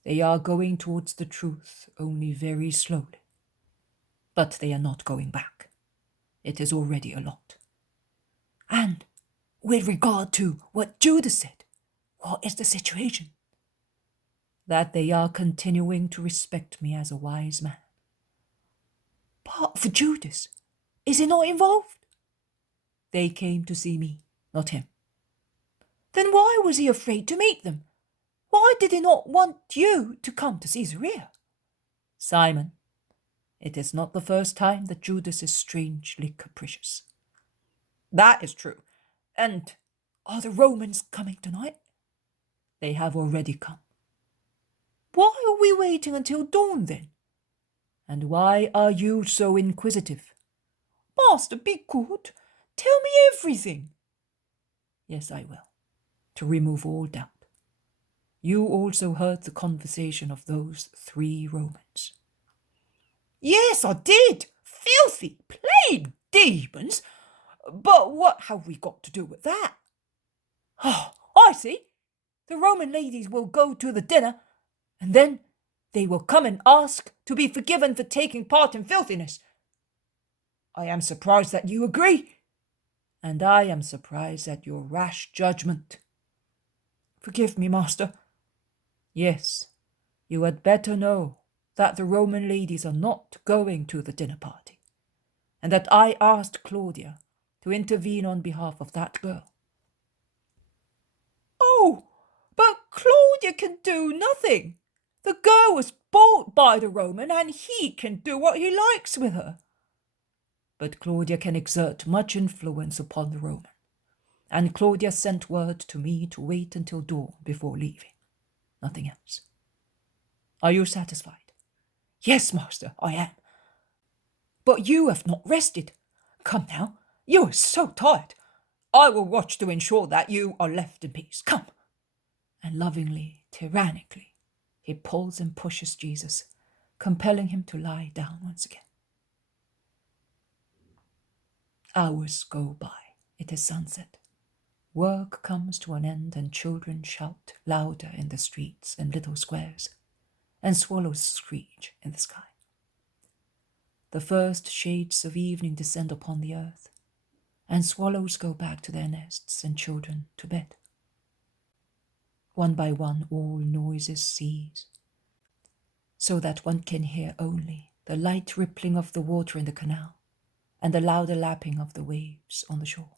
They are going towards the truth, only very slowly. But they are not going back. It is already a lot. And with regard to what Judas said, what is the situation? That they are continuing to respect me as a wise man. But for Judas, is he not involved? They came to see me, not him. Then why was he afraid to meet them? Why did he not want you to come to Caesarea? Simon, it is not the first time that Judas is strangely capricious. That is true. And are the Romans coming tonight? They have already come. Why are we waiting until dawn then? And why are you so inquisitive? Master, be good. Tell me everything. Yes, I will, to remove all doubt. You also heard the conversation of those 3 Romans. Yes, I did. Filthy, plain demons. But what have we got to do with that? Oh, I see. The Roman ladies will go to the dinner, and then they will come and ask to be forgiven for taking part in filthiness. I am surprised that you agree. And I am surprised at your rash judgment. Forgive me, master. Yes, you had better know that the Roman ladies are not going to the dinner party, and that I asked Claudia to intervene on behalf of that girl. Oh, but Claudia can do nothing. The girl was bought by the Roman, and he can do what he likes with her. But Claudia can exert much influence upon the Roman, and Claudia sent word to me to wait until dawn before leaving. Nothing else. Are you satisfied? Yes, master, I am. But you have not rested. Come now, you are so tired. I will watch to ensure that you are left in peace. Come. And lovingly, tyrannically, he pulls and pushes Jesus, compelling him to lie down once again. Hours go by. It is sunset. Work comes to an end, and children shout louder in the streets and little squares, and swallows screech in the sky. The first shades of evening descend upon the earth, and swallows go back to their nests and children to bed. One by one all noises cease, so that one can hear only the light rippling of the water in the canal and the louder lapping of the waves on the shore.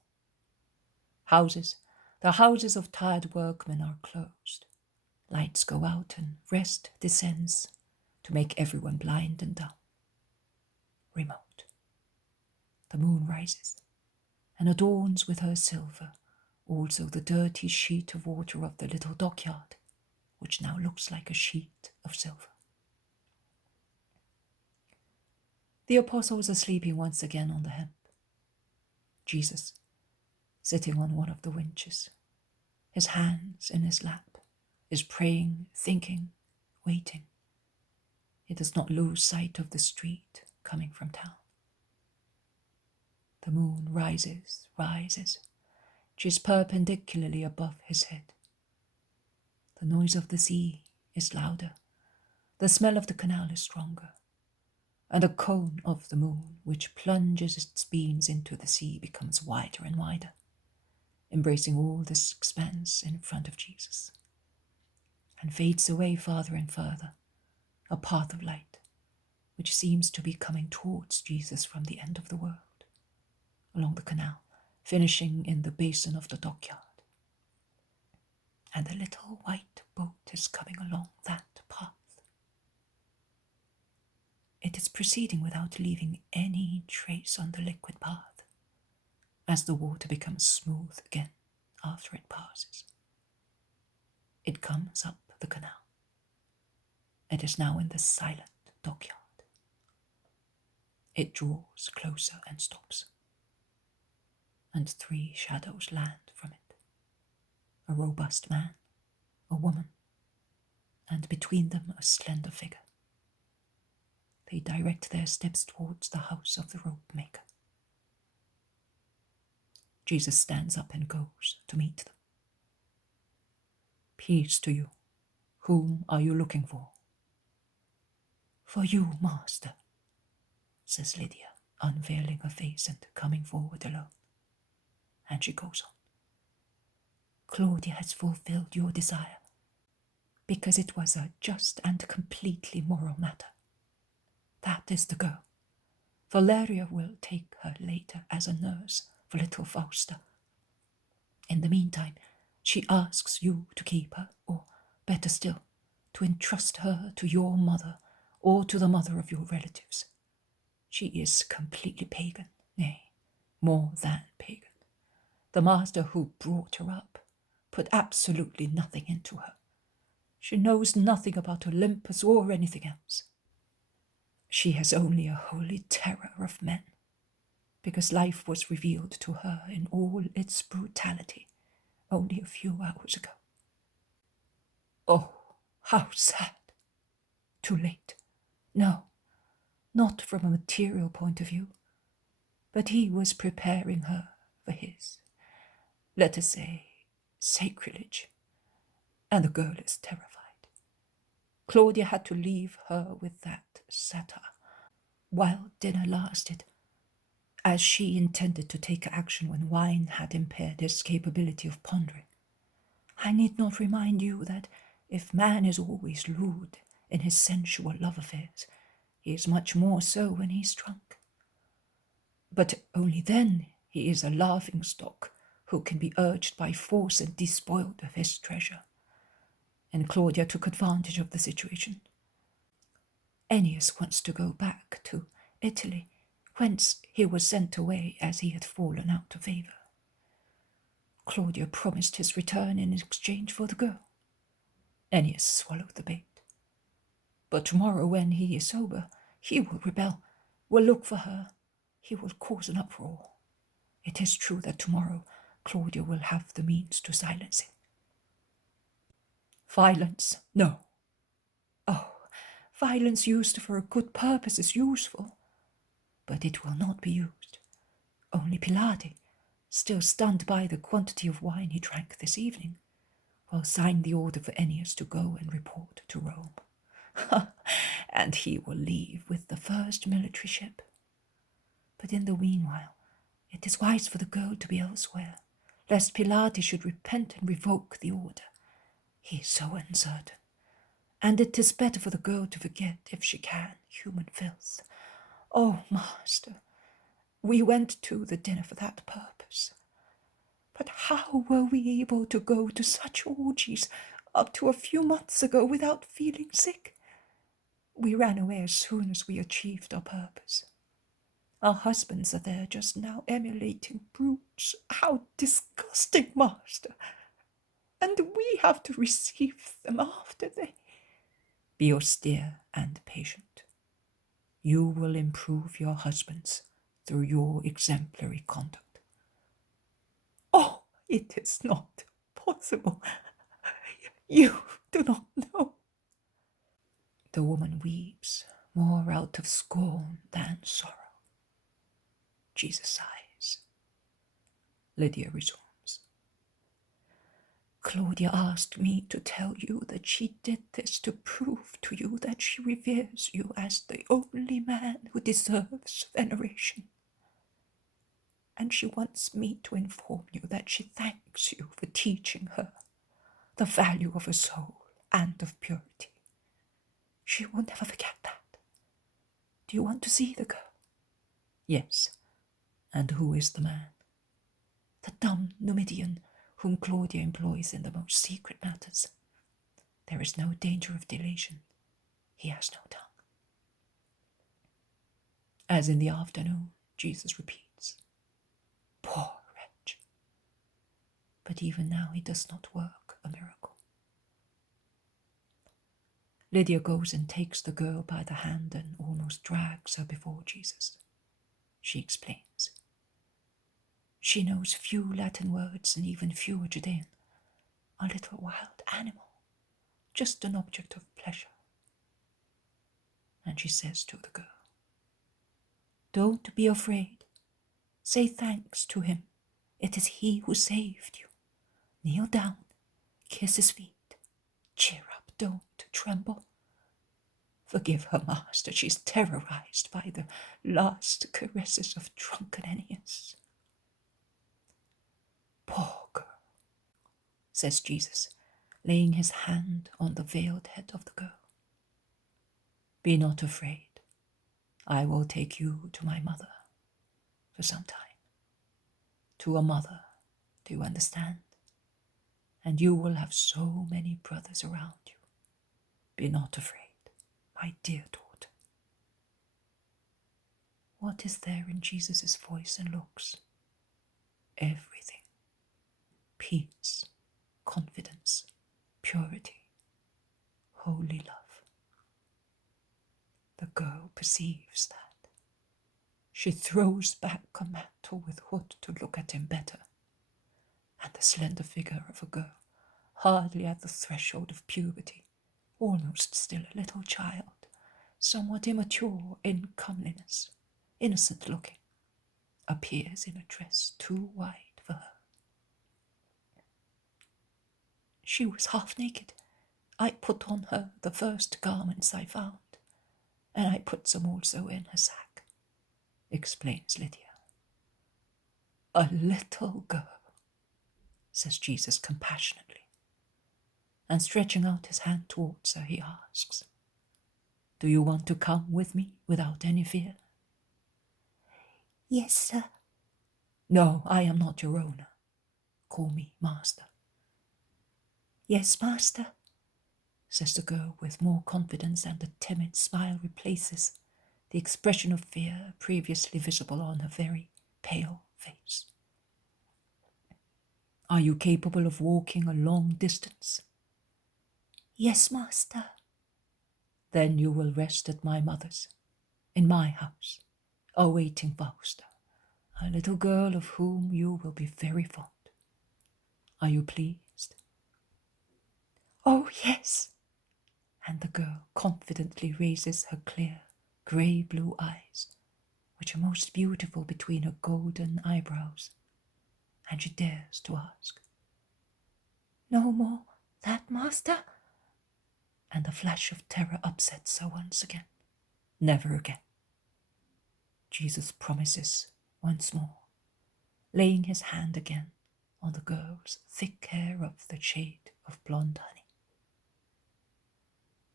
The houses of tired workmen are closed. Lights go out and rest descends to make everyone blind and dumb. Remote. The moon rises and adorns with her silver also the dirty sheet of water of the little dockyard, which now looks like a sheet of silver. The apostles are sleeping once again on the hemp. Jesus, sitting on one of the winches, his hands in his lap, is praying, thinking, waiting. He does not lose sight of the street coming from town. The moon rises. She is perpendicularly above his head. The noise of the sea is louder. The smell of the canal is stronger. And the cone of the moon, which plunges its beams into the sea, becomes wider and wider, embracing all this expanse in front of Jesus, and fades away farther and further, a path of light, which seems to be coming towards Jesus from the end of the world, along the canal, finishing in the basin of the dockyard. And a little white boat is coming along that path. It is proceeding without leaving any trace on the liquid path, as the water becomes smooth again after it passes. It comes up the canal. It is now in the silent dockyard. It draws closer and stops, and 3 shadows land from it. A robust man, a woman, and between them a slender figure. They direct their steps towards the house of the rope maker. Jesus stands up and goes to meet them. "Peace to you. Whom are you looking for?" "For you, Master," says Lydia, unveiling her face and coming forward alone. And she goes on. "Claudia has fulfilled your desire, because it was a just and completely moral matter. That is the girl. Valeria will take her later as a nurse for little Fausta. In the meantime, she asks you to keep her, or, better still, to entrust her to your mother or to the mother of your relatives. She is completely pagan, nay, more than pagan. The master who brought her up put absolutely nothing into her. She knows nothing about Olympus or anything else. She has only a holy terror of men, because life was revealed to her in all its brutality only a few hours ago. Oh, how sad! Too late. No, not from a material point of view, but he was preparing her for his, let us say, sacrilege, and the girl is terrified. Claudia had to leave her with that satyr while dinner lasted, as she intended to take action when wine had impaired his capability of pondering. I need not remind you that if man is always lewd in his sensual love affairs, he is much more so when he is drunk. But only then he is a laughing-stock who can be urged by force and despoiled of his treasure. And Claudia took advantage of the situation. Ennius wants to go back to Italy, whence he was sent away as he had fallen out of favour. Claudia promised his return in exchange for the girl. Ennius swallowed the bait. But tomorrow, when he is sober, he will rebel, will look for her. He will cause an uproar. It is true that tomorrow Claudia will have the means to silence him. Violence, no. Oh, violence used for a good purpose is useful, but it will not be used. Only Pilate, still stunned by the quantity of wine he drank this evening, will sign the order for Ennius to go and report to Rome. And he will leave with the first military ship. But in the meanwhile, it is wise for the girl to be elsewhere, lest Pilate should repent and revoke the order. He is so uncertain, and it is better for the girl to forget, if she can, human filth. Oh, Master, we went to the dinner for that purpose. But how were we able to go to such orgies up to a few months ago without feeling sick? We ran away as soon as we achieved our purpose. Our husbands are there just now, emulating brutes. How disgusting, Master! And we have to receive them after they... Be austere and patient. you will improve your husbands through your exemplary conduct. Oh, it is not possible. You do not know. The woman weeps, more out of scorn than sorrow. Jesus sighs. Lydia resumes. Claudia asked me to tell you that she did this to prove to you that she reveres you as the only man who deserves veneration. And she wants me to inform you that she thanks you for teaching her the value of a soul and of purity. She will never forget that. Do you want to see the girl? Yes. And who is the man? The dumb Numidian whom Claudia employs in the most secret matters. There is no danger of delation. He has no tongue. As in the afternoon, Jesus repeats, poor wretch. But even now he does not work a miracle. Lydia goes and takes the girl by the hand and almost drags her before Jesus. She explains. She knows few Latin words and even fewer Judean. A little wild animal, just an object of pleasure. And she says to the girl, don't be afraid. Say thanks to him. It is he who saved you. Kneel down, kiss his feet. Cheer up, don't tremble. Forgive her, master. She's terrorized by the last caresses of drunken Ennius. Poor girl, says Jesus, laying his hand on the veiled head of the girl. Be not afraid. I will take you to my mother for some time. To a mother, do you understand? And you will have so many brothers around you. Be not afraid, my dear daughter. What is there in Jesus' voice and looks? Everything. Peace, confidence, purity, holy love. The girl perceives that. She throws back a mantle with hood to look at him better, and the slender figure of a girl, hardly at the threshold of puberty, almost still a little child, somewhat immature in comeliness, innocent looking, appears in a dress too wide for her. She was half naked. I put on her the first garments I found, and I put some also in her sack, explains Lydia. A little girl, says Jesus compassionately, and stretching out his hand towards her, he asks, do you want to come with me without any fear? Yes, sir. No, I am not your owner. Call me master. Yes, master, says the girl with more confidence, and a timid smile replaces the expression of fear previously visible on her very pale face. Are you capable of walking a long distance? Yes, master. Then you will rest at my mother's, in my house, awaiting Fausta, a little girl of whom you will be very fond. Are you pleased? Oh, yes. And the girl confidently raises her clear, grey-blue eyes, which are most beautiful between her golden eyebrows, and she dares to ask, no more that, master? And a flash of terror upsets her once again. Never again. Jesus promises once more, laying his hand again on the girl's thick hair of the shade of blonde honey.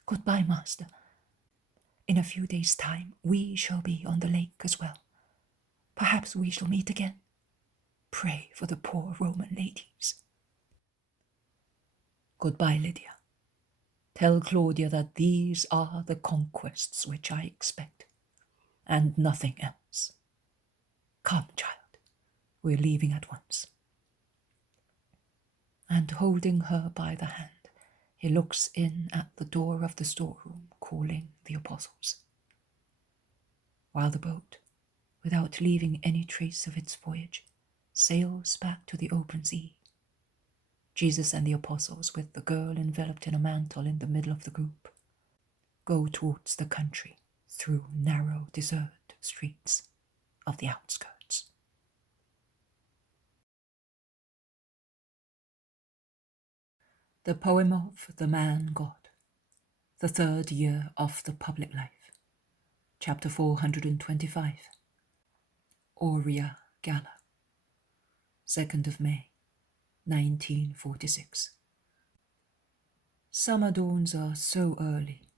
Goodbye, master. In a few days' time we shall be on the lake as well. Perhaps we shall meet again. Pray for the poor Roman ladies. Goodbye, Lydia. Tell Claudia that these are the conquests which I expect, and nothing else. Come, child, we're leaving at once. And holding her by the hand, he looks in at the door of the storeroom, calling the apostles. while the boat, without leaving any trace of its voyage, sails back to the open sea. Jesus and the apostles, with the girl enveloped in a mantle in the middle of the group, go towards the country through narrow, deserted streets of the outskirts. The poem of the Man God, the third year of the public life, chapter 425, Aurea Galla, 2nd of May, 1946. Summer dawns are so early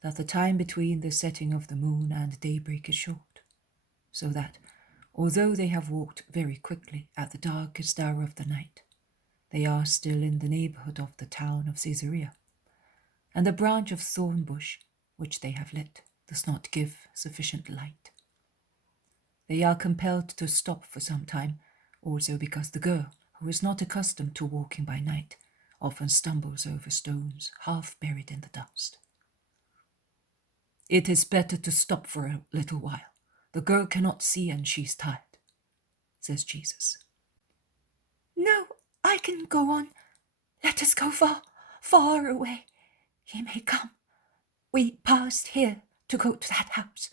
that the time between the setting of the moon and daybreak is short, so that, although they have walked very quickly at the darkest hour of the night, they are still in the neighbourhood of the town of Cesarea, and a branch of thorn bush which they have lit does not give sufficient light. They are compelled to stop for some time, also because the girl, who is not accustomed to walking by night, often stumbles over stones half buried in the dust. "It is better to stop for a little while. The girl cannot see and she's tired," says Jesus. "No, I can go on. Let us go far, far away. He may come. We passed here to go to that house,"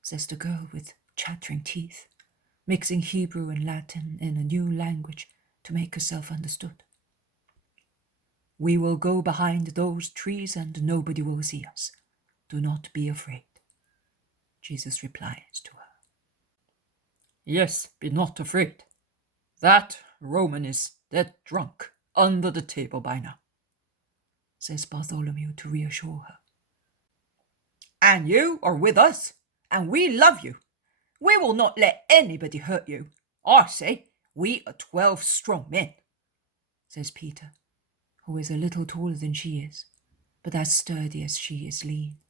says the girl with chattering teeth, mixing Hebrew and Latin in a new language to make herself understood. "We will go behind those trees and nobody will see us. Do not be afraid," Jesus replies to her. "Yes, be not afraid. That Roman is dead drunk under the table by now," says Bartholomew to reassure her. "And you are with us, and we love you. We will not let anybody hurt you. I say, we are 12 strong men," says Peter, who is a little taller than she is, but as sturdy as she is lean,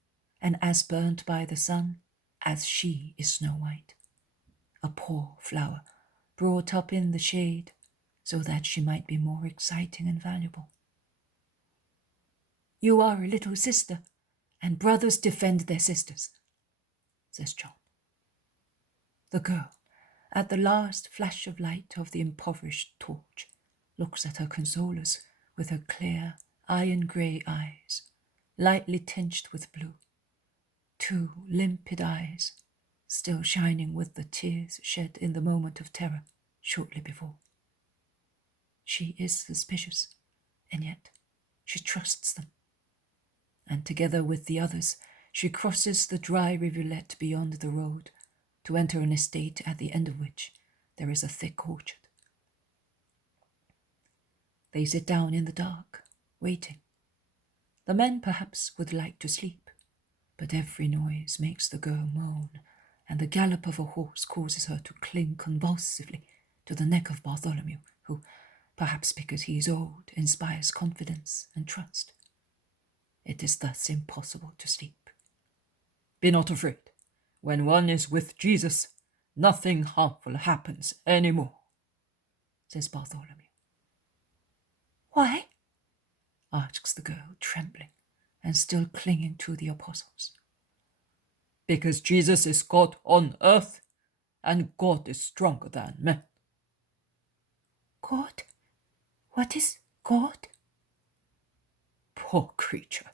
and as burnt by the sun as she is snow white, a poor flower brought up in the shade so that she might be more exciting and valuable. "You are a little sister, and brothers defend their sisters," says John. The girl, at the last flash of light of the impoverished torch, looks at her consolers with her clear, iron-grey eyes, lightly tinged with blue, 2 limpid eyes, still shining with the tears shed in the moment of terror shortly before. She is suspicious, and yet she trusts them. And together with the others, she crosses the dry rivulet beyond the road to enter an estate at the end of which there is a thick orchard. They sit down in the dark, waiting. The men perhaps would like to sleep, but every noise makes the girl moan, and the gallop of a horse causes her to cling convulsively to the neck of Bartholomew, who, perhaps because he is old, inspires confidence and trust. It is thus impossible to sleep. "Be not afraid. When one is with Jesus, nothing harmful happens any more," says Bartholomew. "Why?" asks the girl, trembling and still clinging to the apostles. "Because Jesus is God on earth, and God is stronger than men." "God? What is God?" "Poor creature.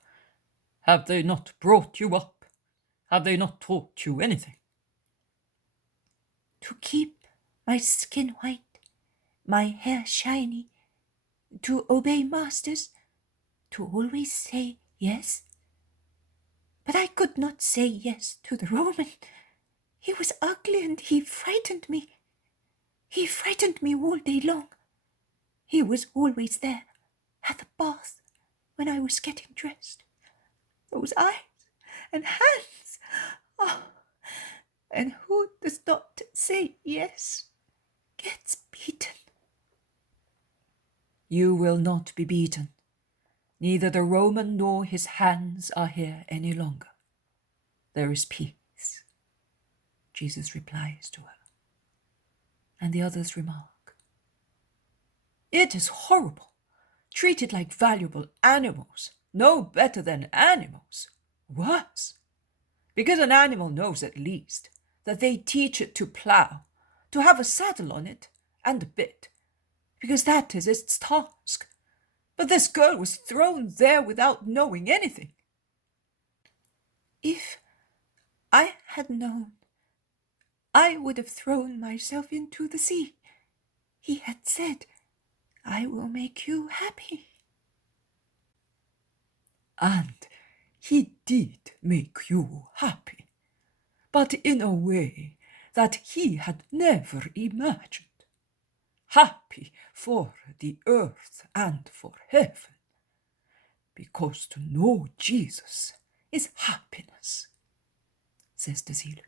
Have they not brought you up? Have they not taught you anything?" "To keep my skin white, my hair shiny, to obey masters, to always say yes. But I could not say yes to the Roman. He was ugly and he frightened me. He frightened me all day long. He was always there, at the bath, when I was getting dressed. Those eyes and hands. Oh, and who does not say yes gets beaten." "You will not be beaten. Neither the Roman nor his hands are here any longer. There is peace," Jesus replies to her. And the others remark, "It is horrible. Treated like valuable animals. No better than animals. Worse. because an animal knows at least that they teach it to plough, to have a saddle on it and a bit, because that is its task. But this girl was thrown there without knowing anything. If I had known, I would have thrown myself into the sea. He had said, I will make you happy. And he did make you happy, but in a way that he had never imagined. Happy for the earth and for heaven, because to know Jesus is happiness, says the zealot.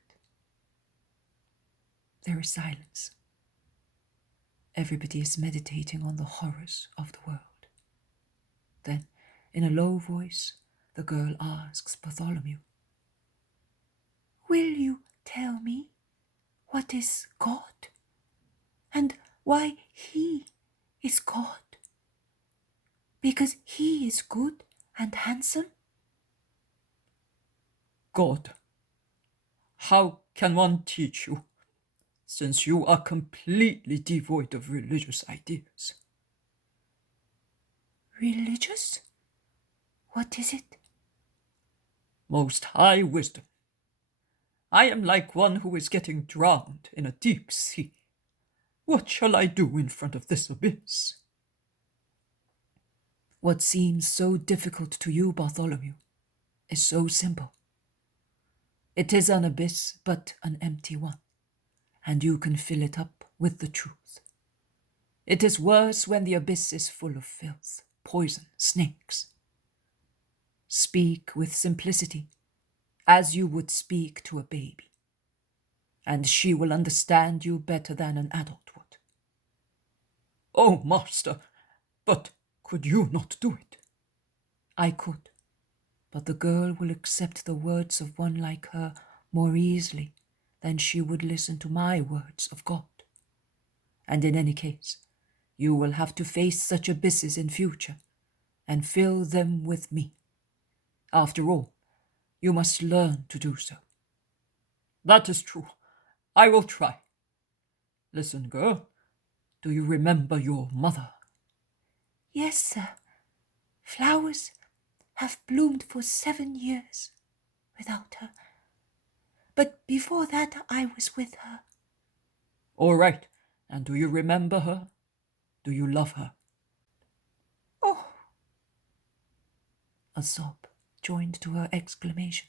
There is silence. Everybody is meditating on the horrors of the world. Then, in a low voice, the girl asks Bartholomew, Will you tell me what is God, and why he is God? Because he is good and handsome? God, how can one teach you, since you are completely devoid of religious ideas? Religious? What is it? Most high wisdom. I am like one who is getting drowned in a deep sea. What shall I do in front of this abyss? What seems so difficult to you, Bartholomew, is so simple. It is an abyss, but an empty one, and you can fill it up with the truth. It is worse when the abyss is full of filth, poison, snakes. Speak with simplicity, as you would speak to a baby, and she will understand you better than an adult would. Oh, master, but could you not do it? I could, but the girl will accept the words of one like her more easily than she would listen to my words of God. And in any case, you will have to face such abysses in future and fill them with me. After all, you must learn to do so. That is true. I will try. Listen, girl, do you remember your mother? Yes, sir. Flowers have bloomed for 7 years without her. But before that, I was with her. All right. And do you remember her? Do you love her? Oh! A sob joined to her exclamation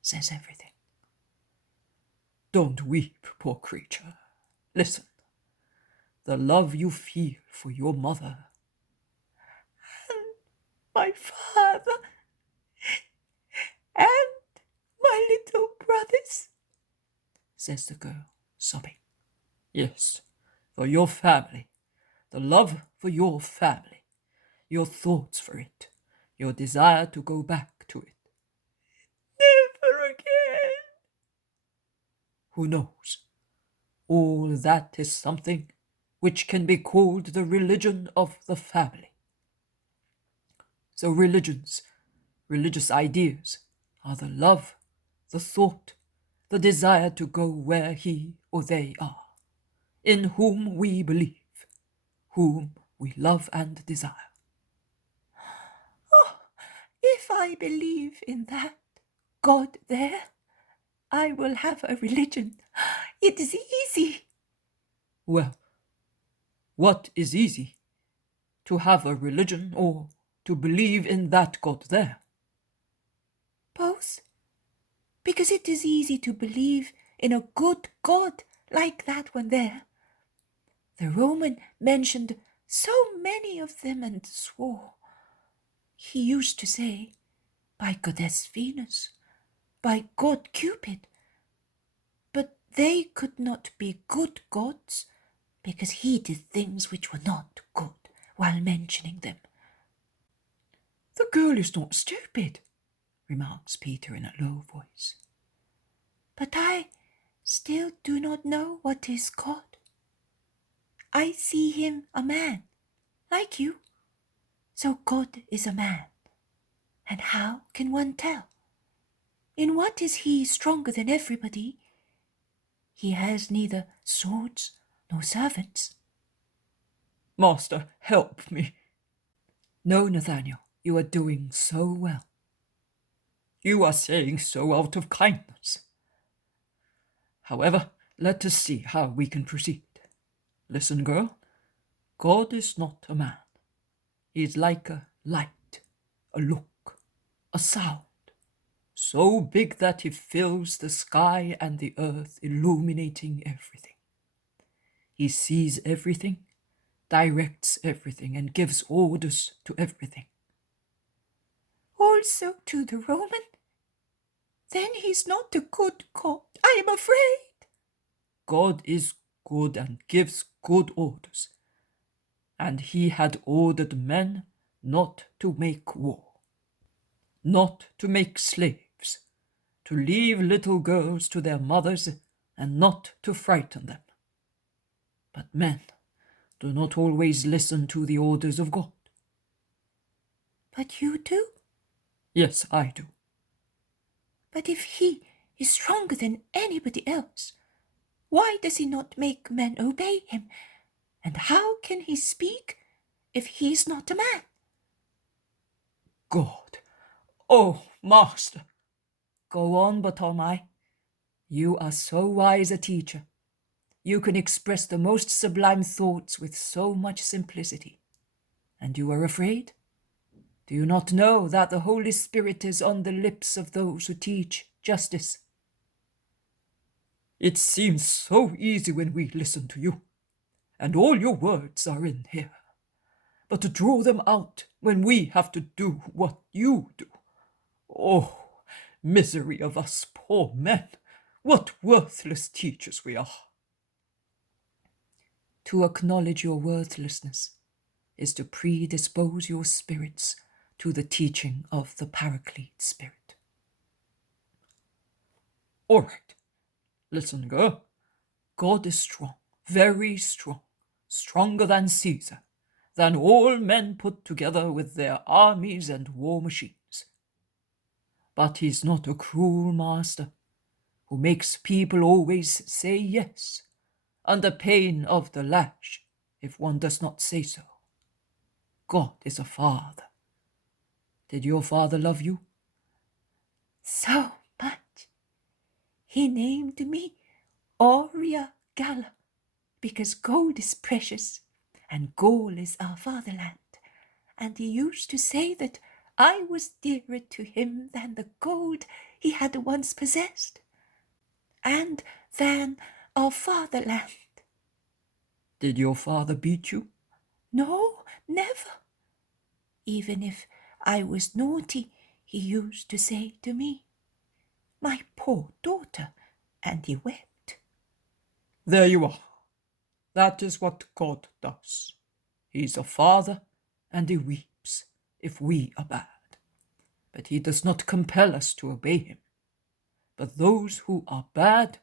says everything. Don't weep, poor creature. Listen. The love you feel for your mother and my father and my little brothers, says the girl, sobbing. Yes, for your family, the love for your family, your thoughts for it, your desire to go back to it. Never again. Who knows? All that is something which can be called the religion of the family. So religions, religious ideas, are the love, the thought, the desire to go where he or they are, in whom we believe, whom we love and desire. Oh, if I believe in that God there, I will have a religion. It is easy. Well, what is easy? To have a religion or to believe in that God there? Both. Because it is easy to believe in a good God like that one there. The Roman mentioned so many of them and swore. He used to say, by Goddess Venus, by God Cupid. But they could not be good gods, because he did things which were not good while mentioning them. The girl is not stupid, remarks Peter in a low voice. But I still do not know what is God. I see him a man, like you. So God is a man. And how can one tell? In what is he stronger than everybody? He has neither swords nor servants. Master, help me. No, Nathaniel, you are doing so well. You are saying so out of kindness. However, let us see how we can proceed. Listen, girl. God is not a man. He is like a light, a look, a sound, so big that he fills the sky and the earth, illuminating everything. He sees everything, directs everything, and gives orders to everything. Also to the Roman? Then he's not a good God, I am afraid. God is good and gives good orders, and he had ordered men not to make war, not to make slaves, to leave little girls to their mothers, and not to frighten them. But men do not always listen to the orders of God. But you do? Yes, I do. But if he is stronger than anybody else, why does he not make men obey him? And how can he speak if he is not a man? God, oh, Master. Go on, Bartolomai. You are so wise a teacher. You can express the most sublime thoughts with so much simplicity. And you are afraid? Do you not know that the Holy Spirit is on the lips of those who teach justice? It seems so easy when we listen to you, and all your words are in here. But to draw them out when we have to do what you do. Oh, misery of us poor men! What worthless teachers we are! To acknowledge your worthlessness is to predispose your spirits to the teaching of the Paraclete Spirit. All right. Listen, girl. God is strong, very strong, stronger than Caesar, than all men put together with their armies and war machines. But he's not a cruel master who makes people always say yes, under pain of the lash if one does not say so. God is a father. Did your father love you? So much. He named me Aurea Galla, because gold is precious, and Gaul is our fatherland. And he used to say that I was dearer to him than the gold he had once possessed, and than our fatherland. Did your father beat you? No, never. Even if I was naughty, he used to say to me, "My poor daughter," and he wept. There you are. That is what God does. He's a father, and he weeps if we are bad. But he does not compel us to obey him. But those who are bad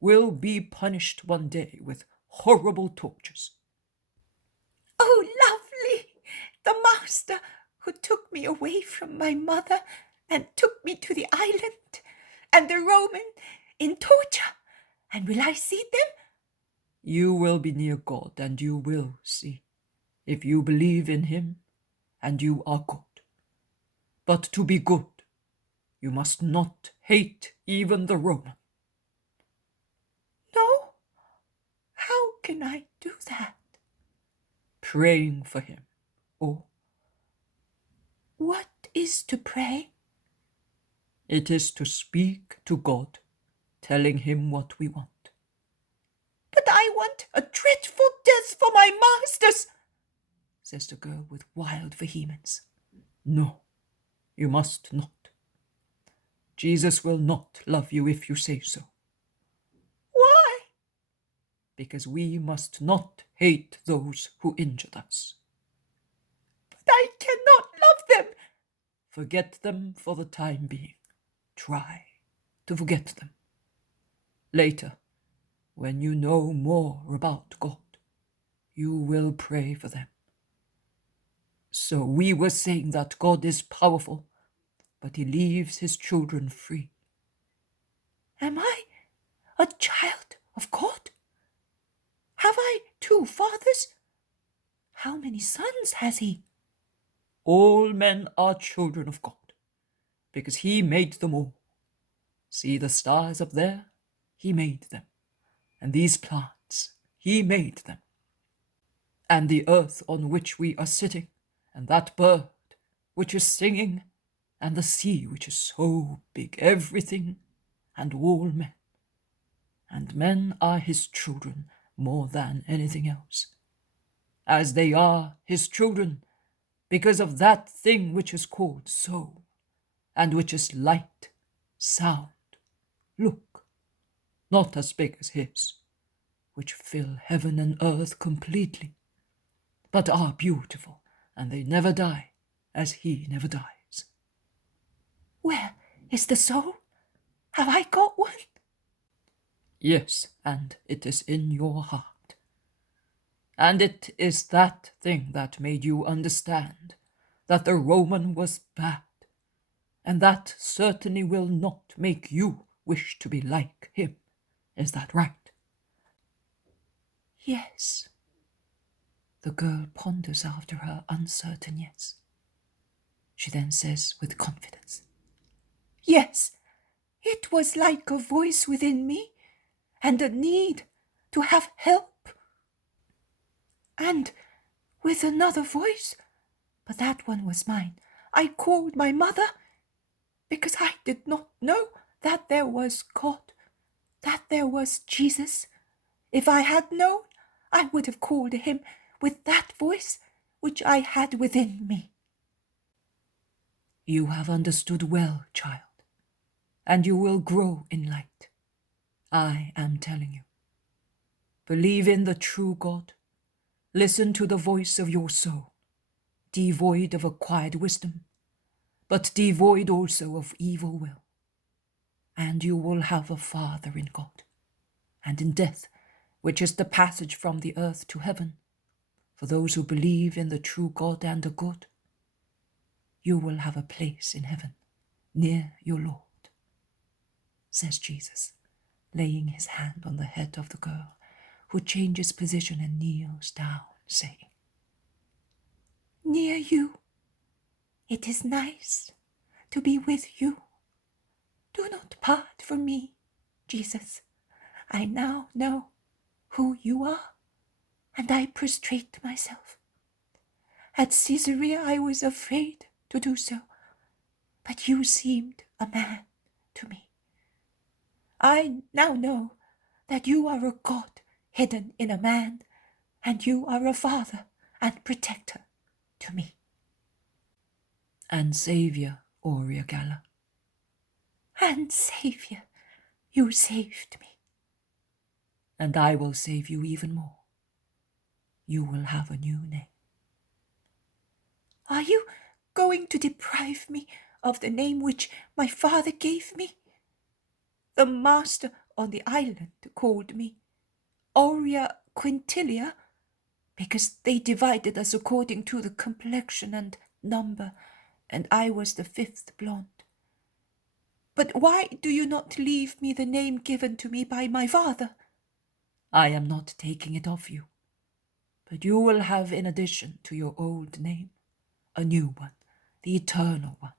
will be punished one day with horrible tortures. Oh, lovely! The master who took me away from my mother and took me to the island, and the Roman in torture. And will I see them? You will be near God, and you will see, if you believe in him, and you are good. But to be good, you must not hate even the Roman. No? How can I do that? Praying for him, or what is to pray? It is to speak to God, telling him what we want. But I want a dreadful death for my masters, says the girl with wild vehemence. No, you must not. Jesus will not love you if you say so. Why? Because we must not hate those who injured us. But I cannot love them. Forget them for the time being. Try to forget them. Later, when you know more about God, you will pray for them. So we were saying that God is powerful, but he leaves his children free Am I a child of God? Have I 2 fathers? How many sons has he? All men are children of God, because he made them all. See the stars up there? He made them. And these plants, he made them. And the earth on which we are sitting, and that bird which is singing, and the sea which is so big, everything, and all men. And men are his children more than anything else, as they are his children because of that thing which is called soul, and which is light, sound, look, not as big as his, which fill heaven and earth completely, but are beautiful, and they never die, as he never dies. Where is the soul? Have I got one? Yes, and it is in your heart. And it is that thing that made you understand that the Roman was bad, and that certainly will not make you wish to be like him. Is that right? Yes. The girl ponders after her uncertain yes. She then says with confidence, Yes, it was like a voice within me, and a need to have help. And with another voice, but that one was mine, I called my mother, because I did not know that there was God, that there was Jesus. If I had known, I would have called him with that voice which I had within me. You have understood well, child, and you will grow in light. I am telling you. Believe in the true God. Listen to the voice of your soul, devoid of acquired wisdom, but devoid also of evil will. And you will have a Father in God, and in death, which is the passage from the earth to heaven, for those who believe in the true God and the good, you will have a place in heaven, near your Lord, says Jesus, laying his hand on the head of the girl, who changes position and kneels down, saying, Near you. It is nice to be with you. Do not part from me, Jesus. I now know who you are, and I prostrate myself. At Caesarea I was afraid to do so, but you seemed a man to me. I now know that you are a God hidden in a man, and you are a father and protector to me. And Saviour, Aurea Galla. And Saviour, you saved me. And I will save you even more. You will have a new name. Are you going to deprive me of the name which my father gave me? The master on the island called me Aurea Quintilia, because they divided us according to the complexion and number, and I was the 5th blonde. But why do you not leave me the name given to me by my father? I am not taking it off you, but you will have, in addition to your old name, a new one, the eternal one.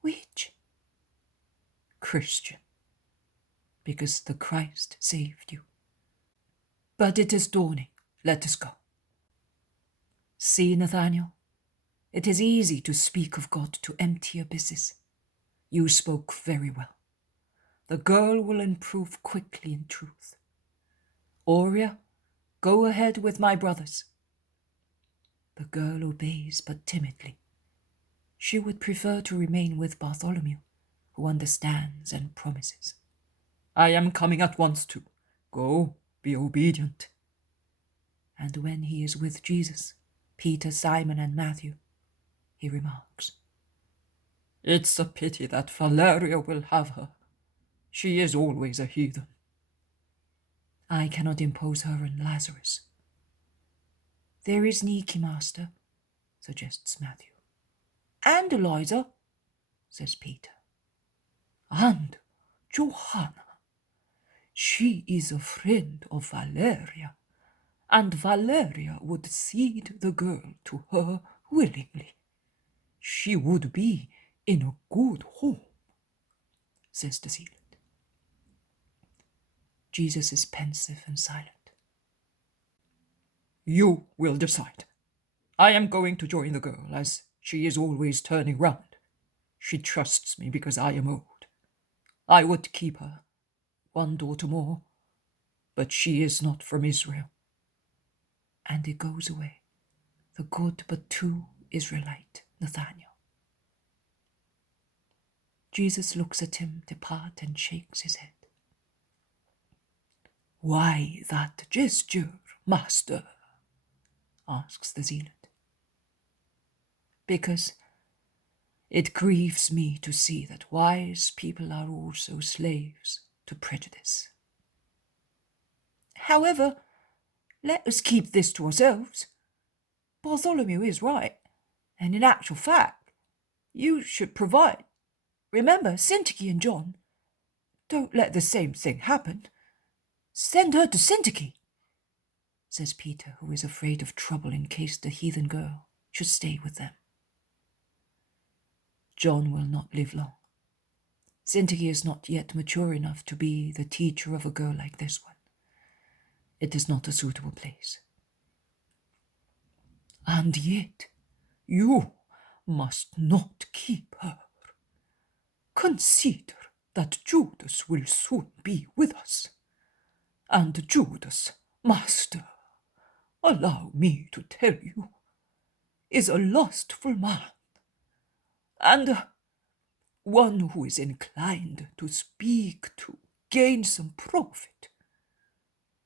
Which? Christian, because the Christ saved you. But it is dawning. Let us go. See, Nathaniel, it is easy to speak of God to empty abysses. You spoke very well. The girl will improve quickly in truth. Aurea, go ahead with my brothers. The girl obeys, but timidly. She would prefer to remain with Bartholomew, who understands and promises. I am coming at once too. Go, be obedient. And when he is with Jesus, Peter, Simon, and Matthew, he remarks, It's a pity that Valeria will have her. She is always a heathen. I cannot impose her on Lazarus. There is Nike, master, suggests Matthew. And Eliza, says Peter. And Johanna. She is a friend of Valeria, and Valeria would cede the girl to her willingly. She would be in a good home, says the zealot. Jesus is pensive and silent. You will decide. I am going to join the girl, as she is always turning round. She trusts me because I am old. I would keep her, one daughter more, but she is not from Israel. And it goes away, the good but too Israelite Nathanael. Jesus looks at him depart and shakes his head. Why that gesture, master? Asks the zealot. Because it grieves me to see that wise people are also slaves to prejudice. However, let us keep this to ourselves. Bartholomew is right, and in actual fact, you should provide. Remember, Syntyche and John. Don't let the same thing happen. Send her to Syntyche, says Peter, who is afraid of trouble in case the heathen girl should stay with them. John will not live long. Syntyche is not yet mature enough to be the teacher of a girl like this one. It is not a suitable place. And yet, you must not keep her. Consider that Judas will soon be with us. And Judas, master, allow me to tell you, is a lustful man, and one who is inclined to speak to gain some profit.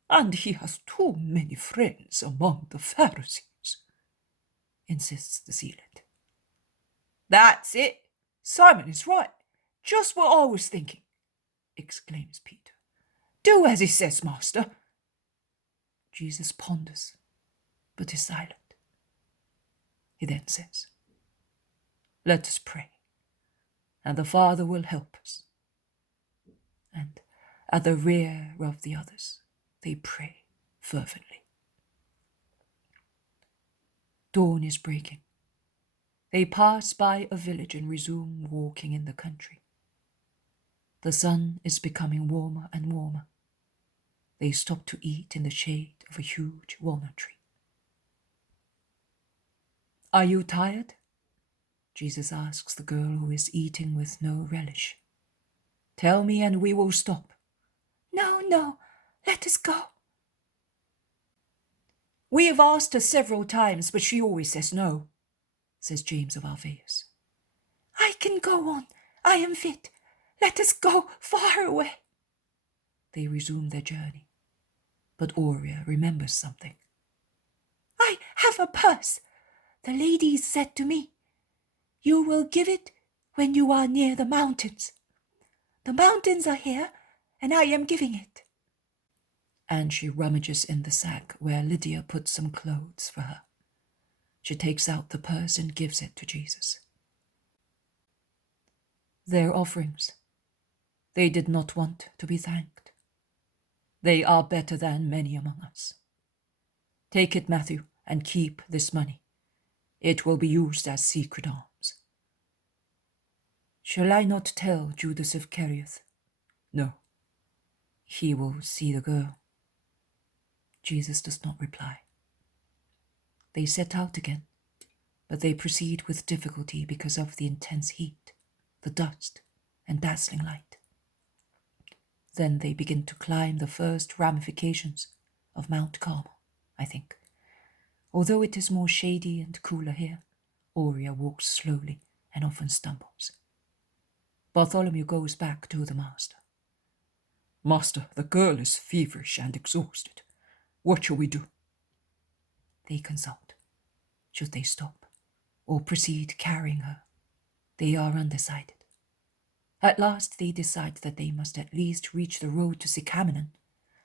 And he has too many friends among the Pharisees, insists the zealot. That's it. Simon is right. Just what I was thinking, exclaims Peter. Do as he says, master. Jesus ponders, but is silent. He then says, let us pray, and the Father will help us. And at the rear of the others, they pray fervently. Dawn is breaking. They pass by a village and resume walking in the country. The sun is becoming warmer and warmer. They stop to eat in the shade of a huge walnut tree. Are you tired? Jesus asks the girl who is eating with no relish. Tell me and we will stop. No, let us go. We have asked her several times, but she always says no, says James of Alphaeus. I can go on. I am fit. Let us go far away. They resume their journey, but Aurea remembers something. I have a purse. The ladies said to me, you will give it when you are near the mountains. The mountains are here, and I am giving it. And she rummages in the sack where Lydia put some clothes for her. She takes out the purse and gives it to Jesus. Their offerings. They did not want to be thanked. They are better than many among us. Take it, Matthew, and keep this money. It will be used as secret alms. Shall I not tell Judas Iscariot? No. He will see the girl. Jesus does not reply. They set out again, but they proceed with difficulty because of the intense heat, the dust, and dazzling light. Then they begin to climb the first ramifications of Mount Carmel, I think. Although it is more shady and cooler here, Aurea walks slowly and often stumbles. Bartholomew goes back to the master. Master, the girl is feverish and exhausted. What shall we do? They consult. Should they stop or proceed carrying her? They are undecided. At last they decide that they must at least reach the road to Sycamnon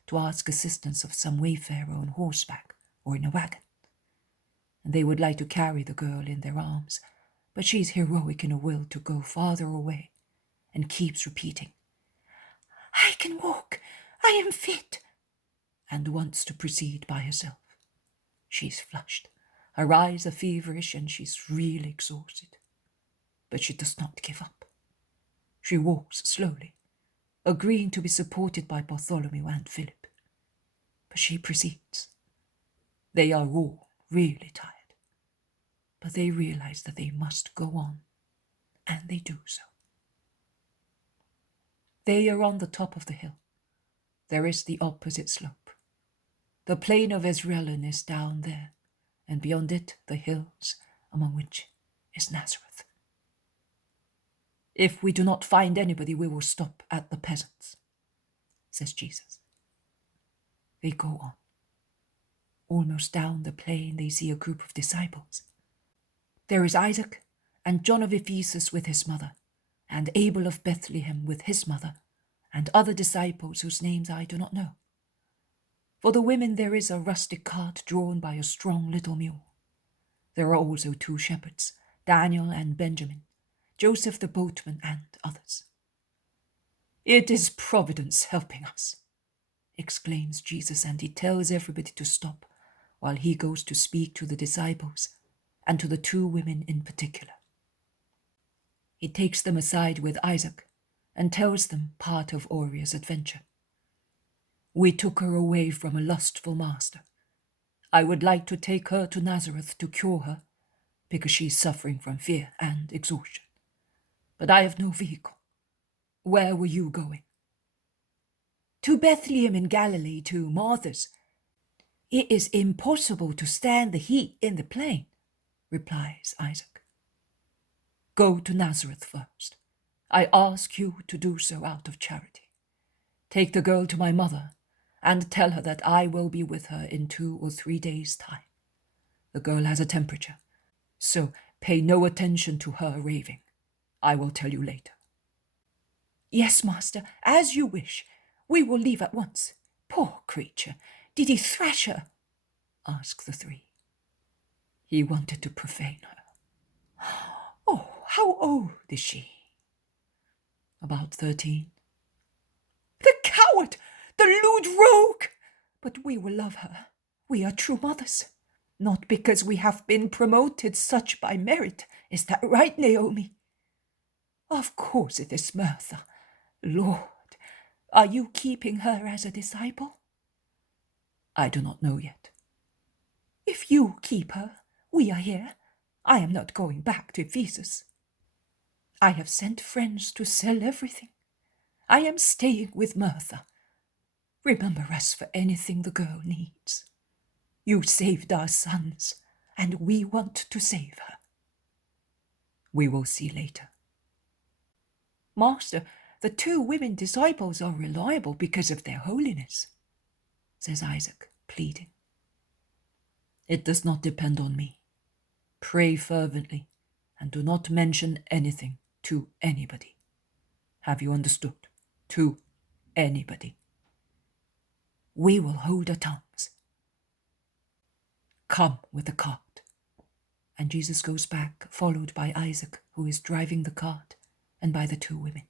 to ask assistance of some wayfarer on horseback or in a wagon. And they would like to carry the girl in their arms, but she is heroic in a will to go farther away and keeps repeating, I can walk. I am fit, and wants to proceed by herself. She's flushed. Her eyes are feverish and she's really exhausted. But she does not give up. She walks slowly, agreeing to be supported by Bartholomew and Philip. But she proceeds. They are all really tired, but they realize that they must go on, and they do so. They are on the top of the hill. There is the opposite slope. The plain of Esdraelon is down there, and beyond it the hills, among which is Nazareth. If we do not find anybody, we will stop at the peasants, says Jesus. They go on. Almost down the plain they see a group of disciples. There is Isaac and John of Ephesus with his mother, and Abel of Bethlehem with his mother, and other disciples whose names I do not know. For the women there is a rustic cart drawn by a strong little mule. There are also 2 shepherds, Daniel and Benjamin, Joseph the boatman, and others. It is Providence helping us, exclaims Jesus, and he tells everybody to stop while he goes to speak to the disciples and to the 2 women in particular. He takes them aside with Isaac and tells them part of Aurea's adventure. We took her away from a lustful master. I would like to take her to Nazareth to cure her, because she is suffering from fear and exhaustion. But I have no vehicle. Where were you going? To Bethlehem in Galilee, to Martha's. It is impossible to stand the heat in the plain, replies Isaac. Go to Nazareth first. I ask you to do so out of charity. Take the girl to my mother, and tell her that I will be with her in 2 or 3 days' time. The girl has a temperature, so pay no attention to her raving. I will tell you later. Yes, master, as you wish. We will leave at once. Poor creature, did he thrash her? Asked the 3. He wanted to profane her. Oh, how old is she? About 13. The coward! The lewd rogue! But we will love her. We are true mothers. Not because we have been promoted such by merit. Is that right, Naomi? Of course it is Martha. Lord, are you keeping her as a disciple? I do not know yet. If you keep her, we are here. I am not going back to Ephesus. I have sent friends to sell everything. I am staying with Martha. Remember us for anything the girl needs. You saved our sons, and we want to save her. We will see later. Master, the 2 women disciples are reliable because of their holiness, says Isaac, pleading. It does not depend on me. Pray fervently, and do not mention anything to anybody. Have you understood? To anybody. We will hold our tongues. Come with the cart. And Jesus goes back, followed by Isaac, who is driving the cart, and by the 2 women.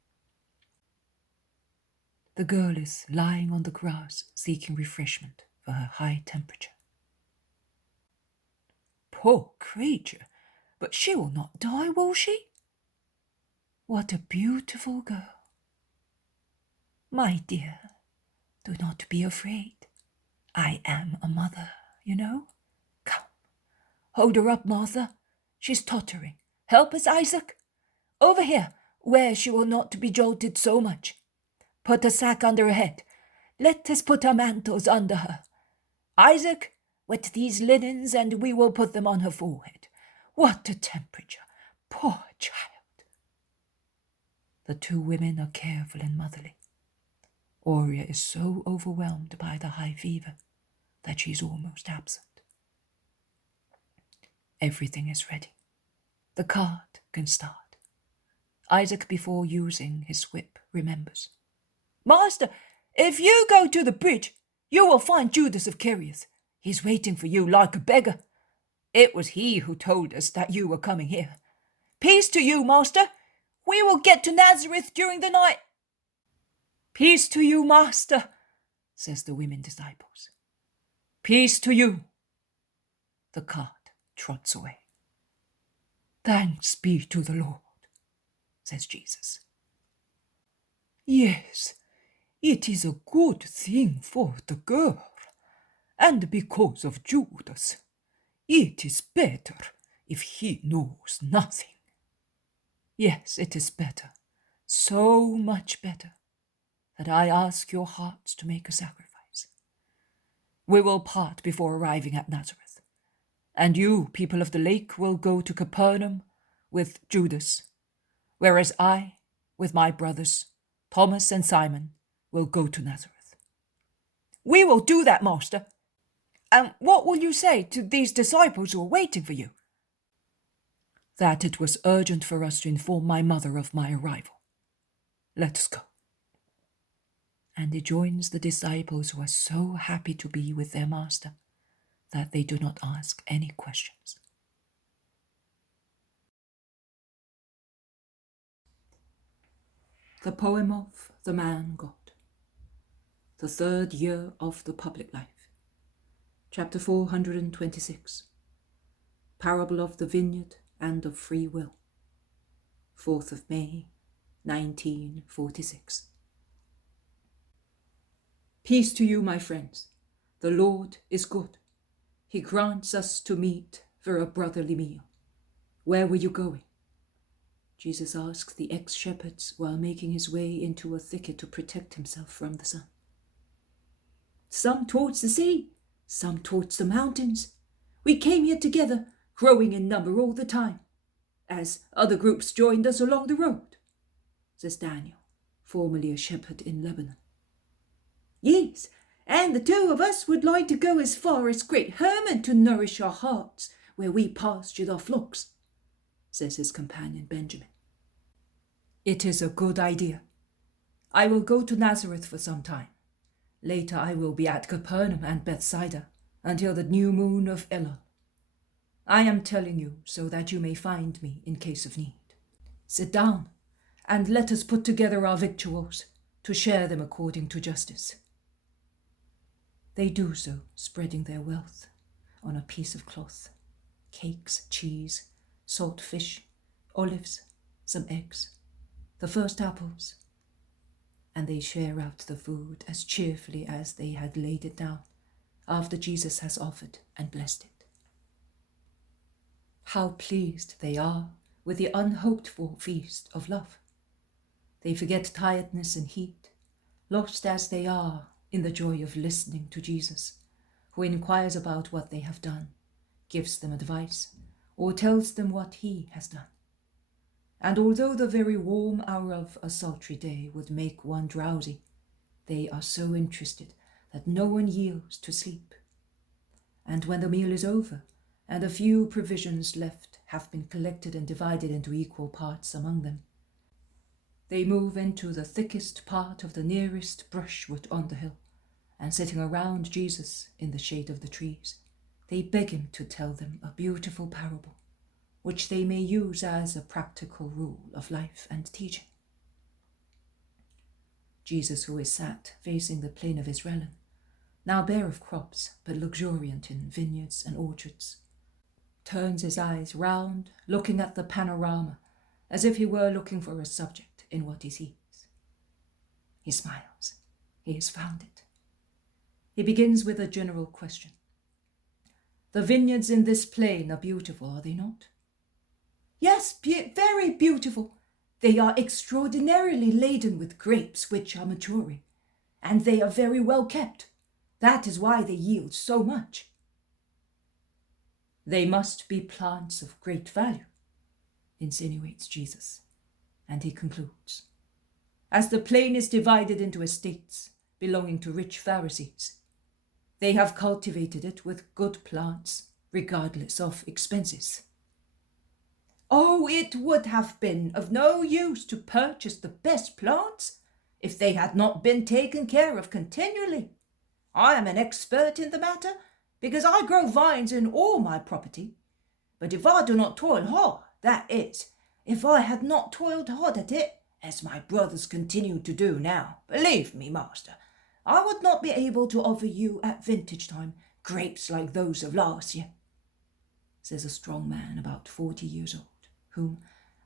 The girl is lying on the grass, seeking refreshment for her high temperature. Poor creature, but she will not die, will she? What a beautiful girl. My dear, do not be afraid. I am a mother, you know. Come, hold her up, Martha. She's tottering. Help us, Isaac. Over here, where she will not be jolted so much. Put a sack under her head. Let us put our mantles under her. Isaac, wet these linens, and we will put them on her forehead. What a temperature! Poor child! The 2 women are careful and motherly. Aurea is so overwhelmed by the high fever that she is almost absent. Everything is ready. The cart can start. Isaac, before using his whip, remembers. Master, if you go to the bridge, you will find Judas of Zacchaeus. He's waiting for you like a beggar. It was he who told us that you were coming here. Peace to you, master. We will get to Nazareth during the night. Peace to you, Master, says the women disciples. Peace to you. The cart trots away. Thanks be to the Lord, says Jesus. Yes, it is a good thing for the girl, and because of Judas, it is better if he knows nothing. Yes, it is better, so much better, that I ask your hearts to make a sacrifice. We will part before arriving at Nazareth, and you, people of the lake, will go to Capernaum with Judas, whereas I, with my brothers, Thomas and Simon, will go to Nazareth. We will do that, Master. And what will you say to these disciples who are waiting for you? That it was urgent for us to inform my mother of my arrival. Let us go. And he joins the disciples who are so happy to be with their Master that they do not ask any questions. The poem of the man God. The third year of the public life. Chapter 426. Parable of the Vineyard and of Free Will. 4th of May, 1946. Peace to you, my friends. The Lord is good. He grants us to meet for a brotherly meal. Where were you going? Jesus asked the ex-shepherds while making his way into a thicket to protect himself from the sun. Some towards the sea, some towards the mountains. We came here together, growing in number all the time, as other groups joined us along the road, says Daniel, formerly a shepherd in Lebanon. Yes, and the two of us would like to go as far as Great Hermon to nourish our hearts, where we pastured our flocks, says his companion Benjamin. It is a good idea. I will go to Nazareth for some time. Later I will be at Capernaum and Bethsaida until the new moon of Elul. I am telling you so that you may find me in case of need. Sit down, and let us put together our victuals to share them according to justice. They do so, spreading their wealth on a piece of cloth. Cakes, cheese, salt fish, olives, some eggs, the first apples, and they share out the food as cheerfully as they had laid it down after Jesus has offered and blessed it. How pleased they are with the unhoped-for feast of love. They forget tiredness and heat, lost as they are in the joy of listening to Jesus, who inquires about what they have done, gives them advice, or tells them what he has done. And although the very warm hour of a sultry day would make one drowsy, they are so interested that no one yields to sleep. And when the meal is over, and a few provisions left have been collected and divided into equal parts among them, they move into the thickest part of the nearest brushwood on the hill, and sitting around Jesus in the shade of the trees, they beg him to tell them a beautiful parable, which they may use as a practical rule of life and teaching. Jesus, who is sat facing the plain of Israel, now bare of crops, but luxuriant in vineyards and orchards, turns his eyes round, looking at the panorama, as if he were looking for a subject in what he sees. He smiles. He has found it. He begins with a general question. The vineyards in this plain are beautiful, are they not? Yes, very beautiful. They are extraordinarily laden with grapes which are maturing, and they are very well kept. That is why they yield so much. They must be plants of great value, insinuates Jesus, and he concludes. As the plain is divided into estates belonging to rich Pharisees, they have cultivated it with good plants, regardless of expenses. Oh, it would have been of no use to purchase the best plants if they had not been taken care of continually. I am an expert in the matter because I grow vines in all my property. But if I do not toil hard, that is, if I had not toiled hard at it as my brothers continue to do now, believe me, master, I would not be able to offer you at vintage time grapes like those of last year, says a strong man about 40 years old, whom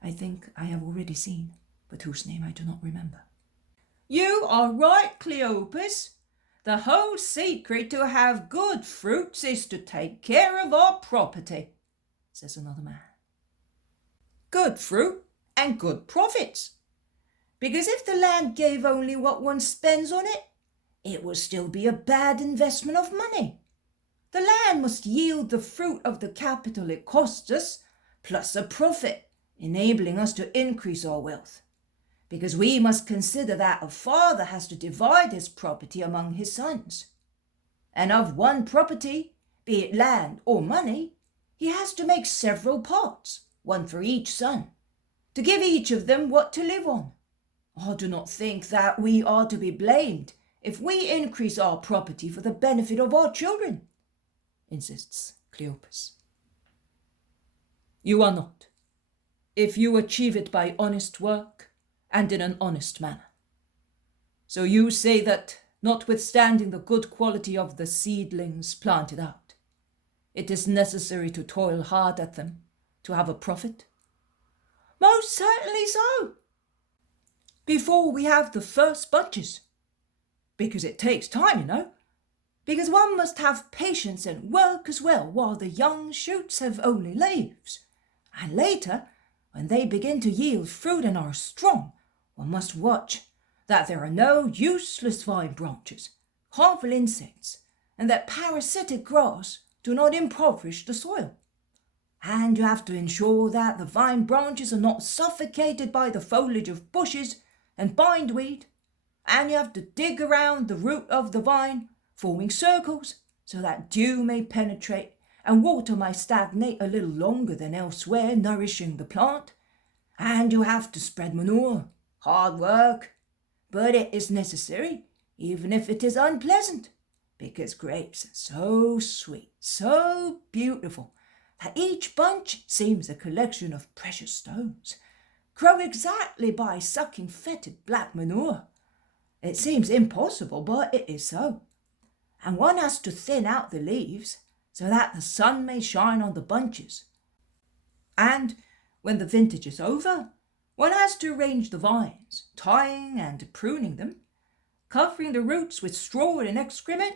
I think I have already seen, but whose name I do not remember. You are right, Cleopas. The whole secret to have good fruits is to take care of our property, says another man. Good fruit and good profits. Because if the land gave only what one spends on it, it would still be a bad investment of money. The land must yield the fruit of the capital it costs us, plus a profit, enabling us to increase our wealth. Because we must consider that a father has to divide his property among his sons. And of one property, be it land or money, he has to make several parts, one for each son, to give each of them what to live on. I do not think that we are to be blamed if we increase our property for the benefit of our children, insists Cleopas. You are not, if you achieve it by honest work and in an honest manner. So you say that, notwithstanding the good quality of the seedlings planted out, it is necessary to toil hard at them to have a profit? Most certainly so. Before we have the first bunches. Because it takes time, you know. Because one must have patience and work as well while the young shoots have only leaves. And later, when they begin to yield fruit and are strong, one must watch that there are no useless vine branches, harmful insects, and that parasitic grass do not impoverish the soil. And you have to ensure that the vine branches are not suffocated by the foliage of bushes and bindweed, and you have to dig around the root of the vine, forming circles so that dew may penetrate and water may stagnate a little longer than elsewhere, nourishing the plant. And you have to spread manure. Hard work, but it is necessary, even if it is unpleasant, because grapes are so sweet, so beautiful, that each bunch seems a collection of precious stones, grow exactly by sucking fetid black manure. It seems impossible, but it is so. And one has to thin out the leaves so that the sun may shine on the bunches. And when the vintage is over, one has to arrange the vines, tying and pruning them, covering the roots with straw and excrement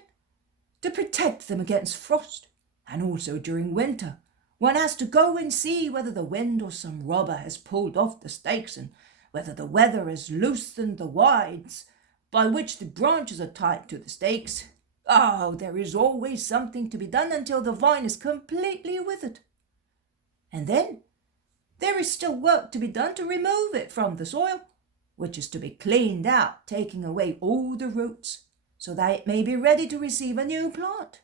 to protect them against frost. And also during winter, one has to go and see whether the wind or some robber has pulled off the stakes and whether the weather has loosened the withes by which the branches are tied to the stakes. Oh, there is always something to be done until the vine is completely withered. And then there is still work to be done to remove it from the soil, which is to be cleaned out, taking away all the roots, so that it may be ready to receive a new plant.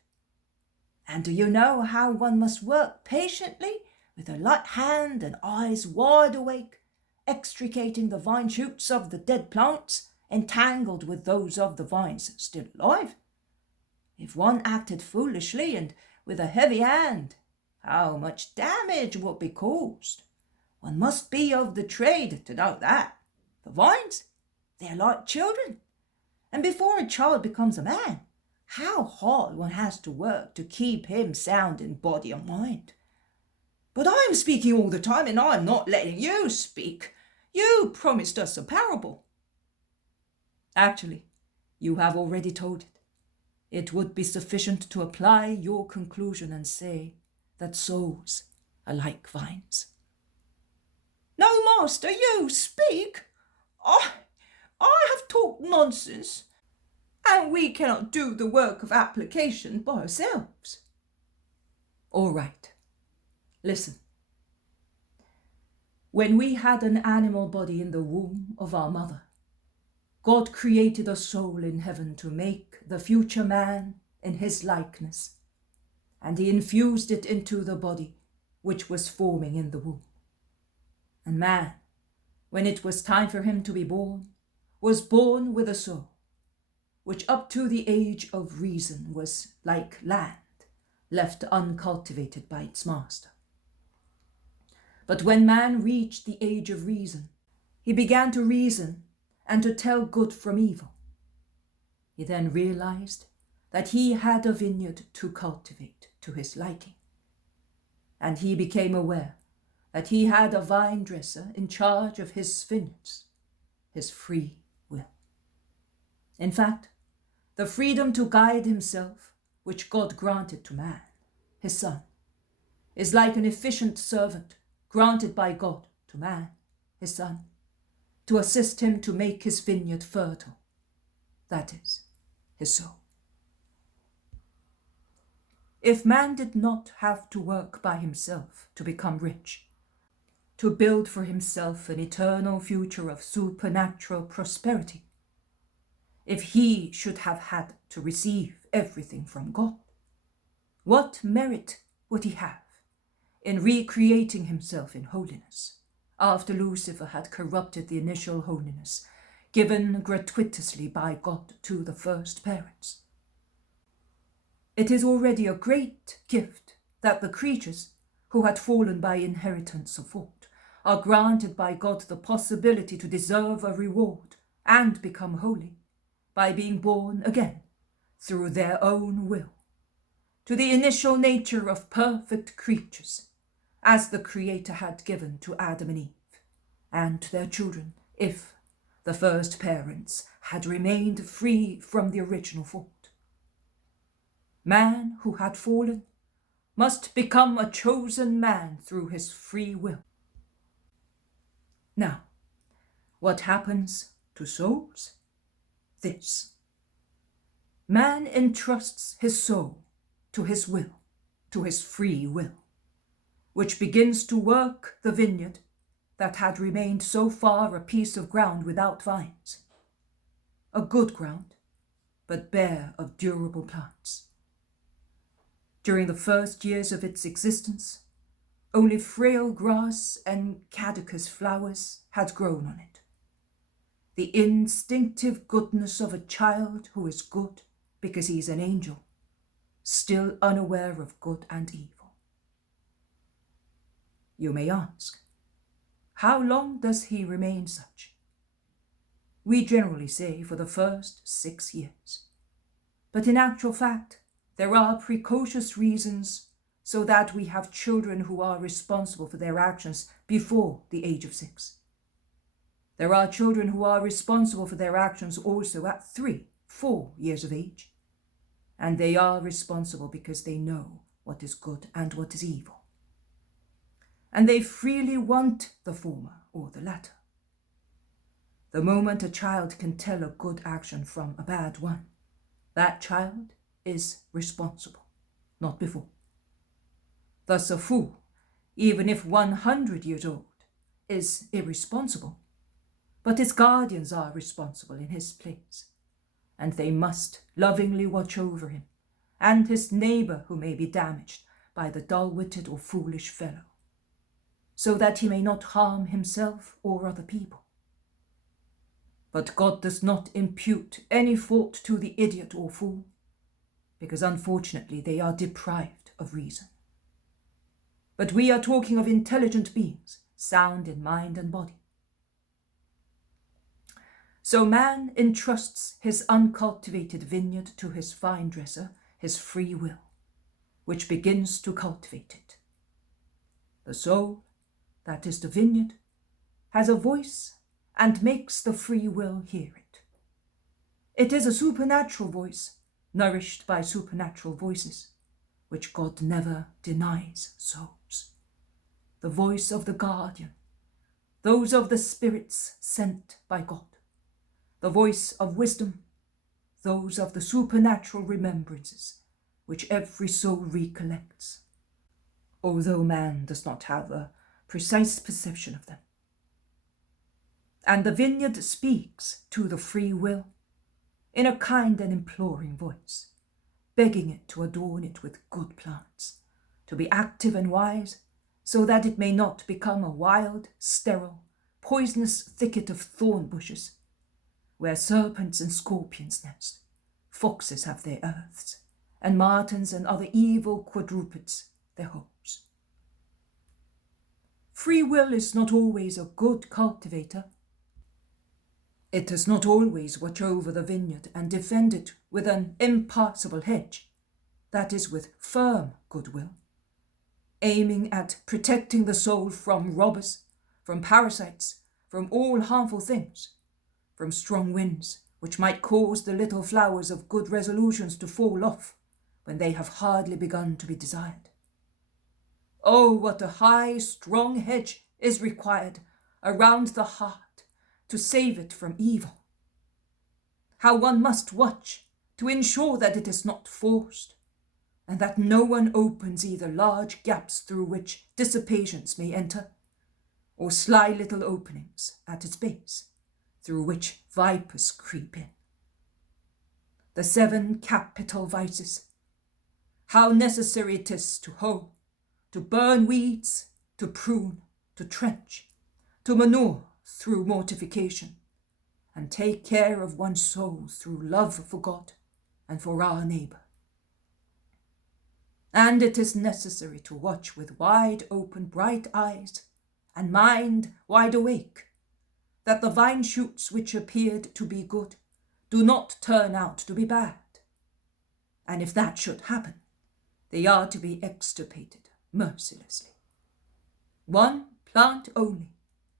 And do you know how one must work patiently, with a light hand and eyes wide awake, extricating the vine shoots of the dead plants, entangled with those of the vines still alive? If one acted foolishly and with a heavy hand, how much damage would be caused? One must be of the trade to know that. The vines, they are like children. And before a child becomes a man, how hard one has to work to keep him sound in body and mind. But I am speaking all the time, and I am not letting you speak. You promised us a parable. Actually, you have already told it. It would be sufficient to apply your conclusion and say that souls are like vines. No, master, you speak. I have talked nonsense, and we cannot do the work of application by ourselves. All right. Listen. When we had an animal body in the womb of our mother, God created a soul in heaven to make the future man in his likeness, and he infused it into the body which was forming in the womb. And man, when it was time for him to be born, was born with a soul, which up to the age of reason was like land, left uncultivated by its master. But when man reached the age of reason, he began to reason and to tell good from evil. He then realized that he had a vineyard to cultivate to his liking, and he became aware that he had a vine dresser in charge of his vineyards, his free will. In fact, the freedom to guide himself, which God granted to man, his son, is like an efficient servant granted by God to man, his son, to assist him to make his vineyard fertile, that is, his soul. If man did not have to work by himself to become rich, to build for himself an eternal future of supernatural prosperity, if he should have had to receive everything from God, what merit would he have in recreating himself in holiness, after Lucifer had corrupted the initial holiness given gratuitously by God to the first parents? It is already a great gift that the creatures who had fallen by inheritance of fault are granted by God the possibility to deserve a reward and become holy by being born again through their own will to the initial nature of perfect creatures, as the Creator had given to Adam and Eve and their children if the first parents had remained free from the original fault. Man who had fallen must become a chosen man through his free will. Now, what happens to souls? This. Man entrusts his soul to his will, to his free will, which begins to work the vineyard that had remained so far a piece of ground without vines, a good ground, but bare of durable plants. During the first years of its existence, only frail grass and caducous flowers had grown on it. The instinctive goodness of a child who is good because he is an angel, still unaware of good and evil. You may ask, how long does he remain such? We generally say for the first 6 years, but in actual fact, there are precocious reasons so that we have children who are responsible for their actions before the age of 6. There are children who are responsible for their actions also at 3, 4 years of age, and they are responsible because they know what is good and what is evil. And they freely want the former or the latter. The moment a child can tell a good action from a bad one, that child is responsible, not before. Thus a fool, even if 100 years old, is irresponsible, but his guardians are responsible in his place, and they must lovingly watch over him and his neighbor who may be damaged by the dull-witted or foolish fellow, so that he may not harm himself or other people. But God does not impute any fault to the idiot or fool, because unfortunately they are deprived of reason. But we are talking of intelligent beings, sound in mind and body. So man entrusts his uncultivated vineyard to his vine dresser, his free will, which begins to cultivate it. The soul, that is the vineyard, has a voice and makes the free will hear it. It is a supernatural voice, nourished by supernatural voices, which God never denies souls. The voice of the guardian, those of the spirits sent by God, the voice of wisdom, those of the supernatural remembrances which every soul recollects, although man does not have a precise perception of them. And the vineyard speaks to the free will in a kind and imploring voice, begging it to adorn it with good plants, to be active and wise, so that it may not become a wild, sterile, poisonous thicket of thorn bushes, where serpents and scorpions nest, foxes have their earths, and martens and other evil quadrupeds their homes. Free will is not always a good cultivator It does not always watch over the vineyard and defend it with an impassable hedge, that is, with firm goodwill, aiming at protecting the soul from robbers, from parasites, from all harmful things, from strong winds which might cause the little flowers of good resolutions to fall off when they have hardly begun to be desired. Oh, what a high, strong hedge is required around the heart to save it from evil. How one must watch to ensure that it is not forced, and that no one opens either large gaps through which dissipations may enter, or sly little openings at its base, through which vipers creep in. The 7 capital vices. How necessary it is to hoe, to burn weeds, to prune, to trench, to manure through mortification, and take care of one's soul through love for God and for our neighbour. And it is necessary to watch with wide open bright eyes and mind wide awake, that the vine shoots which appeared to be good do not turn out to be bad. And if that should happen, they are to be extirpated mercilessly. One plant only,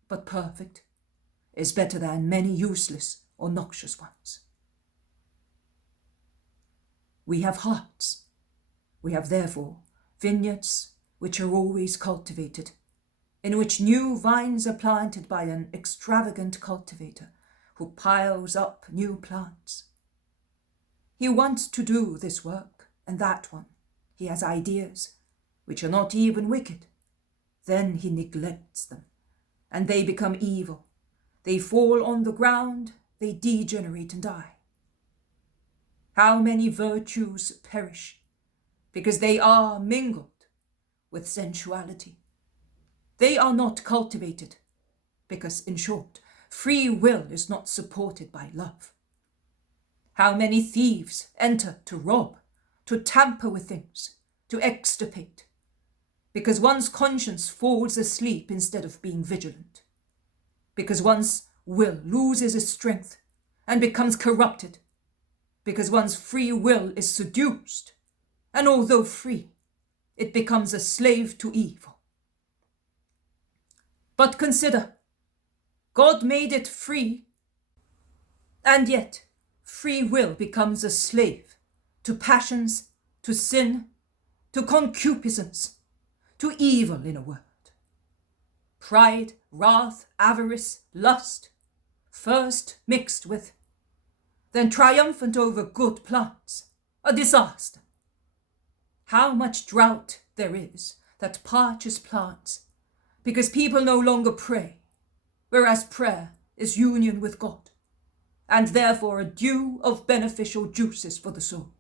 but perfect, is better than many useless or noxious ones. We have hearts. We have therefore vineyards which are always cultivated, in which new vines are planted by an extravagant cultivator who piles up new plants. He wants to do this work and that one. He has ideas which are not even wicked. Then he neglects them, and they become evil. They fall on the ground, they degenerate and die. How many virtues perish because they are mingled with sensuality. They are not cultivated because, in short, free will is not supported by love. How many thieves enter to rob, to tamper with things, to extirpate, because one's conscience falls asleep instead of being vigilant, because one's will loses its strength and becomes corrupted, because one's free will is seduced, and although free, it becomes a slave to evil. But consider, God made it free, and yet free will becomes a slave to passions, to sin, to concupiscence, to evil, in a word. Pride, wrath, avarice, lust, first mixed with, then triumphant over good plants, a disaster. How much drought there is that parches plants, because people no longer pray, whereas prayer is union with God, and therefore a dew of beneficial juices for the soul.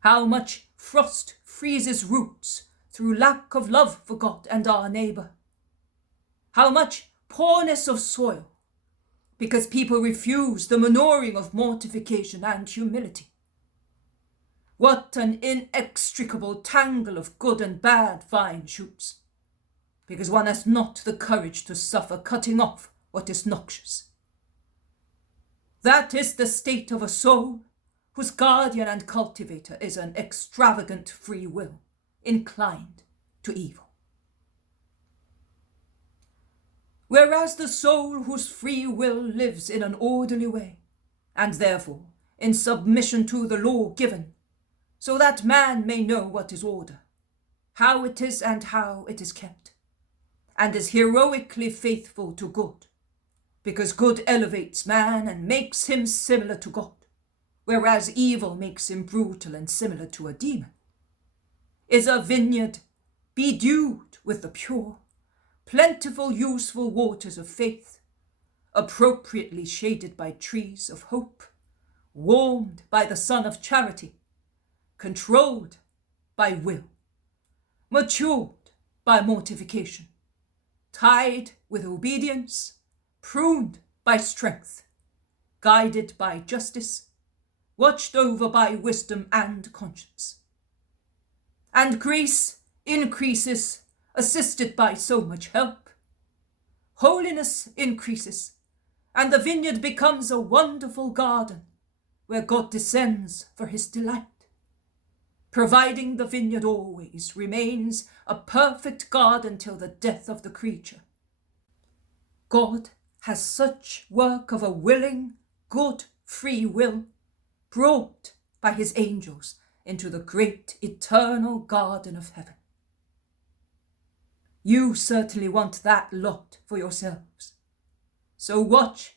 How much frost freezes roots through lack of love for God and our neighbour. How much poorness of soil, because people refuse the manuring of mortification and humility. What an inextricable tangle of good and bad vine shoots, because one has not the courage to suffer cutting off what is noxious. That is the state of a soul whose guardian and cultivator is an extravagant free will, inclined to evil. Whereas the soul whose free will lives in an orderly way, and therefore in submission to the law given, so that man may know what is order, how it is and how it is kept, and is heroically faithful to good, because good elevates man and makes him similar to God, whereas evil makes him brutal and similar to a demon, is a vineyard bedewed with the pure, plentiful, useful waters of faith, appropriately shaded by trees of hope, warmed by the sun of charity, controlled by will, matured by mortification, tied with obedience, pruned by strength, guided by justice, watched over by wisdom and conscience. And grace increases, assisted by so much help. Holiness increases, and the vineyard becomes a wonderful garden where God descends for his delight, providing the vineyard always remains a perfect garden till the death of the creature. God has such work of a willing, good, free will brought by his angels into the great eternal garden of heaven. You certainly want that lot for yourselves. So watch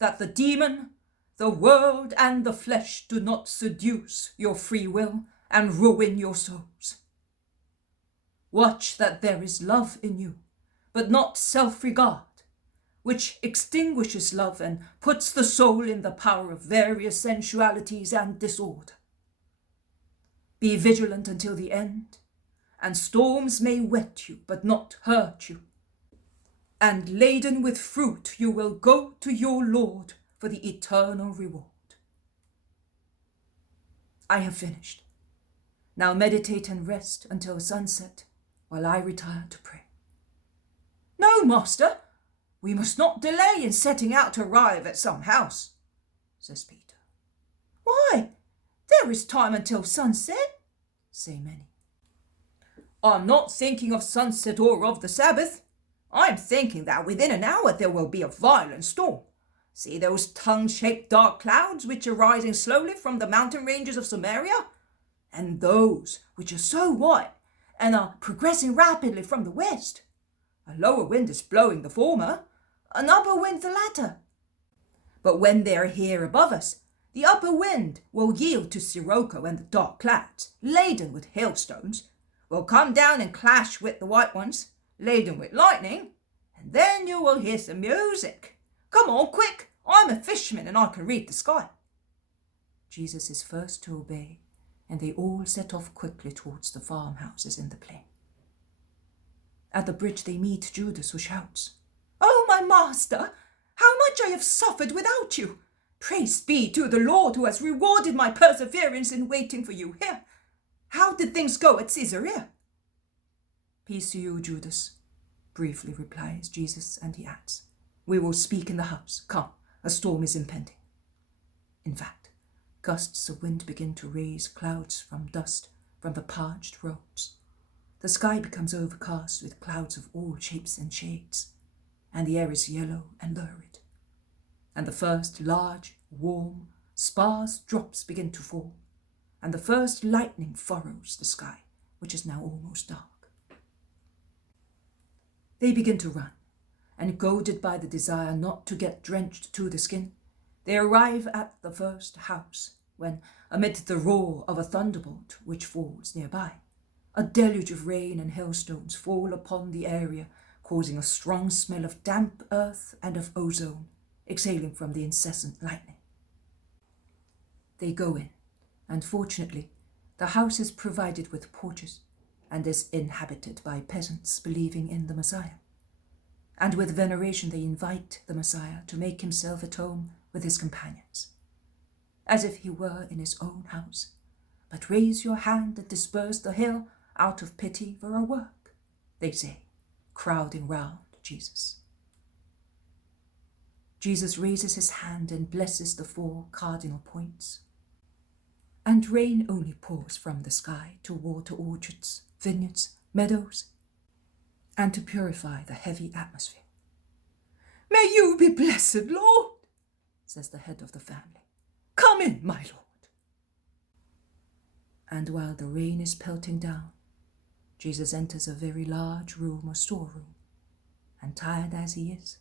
that the demon, the world, and the flesh do not seduce your free will and ruin your souls. Watch that there is love in you, but not self-regard, which extinguishes love and puts the soul in the power of various sensualities and disorder. Be vigilant until the end, and storms may wet you, but not hurt you. And laden with fruit you will go to your Lord for the eternal reward. I have finished. Now meditate and rest until sunset, while I retire to pray. No, master, we must not delay in setting out to arrive at some house, says Peter. Why, there is time until sunset, say many. I'm not thinking of sunset or of the Sabbath. I'm thinking that within an hour there will be a violent storm. See those tongue-shaped dark clouds which are rising slowly from the mountain ranges of Samaria? And those which are so white and are progressing rapidly from the west. A lower wind is blowing the former, an upper wind the latter. But when they are here above us, the upper wind will yield to sirocco, and the dark clouds, laden with hailstones, will come down and clash with the white ones, laden with lightning, and then you will hear some music. Come on, quick! I'm a fisherman and I can read the sky. Jesus is first to obey, and they all set off quickly towards the farmhouses in the plain. At the bridge they meet Judas, who shouts, "Oh, my master, how much I have suffered without you! Praise be to the Lord who has rewarded my perseverance in waiting for you here. How did things go at Caesarea?" "Peace to you, Judas," briefly replies Jesus, and he adds, "We will speak in the house. Come, a storm is impending." In fact, gusts of wind begin to raise clouds from dust from the parched roads. The sky becomes overcast with clouds of all shapes and shades, and the air is yellow and lurid. And the first large, warm, sparse drops begin to fall, and the first lightning furrows the sky, which is now almost dark. They begin to run, and goaded by the desire not to get drenched to the skin, they arrive at the first house, when, amid the roar of a thunderbolt which falls nearby, a deluge of rain and hailstones fall upon the area, causing a strong smell of damp earth and of ozone, exhaling from the incessant lightning. They go in, and fortunately, the house is provided with porches, and is inhabited by peasants believing in the Messiah. And with veneration they invite the Messiah to make himself at home with his companions, as if he were in his own house. But raise your hand and disperse the hill out of pity for our work, they say, crowding round Jesus. Jesus raises his hand and blesses the 4 cardinal points. And rain only pours from the sky to water orchards, vineyards, meadows, and to purify the heavy atmosphere. "May you be blessed, Lord," says the head of the family. "Come in, my Lord." And while the rain is pelting down, Jesus enters a very large room or storeroom, and tired as he is,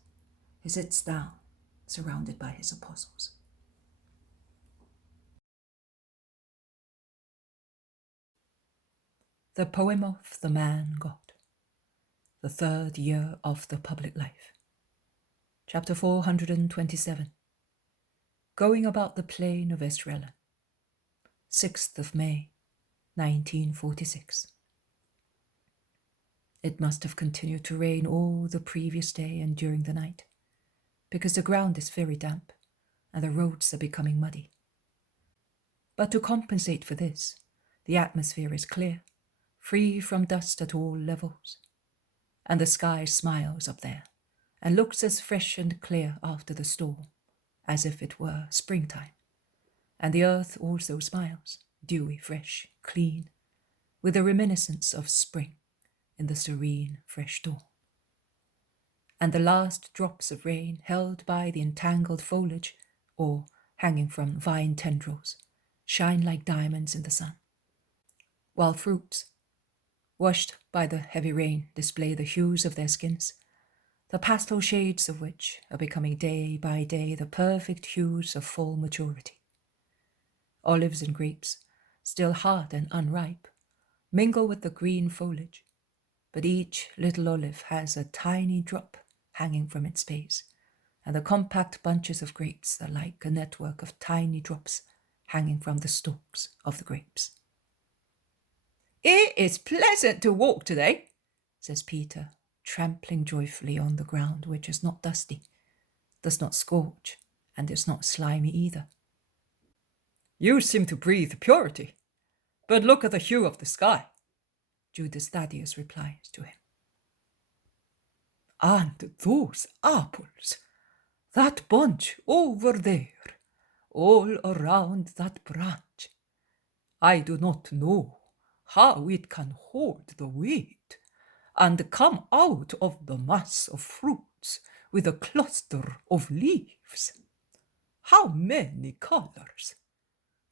he sits down, surrounded by his apostles. The poem of the man God, the 3rd year of the public life. Chapter 427. Going about the plain of Esdraelon. 6th of May, 1946. It must have continued to rain all the previous day and during the night, because the ground is very damp and the roads are becoming muddy. But to compensate for this, the atmosphere is clear, free from dust at all levels, and the sky smiles up there and looks as fresh and clear after the storm as if it were springtime. And the earth also smiles, dewy, fresh, clean, with a reminiscence of spring in the serene, fresh dawn. And the last drops of rain held by the entangled foliage or hanging from vine tendrils shine like diamonds in the sun, while fruits, washed by the heavy rain, display the hues of their skins, the pastel shades of which are becoming day by day the perfect hues of full maturity. Olives and grapes, still hard and unripe, mingle with the green foliage, but each little olive has a tiny drop hanging from its base, and the compact bunches of grapes are like a network of tiny drops hanging from the stalks of the grapes. "It is pleasant to walk today," says Peter, trampling joyfully on the ground, which is not dusty, does not scorch, and is not slimy either. "You seem to breathe purity, but look at the hue of the sky," Judas Thaddeus replies to him. "And those apples, that bunch over there, all around that branch. I do not know how it can hold the weight and come out of the mass of fruits with a cluster of leaves. How many colors!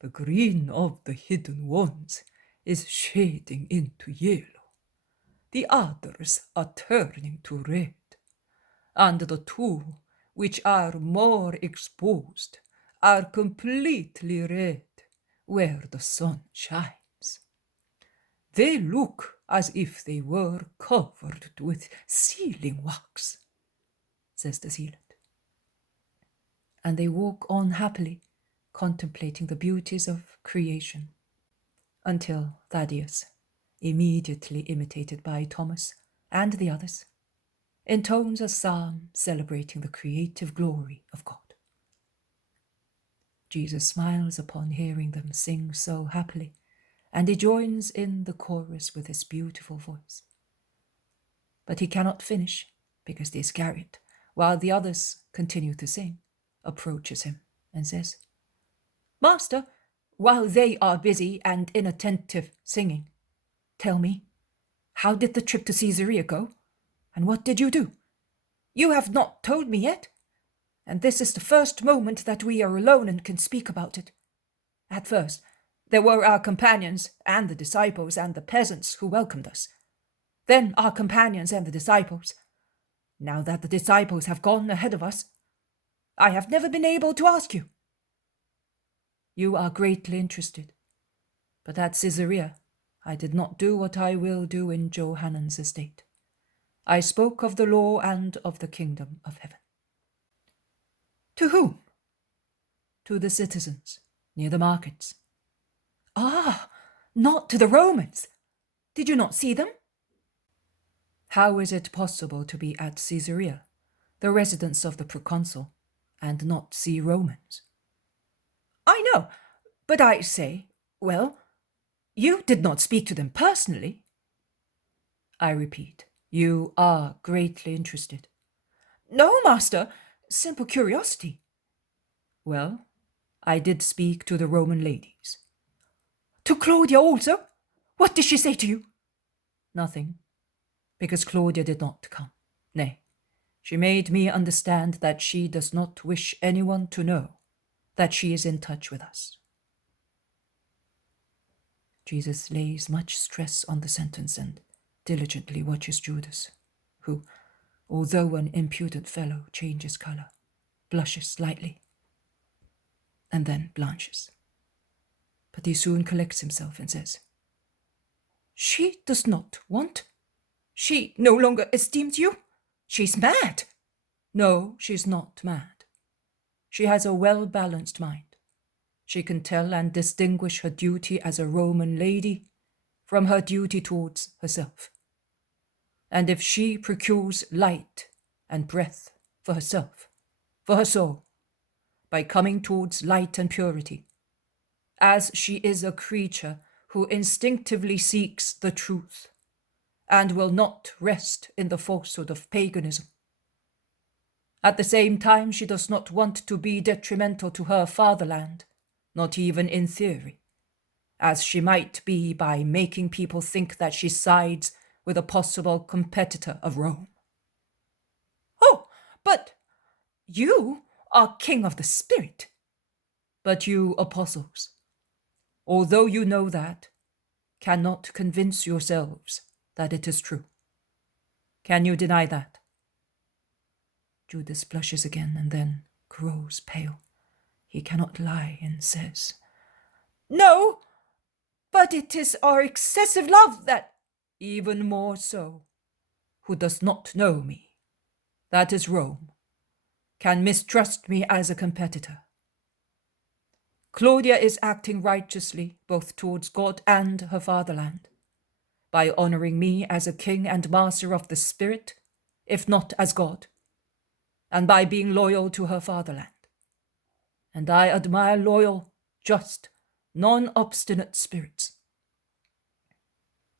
The green of the hidden ones is shading into yellow. The others are turning to red, and the two which are more exposed are completely red where the sun shines. They look as if they were covered with sealing wax," says the zealot. And they walk on happily, contemplating the beauties of creation, until Thaddeus, immediately imitated by Thomas and the others, intones a psalm celebrating the creative glory of God. Jesus smiles upon hearing them sing so happily, and he joins in the chorus with his beautiful voice. But he cannot finish, because the Iscariot, while the others continue to sing, approaches him and says, "Master, while they are busy and inattentive singing, tell me, how did the trip to Caesarea go? And what did you do? You have not told me yet, and this is the first moment that we are alone and can speak about it. At first, there were our companions and the disciples and the peasants who welcomed us. Then our companions and the disciples. Now that the disciples have gone ahead of us, I have never been able to ask you. You are greatly interested, but at Cesarea I did not do what I will do in Johannan's estate. I spoke of the law and of the kingdom of heaven." To whom? "To the citizens, near the markets." "Ah, not to the Romans. Did you not see them?" "How is it possible to be at Caesarea, the residence of the proconsul, and not see Romans?" "I know, but I say, well, you did not speak to them personally." "I repeat, you are greatly interested." "No, master, simple curiosity." "Well, I did speak to the Roman ladies." "To Claudia also? What did she say to you?" "Nothing, because Claudia did not come. Nay, she made me understand that she does not wish anyone to know that she is in touch with us." Jesus lays much stress on the sentence and diligently watches Judas, who, although an impudent fellow, changes colour, blushes slightly, and then blanches. But he soon collects himself and says, "She does not want. She no longer esteems you. She's mad." "No, she's not mad. She has a well-balanced mind. She can tell and distinguish her duty as a Roman lady from her duty towards herself. And if she procures light and breath for herself, for her soul, by coming towards light and purity, as she is a creature who instinctively seeks the truth, and will not rest in the falsehood of paganism, At the same time, she does not want to be detrimental to her fatherland, not even in theory, as she might be by making people think that she sides with a possible competitor of Rome. Oh, but you are king of the Spirit. But you apostles, although you know that, cannot convince yourselves that it is true. Can you deny that? Judas blushes again and then grows pale. He cannot lie and says, "No, but it is our excessive love that—" "Even more so, who does not know me, that is Rome, can mistrust me as a competitor. Claudia is acting righteously both towards God and her fatherland, by honoring me as a king and master of the Spirit, if not as God, and by being loyal to her fatherland. And I admire loyal, just, non-obstinate spirits.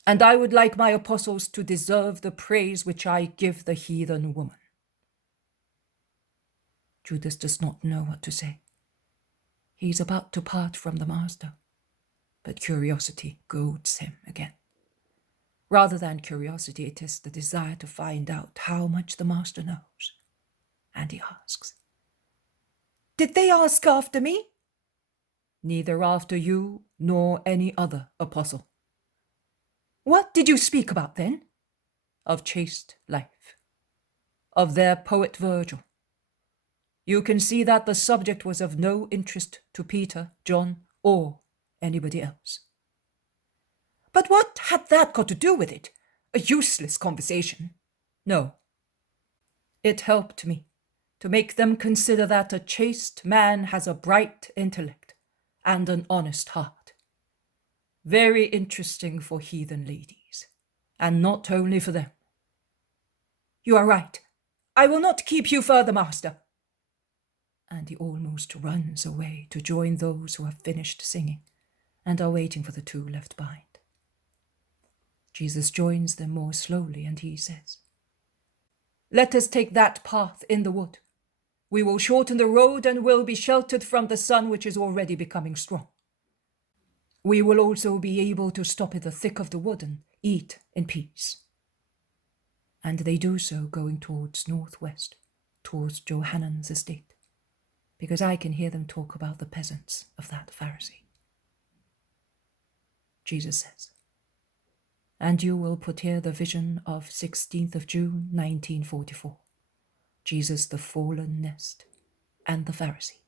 And I would like my apostles to deserve the praise which I give the heathen woman." Judas does not know what to say. He is about to part from the master, but curiosity goads him again. Rather than curiosity, it is the desire to find out how much the master knows. And he asks, "Did they ask after me?" "Neither after you nor any other apostle." "What did you speak about then?" "Of chaste life, of their poet Virgil. You can see that the subject was of no interest to Peter, John, or anybody else." "But what had that got to do with it? A useless conversation." "No. It helped me to make them consider that a chaste man has a bright intellect and an honest heart. Very interesting for heathen ladies, and not only for them." "You are right. I will not keep you further, master." And he almost runs away to join those who have finished singing and are waiting for the two left behind. Jesus joins them more slowly, and he says, "Let us take that path in the wood. We will shorten the road and will be sheltered from the sun, which is already becoming strong. We will also be able to stop in the thick of the wood and eat in peace." And they do so, going towards northwest, towards Johannan's estate, because I can hear them talk about the peasants of that Pharisee. Jesus says, "And you will put here the vision of 16th of June, 1944, Jesus the fallen nest and the Pharisee."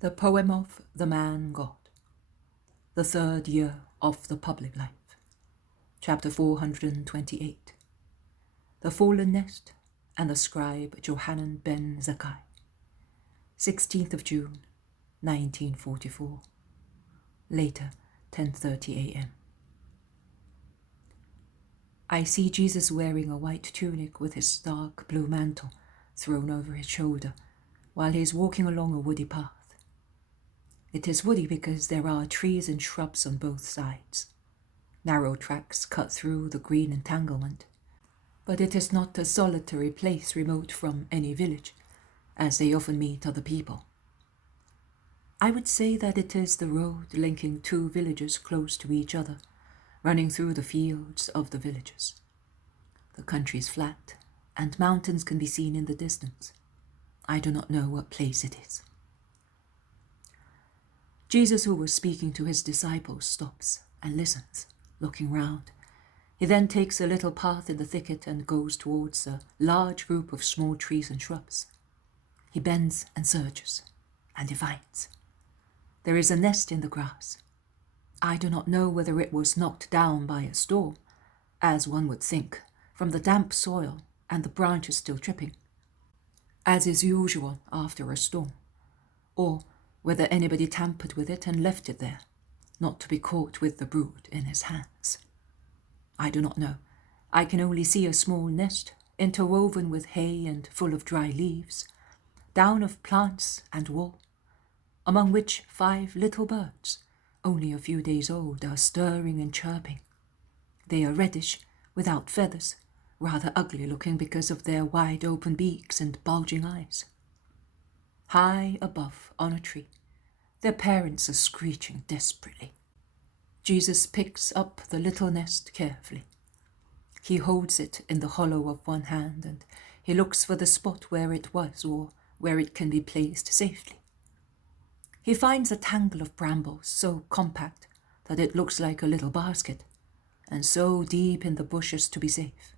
The poem of the man God, the third year of the public life, chapter 428, the fallen nest and the scribe Johanan ben Zacchaeus, 16th of June, 1944, later 10:30 a.m. I see Jesus wearing a white tunic with his dark blue mantle thrown over his shoulder while he is walking along a woody path. It is woody because there are trees and shrubs on both sides. Narrow tracks cut through the green entanglement, but it is not a solitary place remote from any village, as they often meet other people. I would say that it is the road linking two villages close to each other, running through the fields of the villages. The country is flat, and mountains can be seen in the distance. I do not know what place it is. Jesus, who was speaking to his disciples, stops and listens, looking round. He then takes a little path in the thicket and goes towards a large group of small trees and shrubs. He bends and searches, and he finds. There is a nest in the grass. I do not know whether it was knocked down by a storm, as one would think, from the damp soil and the branches still dripping, as is usual after a storm, or whether anybody tampered with it and left it there, not to be caught with the brood in his hands. I do not know. I can only see a small nest, interwoven with hay and full of dry leaves, down of plants and wool, among which 5 little birds, only a few days old, are stirring and chirping. They are reddish, without feathers, rather ugly looking because of their wide open beaks and bulging eyes. High above on a tree, their parents are screeching desperately. Jesus picks up the little nest carefully. He holds it in the hollow of one hand and he looks for the spot where it was or where it can be placed safely. He finds a tangle of brambles so compact that it looks like a little basket, and so deep in the bushes to be safe.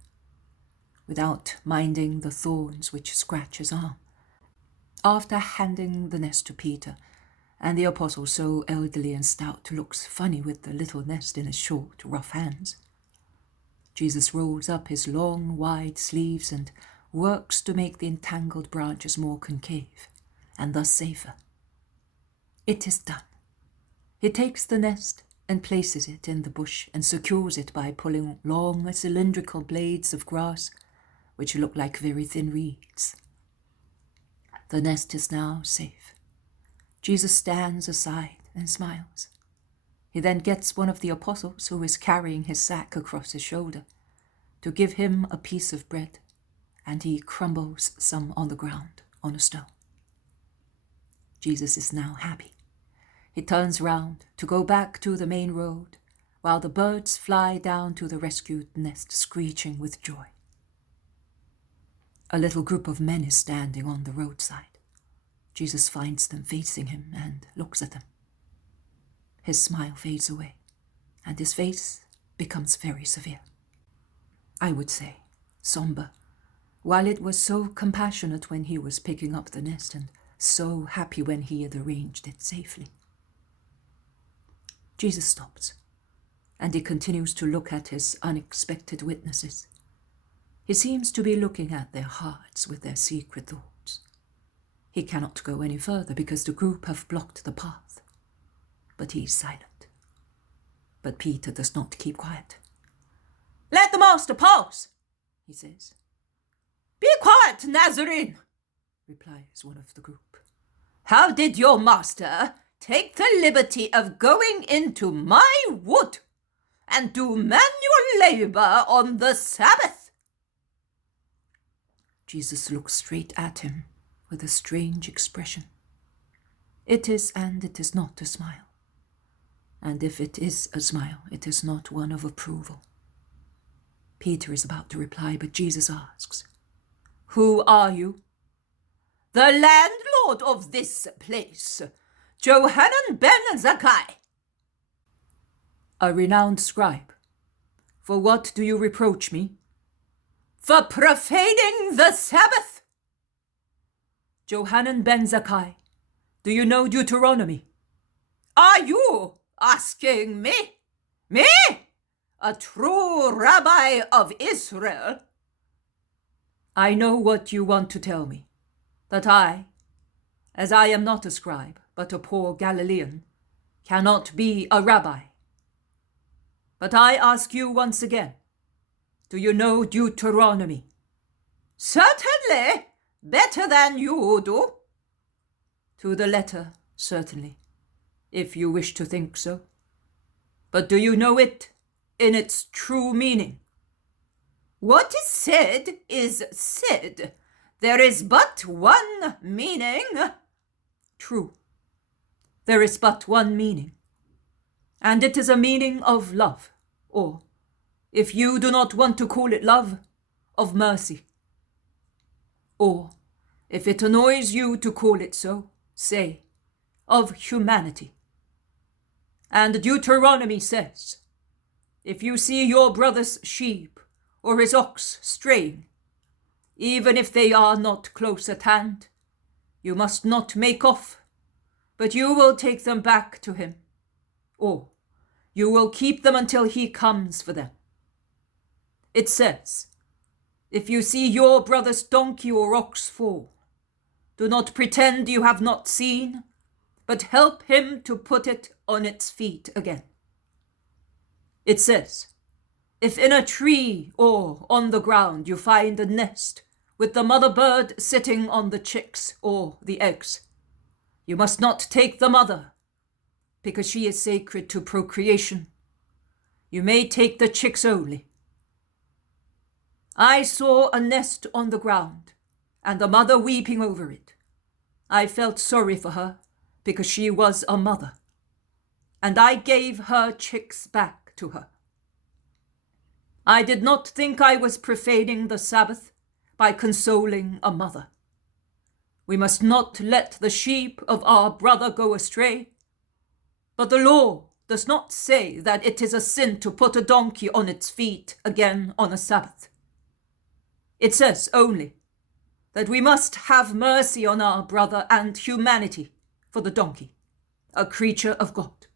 Without minding the thorns which scratch his arm, after handing the nest to Peter, and the apostle, so elderly and stout, looks funny with the little nest in his short, rough hands, Jesus rolls up his long, wide sleeves and works to make the entangled branches more concave, and thus safer. It is done. He takes the nest and places it in the bush and secures it by pulling long, cylindrical blades of grass, which look like very thin reeds. The nest is now safe. Jesus stands aside and smiles. He then gets one of the apostles, who is carrying his sack across his shoulder, to give him a piece of bread, and he crumbles some on the ground on a stone. Jesus is now happy. He turns round to go back to the main road, while the birds fly down to the rescued nest, screeching with joy. A little group of men is standing on the roadside. Jesus finds them facing him and looks at them. His smile fades away, and his face becomes very severe. I would say somber, while it was so compassionate when he was picking up the nest and so happy when he had arranged it safely. Jesus stops, and he continues to look at his unexpected witnesses. He seems to be looking at their hearts with their secret thoughts. He cannot go any further because the group have blocked the path, but he is silent. But Peter does not keep quiet. "Let the master pass," he says. "Be quiet, Nazarene," replies one of the group. "How did your master take the liberty of going into my wood and do manual labor on the Sabbath?" Jesus looks straight at him with a strange expression. It is and it is not a smile. And if it is a smile, it is not one of approval. Peter is about to reply, but Jesus asks, "Who are you?" "The landlord of this place, Johanan ben Zacchaeus." "A renowned scribe. For what do you reproach me?" "For profaning the Sabbath." "Johanan ben Zacchaeus, do you know Deuteronomy?" "Are you asking me? Me? A true rabbi of Israel?" "I know what you want to tell me, that I, as I am not a scribe, but a poor Galilean, cannot be a rabbi. But I ask you once again, do you know Deuteronomy?" "Certainly, better than you do." "To the letter, certainly, if you wish to think so. But do you know it in its true meaning?" "What is said. There is but one meaning." "True. There is but one meaning. And it is a meaning of love, or, if you do not want to call it love, of mercy. Or, if it annoys you to call it so, say, of humanity. And Deuteronomy says, if you see your brother's sheep or his ox straying, even if they are not close at hand, you must not make off, but you will take them back to him, or you will keep them until he comes for them. It says, if you see your brother's donkey or ox fall, do not pretend you have not seen, but help him to put it on its feet again. It says, if in a tree or on the ground you find a nest with the mother bird sitting on the chicks or the eggs, you must not take the mother, because she is sacred to procreation. You may take the chicks only. I saw a nest on the ground, and the mother weeping over it. I felt sorry for her, because she was a mother, and I gave her chicks back to her. I did not think I was profaning the Sabbath by consoling a mother. We must not let the sheep of our brother go astray, but the law does not say that it is a sin to put a donkey on its feet again on a Sabbath. It says only that we must have mercy on our brother and humanity for the donkey, a creature of God.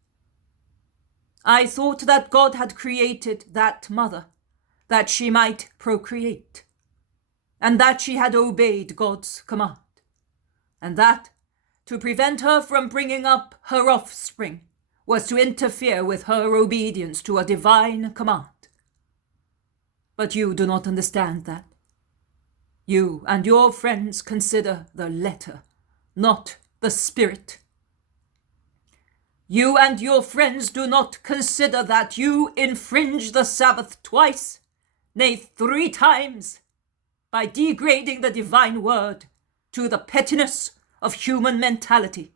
I thought that God had created that mother, that she might procreate, and that she had obeyed God's command, and that to prevent her from bringing up her offspring was to interfere with her obedience to a divine command. But you do not understand that. You and your friends consider the letter, not the spirit. You and your friends do not consider that you infringe the Sabbath twice, nay 3 times, by degrading the divine word to the pettiness of human mentality,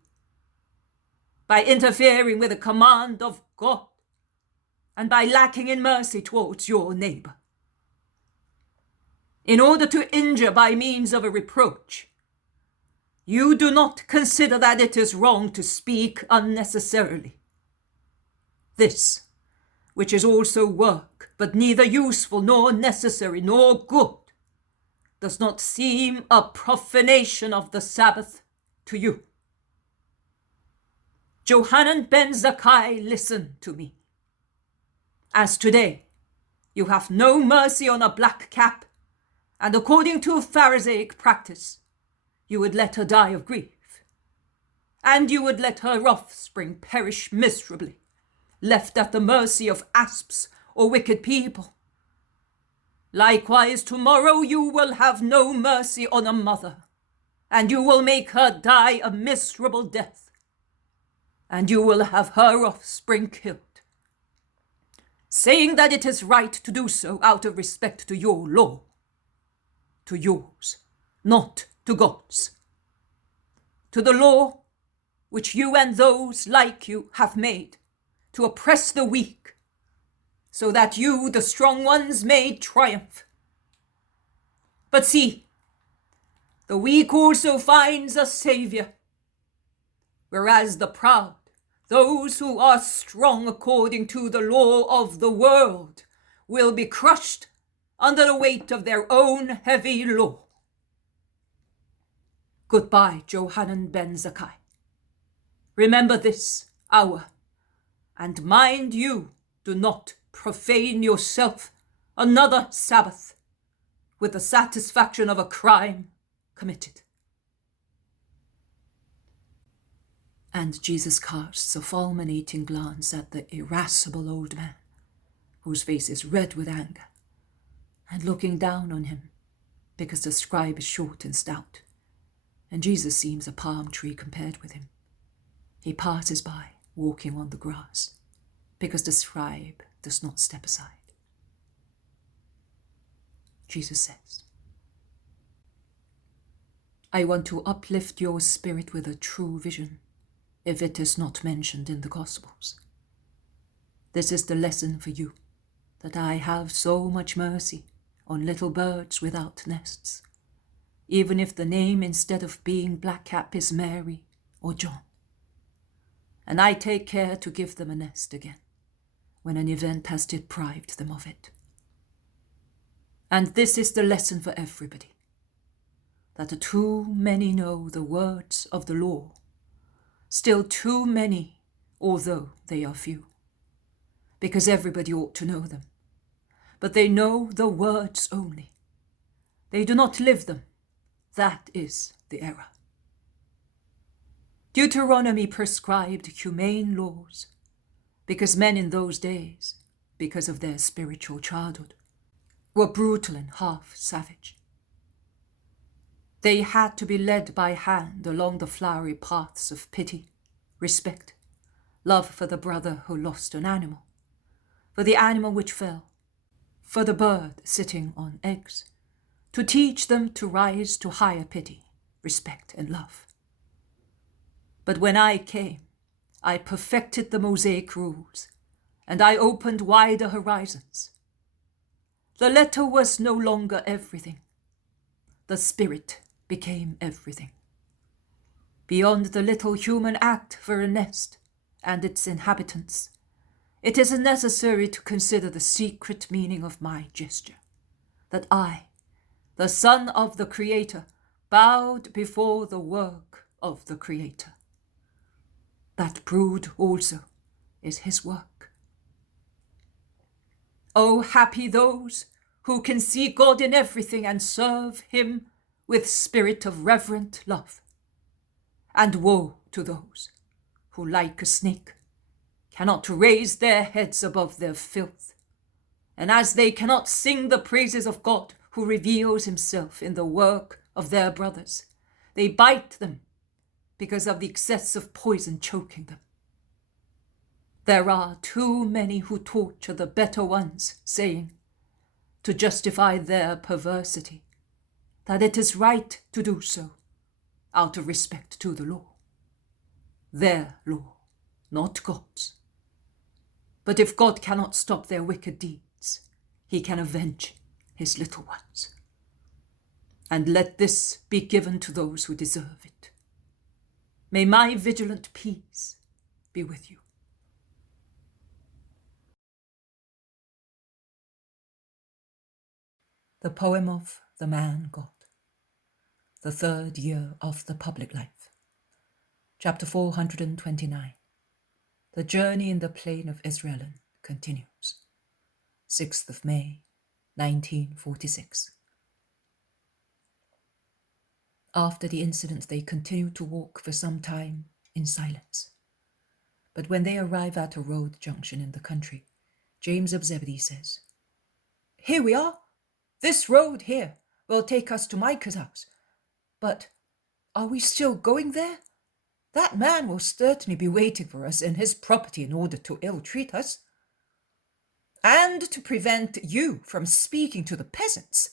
by interfering with the command of God, and by lacking in mercy towards your neighbor. In order to injure by means of a reproach, you do not consider that it is wrong to speak unnecessarily. This, which is also work, but neither useful nor necessary nor good, does not seem a profanation of the Sabbath to you. Johanan ben Zacchaeus, listen to me. As today, you have no mercy on a black cap, and according to Pharisaic practice, you would let her die of grief, and you would let her offspring perish miserably, left at the mercy of asps or wicked people. Likewise, tomorrow you will have no mercy on a mother, and you will make her die a miserable death, and you will have her offspring killed, saying that it is right to do so out of respect to your law, to yours, not to God's, to the law which you and those like you have made to oppress the weak, so that you, the strong ones, may triumph. But see, the weak also finds a Savior, whereas the proud, those who are strong according to the law of the world, will be crushed under the weight of their own heavy law. Goodbye, Johanan ben Zacchaeus. Remember this hour, and mind you do not profane yourself another Sabbath with the satisfaction of a crime committed. And Jesus casts a fulminating glance at the irascible old man, whose face is red with anger, and looking down on him, because the scribe is short and stout, and Jesus seems a palm tree compared with him. He passes by, walking on the grass, because the scribe does not step aside. Jesus says, I want to uplift your spirit with a true vision, if it is not mentioned in the Gospels. This is the lesson for you, that I have so much mercy on little birds without nests, even if the name instead of being blackcap is Mary or John. And I take care to give them a nest again, when an event has deprived them of it. And this is the lesson for everybody, that too many know the words of the law, still too many, although they are few, because everybody ought to know them. But they know the words only. They do not live them. That is the error. Deuteronomy prescribed humane laws, because men in those days, because of their spiritual childhood, were brutal and half savage. They had to be led by hand along the flowery paths of pity, respect, love for the brother who lost an animal, for the animal which fell, for the bird sitting on eggs, to teach them to rise to higher pity, respect, and love. But when I came, I perfected the Mosaic rules, and I opened wider horizons. The letter was no longer everything. The spirit became everything. Beyond the little human act for a nest and its inhabitants, it is necessary to consider the secret meaning of my gesture, that I, the Son of the Creator, bowed before the work of the Creator. That brood also is his work. Oh, happy those who can see God in everything and serve him with spirit of reverent love. And woe to those who, like a snake, cannot raise their heads above their filth, and as they cannot sing the praises of God who reveals himself in the work of their brothers, they bite them because of the excess of poison choking them. There are too many who torture the better ones, saying, to justify their perversity, that it is right to do so, out of respect to the law. Their law, not God's. But if God cannot stop their wicked deeds, he can avenge his little ones. And let this be given to those who deserve it. May my vigilant peace be with you. The poem of the man God. The third year of the public life. Chapter 429. The journey in the plain of Israel continues. 6th of May, 1946. After the incident, they continue to walk for some time in silence. But when they arrive at a road junction in the country, James of Zebedee says, "Here we are. This road here will take us to Micah's house. But are we still going there? That man will certainly be waiting for us in his property in order to ill-treat us. And to prevent you from speaking to the peasants.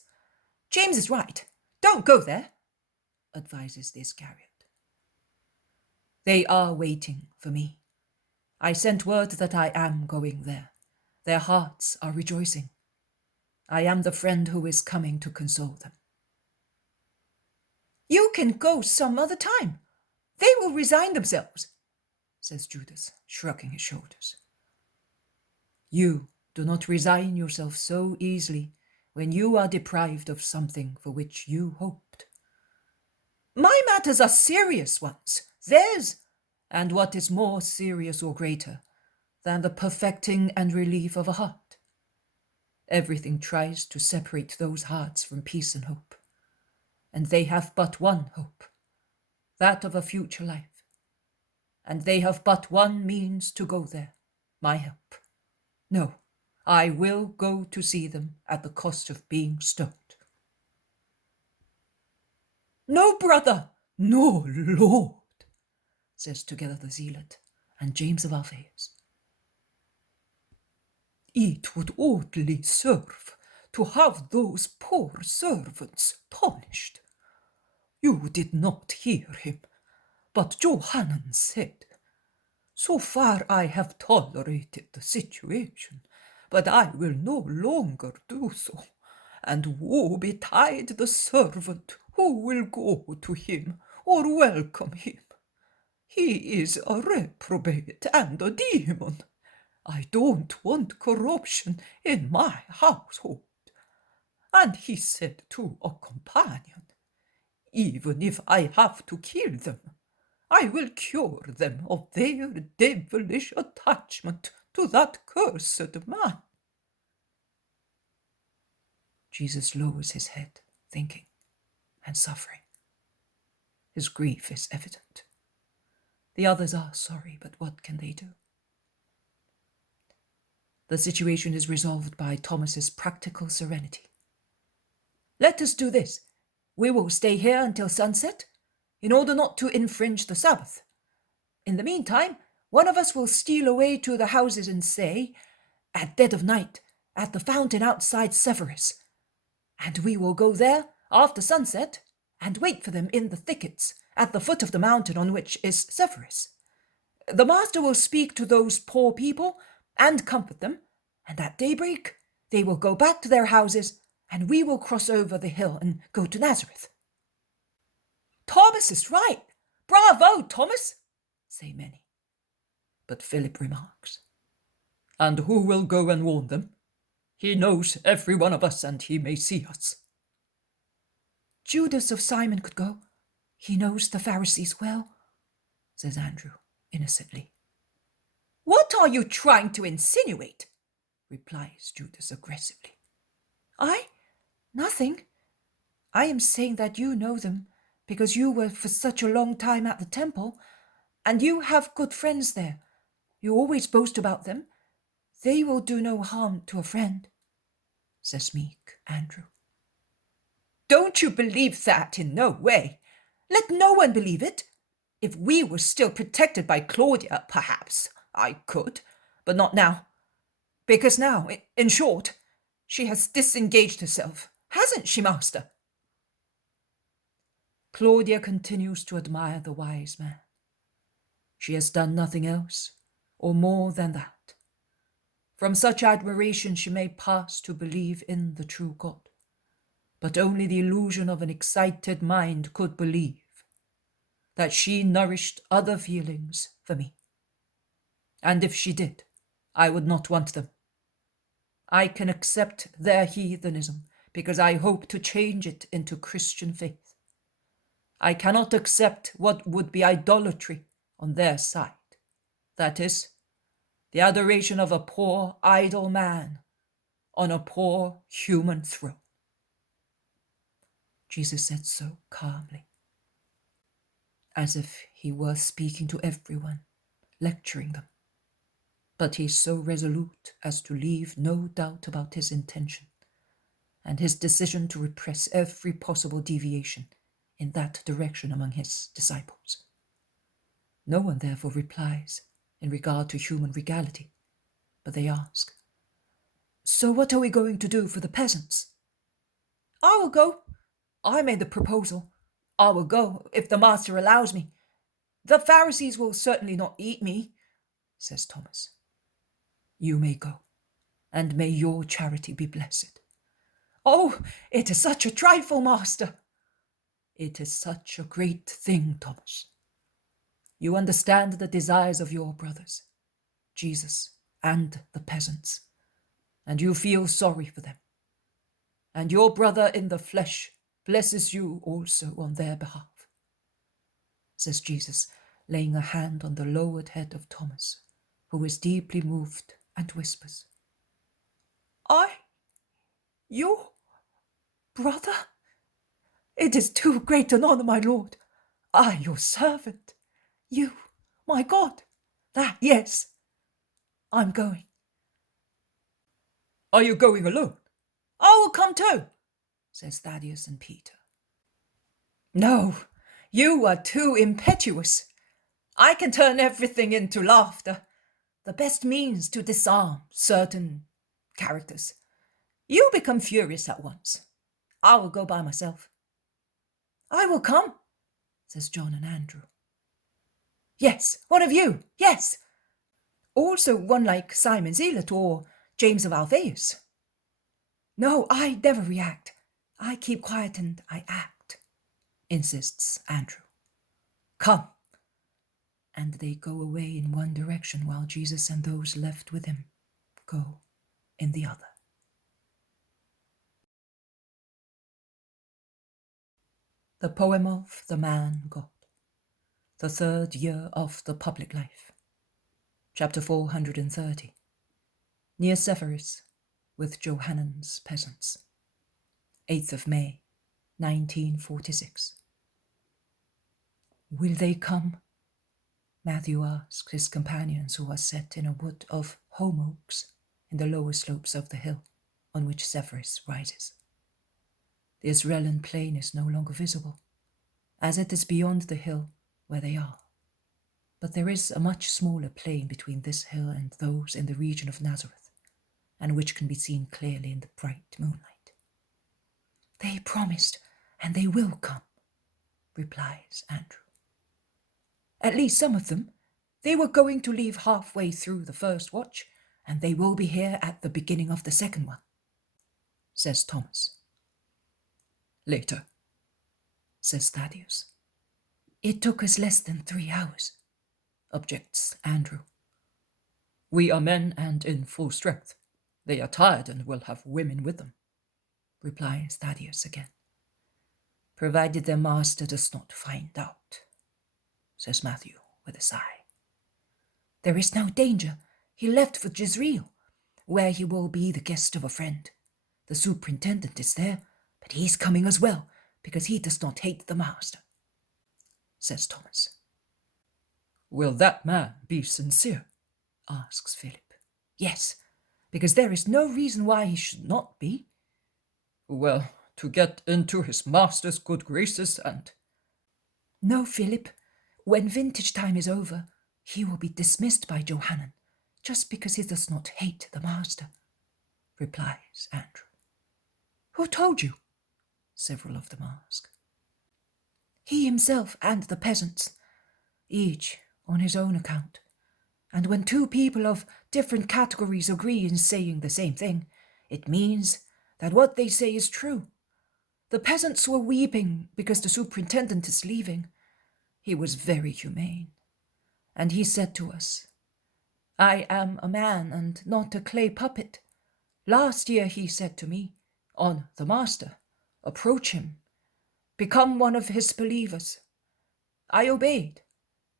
James is right. Don't go there," advises the Iscariot. They are waiting for me. I sent word that I am going there. Their hearts are rejoicing. I am the friend who is coming to console them. "You can go some other time. They will resign themselves," says Judas, shrugging his shoulders. "You do not resign yourself so easily when you are deprived of something for which you hoped. My matters are serious ones, theirs, and what is more serious or greater than the perfecting and relief of a heart? Everything tries to separate those hearts from peace and hope, and they have but one hope, that of a future life, and they have but one means to go there, my help. No, I will go to see them at the cost of being stoned." "No, brother, no, Lord," says together the Zealot and James of Alphaeus. "It would oddly serve to have those poor servants punished. You did not hear him, but Johanan said, 'So far I have tolerated the situation, but I will no longer do so, and woe betide the servant who will go to him or welcome him. He is a reprobate and a demon. I don't want corruption in my household.' And he said to a companion, 'Even if I have to kill them, I will cure them of their devilish attachment to that cursed man.'" Jesus lowers his head, thinking and suffering. His grief is evident. The others are sorry, but what can they do? The situation is resolved by Thomas's practical serenity. "Let us do this. We will stay here until sunset, in order not to infringe the Sabbath. In the meantime, one of us will steal away to the houses and say, at dead of night, at the fountain outside Severus, and we will go there after sunset and wait for them in the thickets at the foot of the mountain on which is Severus. The master will speak to those poor people and comfort them, and at daybreak they will go back to their houses, and we will cross over the hill and go to Nazareth." "Thomas is right. Bravo, Thomas," say many. But Philip remarks, "And who will go and warn them? He knows every one of us, and he may see us." "Judas of Simon could go. He knows the Pharisees well," says Andrew innocently. "What are you trying to insinuate?" replies Judas aggressively. Nothing. I am saying that you know them because you were for such a long time at the temple, and you have good friends there. You always boast about them. They will do no harm to a friend," says meek Andrew. "Don't you believe that in no way. Let no one believe it. If we were still protected by Claudia, perhaps I could, but not now. Because now, in short, she has disengaged herself, hasn't she, master?" Claudia continues to admire the wise man. She has done nothing else, or more than that. From such admiration she may pass to believe in the true God, but only the illusion of an excited mind could believe that she nourished other feelings for me. And if she did, I would not want them. I can accept their heathenism because I hope to change it into Christian faith. I cannot accept what would be idolatry on their side, that is, the adoration of a poor idle man on a poor human throne." Jesus said so calmly, as if he were speaking to everyone, lecturing them. But he is so resolute as to leave no doubt about his intention, and his decision to repress every possible deviation in that direction among his disciples. No one therefore replies in regard to human regality, but they ask, "So what are we going to do for the peasants?" "I will go. I made the proposal. I will go if the master allows me. The Pharisees will certainly not eat me," says Thomas. "You may go, and may your charity be blessed." "Oh, it is such a trifle, master." "It is such a great thing, Thomas. You understand the desires of your brothers, Jesus and the peasants, and you feel sorry for them. And your brother in the flesh blesses you also on their behalf," says Jesus, laying a hand on the lowered head of Thomas, who is deeply moved, and whispers, "Your brother? It is too great an honor, my Lord. I, your servant. You, my God. That, yes. I'm going." "Are you going alone?" "I will come too," says Thaddeus and Peter. "No, you are too impetuous. I can turn everything into laughter, the best means to disarm certain characters. You become furious at once. I will go by myself." "I will come," says John and Andrew. "Yes, one of you, yes. Also one like Simon Zealot or James of Alphaeus." "No, I never react. I keep quiet and I act," insists Andrew. "Come." And they go away in one direction while Jesus and those left with him go in the other. The poem of the man God, the third year of the public life. Chapter 430. Near Severus, with Johannan's peasants. 8th of May, 1946. "Will they come?" Matthew asks his companions, who are set in a wood of holm oaks in the lower slopes of the hill on which Severus rises. The Israelan plain is no longer visible, as it is beyond the hill where they are. But there is a much smaller plain between this hill and those in the region of Nazareth, and which can be seen clearly in the bright moonlight. They promised, and they will come, replies Andrew. At least some of them. They were going to leave halfway through the first watch, and they will be here at the beginning of the second one, says Thomas. Later, says Thaddeus. It took us less than 3 hours, objects Andrew. We are men and in full strength. They are tired and will have women with them, replies Thaddeus again. Provided their master does not find out, says Matthew with a sigh. There is no danger. He left for Jezreel, where he will be the guest of a friend. The superintendent is there, but he's coming as well, because he does not hate the master, says Thomas. Will that man be sincere? Asks Philip. Yes, because there is no reason why he should not be. Well, to get into his master's good graces and... No, Philip. When vintage time is over, he will be dismissed by Johanan, just because he does not hate the master, replies Andrew. Who told you? Several of them ask. He himself and the peasants, each on his own account. And when 2 people of different categories agree in saying the same thing, it means that what they say is true. The peasants were weeping because the superintendent is leaving. He was very humane. And he said to us, I am a man and not a clay puppet. Last year he said to me, on the master, approach him, become one of his believers. I obeyed.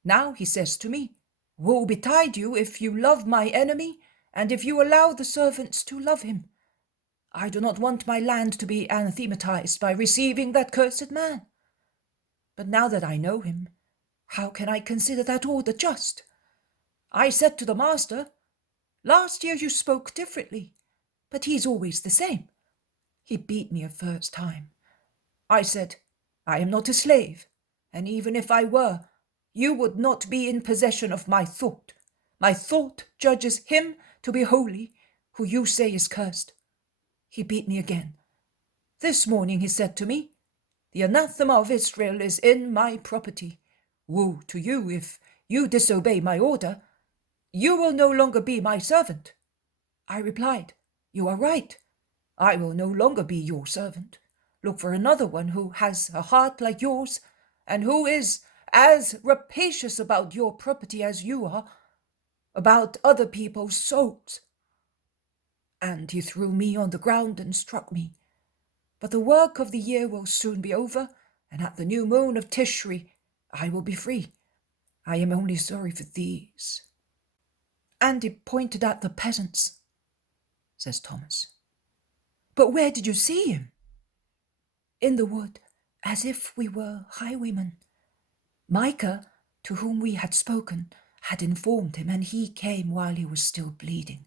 Now he says to me, woe betide you if you love my enemy and if you allow the servants to love him. I do not want my land to be anathematized by receiving that cursed man. But now that I know him, how can I consider that order just? I said to the master, last year you spoke differently, but he's always the same. He beat me a first time. I said, I am not a slave, and even if I were, you would not be in possession of my thought. My thought judges him to be holy, who you say is cursed. He beat me again. This morning he said to me, the anathema of Israel is in my property. Woe to you if you disobey my order. You will no longer be my servant. I replied, you are right. I will no longer be your servant. Look for another one who has a heart like yours, and who is as rapacious about your property as you are, about other people's souls. And he threw me on the ground and struck me. But the work of the year will soon be over, and at the new moon of Tishri I will be free. I am only sorry for these. And he pointed at the peasants, says Thomas. But where did you see him? In the wood, as if we were highwaymen. Micah, to whom we had spoken, had informed him, and he came while he was still bleeding,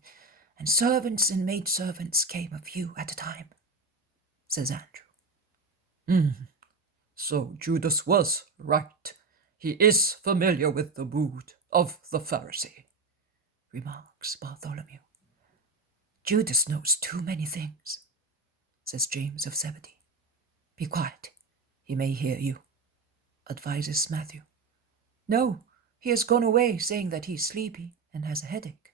and servants and maidservants came a few at a time, says Andrew. So Judas was right. He is familiar with the mood of the Pharisee, remarks Bartholomew. Judas knows too many things, says James of Zebedee. Be quiet, he may hear you, advises Matthew. No, he has gone away saying that he's sleepy and has a headache,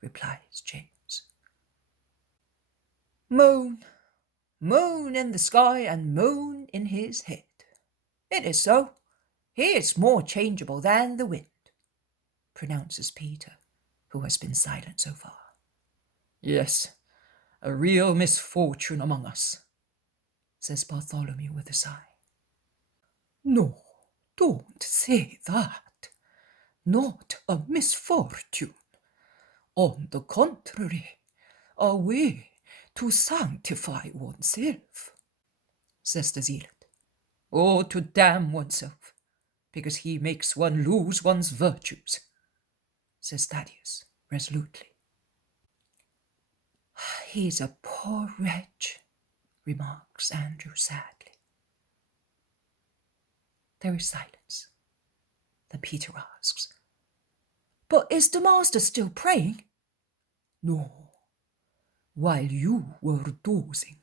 replies James. Moon, moon in the sky and moon in his head. It is so. He is more changeable than the wind, pronounces Peter, who has been silent so far. Yes, a real misfortune among us, says Bartholomew with a sigh. No, don't say that. Not a misfortune. On the contrary, a way to sanctify oneself, says the zealot. Oh, to damn oneself, because he makes one lose one's virtues, says Thaddeus resolutely. He's a poor wretch, remarks Andrew sadly. There is silence. Then Peter asks, But is the master still praying? No, While you were dozing,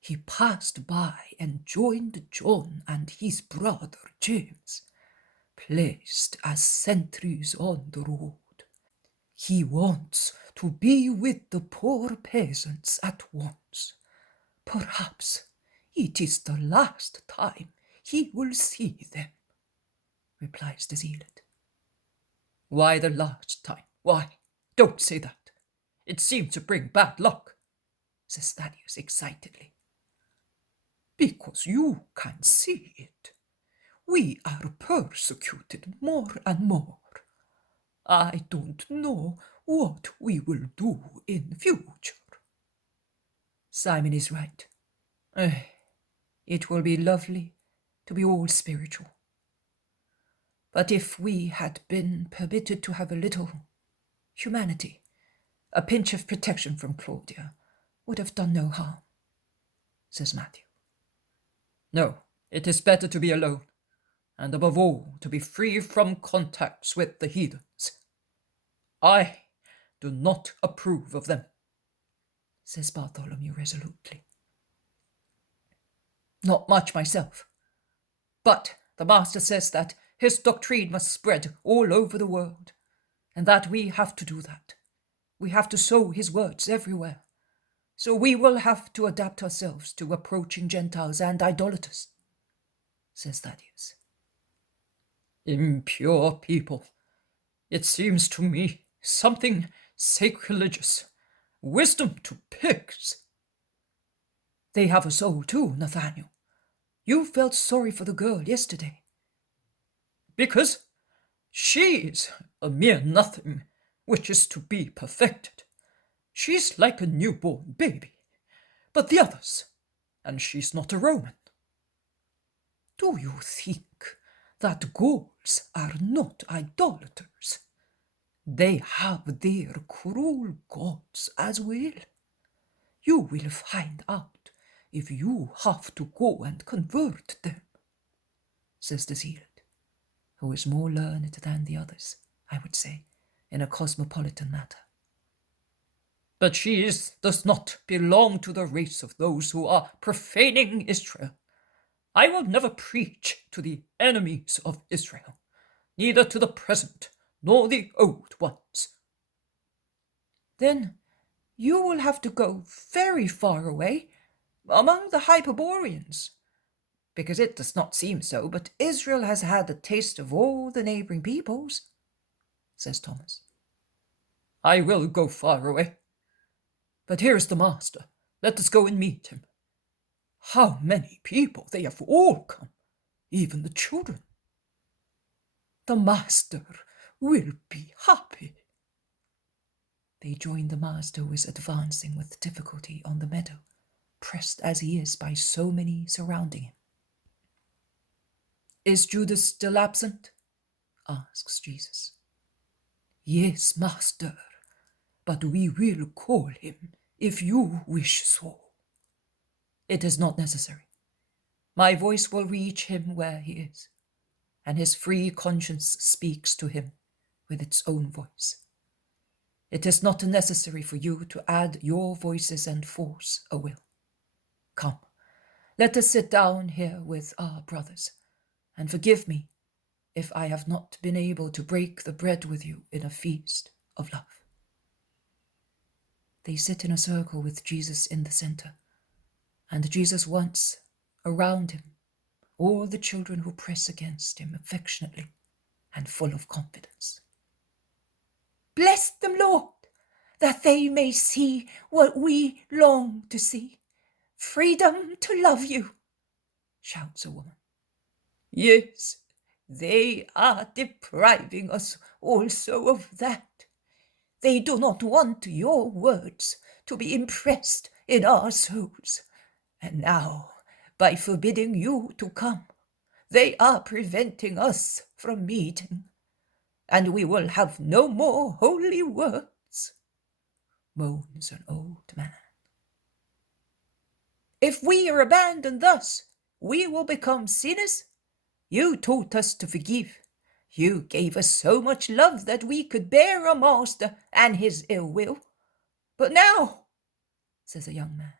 he passed by and joined John and his brother James, placed as sentries on the road. He wants to be with the poor peasants at once. Perhaps it is the last time he will see them, replies the zealot. Why the last time? Why? Don't say that. It seems to bring bad luck, says Thaddeus excitedly. Because you can see it. We are persecuted more and more. I don't know what we will do in future. Simon is right. It will be lovely to be all spiritual. But if we had been permitted to have a little humanity, a pinch of protection from Claudia would have done no harm, says Matthew. No, it is better to be alone, and above all to be free from contacts with the heathens. I do not approve of them, says Bartholomew resolutely. Not much myself, but the Master says that his doctrine must spread all over the world, and that we have to do that. We have to sow his words everywhere. So we will have to adapt ourselves to approaching Gentiles and idolaters, says Thaddeus. Impure people. It seems to me something sacrilegious. Wisdom to pigs. They have a soul too, Nathaniel. You felt sorry for the girl yesterday. Because she's a mere nothing, which is to be perfected. She's like a newborn baby. But the others, and she's not a Roman. Do you think that Gauls are not idolaters? They have their cruel gods as well. You will find out if you have to go and convert them, says the zealot, who is more learned than the others, I would say, in a cosmopolitan matter. But she does not belong to the race of those who are profaning Israel. I will never preach to the enemies of Israel, neither to the present nor the old ones. Then you will have to go very far away, among the Hyperboreans, because it does not seem so, but Israel has had a taste of all the neighboring peoples, says Thomas. I will go far away. But here is the Master. Let us go and meet him. How many people they have all come, even the children. The Master will be happy. They join the Master, who is advancing with difficulty on the meadow, pressed as he is by so many surrounding him. Is Judas still absent? Asks Jesus. Yes, Master, but we will call him if you wish so. It is not necessary. My voice will reach him where he is, and his free conscience speaks to him with its own voice. It is not necessary for you to add your voices and force a will. Come, let us sit down here with our brothers, and forgive me if I have not been able to break the bread with you in a feast of love. They sit in a circle with Jesus in the center, and Jesus wants around him all the children who press against him affectionately and full of confidence. Bless them, Lord, that they may see what we long to see. Freedom to love you, shouts a woman. Yes, they are depriving us also of that. They do not want your words to be impressed in our souls. And now, by forbidding you to come, they are preventing us from meeting, and we will have no more holy words, moans an old man. If we are abandoned thus, we will become sinners. You taught us to forgive. You gave us so much love that we could bear a master and his ill will. But now says a young man.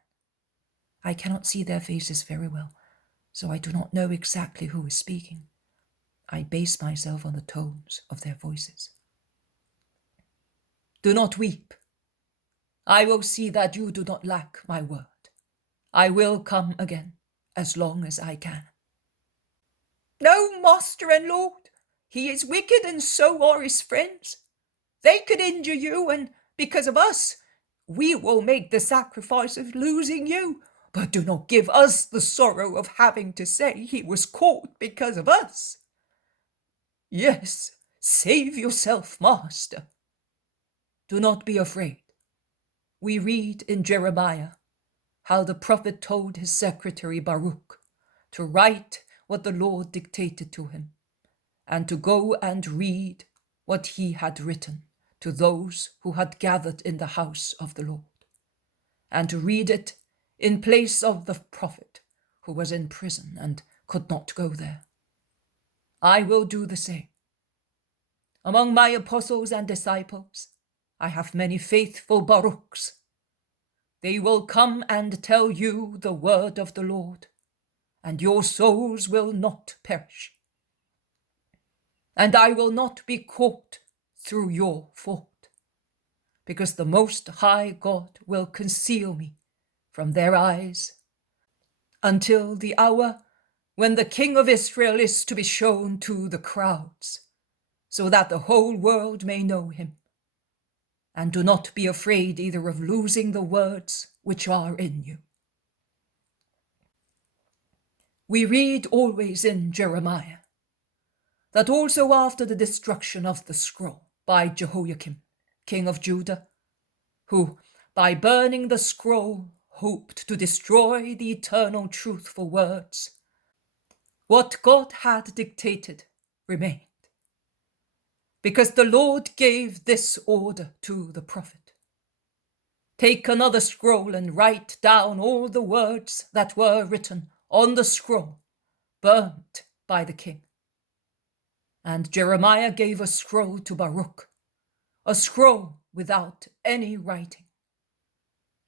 I cannot see their faces very well, so I do not know exactly who is speaking. I base myself on the tones of their voices. Do not weep. I will see that you do not lack my word. I will come again, as long as I can. No, master and lord, he is wicked and so are his friends. They could injure you, and because of us, we will make the sacrifice of losing you. But do not give us the sorrow of having to say he was caught because of us. Yes, save yourself, master. Do not be afraid. We read in Jeremiah how the prophet told his secretary Baruch to write what the Lord dictated to him, and to go and read what he had written to those who had gathered in the house of the Lord, and to read it in place of the prophet who was in prison and could not go there. I will do the same. Among my apostles and disciples, I have many faithful Baruchs. They will come and tell you the word of the Lord, and your souls will not perish. And I will not be caught through your fault, because the Most High God will conceal me from their eyes until the hour when the King of Israel is to be shown to the crowds, so that the whole world may know him. And do not be afraid either of losing the words which are in you. We read always in Jeremiah that also after the destruction of the scroll by Jehoiakim, king of Judah, who, by burning the scroll, hoped to destroy the eternal truthful words, what God had dictated remained, because the Lord gave this order to the prophet: take another scroll and write down all the words that were written on the scroll, burnt by the king. And Jeremiah gave a scroll to Baruch, a scroll without any writing.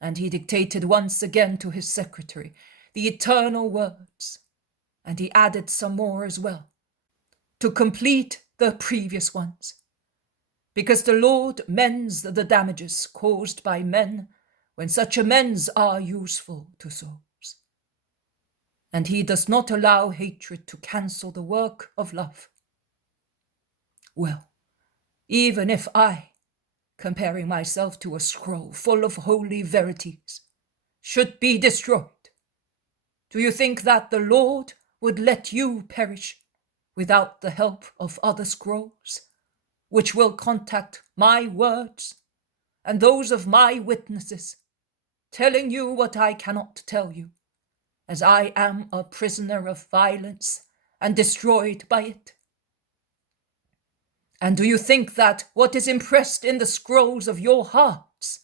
And he dictated once again to his secretary the eternal words, and he added some more as well, to complete the previous ones, because the Lord mends the damages caused by men when such amends are useful to souls. And he does not allow hatred to cancel the work of love. Well, even if I, comparing myself to a scroll full of holy verities, should be destroyed, do you think that the Lord would let you perish without the help of other scrolls, which will contact my words and those of my witnesses, telling you what I cannot tell you, as I am a prisoner of violence and destroyed by it? And do you think that what is impressed in the scrolls of your hearts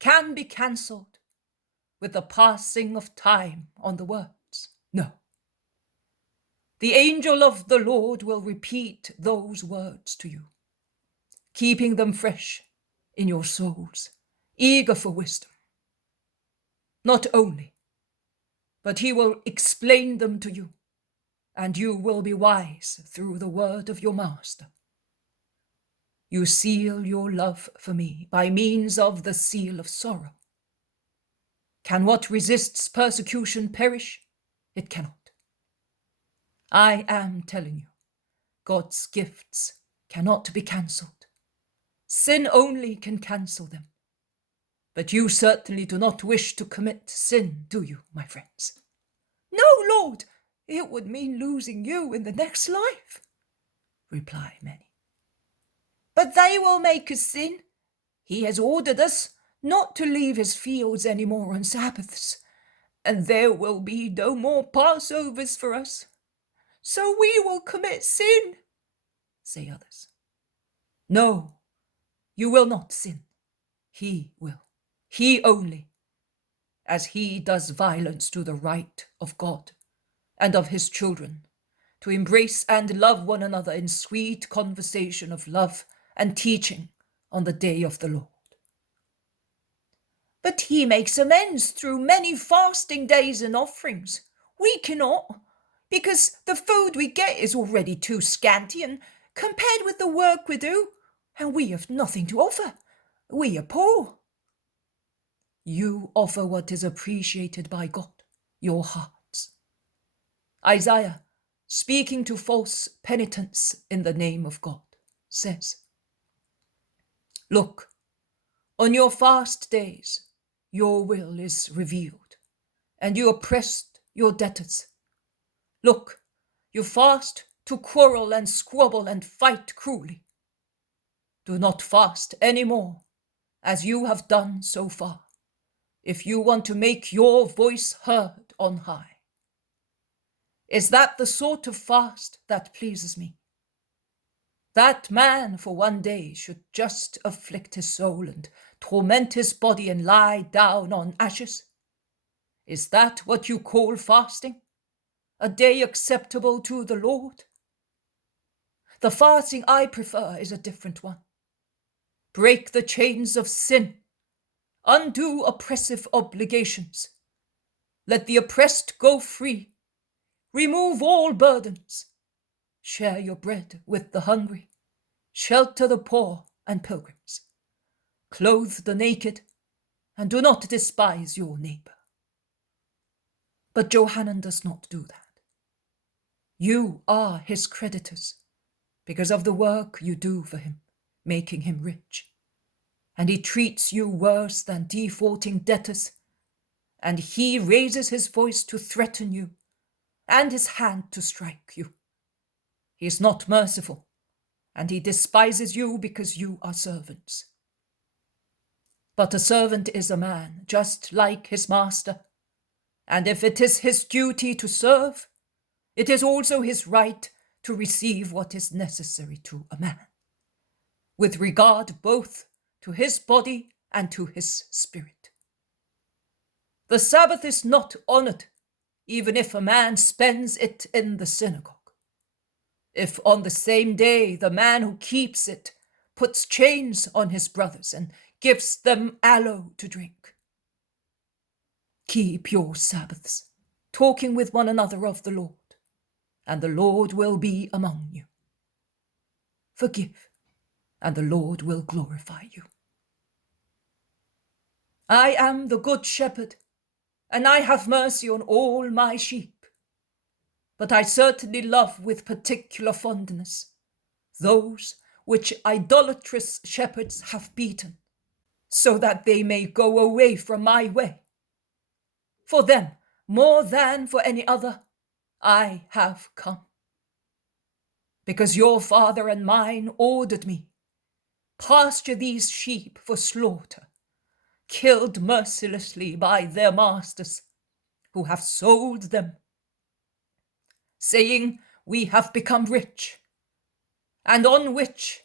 can be cancelled with the passing of time on the words? No. The angel of the Lord will repeat those words to you, keeping them fresh in your souls, eager for wisdom. Not only, but he will explain them to you, and you will be wise through the word of your master. You seal your love for me by means of the seal of sorrow. Can what resists persecution perish? It cannot. I am telling you, God's gifts cannot be cancelled. Sin only can cancel them. But you certainly do not wish to commit sin, do you, my friends? No, Lord, it would mean losing you in the next life, reply many. But they will make us sin. He has ordered us not to leave his fields any more on Sabbaths, and there will be no more Passovers for us. So we will commit sin, say others. No, you will not sin. He will. He only, as he does violence to the right of God and of his children, to embrace and love one another in sweet conversation of love and teaching on the day of the Lord. But he makes amends through many fasting days and offerings. We cannot, because the food we get is already too scanty and compared with the work we do, and we have nothing to offer. We are poor. You offer what is appreciated by God, your hearts. Isaiah, speaking to false penitents in the name of God, says, Look, on your fast days, your will is revealed, and you oppress your debtors. Look, you fast to quarrel and squabble and fight cruelly. Do not fast any more, as you have done so far, if you want to make your voice heard on high. Is that the sort of fast that pleases me? That man for one day should just afflict his soul and torment his body and lie down on ashes? Is that what you call fasting? A day acceptable to the Lord? The fasting I prefer is a different one. Break the chains of sin. Undo oppressive obligations. Let the oppressed go free. Remove all burdens. Share your bread with the hungry. Shelter the poor and pilgrims. Clothe the naked, and do not despise your neighbor. But Johanan does not do that. You are his creditors because of the work you do for him, making him rich. And he treats you worse than defaulting debtors, and he raises his voice to threaten you and his hand to strike you. He is not merciful, and he despises you because you are servants. But a servant is a man, just like his master, and if it is his duty to serve, it is also his right to receive what is necessary to a man, with regard both to his body and to his spirit. The Sabbath is not honored, even if a man spends it in the synagogue. If on the same day the man who keeps it puts chains on his brothers and gives them aloe to drink. Keep your Sabbaths, talking with one another of the Lord, and the Lord will be among you. Forgive, and the Lord will glorify you. I am the good shepherd, and I have mercy on all my sheep. But I certainly love with particular fondness those which idolatrous shepherds have beaten, so that they may go away from my way. For them, more than for any other, I have come. Because your father and mine ordered me, pasture these sheep for slaughter, killed mercilessly by their masters, who have sold them, saying, we have become rich, and on which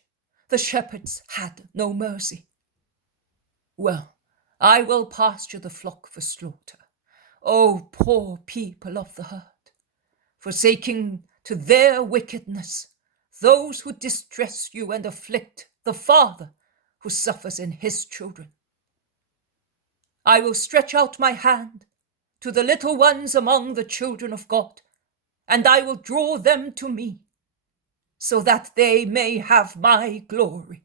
the shepherds had no mercy. Well, I will pasture the flock for slaughter, O poor people of the herd, forsaking to their wickedness those who distress you and afflict the father who suffers in his children. I will stretch out my hand to the little ones among the children of God, and I will draw them to me, so that they may have my glory.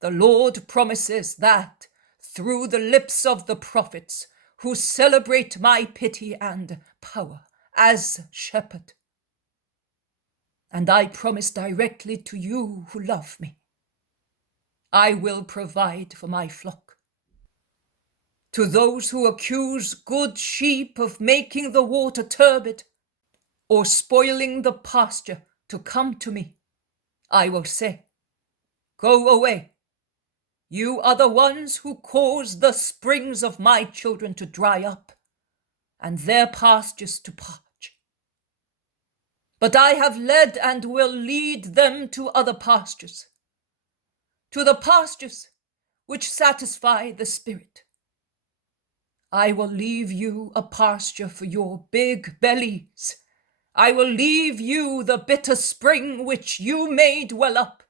The Lord promises that through the lips of the prophets who celebrate my pity and power as shepherd. And I promise directly to you who love me, I will provide for my flock. To those who accuse good sheep of making the water turbid or spoiling the pasture to come to me, I will say, go away. You are the ones who cause the springs of my children to dry up and their pastures to parch. But I have led and will lead them to other pastures, to the pastures which satisfy the spirit. I will leave you a pasture for your big bellies. I will leave you the bitter spring which you made well up,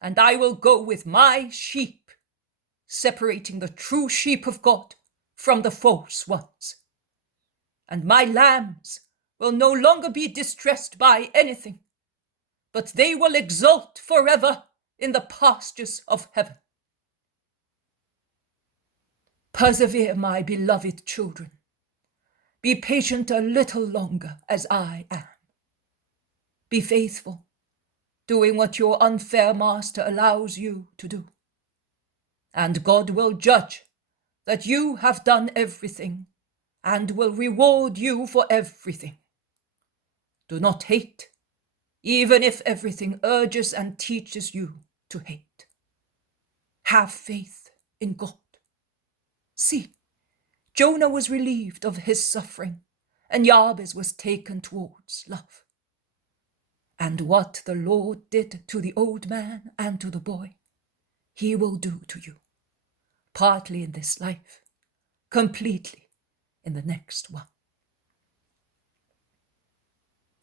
and I will go with my sheep separating the true sheep of God from the false ones. And my lambs will no longer be distressed by anything, but they will exult forever in the pastures of heaven. Persevere, my beloved children. Be patient a little longer as I am. Be faithful, doing what your unfair master allows you to do. And God will judge that you have done everything and will reward you for everything. Do not hate, even if everything urges and teaches you to hate. Have faith in God. See, Jonah was relieved of his suffering, and Jabez was taken towards love. And what the Lord did to the old man and to the boy, he will do to you, partly in this life, completely in the next one.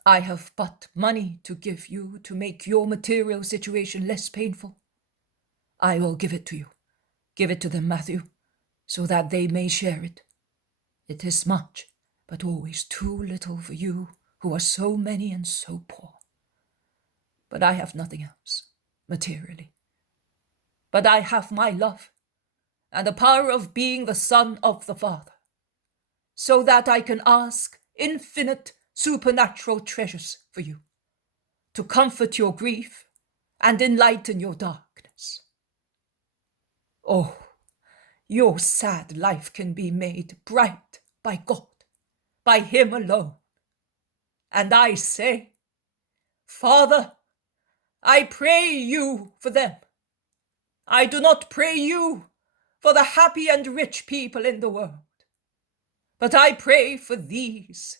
I have but money to give you to make your material situation less painful. I will give it to you. Give it to them, Matthew, so that they may share it. It is much, but always too little for you who are so many and so poor. But I have nothing else, materially. But I have my love and the power of being the Son of the Father, so that I can ask infinite supernatural treasures for you, to comfort your grief and enlighten your darkness. Oh, your sad life can be made bright by God, by Him alone. And I say, Father, I pray you for them. I do not pray you for the happy and rich people in the world, but I pray for these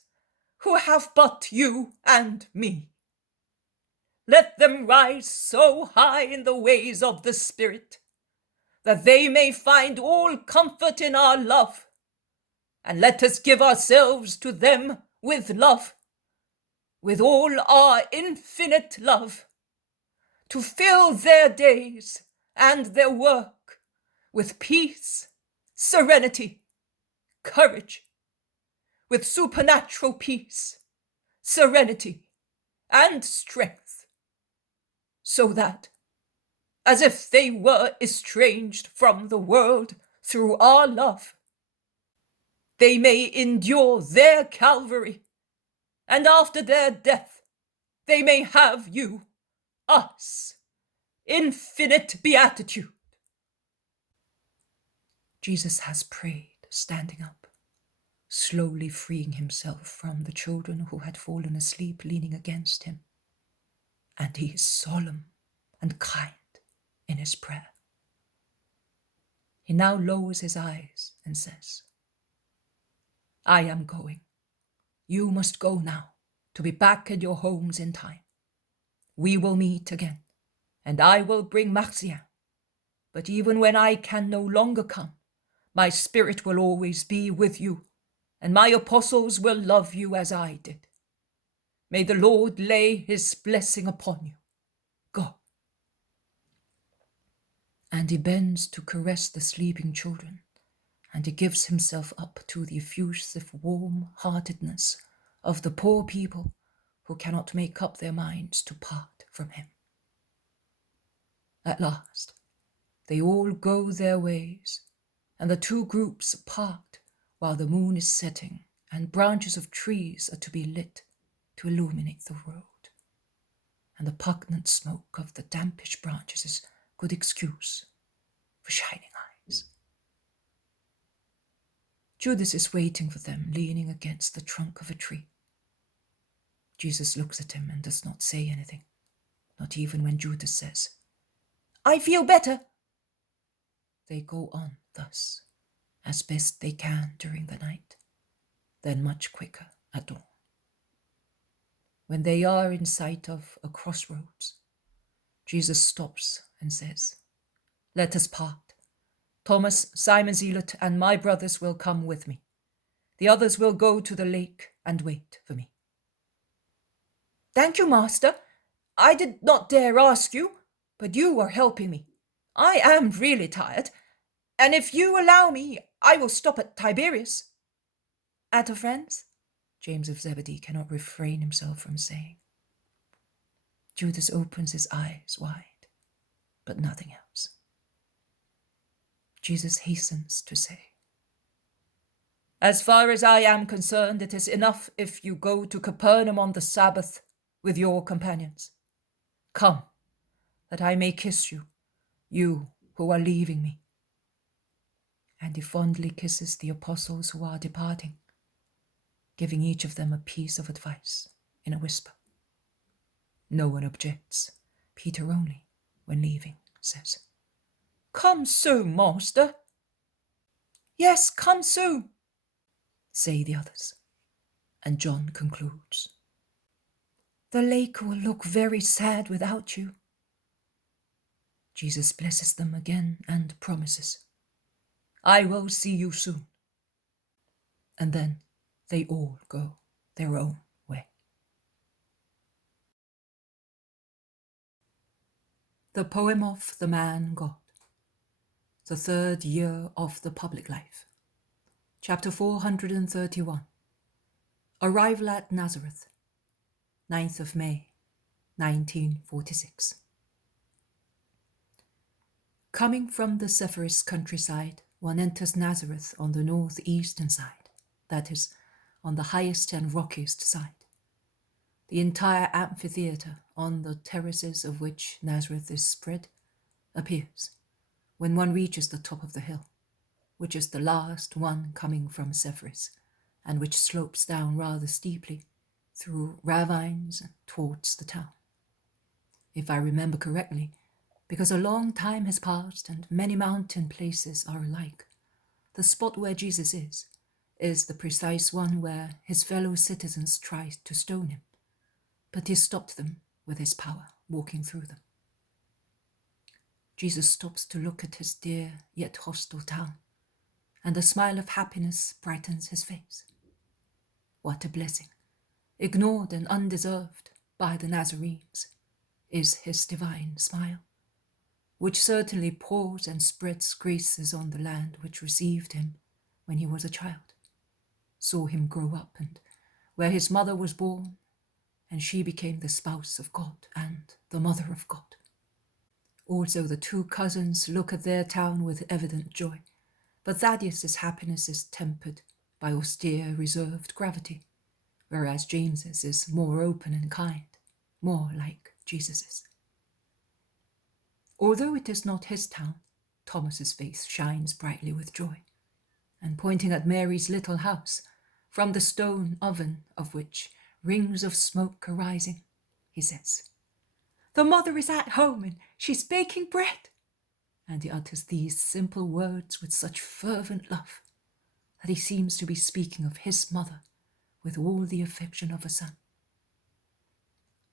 who have but you and me. Let them rise so high in the ways of the Spirit that they may find all comfort in our love, and let us give ourselves to them with love, with all our infinite love, to fill their days and their work with peace, serenity, courage, with supernatural peace, serenity, and strength, so that, as if they were estranged from the world through our love, they may endure their Calvary, and after their death they may have you, us, infinite beatitude. Jesus has prayed, standing up, slowly freeing himself from the children who had fallen asleep leaning against him. And he is solemn and kind in his prayer. He now lowers his eyes and says, I am going. You must go now to be back at your homes in time. We will meet again, and I will bring Martien. But even when I can no longer come, my spirit will always be with you, and my apostles will love you as I did. May the Lord lay his blessing upon you. Go. And he bends to caress the sleeping children, and he gives himself up to the effusive warm-heartedness of the poor people who cannot make up their minds to part from him. At last, they all go their ways, and the two groups part while the moon is setting and branches of trees are to be lit to illuminate the road. And the pungent smoke of the dampish branches is good excuse for shining eyes. Judas is waiting for them, leaning against the trunk of a tree. Jesus looks at him and does not say anything, not even when Judas says, I feel better. They go on thus, as best they can during the night, then much quicker at dawn. When they are in sight of a crossroads, Jesus stops and says, Let us part. Thomas, Simon Zealot, and my brothers will come with me. The others will go to the lake and wait for me. Thank you, Master. I did not dare ask you, but you are helping me. I am really tired, And if you allow me, I will stop at Tiberias. At a friend's? James of Zebedee cannot refrain himself from saying. Judas opens his eyes wide, but nothing else. Jesus hastens to say, As far as I am concerned, it is enough if you go to Capernaum on the Sabbath with your companions. Come, that I may kiss you, you who are leaving me. And he fondly kisses the apostles who are departing, giving each of them a piece of advice in a whisper. No one objects. Peter only, when leaving, says, Come soon, master. Yes, come soon, say the others. And John concludes, The lake will look very sad without you. Jesus blesses them again and promises, I will see you soon. And then they all go their own way. The poem of the man God. The third year of the public life. Chapter 431. Arrival at Nazareth. 9th of May, 1946. Coming from the Sepphoris countryside, one enters Nazareth on the northeastern side, that is, on the highest and rockiest side. The entire amphitheatre, on the terraces of which Nazareth is spread, appears when one reaches the top of the hill, which is the last one coming from Sepphoris, and which slopes down rather steeply through ravines towards the town. If I remember correctly, because a long time has passed and many mountain places are alike, the spot where Jesus is the precise one where his fellow citizens tried to stone him, but he stopped them with his power, walking through them. Jesus stops to look at his dear yet hostile town, and a smile of happiness brightens his face. What a blessing, ignored and undeserved by the Nazarenes, is his divine smile, which certainly pours and spreads graces on the land which received him when he was a child, saw him grow up, and where his mother was born, and she became the spouse of God and the mother of God. Also the two cousins look at their town with evident joy, but Thaddeus's happiness is tempered by austere, reserved gravity, whereas James's is more open and kind, more like Jesus's. Although it is not his town, Thomas's face shines brightly with joy, and pointing at Mary's little house, from the stone oven of which rings of smoke are rising, he says, The mother is at home and she's baking bread. And he utters these simple words with such fervent love that he seems to be speaking of his mother with all the affection of a son.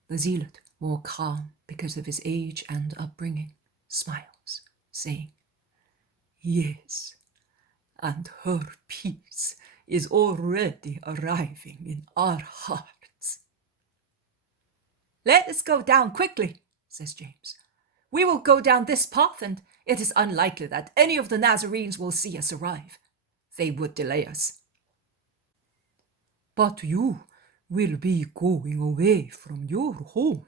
The zealot, more calm because of his age and upbringing, smiles, saying, Yes, and her peace is already arriving in our hearts. Let us go down quickly, says James. We will go down this path, and it is unlikely that any of the Nazarenes will see us arrive. They would delay us. But you will be going away from your home.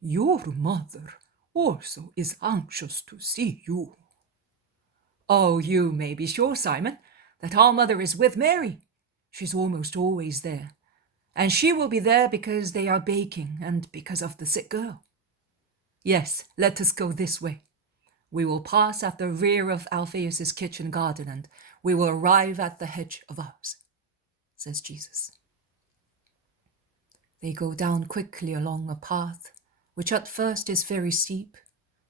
Your mother also is anxious to see you. Oh, you may be sure, Simon, that our mother is with Mary. She's almost always there, and she will be there because they are baking and because of the sick girl. Yes, let us go this way. We will pass at the rear of Alphaeus's kitchen garden, and we will arrive at the hedge of ours, says Jesus. They go down quickly along a path, which at first is very steep,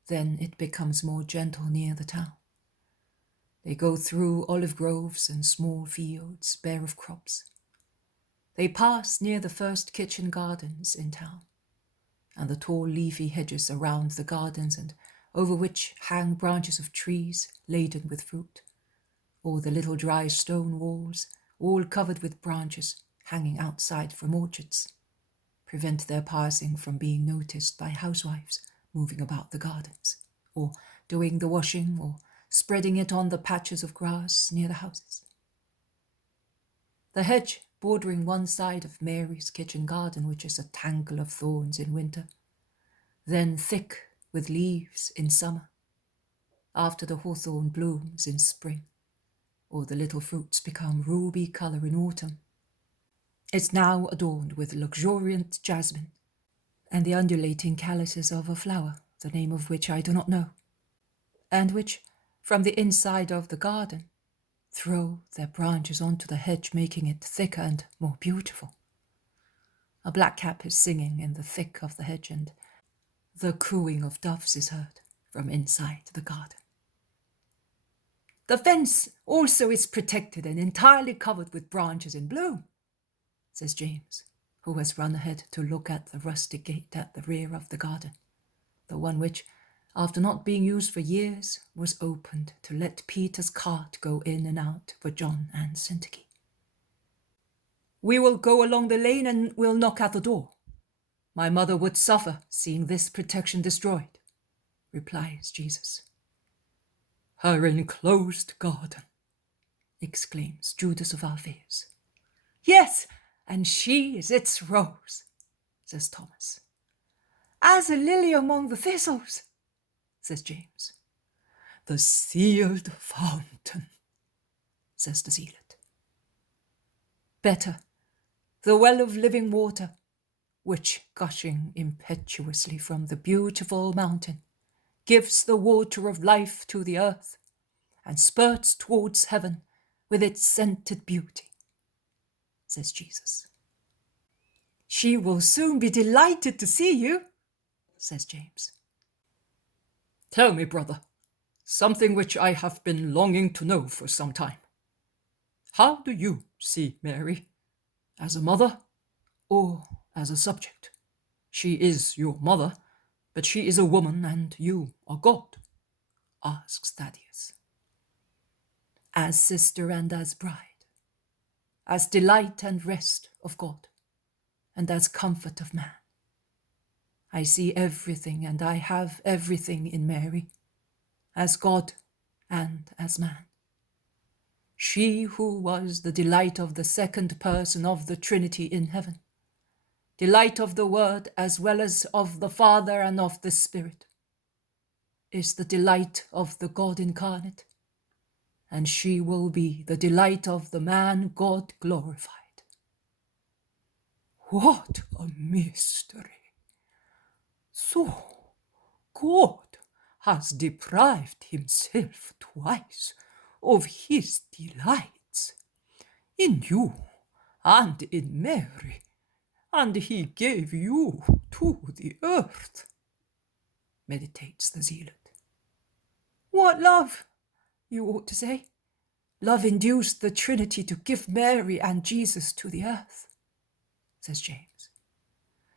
then it becomes more gentle near the town. They go through olive groves and small fields bare of crops. They pass near the first kitchen gardens in town, and the tall leafy hedges around the gardens and over which hang branches of trees laden with fruit, or the little dry stone walls, all covered with branches hanging outside from orchards, prevent their passing from being noticed by housewives moving about the gardens, or doing the washing, or spreading it on the patches of grass near the houses. The hedge bordering one side of Mary's kitchen garden, which is a tangle of thorns in winter, then thick with leaves in summer, after the hawthorn blooms in spring, or the little fruits become ruby colour in autumn, is now adorned with luxuriant jasmine and the undulating calyces of a flower, the name of which I do not know, and which, from the inside of the garden, throw their branches onto the hedge, making it thicker and more beautiful. A blackcap is singing in the thick of the hedge, and the cooing of doves is heard from inside the garden. The fence also is protected and entirely covered with branches in bloom, says James, who has run ahead to look at the rustic gate at the rear of the garden, the one which, after not being used for years, was opened to let Peter's cart go in and out for John and Syntyche. We will go along the lane and will knock at the door. My mother would suffer seeing this protection destroyed, replies Jesus. Her enclosed garden, exclaims Judas of Alphaeus. Yes, and she is its rose, says Thomas. As a lily among the thistles, says James. The sealed fountain, says the zealot. Better, the well of living water, which, gushing impetuously from the beautiful mountain, gives the water of life to the earth and spurts towards heaven with its scented beauty, says Jesus. She will soon be delighted to see you, says James. Tell me, brother, something which I have been longing to know for some time. How do you see Mary? As a mother or as a subject? She is your mother, but she is a woman and you are God, asks Thaddeus. As sister and as bride, as delight and rest of God, and as comfort of man. I see everything and I have everything in Mary, as God and as man. She who was the delight of the second person of the Trinity in heaven, delight of the Word as well as of the Father and of the Spirit, is the delight of the God incarnate, and she will be the delight of the man God glorified. What a mystery! So God has deprived himself twice of his delights, in you and in Mary, and he gave you to the earth, meditates the zealot. What love, you ought to say. Love induced the Trinity to give Mary and Jesus to the earth, says James.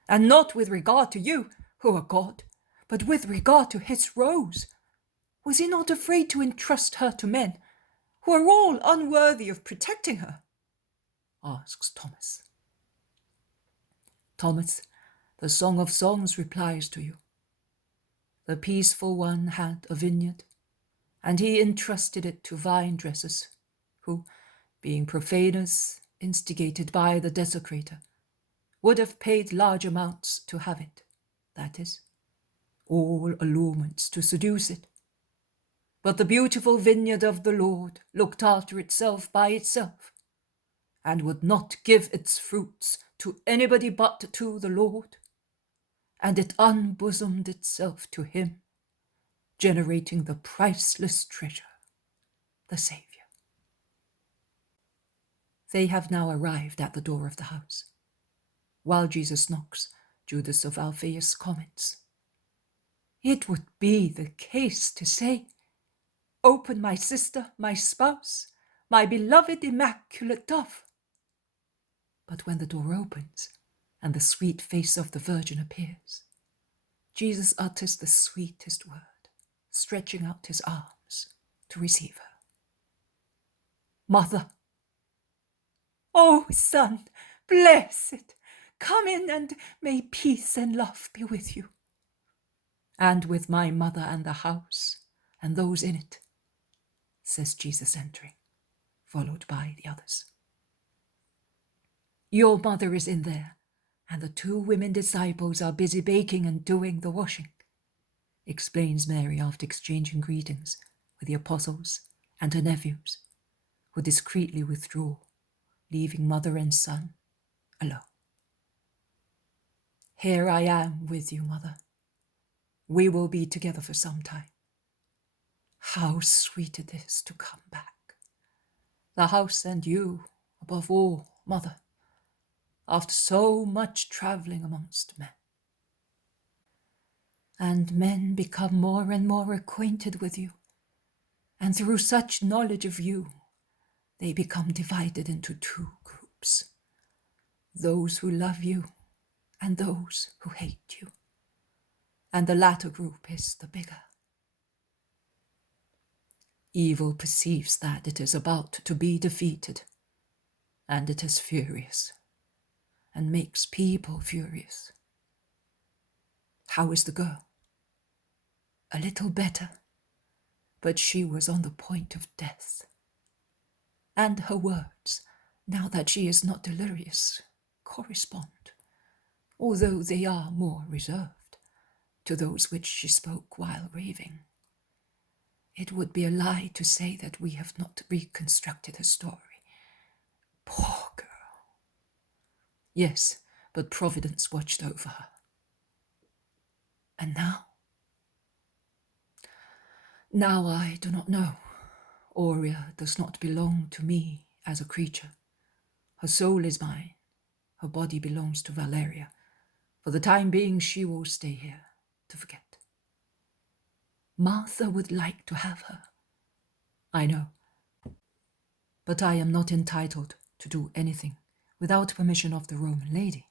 And not with regard to you, who are God, but with regard to his rose. Was he not afraid to entrust her to men, who are all unworthy of protecting her? Asks Thomas. Thomas, the Song of Songs replies to you. The peaceful one had a vineyard, and he entrusted it to vine dressers, who, being profaners instigated by the desecrator, would have paid large amounts to have it, that is, all allurements to seduce it. But the beautiful vineyard of the Lord looked after itself by itself, and would not give its fruits to anybody but to the Lord, and it unbosomed itself to him, generating the priceless treasure, the Saviour. They have now arrived at the door of the house. While Jesus knocks, Judas of Alphaeus comments, It would be the case to say, Open, my sister, my spouse, my beloved immaculate dove. But when the door opens and the sweet face of the Virgin appears, Jesus utters the sweetest word, stretching out his arms to receive her. Mother, oh, Son, blessed, come in and may peace and love be with you, and with my mother and the house and those in it, says Jesus entering, followed by the others. Your mother is in there, and the 2 women disciples are busy baking and doing the washing, explains Mary after exchanging greetings with the apostles and her nephews, who discreetly withdraw, leaving mother and son alone. Here I am with you, mother. We will be together for some time. How sweet it is to come back. The house and you, above all, mother, after so much travelling amongst men. And men become more and more acquainted with you, and through such knowledge of you, they become divided into 2 groups, those who love you and those who hate you. And the latter group is the bigger. Evil perceives that it is about to be defeated, and it is furious, and makes people furious. How is the girl? A little better, but she was on the point of death. And her words, now that she is not delirious, correspond, although they are more reserved, to those which she spoke while raving. It would be a lie to say that we have not reconstructed her story. Poor girl. Yes, but Providence watched over her. And now? Now I do not know. Aurea does not belong to me as a creature. Her soul is mine. Her body belongs to Valeria. For the time being, she will stay here to forget. Martha would like to have her. I know. But I am not entitled to do anything without permission of the Roman lady.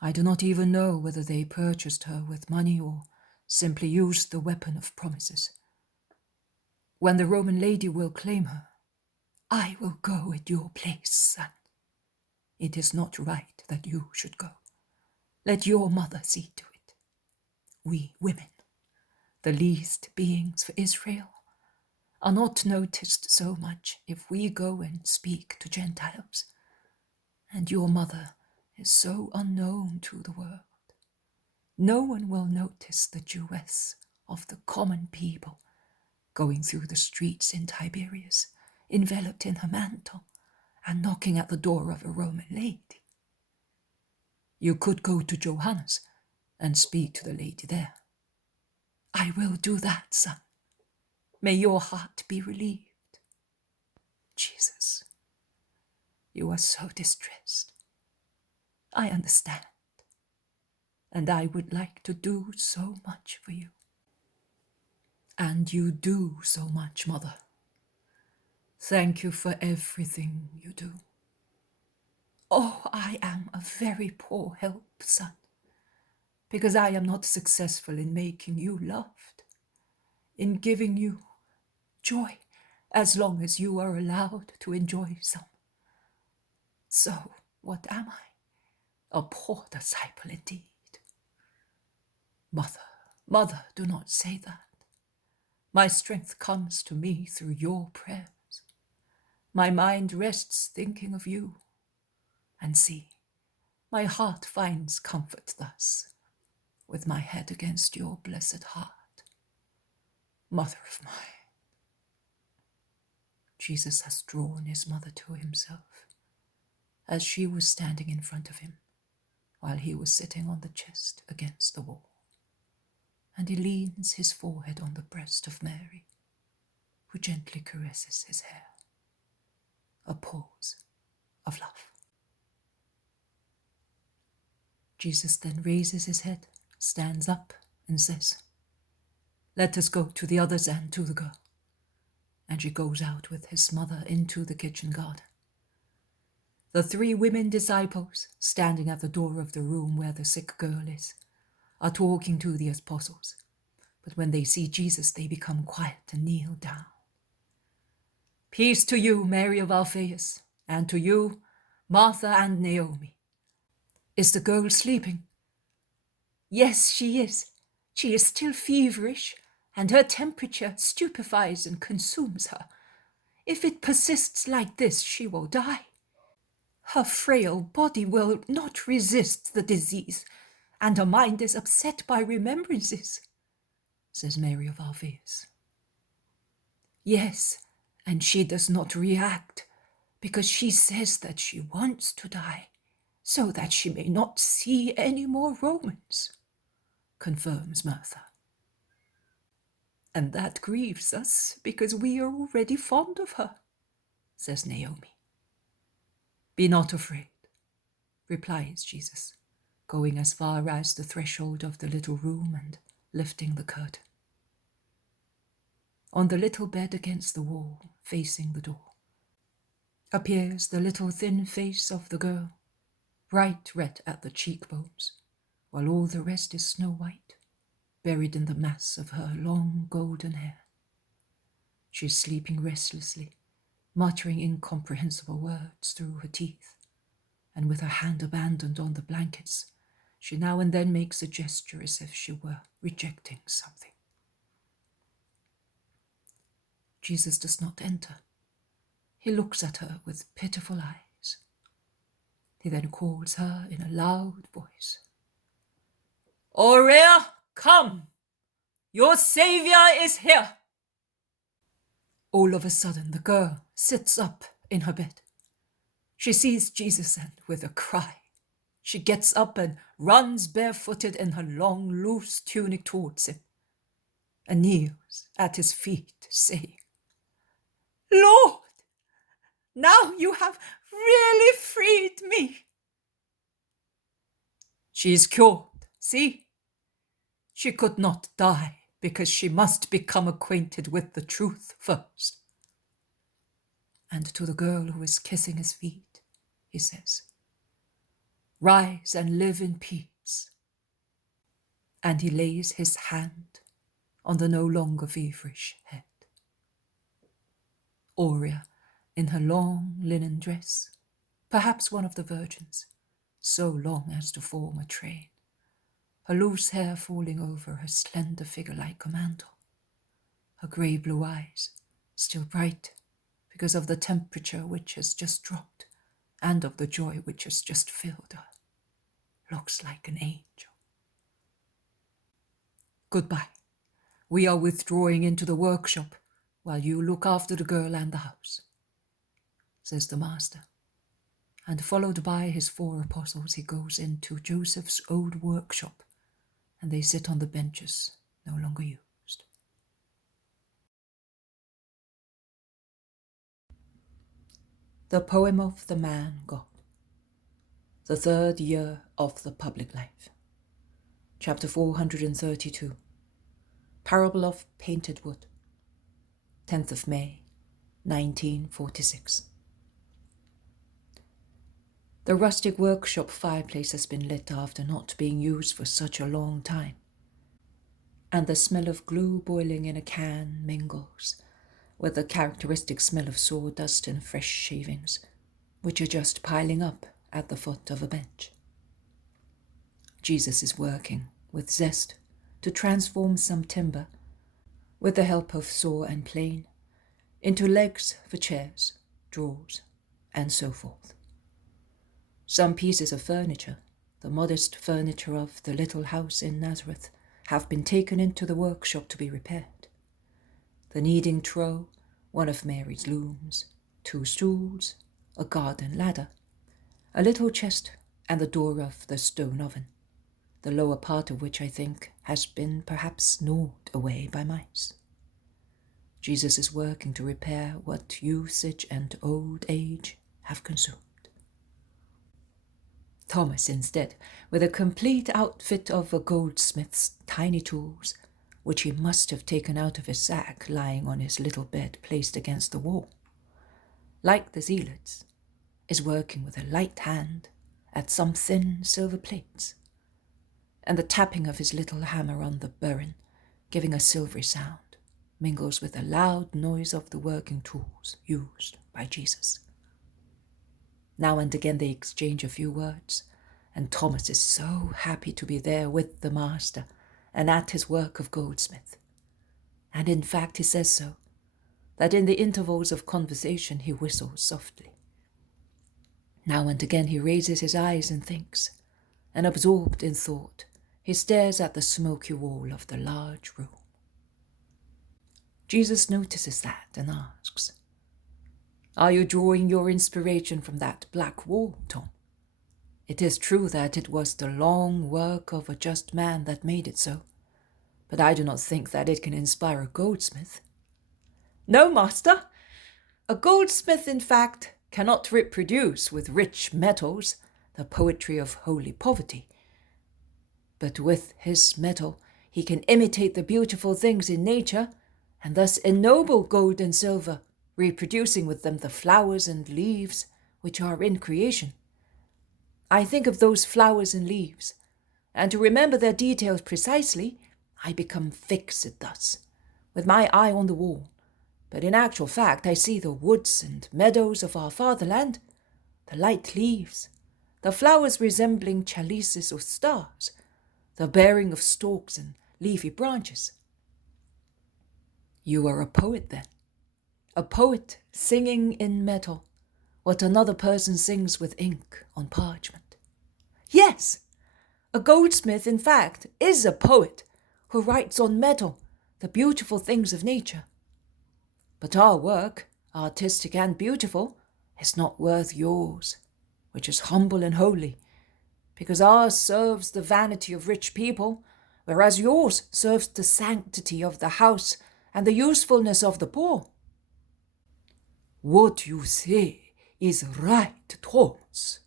I do not even know whether they purchased her with money or simply used the weapon of promises. When the Roman lady will claim her, I will go at your place, son. It is not right that you should go. Let your mother see to it. We women, the least beings for Israel, are not noticed so much if we go and speak to Gentiles, and your mother is so unknown to the world. No one will notice the Jewess of the common people going through the streets in Tiberias, enveloped in her mantle, and knocking at the door of a Roman lady. You could go to Johannes and speak to the lady there. I will do that, son. May your heart be relieved. Jesus, you are so distressed. I understand, and I would like to do so much for you. And you do so much, Mother. Thank you for everything you do. Oh, I am a very poor help, son, because I am not successful in making you loved, in giving you joy, as long as you are allowed to enjoy some. So, what am I? A poor disciple indeed. Mother, do not say that. My strength comes to me through your prayers. My mind rests thinking of you. And see, my heart finds comfort thus, with my head against your blessed heart. Mother of mine. Jesus has drawn his mother to himself, as she was standing in front of him, while he was sitting on the chest against the wall. And he leans his forehead on the breast of Mary, who gently caresses his hair. A pause of love. Jesus then raises his head, stands up, and says, "Let us go to the others and to the girl." And she goes out with his mother into the kitchen garden. The 3 women disciples, standing at the door of the room where the sick girl is, are talking to the apostles, but when they see Jesus, they become quiet and kneel down. "Peace to you, Mary of Alphaeus, and to you, Martha and Naomi. Is the girl sleeping?" "Yes, she is. She is still feverish, and her temperature stupefies and consumes her. If it persists like this, she will die. Her frail body will not resist the disease, and her mind is upset by remembrances, says Mary of Alphaeus. Yes, and she does not react, because she says that she wants to die, so that she may not see any more Romans, confirms Martha. And that grieves us, because we are already fond of her, says Naomi. Be not afraid, replies Jesus, going as far as the threshold of the little room and lifting the curtain. On the little bed against the wall, facing the door, appears the little thin face of the girl, bright red at the cheekbones, while all the rest is snow white, buried in the mass of her long golden hair. She is sleeping restlessly, muttering incomprehensible words through her teeth, and with her hand abandoned on the blankets, she now and then makes a gesture as if she were rejecting something. Jesus does not enter. He looks at her with pitiful eyes. He then calls her in a loud voice. Aurea, come! Your Saviour is here! All of a sudden, the girl sits up in her bed. She sees Jesus and, with a cry, she gets up and runs barefooted in her long, loose tunic towards him and kneels at his feet, saying, Lord, now you have really freed me. She is cured, see? She could not die because she must become acquainted with the truth first. And to the girl who is kissing his feet, he says, Rise and live in peace. And he lays his hand on the no longer feverish head. Aurea, in her long linen dress, perhaps one of the virgins, so long as to form a train, her loose hair falling over her slender figure like a mantle, her grey-blue eyes, still bright because of the temperature which has just dropped and of the joy which has just filled her, looks like an angel. Goodbye. We are withdrawing into the workshop while you look after the girl and the house, says the master. And followed by his 4 apostles, he goes into Joseph's old workshop, and they sit on the benches no longer used. The Poem of the Man God. The 3rd year of the public life. Chapter 432. Parable of Painted Wood. 10th of May, 1946. The rustic workshop fireplace has been lit after not being used for such a long time, and the smell of glue boiling in a can mingles with the characteristic smell of sawdust and fresh shavings, which are just piling up at the foot of a bench. Jesus is working with zest to transform some timber, with the help of saw and plane, into legs for chairs, drawers, and so forth. Some pieces of furniture, the modest furniture of the little house in Nazareth, have been taken into the workshop to be repaired. The kneading trough, one of Mary's looms, 2 stools, a garden ladder, a little chest, and the door of the stone oven, the lower part of which I think has been perhaps gnawed away by mice. Jesus is working to repair what usage and old age have consumed. Thomas, instead, with a complete outfit of a goldsmith's tiny tools, which he must have taken out of his sack lying on his little bed placed against the wall, like the zealots, is working with a light hand at some thin silver plates, and the tapping of his little hammer on the burin, giving a silvery sound, mingles with the loud noise of the working tools used by Jesus. Now and again they exchange a few words, and Thomas is so happy to be there with the master and at his work of goldsmith. And in fact he says so, that in the intervals of conversation he whistles softly. Now and again he raises his eyes and thinks, and absorbed in thought, he stares at the smoky wall of the large room. Jesus notices that and asks, "Are you drawing your inspiration from that black wall, Tom? It is true that it was the long work of a just man that made it so, but I do not think that it can inspire a goldsmith." "No, master. A goldsmith, in fact, cannot reproduce with rich metals the poetry of holy poverty. But with his metal he can imitate the beautiful things in nature, and thus ennoble gold and silver, reproducing with them the flowers and leaves which are in creation. I think of those flowers and leaves, and to remember their details precisely, I become fixed thus, with my eye on the wall. But in actual fact I see the woods and meadows of our fatherland, the light leaves, the flowers resembling chalices or stars, the bearing of stalks and leafy branches." "You are a poet then, a poet singing in metal what another person sings with ink on parchment." "Yes, a goldsmith, in fact, is a poet who writes on metal the beautiful things of nature. But our work, artistic and beautiful, is not worth yours, which is humble and holy, because ours serves the vanity of rich people, whereas yours serves the sanctity of the house and the usefulness of the poor." "What you say is right, Thomas,"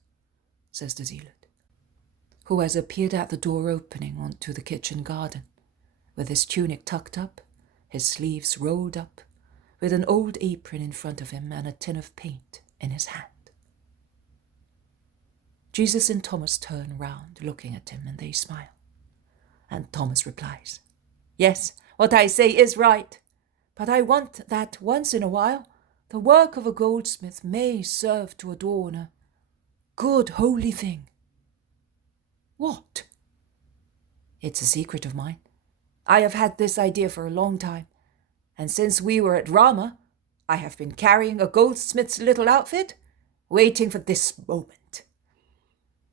says the zealot, who has appeared at the door opening onto the kitchen garden, with his tunic tucked up, his sleeves rolled up, with an old apron in front of him and a tin of paint in his hand. Jesus and Thomas turn round, looking at him, and they smile. And Thomas replies, "Yes, what I say is right, but I want that once in a while the work of a goldsmith may serve to adorn a good holy thing." "What?" "It's a secret of mine. I have had this idea for a long time, and since we were at Rama, I have been carrying a goldsmith's little outfit, waiting for this moment.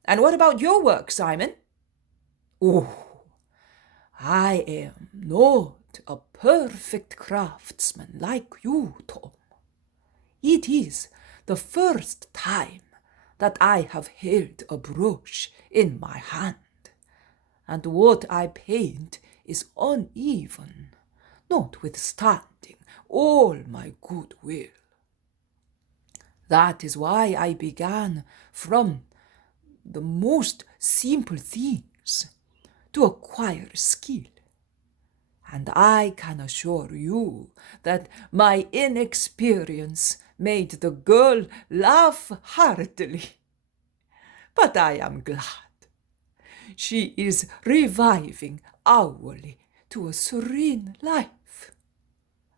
And what about your work, Simon?" "Oh, I am not a perfect craftsman like you, Tom. It is the first time that I have held a brush in my hand, and what I paint is uneven, notwithstanding all my good will. That is why I began from the most simple things to acquire skill. And I can assure you that my inexperience made the girl laugh heartily. But I am glad. She is reviving hourly to a serene life.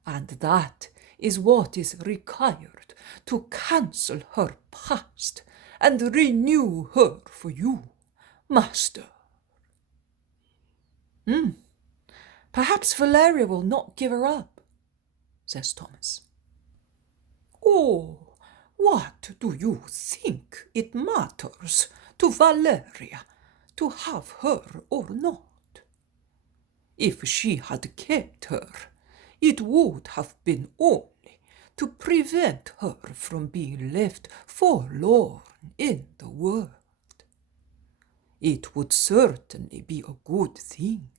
And that is what is required to cancel her past and renew her for you, master." Perhaps Valeria will not give her up," says Thomas. "Oh, what do you think it matters to Valeria to have her or not? If she had kept her, it would have been only to prevent her from being left forlorn in the world. It would certainly be a good thing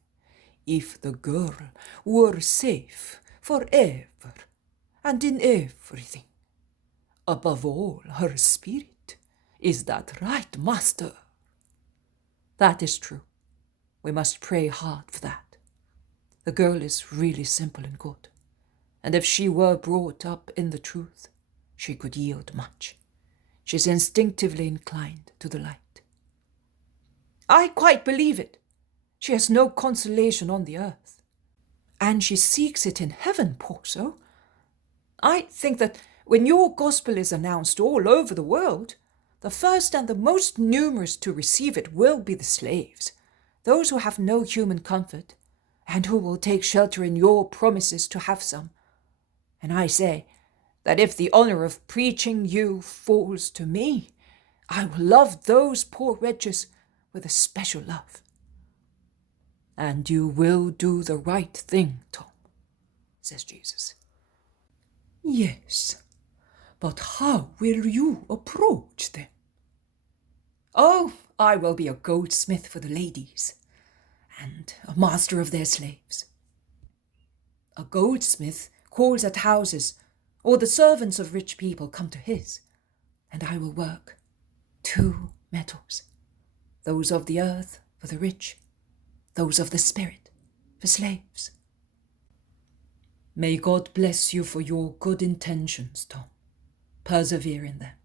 if the girl were safe forever and in everything. Above all, her spirit. Is that right, master?" "That is true. We must pray hard for that. The girl is really simple and good, and if she were brought up in the truth, she could yield much. She is instinctively inclined to the light." "I quite believe it. She has no consolation on the earth, and she seeks it in heaven, poor soul. I think that when your gospel is announced all over the world, the first and the most numerous to receive it will be the slaves, those who have no human comfort, and who will take shelter in your promises to have some. And I say that if the honor of preaching you falls to me, I will love those poor wretches with a special love." "And you will do the right thing, Tom," says Jesus. "Yes, but how will you approach them?" "Oh, I will be a goldsmith for the ladies, and a master of their slaves. A goldsmith calls at houses, or the servants of rich people come to his, and I will work 2 metals, those of the earth for the rich, those of the spirit for slaves." May God bless you for your good intentions, Tom. Persevere in them.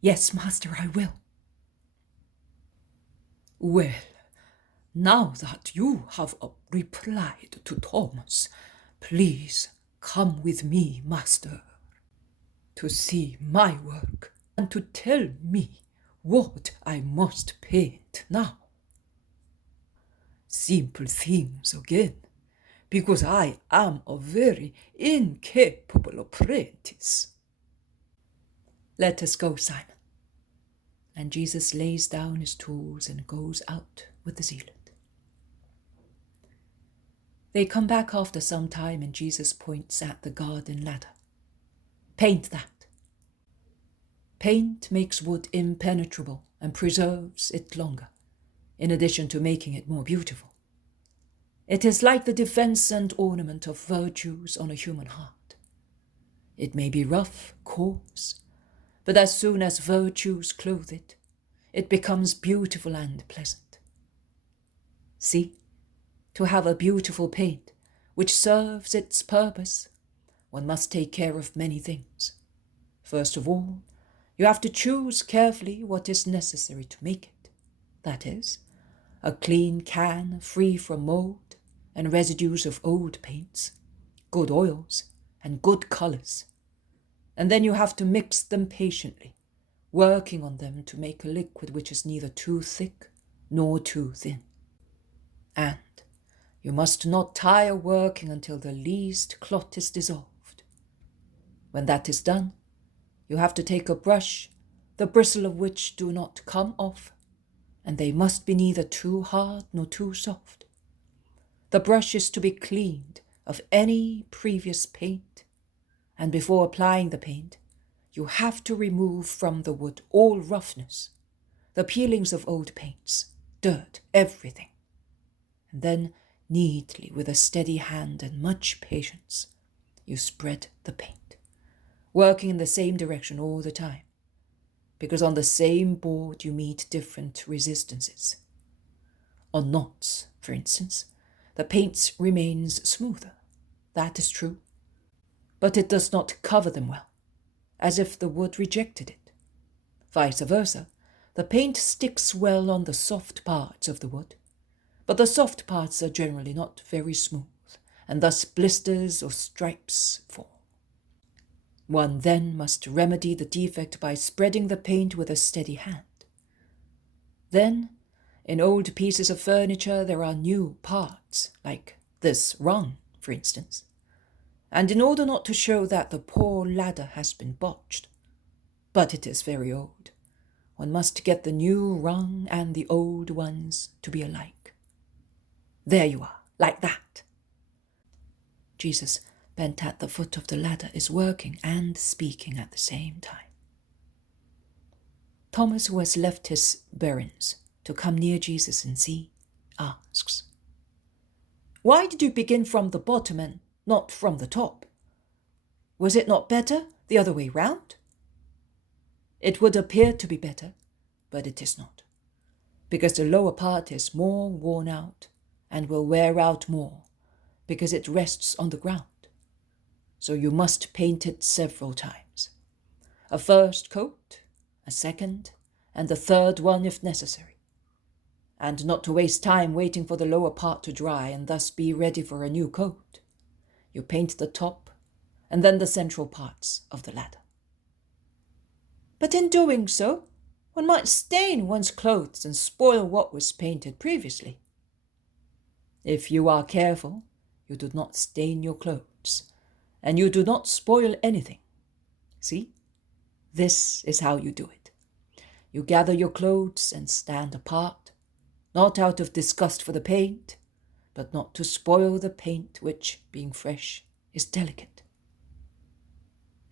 "Yes, Master, I will." "Well, now that you have replied to Thomas, please come with me, Master, to see my work and to tell me what I must paint now. Simple things again, because I am a very incapable apprentice." "Let us go, Simon." And Jesus lays down his tools and goes out with the zealot. They come back after some time, and Jesus points at the garden ladder. "Paint that." Paint makes wood impenetrable and preserves it longer, in addition to making it more beautiful. It is like the defense and ornament of virtues on a human heart. It may be rough, coarse, but as soon as virtues clothe it, it becomes beautiful and pleasant. See, to have a beautiful paint which serves its purpose, one must take care of many things. First of all, you have to choose carefully what is necessary to make it. That is, a clean can free from mold and residues of old paints, good oils, and good colors. And then you have to mix them patiently, working on them to make a liquid which is neither too thick nor too thin. And you must not tire working until the least clot is dissolved. When that is done, you have to take a brush, the bristle of which do not come off, and they must be neither too hard nor too soft. The brush is to be cleaned of any previous paint, and before applying the paint, you have to remove from the wood all roughness, the peelings of old paints, dirt, everything. And then, neatly, with a steady hand and much patience, you spread the paint, working in the same direction all the time, because on the same board you meet different resistances. On knots, for instance, the paint remains smoother. That is true. But it does not cover them well, as if the wood rejected it. Vice versa, the paint sticks well on the soft parts of the wood, but the soft parts are generally not very smooth, and thus blisters or stripes form. One then must remedy the defect by spreading the paint with a steady hand. Then, in old pieces of furniture there are new parts, like this rung, for instance. And in order not to show that the poor ladder has been botched, but it is very old, one must get the new rung and the old ones to be alike. There you are, like that. Jesus, bent at the foot of the ladder, is working and speaking at the same time. Thomas, who has left his bearings to come near Jesus and see, asks, "Why did you begin from the bottom and not from the top? Was it not better the other way round?" It would appear to be better, but it is not, because the lower part is more worn out and will wear out more, because it rests on the ground. So you must paint it several times. A first coat, a second, and a third one if necessary. And not to waste time waiting for the lower part to dry and thus be ready for a new coat. You paint the top and then the central parts of the ladder. But in doing so, one might stain one's clothes and spoil what was painted previously. If you are careful, you do not stain your clothes, and you do not spoil anything. See? This is how you do it. You gather your clothes and stand apart, not out of disgust for the paint, but not to spoil the paint which, being fresh, is delicate.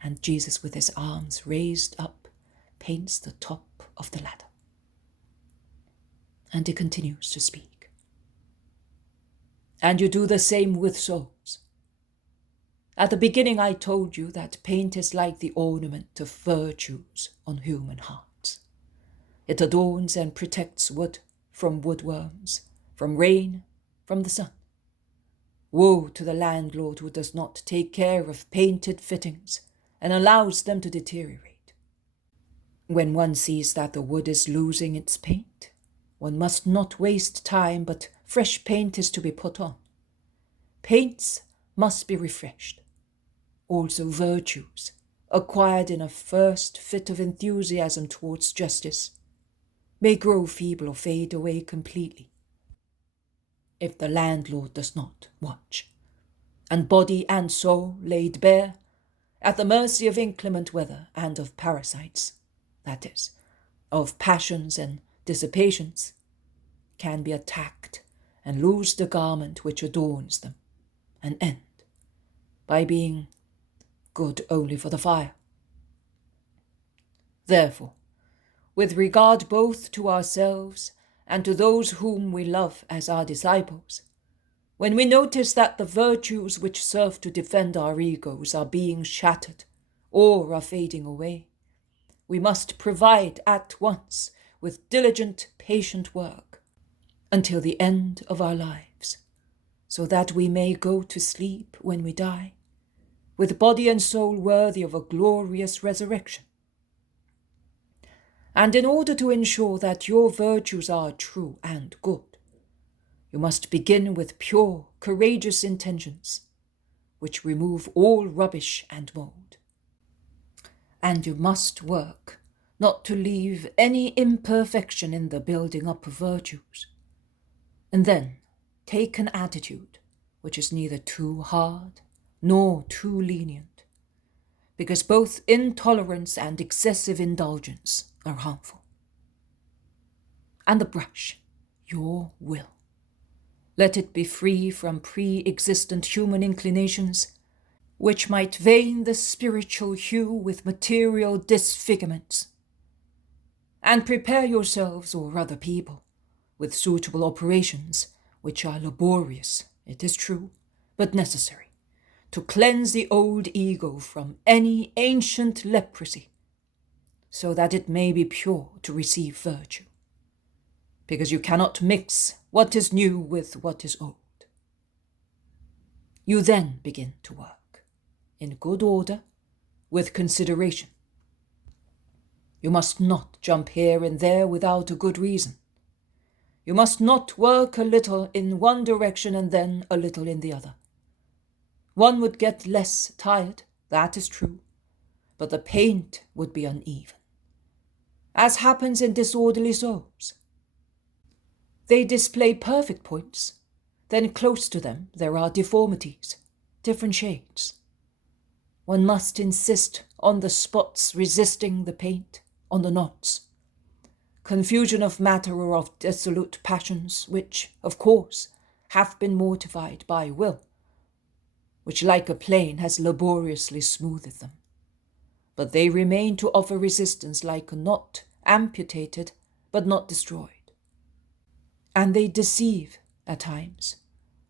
And Jesus, with his arms raised up, paints the top of the ladder. And he continues to speak. And you do the same with souls. At the beginning I told you that paint is like the ornament of virtues on human hearts. It adorns and protects wood from woodworms, from rain, from the sun. Woe to the landlord who does not take care of painted fittings and allows them to deteriorate. When one sees that the wood is losing its paint, one must not waste time, but fresh paint is to be put on. Paints must be refreshed. Also virtues, acquired in a first fit of enthusiasm towards justice, may grow feeble or fade away completely if the landlord does not watch, and body and soul laid bare, at the mercy of inclement weather and of parasites, that is, of passions and dissipations, can be attacked and lose the garment which adorns them, and end by being good only for the fire. Therefore, with regard both to ourselves and to those whom we love as our disciples, when we notice that the virtues which serve to defend our egos are being shattered or are fading away, we must provide at once with diligent, patient work until the end of our lives, so that we may go to sleep when we die, with body and soul worthy of a glorious resurrection. And in order to ensure that your virtues are true and good, you must begin with pure, courageous intentions, which remove all rubbish and mold. And you must work not to leave any imperfection in the building up of virtues. And then take an attitude which is neither too hard nor too lenient, because both intolerance and excessive indulgence are harmful. And the brush, your will. Let it be free from pre-existent human inclinations, which might vein the spiritual hue with material disfigurements. And prepare yourselves, or other people, with suitable operations, which are laborious, it is true, but necessary, to cleanse the old ego from any ancient leprosy, so that it may be pure to receive virtue, because you cannot mix what is new with what is old. You then begin to work, in good order, with consideration. You must not jump here and there without a good reason. You must not work a little in one direction and then a little in the other. One would get less tired, that is true, but the paint would be uneven, as happens in disorderly souls. They display perfect points, then close to them there are deformities, different shades. One must insist on the spots resisting the paint, on the knots, confusion of matter or of dissolute passions, which, of course, have been mortified by will, which like a plane has laboriously smoothed them. But they remain to offer resistance like a knot, amputated but not destroyed. And they deceive at times,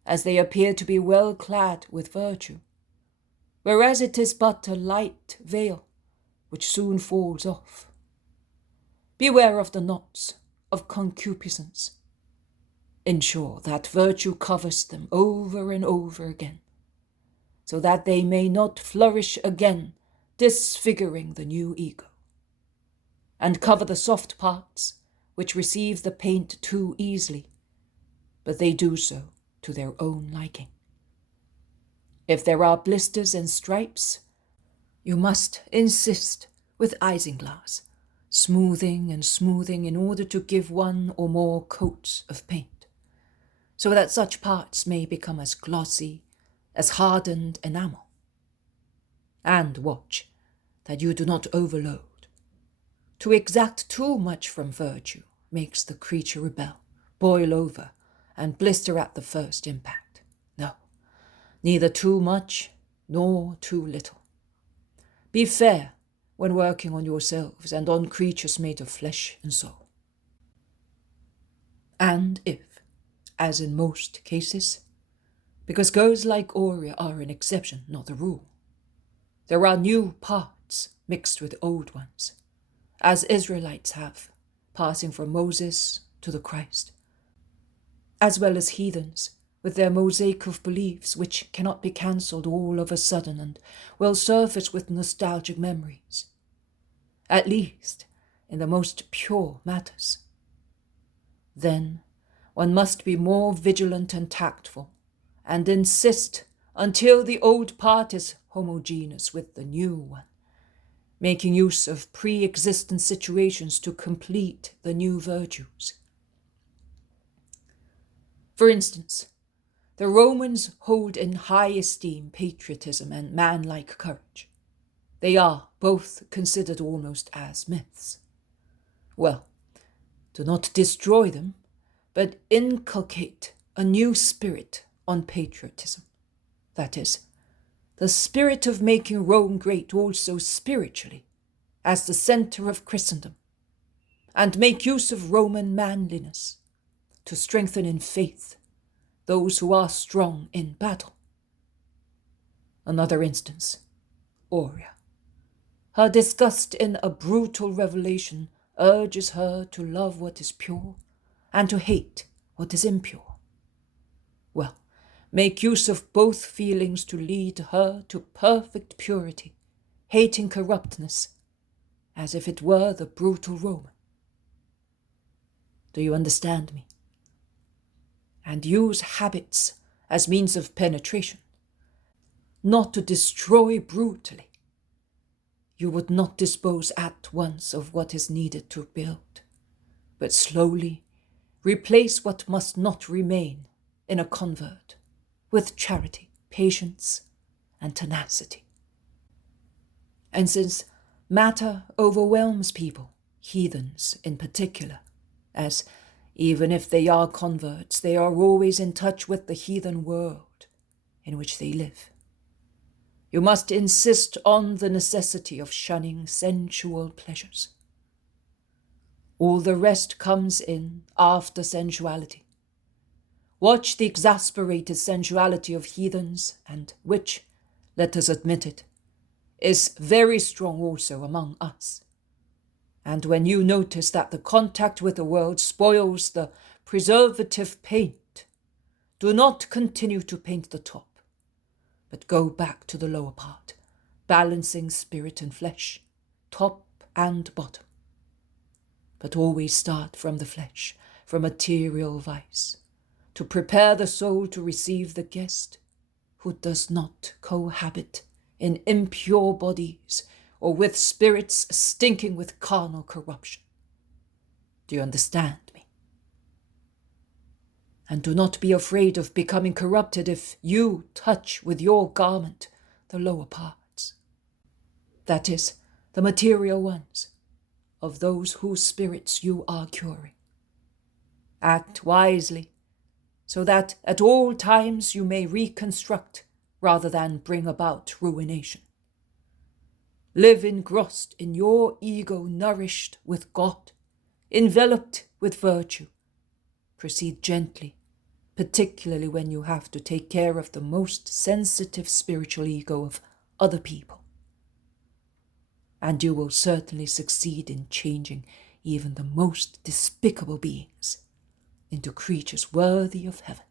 as they appear to be well clad with virtue, whereas it is but a light veil which soon falls off. Beware of the knots of concupiscence. Ensure that virtue covers them over and over again, so that they may not flourish again, disfiguring the new ego. And cover the soft parts which receive the paint too easily, but they do so to their own liking. If there are blisters and stripes, you must insist with isinglass, smoothing and smoothing in order to give one or more coats of paint, so that such parts may become as glossy as hardened enamel. And watch that you do not overload. To exact too much from virtue makes the creature rebel, boil over, and blister at the first impact. No, neither too much nor too little. Be fair when working on yourselves and on creatures made of flesh and soul. And if, as in most cases, because girls like Aurea are an exception, not the rule, there are new parts mixed with old ones, as Israelites have, passing from Moses to the Christ, as well as heathens, with their mosaic of beliefs which cannot be cancelled all of a sudden and will surface with nostalgic memories, at least in the most pure matters. Then one must be more vigilant and tactful, and insist until the old part is homogeneous with the new one, making use of pre-existent situations to complete the new virtues. For instance, the Romans hold in high esteem patriotism and manlike courage. They are both considered almost as myths. Well, do not destroy them, but inculcate a new spirit on patriotism. That is, the spirit of making Rome great also spiritually, as the center of Christendom, and make use of Roman manliness to strengthen in faith those who are strong in battle. Another instance, Aurea. Her disgust in a brutal revelation urges her to love what is pure and to hate what is impure. Well, make use of both feelings to lead her to perfect purity, hating corruptness, as if it were the brutal Roman. Do you understand me? And use habits as means of penetration, not to destroy brutally. You would not dispose at once of what is needed to build, but slowly replace what must not remain in a convert with charity, patience, and tenacity. And since matter overwhelms people, heathens in particular, as even if they are converts, they are always in touch with the heathen world in which they live, you must insist on the necessity of shunning sensual pleasures. All the rest comes in after sensuality. Watch the exasperated sensuality of heathens, and which, let us admit it, is very strong also among us. And when you notice that the contact with the world spoils the preservative paint, do not continue to paint the top, but go back to the lower part, balancing spirit and flesh, top and bottom. But always start from the flesh, from material vice, to prepare the soul to receive the guest who does not cohabit in impure bodies or with spirits stinking with carnal corruption. Do you understand me? And do not be afraid of becoming corrupted if you touch with your garment the lower parts. That is, the material ones of those whose spirits you are curing. Act wisely, so that at all times you may reconstruct rather than bring about ruination. Live engrossed in your ego, nourished with God, enveloped with virtue. Proceed gently, particularly when you have to take care of the most sensitive spiritual ego of other people. And you will certainly succeed in changing even the most despicable beings into creatures worthy of heaven.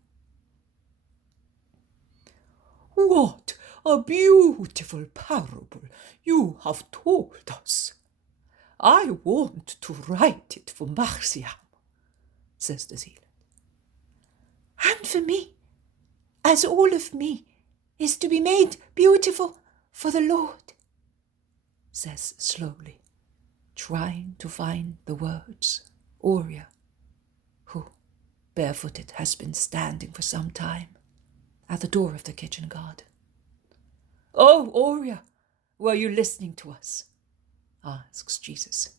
What a beautiful parable you have told us. I want to write it for Marciam, says the zealot. And for me, as all of me is to be made beautiful for the Lord, says slowly, trying to find the words, Aurea, who, barefooted, has been standing for some time at the door of the kitchen garden. "Oh, Aurea, were you listening to us?" asks Jesus.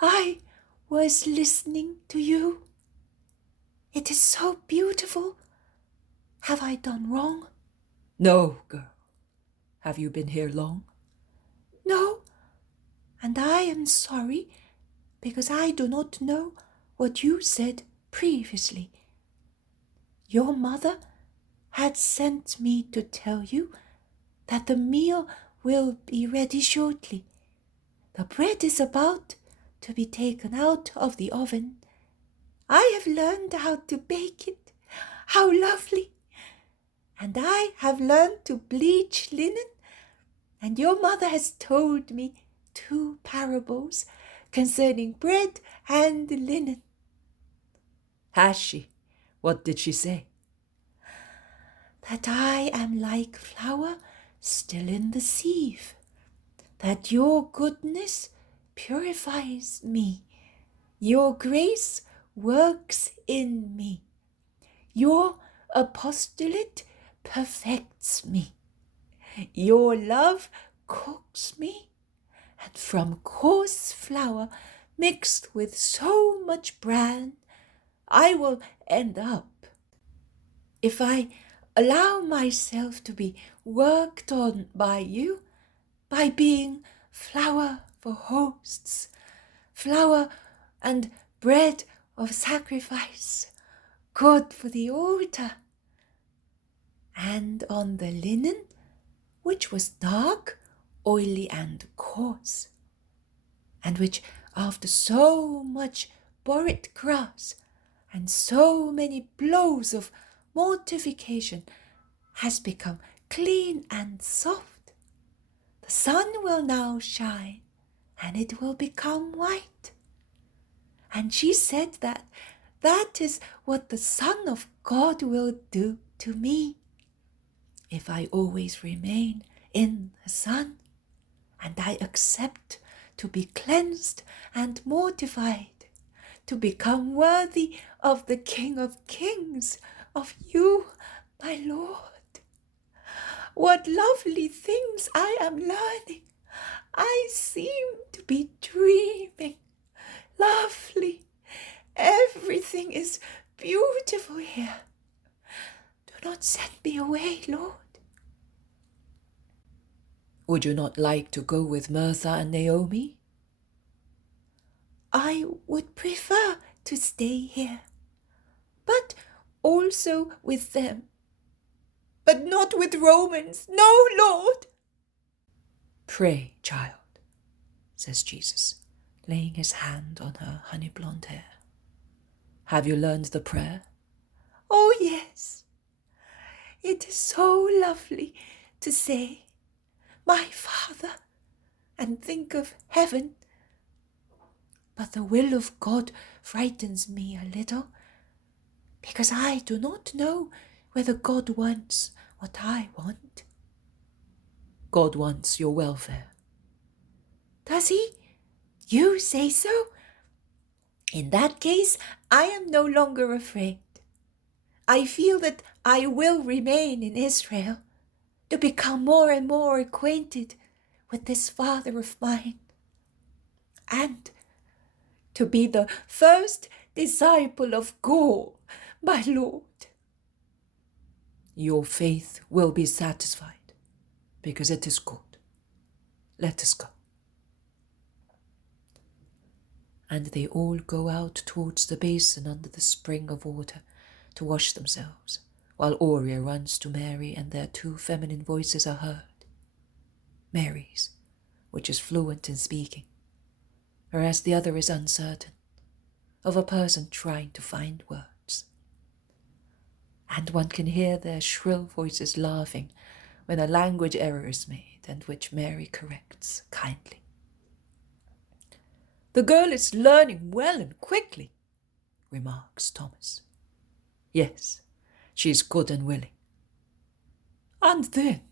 I was listening to you. It is so beautiful. Have I done wrong? "No, girl. Have you been here long?" No, and I am sorry because I do not know what you said previously. Your mother had sent me to tell you that the meal will be ready shortly. The bread is about to be taken out of the oven. I have learned how to bake it. How lovely! And I have learned to bleach linen. And your mother has told me 2 parables concerning bread and linen. "Has she? What did she say?" That I am like flour still in the sieve, that your goodness purifies me, your grace works in me, your apostolate perfects me, your love cooks me, and from coarse flour mixed with so much bran, I will end up, if I allow myself to be worked on by you, by being flour for hosts, flour and bread of sacrifice, good for the altar. And on the linen, which was dark, oily, and coarse, and which, after so much borate grass and so many blows of mortification, has become clean and soft, the sun will now shine, and it will become white. And she said that that is what the Son of God will do to me, if I always remain in the Son, and I accept to be cleansed and mortified, to become worthy of the King of Kings, of you, my Lord. What lovely things I am learning. I seem to be dreaming. Lovely. Everything is beautiful here. Do not send me away, Lord. "Would you not like to go with Martha and Naomi?" I would prefer to stay here, but also with them. But not with Romans. No, Lord. "Pray, child," says Jesus, laying his hand on her honey blonde hair. "Have you learned the prayer?" Oh, yes. It is so lovely to say, my Father, and think of heaven. But the will of God frightens me a little, because I do not know whether God wants what I want. "God wants your welfare." Does he? You say so? In that case, I am no longer afraid. I feel that I will remain in Israel, to become more and more acquainted with this Father of mine, and to be the first disciple of God, my Lord. "Your faith will be satisfied, because it is good. Let us go." And they all go out towards the basin under the spring of water to wash themselves, while Aurea runs to Mary, and their 2 feminine voices are heard. Mary's, which is fluent in speaking, whereas the other is uncertain, of a person trying to find words. And one can hear their shrill voices laughing when a language error is made, and which Mary corrects kindly. "The girl is learning well and quickly," remarks Thomas. "Yes, she is good and willing." And then,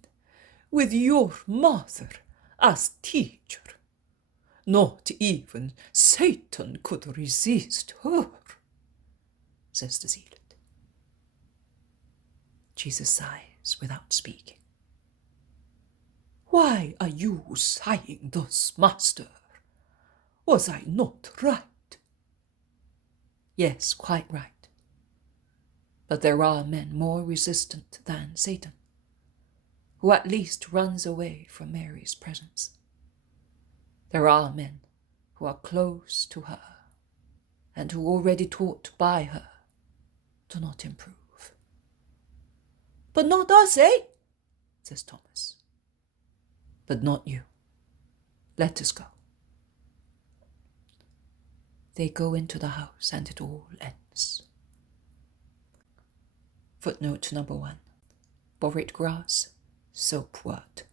with your mother as teacher, not even Satan could resist her." says the zealot. Jesus sighs without speaking. Why are you sighing thus, master? Was I not right? Yes, quite right. But there are men more resistant than Satan, who at least runs away from Mary's presence. There are men who are close to her, and who already taught by her do not improve. But not us, eh? Says Thomas. But not you. Let us go. They go into the house, and it all ends. Footnote number 1. Borate grass, soap wort.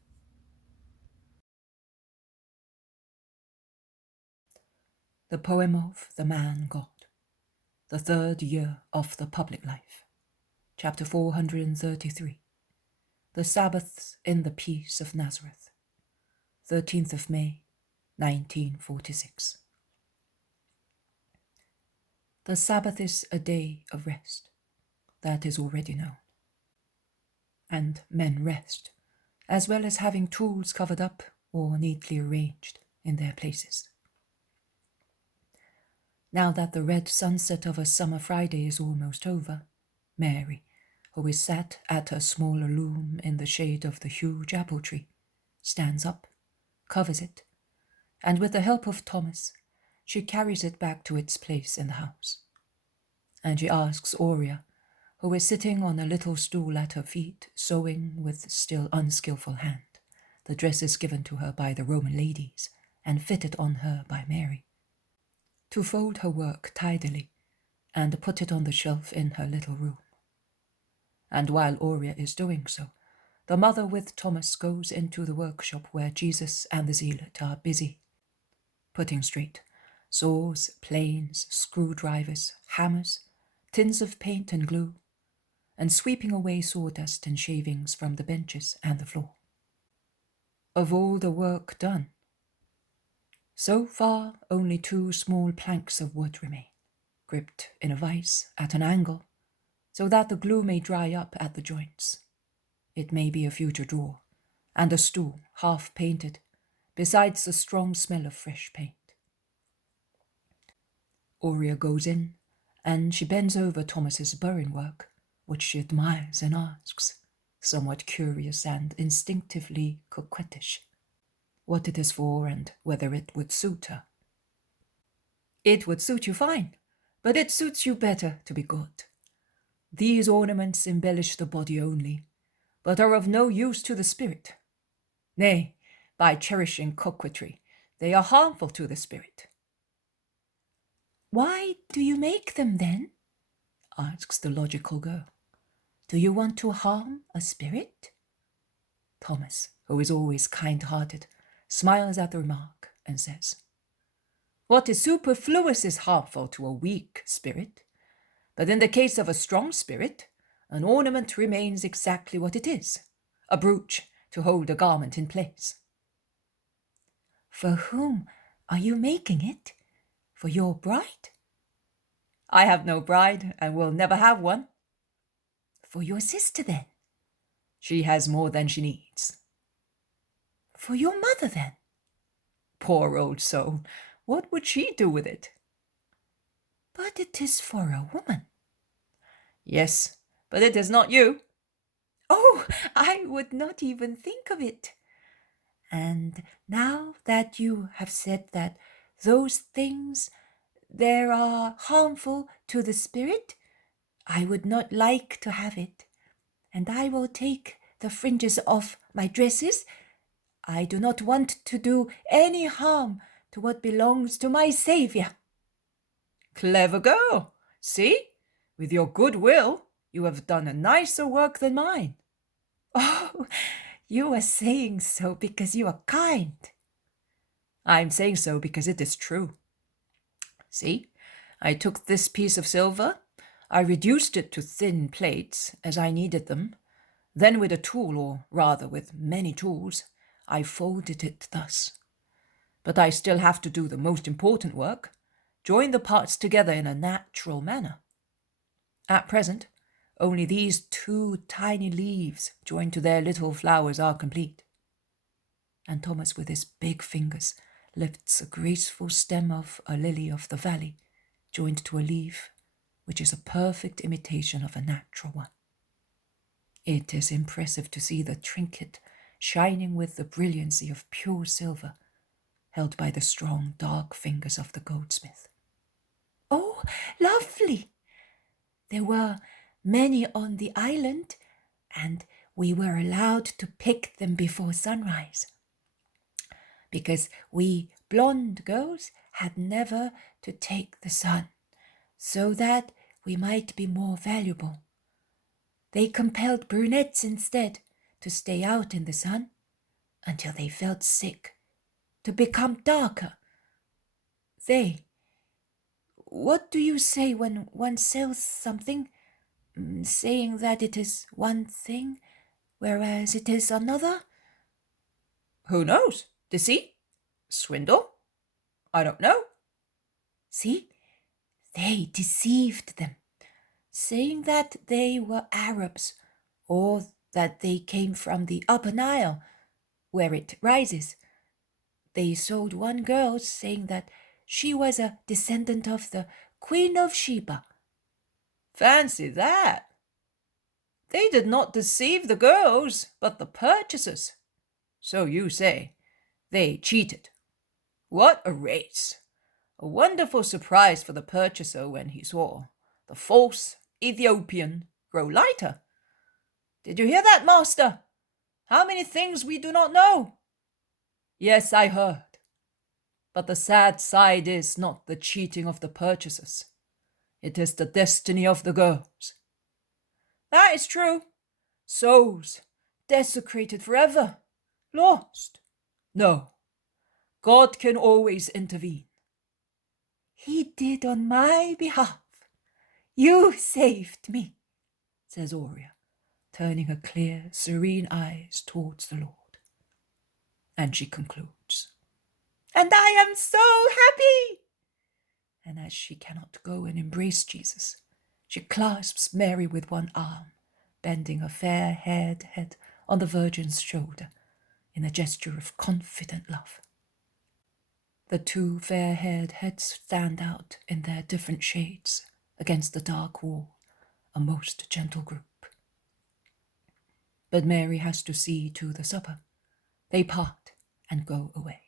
The poem of the man God, the third year of the public life, chapter 433, the Sabbaths in the peace of Nazareth, 13th of May, 1946. The Sabbath is a day of rest, that is already known. And men rest, as well as having tools covered up or neatly arranged in their places. Now that the red sunset of a summer Friday is almost over, Mary, who is sat at her smaller loom in the shade of the huge apple tree, stands up, covers it, and with the help of Thomas, she carries it back to its place in the house. And she asks Aurea, who is sitting on a little stool at her feet, sewing with still unskilful hand, the dresses given to her by the Roman ladies and fitted on her by Mary, to fold her work tidily and put it on the shelf in her little room. And while Aurea is doing so, the mother with Thomas goes into the workshop where Jesus and the zealot are busy, putting straight saws, planes, screwdrivers, hammers, tins of paint and glue, and sweeping away sawdust and shavings from the benches and the floor. Of all the work done, so far only 2 small planks of wood remain, gripped in a vise at an angle, so that the glue may dry up at the joints. It may be a future drawer, and a stool half painted, besides the strong smell of fresh paint. Aurea goes in, and she bends over Thomas's burring work, which she admires and asks, somewhat curious and instinctively coquettish, what it is for and whether it would suit her. It would suit you fine, but it suits you better to be good. These ornaments embellish the body only, but are of no use to the spirit. Nay, by cherishing coquetry, they are harmful to the spirit. Why do you make them then? Asks the logical girl. Do you want to harm a spirit? Thomas, who is always kind-hearted, smiles at the remark and says, What is superfluous is harmful to a weak spirit, but in the case of a strong spirit, an ornament remains exactly what it is, a brooch to hold a garment in place. For whom are you making it? For your bride? I have no bride and will never have one. For your sister, then? She has more than she needs. For your mother, then? Poor old soul, what would she do with it? But it is for a woman. Yes, but it is not you. Oh, I would not even think of it. And now that you have said that those things there are harmful to the spirit, I would not like to have it, and I will take the fringes off my dresses. I do not want to do any harm to what belongs to my Saviour. Clever girl. See, with your good will, you have done a nicer work than mine. Oh, you are saying so because you are kind. I'm saying so because it is true. See, I took this piece of silver, I reduced it to thin plates as I needed them, then with a tool, or rather with many tools, I folded it thus. But I still have to do the most important work, join the parts together in a natural manner. At present, only these 2 tiny leaves joined to their little flowers are complete. And Thomas, with his big fingers, lifts a graceful stem of a lily of the valley, joined to a leaf, which is a perfect imitation of a natural one. It is impressive to see the trinket shining with the brilliancy of pure silver, held by the strong, dark fingers of the goldsmith. Oh, lovely! There were many on the island, and we were allowed to pick them before sunrise, because we blonde girls had never to take the sun, so that we might be more valuable. They compelled brunettes instead to stay out in the sun until they felt sick, to become darker. What do you say when one sells something, saying that it is one thing, whereas it is another? Who knows? Deceit? Swindle? I don't know. See, they deceived them, saying that they were Arabs, or that they came from the Upper Nile, where it rises. They sold one girl, saying that she was a descendant of the Queen of Sheba. Fancy that! They did not deceive the girls, but the purchasers. So you say, they cheated. What a race! A wonderful surprise for the purchaser when he saw the false Ethiopian grow lighter. Did you hear that, master? How many things we do not know? Yes, I heard. But the sad side is not the cheating of the purchasers. It is the destiny of the girls. That is true. Souls desecrated forever. Lost. No. God can always intervene. He did on my behalf. You saved me, says Aurea, turning her clear, serene eyes towards the Lord. And she concludes, and I am so happy. And as she cannot go and embrace Jesus, she clasps Mary with one arm, bending her fair-haired head on the Virgin's shoulder in a gesture of confident love. The 2 fair-haired heads stand out in their different shades against the dark wall, a most gentle group. But Mary has to see to the supper. They part and go away.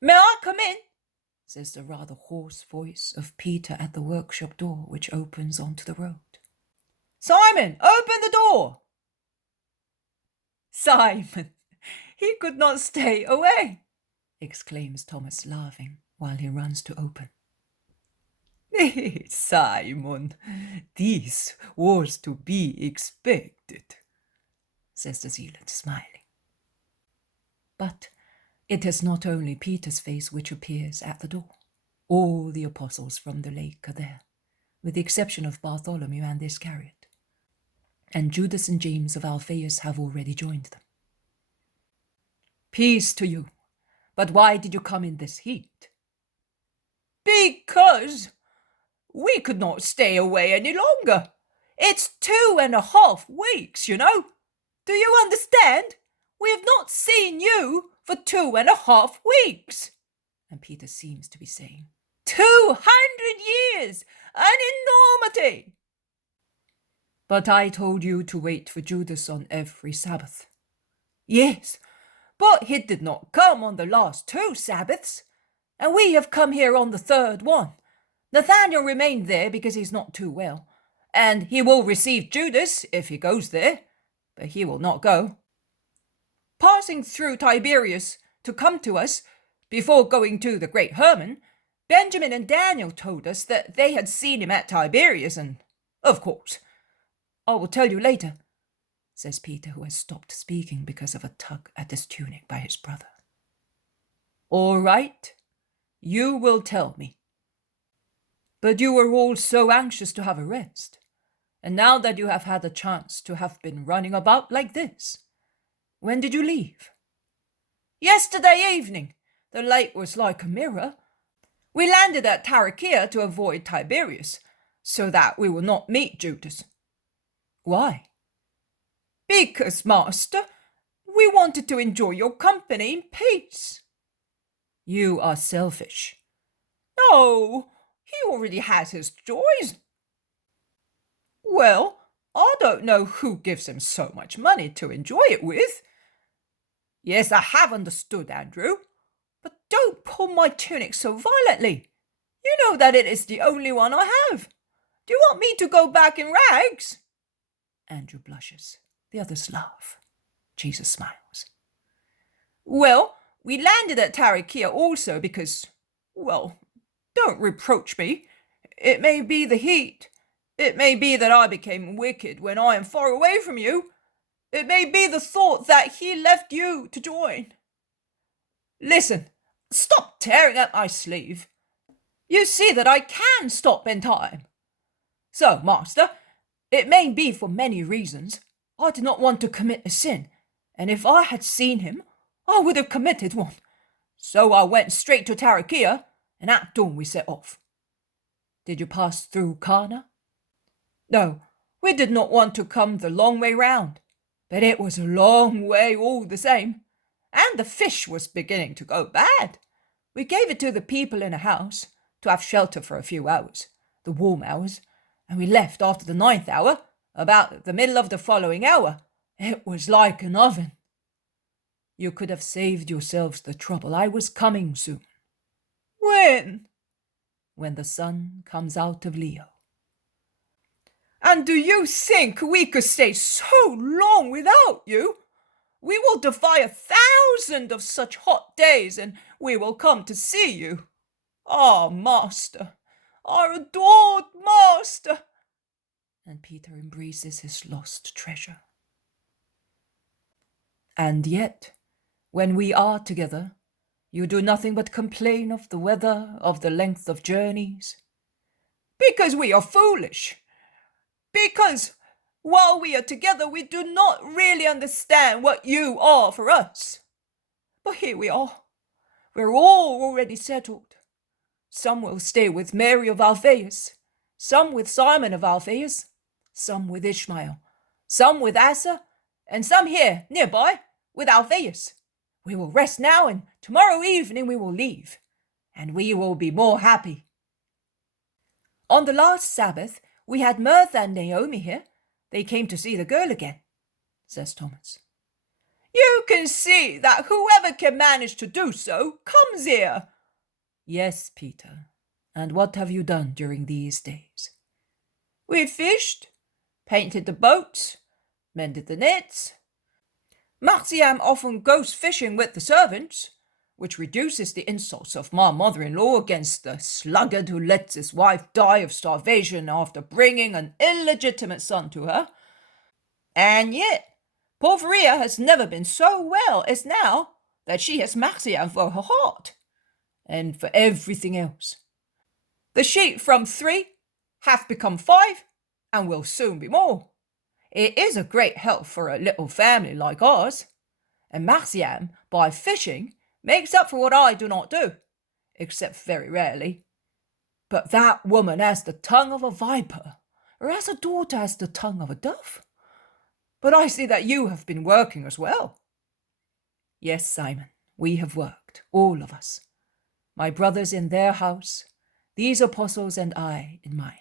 May I come in? Says the rather hoarse voice of Peter at the workshop door, which opens onto the road. Simon, open the door! Simon, he could not stay away, exclaims Thomas, laughing, while he runs to open. Simon, this was to be expected, says the zealot, smiling. But it is not only Peter's face which appears at the door. All the apostles from the lake are there, with the exception of Bartholomew and Iscariot. And Judas and James of Alphaeus have already joined them. Peace to you. But why did you come in this heat? Because we could not stay away any longer. It's 2.5 weeks, you know. Do you understand? We have not seen you for 2.5 weeks. And Peter seems to be saying, 200 years! An enormity! But I told you to wait for Judas on every Sabbath. Yes, but he did not come on the last 2 Sabbaths, and we have come here on the 3rd one. Nathanael remained there because he's not too well, and he will receive Judas if he goes there, but he will not go. Passing through Tiberias to come to us, before going to the great Herman, Benjamin and Daniel told us that they had seen him at Tiberias, and, of course, I will tell you later, says Peter, who has stopped speaking because of a tug at his tunic by his brother. All right, you will tell me. But you were all so anxious to have a rest, and now that you have had a chance to have been running about like this, when did you leave? Yesterday evening. The lake was like a mirror. We landed at Tarichea to avoid Tiberias, so that we will not meet Judas. Why? Because, master, we wanted to enjoy your company in peace. You are selfish. No, he already has his joys. Well, I don't know who gives him so much money to enjoy it with. Yes, I have understood, Andrew, but don't pull my tunic so violently. You know that it is the only one I have. Do you want me to go back in rags? Andrew blushes. The others laugh. Jesus smiles. Well, we landed at Tarichea also because, well, don't reproach me. It may be the heat. It may be that I became wicked when I am far away from you. It may be the thought that he left you to join. Listen, stop tearing at my sleeve. You see that I can stop in time. So, master, it may be for many reasons. I did not want to commit a sin, and if I had seen him, I would have committed one. So I went straight to Tarichea, and at dawn we set off. Did you pass through Cana? No, we did not want to come the long way round, but it was a long way all the same, and the fish was beginning to go bad. We gave it to the people in a house to have shelter for a few hours, the warm hours, and we left after the 9th hour, about the middle of the following hour. It was like an oven. You could have saved yourselves the trouble. I was coming soon. When? When the sun comes out of Leo. And do you think we could stay so long without you? We will defy 1,000 of such hot days, and we will come to see you. Ah, master, our adored master. And Peter embraces his lost treasure. And yet, when we are together, you do nothing but complain of the weather, of the length of journeys. Because we are foolish. Because while we are together, we do not really understand what you are for us. But here we are. We're all already settled. Some will stay with Mary of Alphaeus, some with Simon of Alphaeus, some with Ishmael, some with Asa, and some here, nearby, with Alphaeus. We will rest now, and tomorrow evening we will leave, and we will be more happy. On the last Sabbath, we had Martha and Naomi here. They came to see the girl again, says Thomas. You can see that whoever can manage to do so comes here. Yes, Peter. And what have you done during these days? We fished, painted the boats, mended the nets. Marciam often goes fishing with the servants, which reduces the insults of my mother-in-law against the sluggard who lets his wife die of starvation after bringing an illegitimate son to her. And yet, Porphyria has never been so well as now that she has Marciam for her heart, and for everything else. The sheep from 3 have become 5, and will soon be more. It is a great help for a little family like ours, and Marciam, by fishing, makes up for what I do not do, except very rarely. But that woman has the tongue of a viper, whereas her daughter has the tongue of a dove. But I see that you have been working as well. Yes, Simon, we have worked, all of us. My brothers in their house, these apostles and I in mine,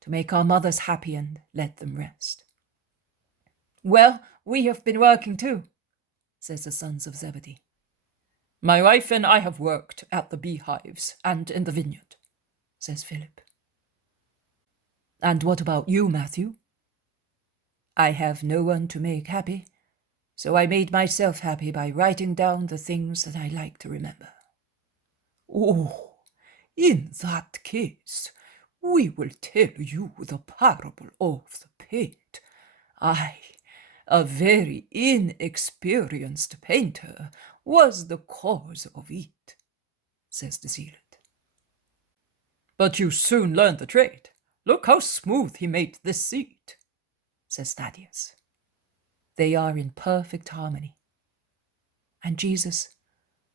to make our mothers happy and let them rest. Well, we have been working too, says the sons of Zebedee. My wife and I have worked at the beehives and in the vineyard, says Philip. And what about you, Matthew? I have no one to make happy, so I made myself happy by writing down the things that I like to remember. Oh, in that case, we will tell you the parable of the paint. I, a very inexperienced painter, was the cause of it, says the zealot. But you soon learned the trade. Look how smooth he made this seat, says Thaddeus. They are in perfect harmony. And Jesus,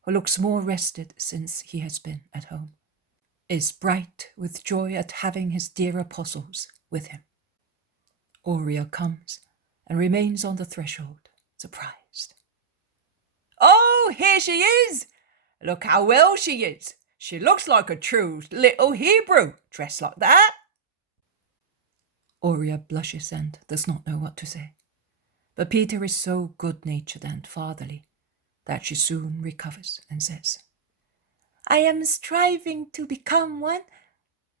who looks more rested since he has been at home, is bright with joy at having his dear apostles with him. Aurea comes and remains on the threshold, surprised. Oh, here she is! Look how well she is. She looks like a true little Hebrew, dressed like that. Aurea blushes and does not know what to say. But Peter is so good-natured and fatherly that she soon recovers and says, I am striving to become one,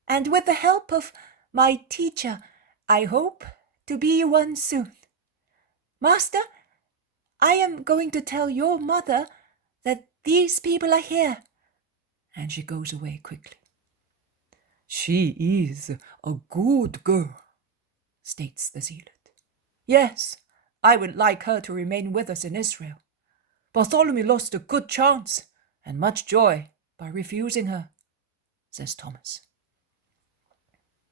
and with the help of my teacher, I hope to be one soon. Master, I am going to tell your mother that these people are here. And she goes away quickly. She is a good girl, states the zealot. Yes, I would like her to remain with us in Israel. Bartholomew lost a good chance and much joy by refusing her, says Thomas.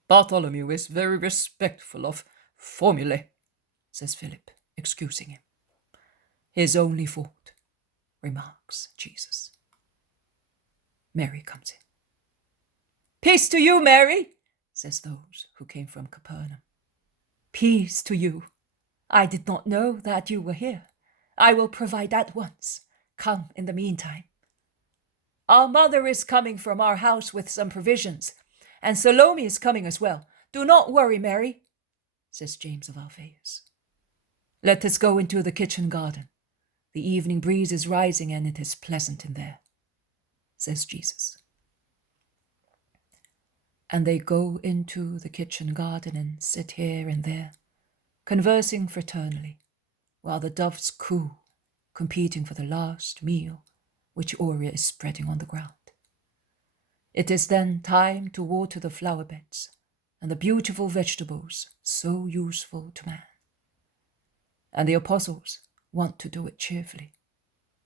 Bartholomew is very respectful of formulae, says Philip, excusing him. His only fault, remarks Jesus. Mary comes in. Peace to you, Mary, says those who came from Capernaum. Peace to you. I did not know that you were here. I will provide at once. Come in the meantime. Our mother is coming from our house with some provisions, and Salome is coming as well. Do not worry, Mary, says James of Alphaeus. Let us go into the kitchen garden. The evening breeze is rising and it is pleasant in there, says Jesus. And they go into the kitchen garden and sit here and there, conversing fraternally, while the doves coo, competing for the last meal which Aurea is spreading on the ground. It is then time to water the flower beds and the beautiful vegetables so useful to man. And the apostles want to do it cheerfully,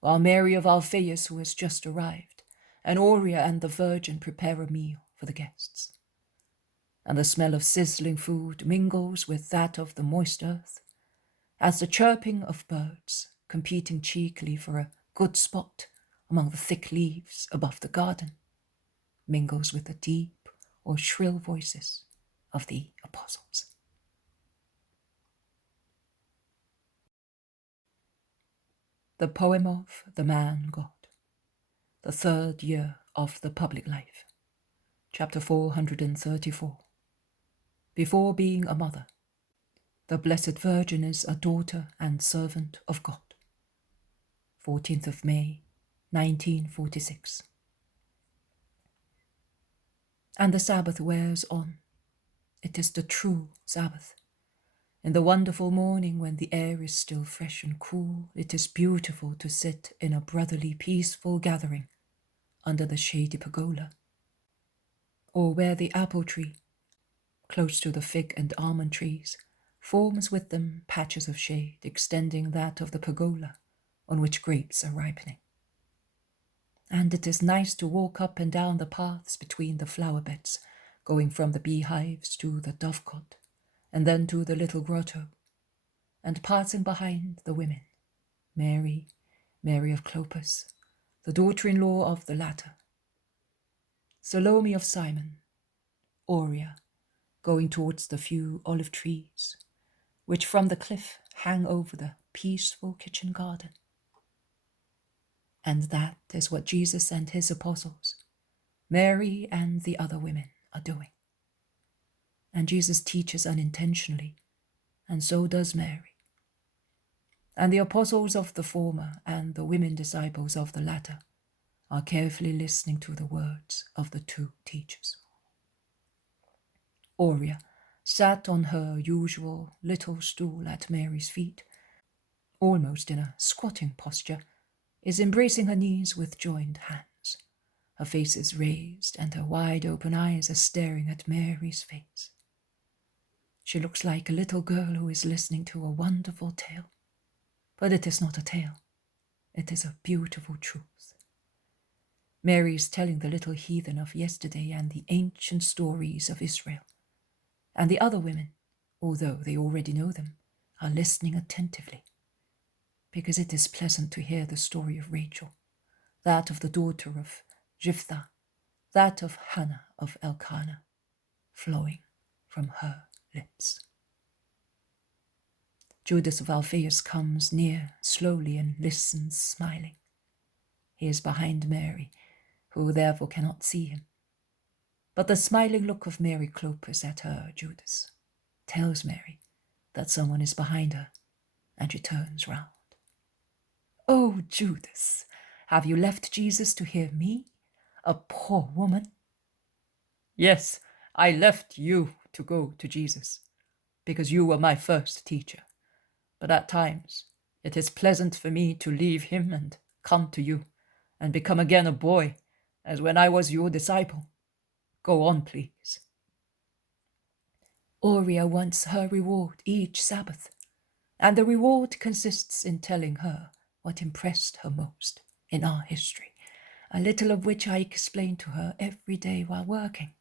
while Mary of Alphaeus, who has just arrived, and Aurea and the Virgin prepare a meal for the guests. And the smell of sizzling food mingles with that of the moist earth, as the chirping of birds, competing cheekily for a good spot among the thick leaves above the garden, mingles with the deep or shrill voices of the apostles. The poem of the man God, the third year of the public life, chapter 434. Before being a mother, the Blessed Virgin is a daughter and servant of God. 14th of May, 1946. And the Sabbath wears on. It is the true Sabbath. In the wonderful morning when the air is still fresh and cool, it is beautiful to sit in a brotherly, peaceful gathering under the shady pergola, or where the apple tree, close to the fig and almond trees, forms with them patches of shade extending that of the pergola on which grapes are ripening. And it is nice to walk up and down the paths between the flower beds, going from the beehives to the dovecot, and then to the little grotto, and passing behind the women, Mary of Clopas, the daughter-in-law of the latter, Salome of Simon, Aurea, going towards the few olive trees, which from the cliff hang over the peaceful kitchen garden. And that is what Jesus and his apostles, Mary and the other women, are doing. And Jesus teaches unintentionally, and so does Mary. And the apostles of the former and the women disciples of the latter are carefully listening to the words of the two teachers. Aurea sat on her usual little stool at Mary's feet, almost in a squatting posture, is embracing her knees with joined hands. Her face is raised, and her wide-open eyes are staring at Mary's face. She looks like a little girl who is listening to a wonderful tale. But it is not a tale. It is a beautiful truth. Mary is telling the little heathen of yesterday and the ancient stories of Israel. And the other women, although they already know them, are listening attentively, because it is pleasant to hear the story of Rachel, that of the daughter of Jephthah, that of Hannah of Elkanah, flowing from her lips. Judas of Alphaeus comes near slowly and listens, smiling. He is behind Mary, who therefore cannot see him. But the smiling look of Mary Clopas at her, Judas, tells Mary that someone is behind her, and she turns round. "Oh, Judas, have you left Jesus to hear me, a poor woman?" "Yes, I left you to go to Jesus, because you were my first teacher. But at times it is pleasant for me to leave him and come to you, and become again a boy, as when I was your disciple. Go on, please." Aurea wants her reward each Sabbath, and the reward consists in telling her what impressed her most in our history, a little of which I explain to her every day while working.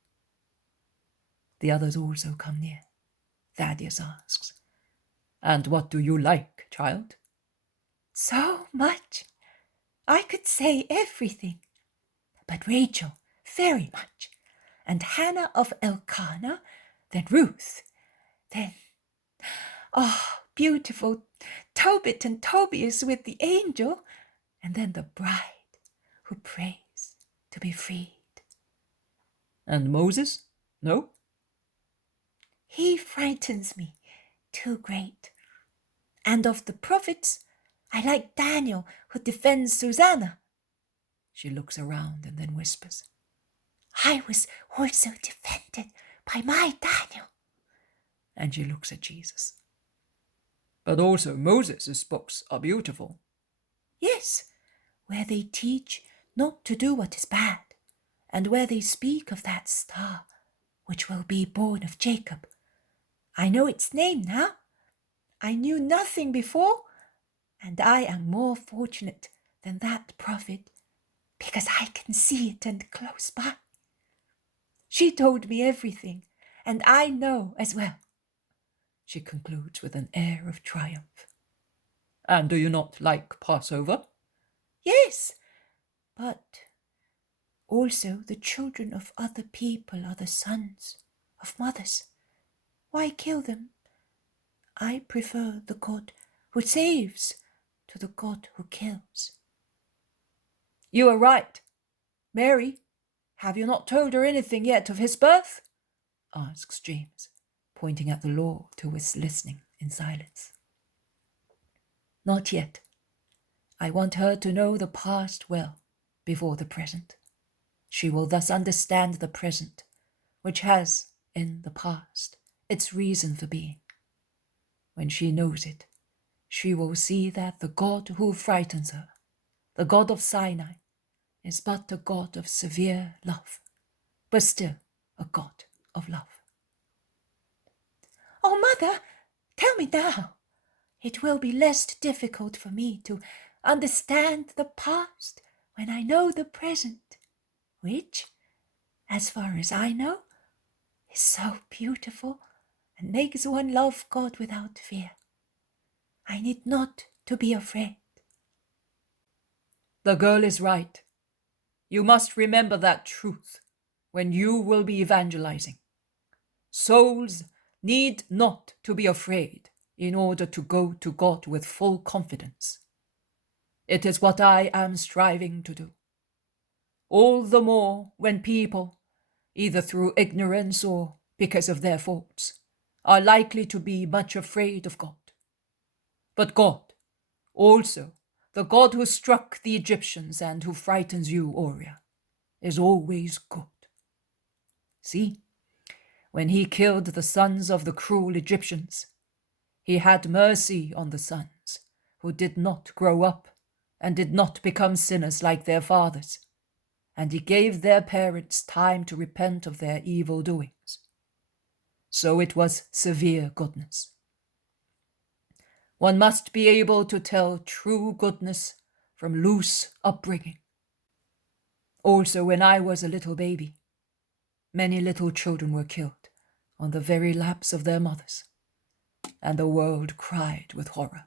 The others also come near. Thaddeus asks, "And what do you like, child?" "So much. I could say everything. But Rachel, very much. And Hannah of Elkanah, then Ruth, then, beautiful Tobit and Tobias with the angel, and then the bride who prays to be freed." "And Moses? No?" "He frightens me, too great. And of the prophets, I like Daniel, who defends Susanna." She looks around and then whispers, "I was also defended by my Daniel." and she looks at Jesus. "But also Moses' books are beautiful." "Yes, where they teach not to do what is bad, and where they speak of that star which will be born of Jacob. I know its name now. I knew nothing before, and I am more fortunate than that prophet, because I can see it and close by. She told me everything, and I know as well," she concludes with an air of triumph. "And do you not like Passover?" "Yes, but also the children of other people are the sons of mothers. Why kill them? I prefer the God who saves to the God who kills." "You are right. Mary, have you not told her anything yet of his birth?" asks James, pointing at the Lord, who is listening in silence. "Not yet. I want her to know the past well before the present. She will thus understand the present, which has, in the past, its reason for being. When she knows it, she will see that the God who frightens her, the God of Sinai, is but a God of severe love, but still a God of love." "Oh, Mother, tell me now. It will be less difficult for me to understand the past when I know the present, which, as far as I know, is so beautiful and makes one love God without fear. I need not to be afraid." "The girl is right. You must remember that truth when you will be evangelizing. Souls need not to be afraid in order to go to God with full confidence. It is what I am striving to do. All the more when people, either through ignorance or because of their faults, are likely to be much afraid of God. But God, also, the God who struck the Egyptians and who frightens you, Aurea, is always good. See, when he killed the sons of the cruel Egyptians, he had mercy on the sons who did not grow up and did not become sinners like their fathers, and he gave their parents time to repent of their evil doings. So it was severe goodness. One must be able to tell true goodness from loose upbringing. Also, when I was a little baby, many little children were killed on the very laps of their mothers, and the world cried with horror.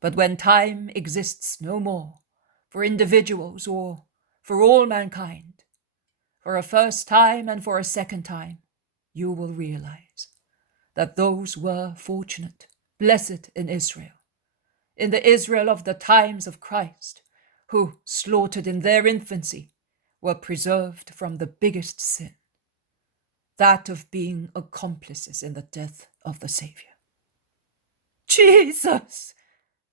But when time exists no more for individuals or for all mankind, for a first time and for a second time, you will realize that those were fortunate, blessed in Israel, in the Israel of the times of Christ, who, slaughtered in their infancy, were preserved from the biggest sin, that of being accomplices in the death of the Saviour. Jesus!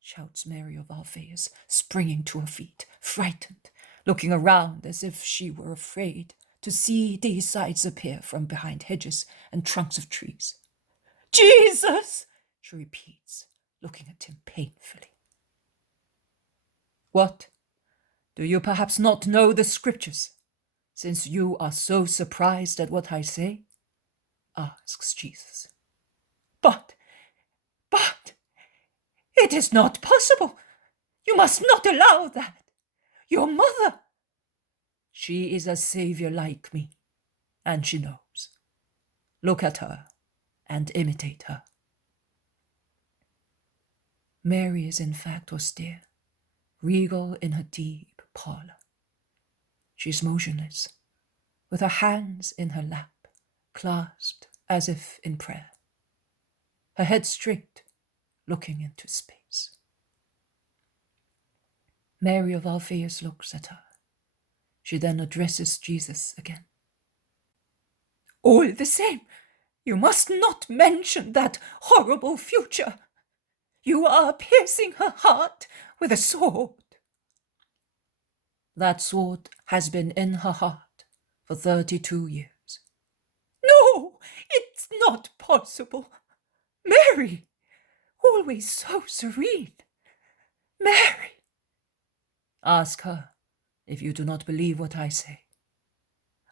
Shouts Mary of Alphaeus, springing to her feet, frightened, looking around as if she were afraid to see these sights appear from behind hedges and trunks of trees. Jesus! She repeats, looking at him painfully. What? Do you perhaps not know the scriptures, since you are so surprised at what I say? Asks Jesus. But, it is not possible. You must not allow that. Your mother. She is a Saviour like me, and she knows. Look at her and imitate her. Mary is in fact austere, regal in her deep pallor. She is motionless, with her hands in her lap, clasped as if in prayer, her head straight, looking into space. Mary of Alphaeus looks at her. She then addresses Jesus again. All the same, you must not mention that horrible future. You are piercing her heart with a sword. That sword has been in her heart for 32 years. No, it's not possible. Mary, always so serene. Mary. Ask her if you do not believe what I say.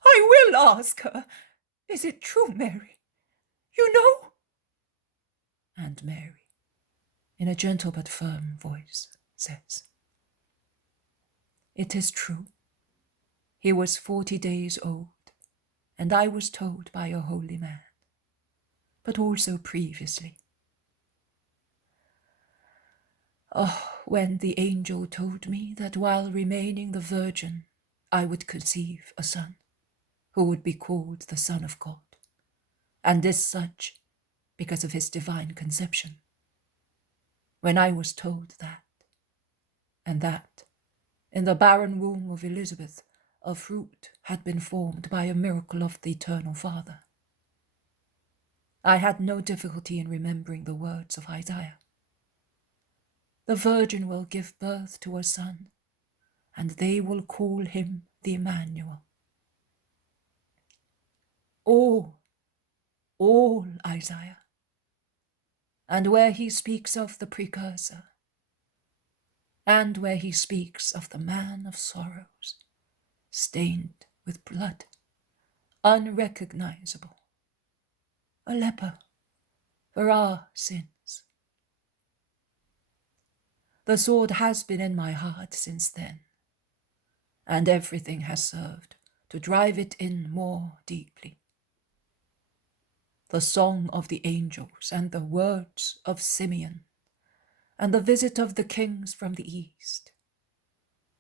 I will ask her. Is it true, Mary? You know? And Mary, in a gentle but firm voice, says, It is true. He was 40 days old, and I was told by a holy man, but also previously. Oh, when the angel told me that while remaining the virgin, I would conceive a son, who would be called the Son of God, and this such because of his divine conception. When I was told that, and that, in the barren womb of Elizabeth, a fruit had been formed by a miracle of the Eternal Father, I had no difficulty in remembering the words of Isaiah. The virgin will give birth to a son, and they will call him the Emmanuel. All Isaiah. And where he speaks of the precursor, and where he speaks of the man of sorrows, stained with blood, unrecognizable, a leper for our sins. The sword has been in my heart since then, and everything has served to drive it in more deeply. The song of the angels and the words of Simeon, and the visit of the kings from the east,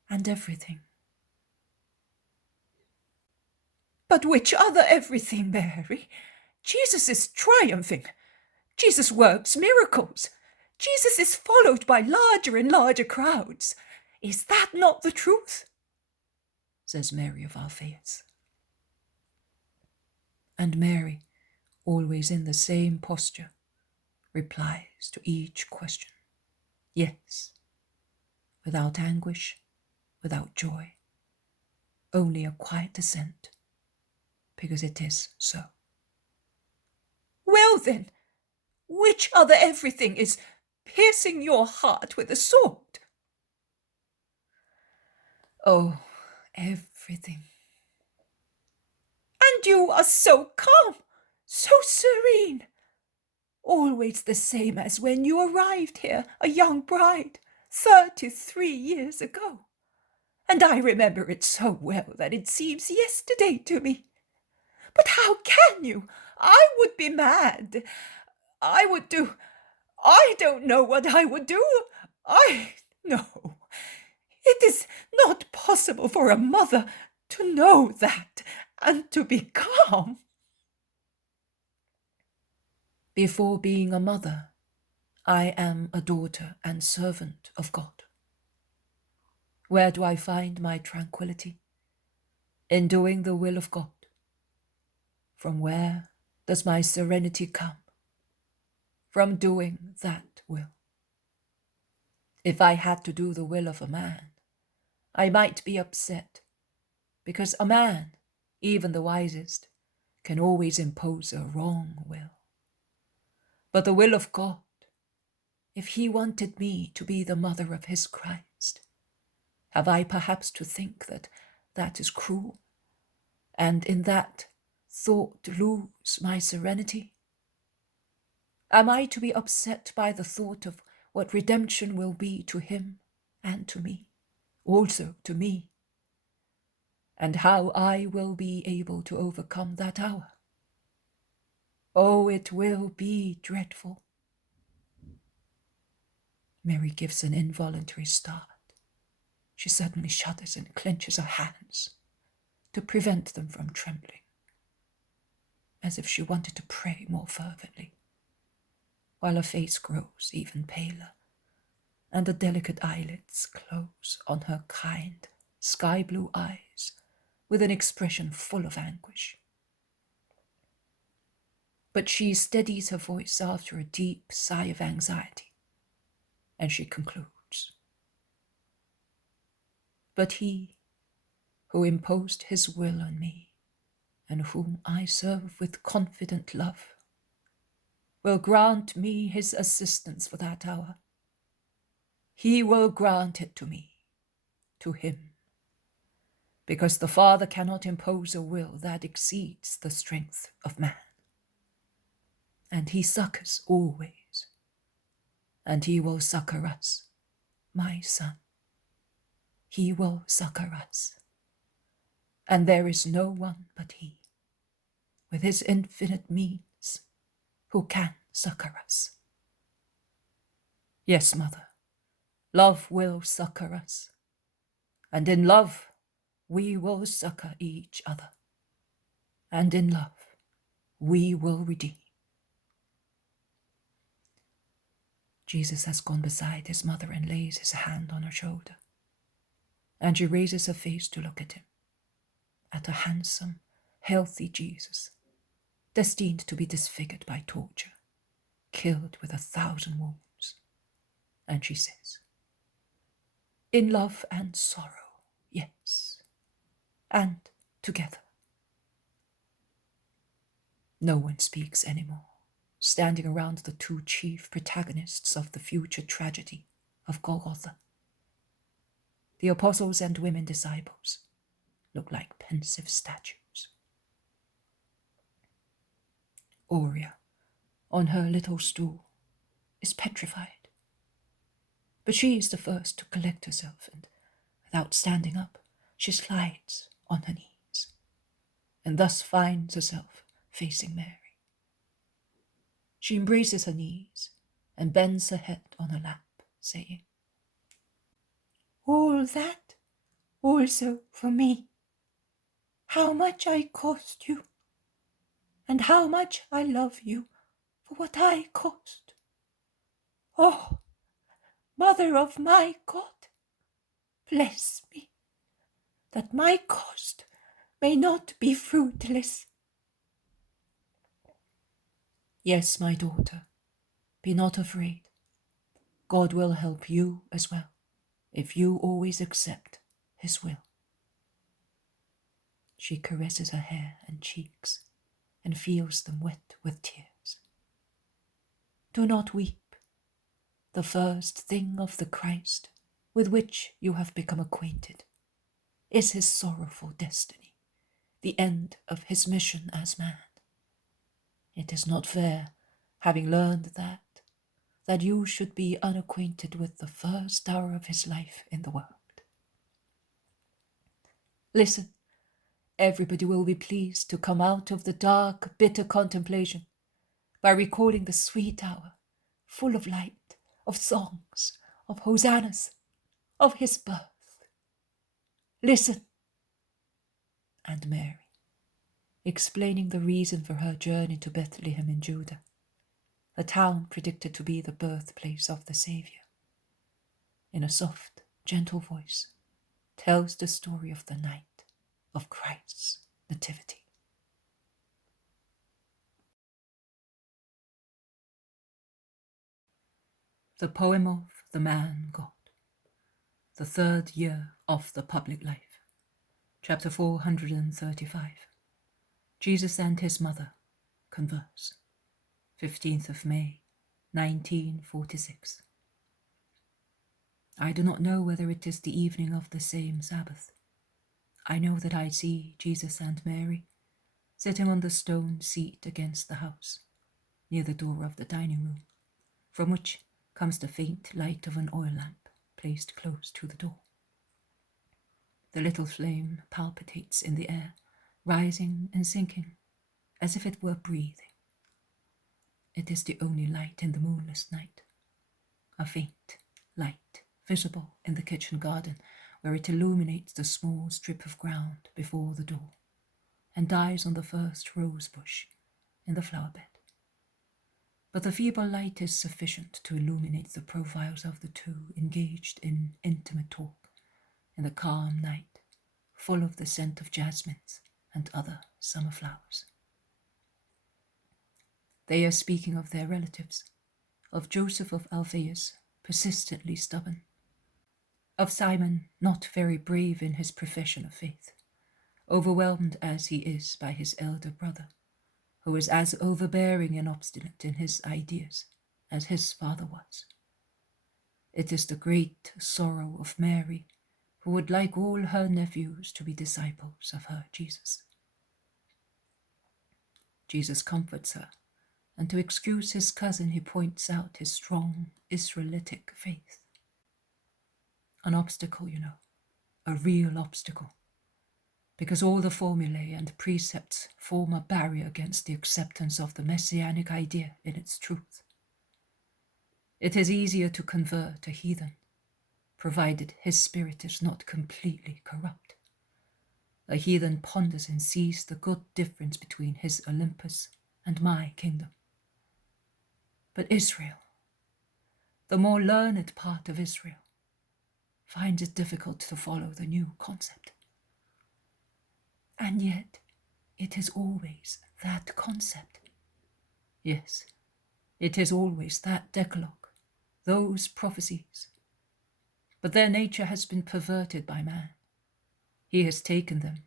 and everything. But which other everything, Mary? Jesus is triumphing. Jesus works miracles. Jesus is followed by larger and larger crowds. Is that not the truth? Says Mary of Alphaeus. And Mary, always in the same posture, replies to each question. Yes, without anguish, without joy, only a quiet assent, because it is so. Well then, which other everything is piercing your heart with a sword? Oh, everything. And you are so calm, so serene, always the same as when you arrived here, a young bride, 33 years ago. And I remember it so well that it seems yesterday to me. But how can you? I would be mad. I don't know what I would do. No. It is not possible for a mother to know that and to become. Before being a mother, I am a daughter and servant of God. Where do I find my tranquility? In doing the will of God. From where does my serenity come? From doing that will. If I had to do the will of a man, I might be upset, because a man, even the wisest, can always impose a wrong will. But the will of God, if he wanted me to be the mother of his Christ, have I perhaps to think that that is cruel, and in that thought lose my serenity? Am I to be upset by the thought of what redemption will be to him and to me, also to me, and how I will be able to overcome that hour? Oh, it will be dreadful. Mary gives an involuntary start. She suddenly shudders and clenches her hands to prevent them from trembling, as if she wanted to pray more fervently, while her face grows even paler, and the delicate eyelids close on her kind, sky-blue eyes with an expression full of anguish. But she steadies her voice after a deep sigh of anxiety, and she concludes. But he who imposed his will on me, and whom I serve with confident love, will grant me his assistance for that hour. He will grant it to me, to him, because the Father cannot impose a will that exceeds the strength of man. And he succors always, and he will succor us, my son. He will succor us. And there is no one but he, with his infinite means, who can succor us. Yes, Mother, love will succor us, and in love we will succor each other, and in love we will redeem. Jesus has gone beside his mother and lays his hand on her shoulder, and she raises her face to look at him, at a handsome, healthy Jesus, destined to be disfigured by torture, killed with 1,000 wounds. And she says, in love and sorrow, yes, and together. No one speaks anymore, standing around the two chief protagonists of the future tragedy of Golgotha. The apostles and women disciples look like pensive statues. Aurea, on her little stool, is petrified. But she is the first to collect herself, and without standing up, she slides on her knees, and thus finds herself facing Mary. She embraces her knees and bends her head on her lap, saying, All that also for me. How much I cost you, and how much I love you for what I cost. Oh, Mother of my God, bless me, that my cost may not be fruitless. Yes, my daughter, be not afraid. God will help you as well, if you always accept his will. She caresses her hair and cheeks and feels them wet with tears. Do not weep. The first thing of the Christ with which you have become acquainted is his sorrowful destiny, the end of his mission as man. It is not fair, having learned that you should be unacquainted with the first hour of his life in the world. Listen, everybody will be pleased to come out of the dark, bitter contemplation by recalling the sweet hour, full of light, of songs, of hosannas, of his birth. Listen. And Mary, explaining the reason for her journey to Bethlehem in Judah, a town predicted to be the birthplace of the Saviour. In a soft, gentle voice, tells the story of the night of Christ's nativity. The poem of the man God, the third year of the public life, chapter 435. Jesus and his mother converse, 15th of May, 1946. I do not know whether it is the evening of the same Sabbath. I know that I see Jesus and Mary sitting on the stone seat against the house, near the door of the dining room, from which comes the faint light of an oil lamp placed close to the door. The little flame palpitates in the air, rising and sinking, as if it were breathing. It is the only light in the moonless night, a faint light visible in the kitchen garden, where it illuminates the small strip of ground before the door, and dies on the first rose bush in the flower bed. But the feeble light is sufficient to illuminate the profiles of the two engaged in intimate talk in the calm night, full of the scent of jasmines and other summer flowers. They are speaking of their relatives, of Joseph of Alphaeus, persistently stubborn, of Simon, not very brave in his profession of faith, overwhelmed as he is by his elder brother, who is as overbearing and obstinate in his ideas as his father was. It is the great sorrow of Mary, who would like all her nephews to be disciples of her Jesus. Jesus comforts her, and to excuse his cousin he points out his strong Israelitic faith. An obstacle, a real obstacle, because all the formulae and precepts form a barrier against the acceptance of the messianic idea in its truth. It is easier to convert a heathen, provided his spirit is not completely corrupt. A heathen ponders and sees the good difference between his Olympus and my kingdom. But Israel, the more learned part of Israel, finds it difficult to follow the new concept. And yet, it is always that concept. Yes, it is always that Decalogue, those prophecies. But their nature has been perverted by man. He has taken them,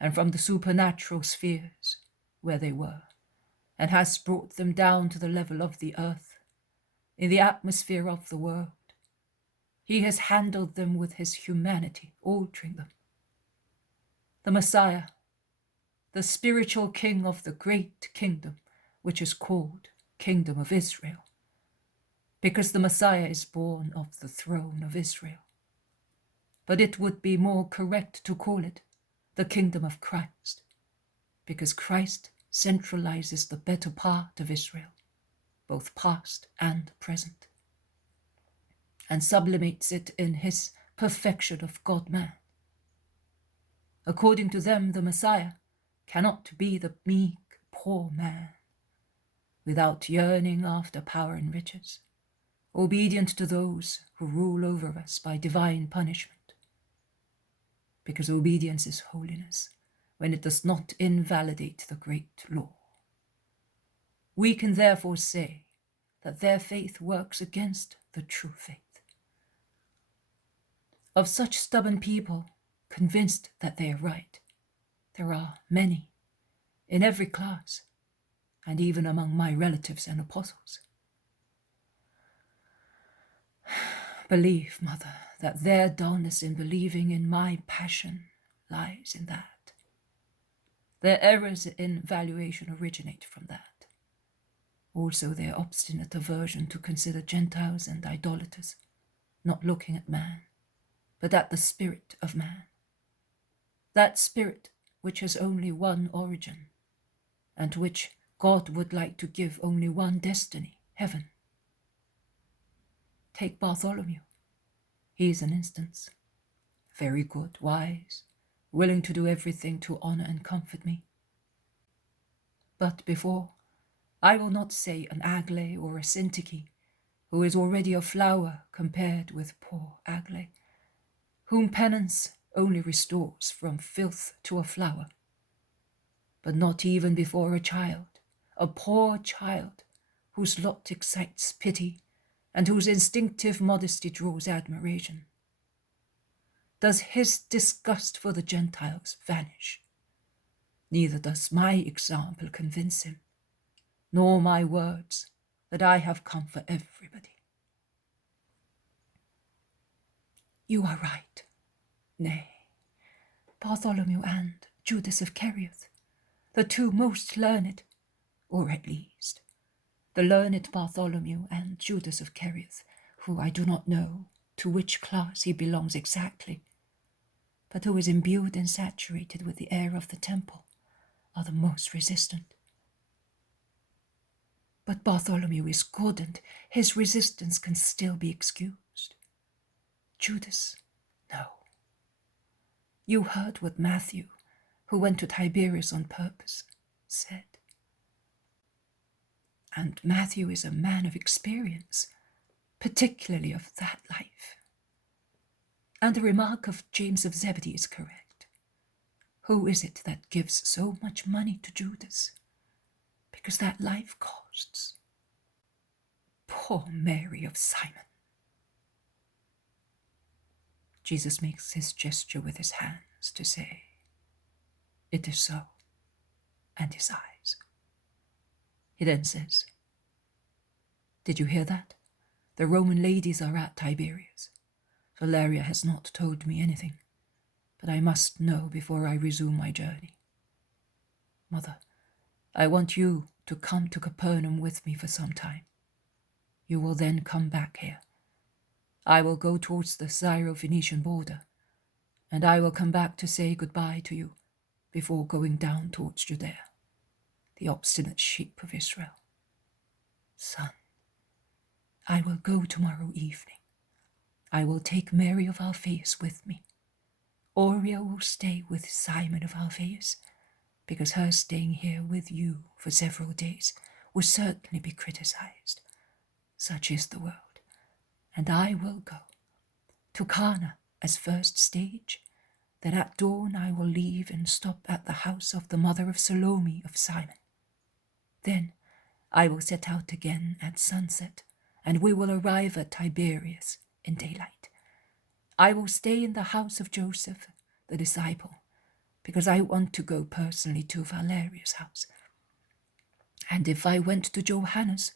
and from the supernatural spheres where they were, and has brought them down to the level of the earth, in the atmosphere of the world. He has handled them with his humanity, altering them. The Messiah, the spiritual king of the great kingdom, which is called Kingdom of Israel, because the Messiah is born of the throne of Israel. But it would be more correct to call it the Kingdom of Christ, because Christ centralizes the better part of Israel, both past and present, and sublimates it in his perfection of God-man. According to them, the Messiah cannot be the meek, poor man, without yearning after power and riches, obedient to those who rule over us by divine punishment, because obedience is holiness when it does not invalidate the great law. We can therefore say that their faith works against the true faith. Of such stubborn people, convinced that they are right, there are many, in every class, and even among my relatives and apostles. Believe, Mother, that their dullness in believing in my passion lies in that. Their errors in valuation originate from that. Also their obstinate aversion to consider Gentiles and idolaters, not looking at man, but at the spirit of man. That spirit which has only one origin, and to which God would like to give only one destiny, heaven. Take Bartholomew. He is an instance. Very good, wise, willing to do everything to honor and comfort me, But before, I will not say an Agle or a Syntyche, who is already a flower compared with poor Agle, whom penance only restores from filth to a flower. But not even before a child, a poor child, whose lot excites pity and whose instinctive modesty draws admiration, does his disgust for the Gentiles vanish. Neither does my example convince him, nor my words that I have come for everybody. You are right. Nay, Bartholomew and Judas of Kerioth, the two most learned, or at least, the learned Bartholomew and Judas of Kerioth, who I do not know to which class he belongs exactly, but who is imbued and saturated with the air of the temple, are the most resistant. But Bartholomew is good, and his resistance can still be excused. Judas, no. You heard what Matthew, who went to Tiberias on purpose, said. And Matthew is a man of experience, particularly of that life. And the remark of James of Zebedee is correct. Who is it that gives so much money to Judas? Because that life costs. Poor Mary of Simon. Jesus makes his gesture with his hands to say, "It is so," and his eyes. He then says, "Did you hear that? The Roman ladies are at Tiberias. Valeria has not told me anything, but I must know before I resume my journey. Mother, I want you to come to Capernaum with me for some time. You will then come back here. I will go towards the Syro-Phoenician border, and I will come back to say goodbye to you before going down towards Judea, the obstinate sheep of Israel. Son, I will go tomorrow evening. I will take Mary of Alphaeus with me. Aurea will stay with Simon of Alphaeus, because her staying here with you for several days will certainly be criticized. Such is the world. And I will go to Cana as first stage. Then at dawn I will leave and stop at the house of the mother of Salome of Simon. Then I will set out again at sunset, and we will arrive at Tiberias in daylight. I will stay in the house of Joseph, the disciple, because I want to go personally to Valeria's house. And if I went to Johanna's,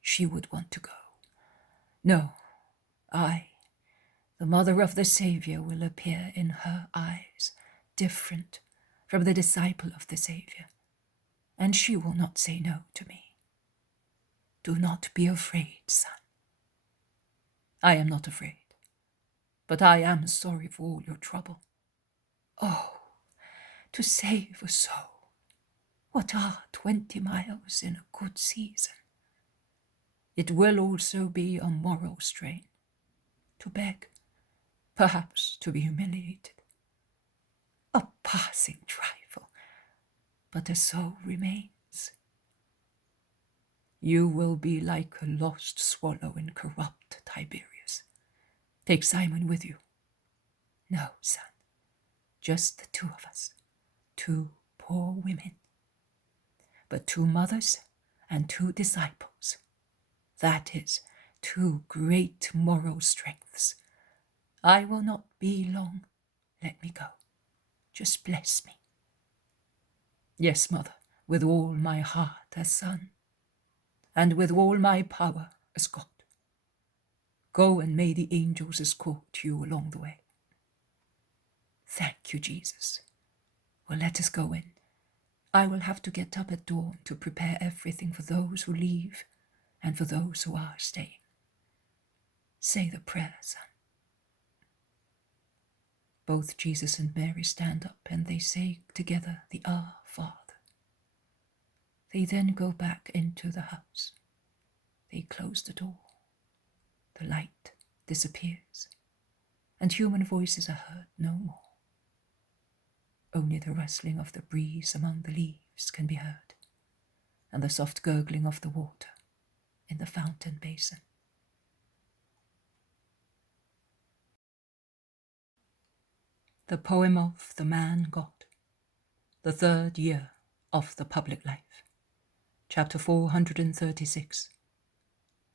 she would want to go. No, I, the mother of the Saviour, will appear in her eyes different from the disciple of the Saviour, and she will not say no to me. Do not be afraid, son. I am not afraid, but I am sorry for all your trouble. Oh, to save a soul, what are 20 miles in a good season? It will also be a moral strain, to beg, perhaps to be humiliated. A passing trifle, but a soul remains. You will be like a lost swallow in corrupt Tiberias. Take Simon with you. No, son, just the two of us, 2 poor women, but 2 mothers and 2 disciples. That is 2 great moral strengths. I will not be long. Let me go. Just bless me. Yes, mother, with all my heart as son, and with all my power as God. Go, and may the angels escort you along the way. Thank you, Jesus. Well, let us go in. I will have to get up at dawn to prepare everything for those who leave and for those who are staying. Say the prayer, son. Both Jesus and Mary stand up and they say together the Our Father. They then go back into the house. They close the door. The light disappears, and human voices are heard no more. Only the rustling of the breeze among the leaves can be heard, and the soft gurgling of the water in the fountain basin. The poem of the man God, the third year of the public life, chapter 436.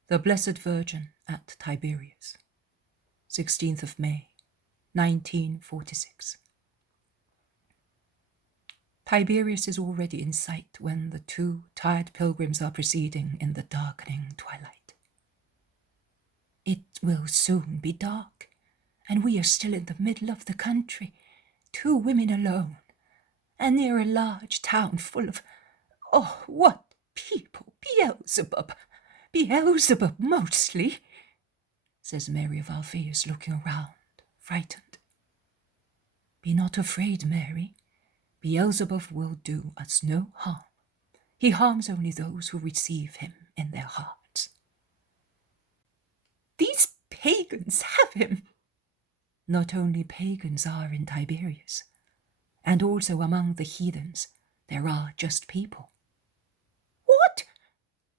The Blessed Virgin at Tiberias, 16th of May, 1946. Tiberias is already in sight when the two tired pilgrims are proceeding in the darkening twilight. It will soon be dark, and we are still in the middle of the country, two women alone, and near a large town full of, oh, what people, Beelzebub mostly, says Mary of Alphaeus, looking around, frightened. Be not afraid, Mary. Beelzebub will do us no harm. He harms only those who receive him in their hearts. These pagans have him. Not only pagans are in Tiberias, and also among the heathens there are just people. What?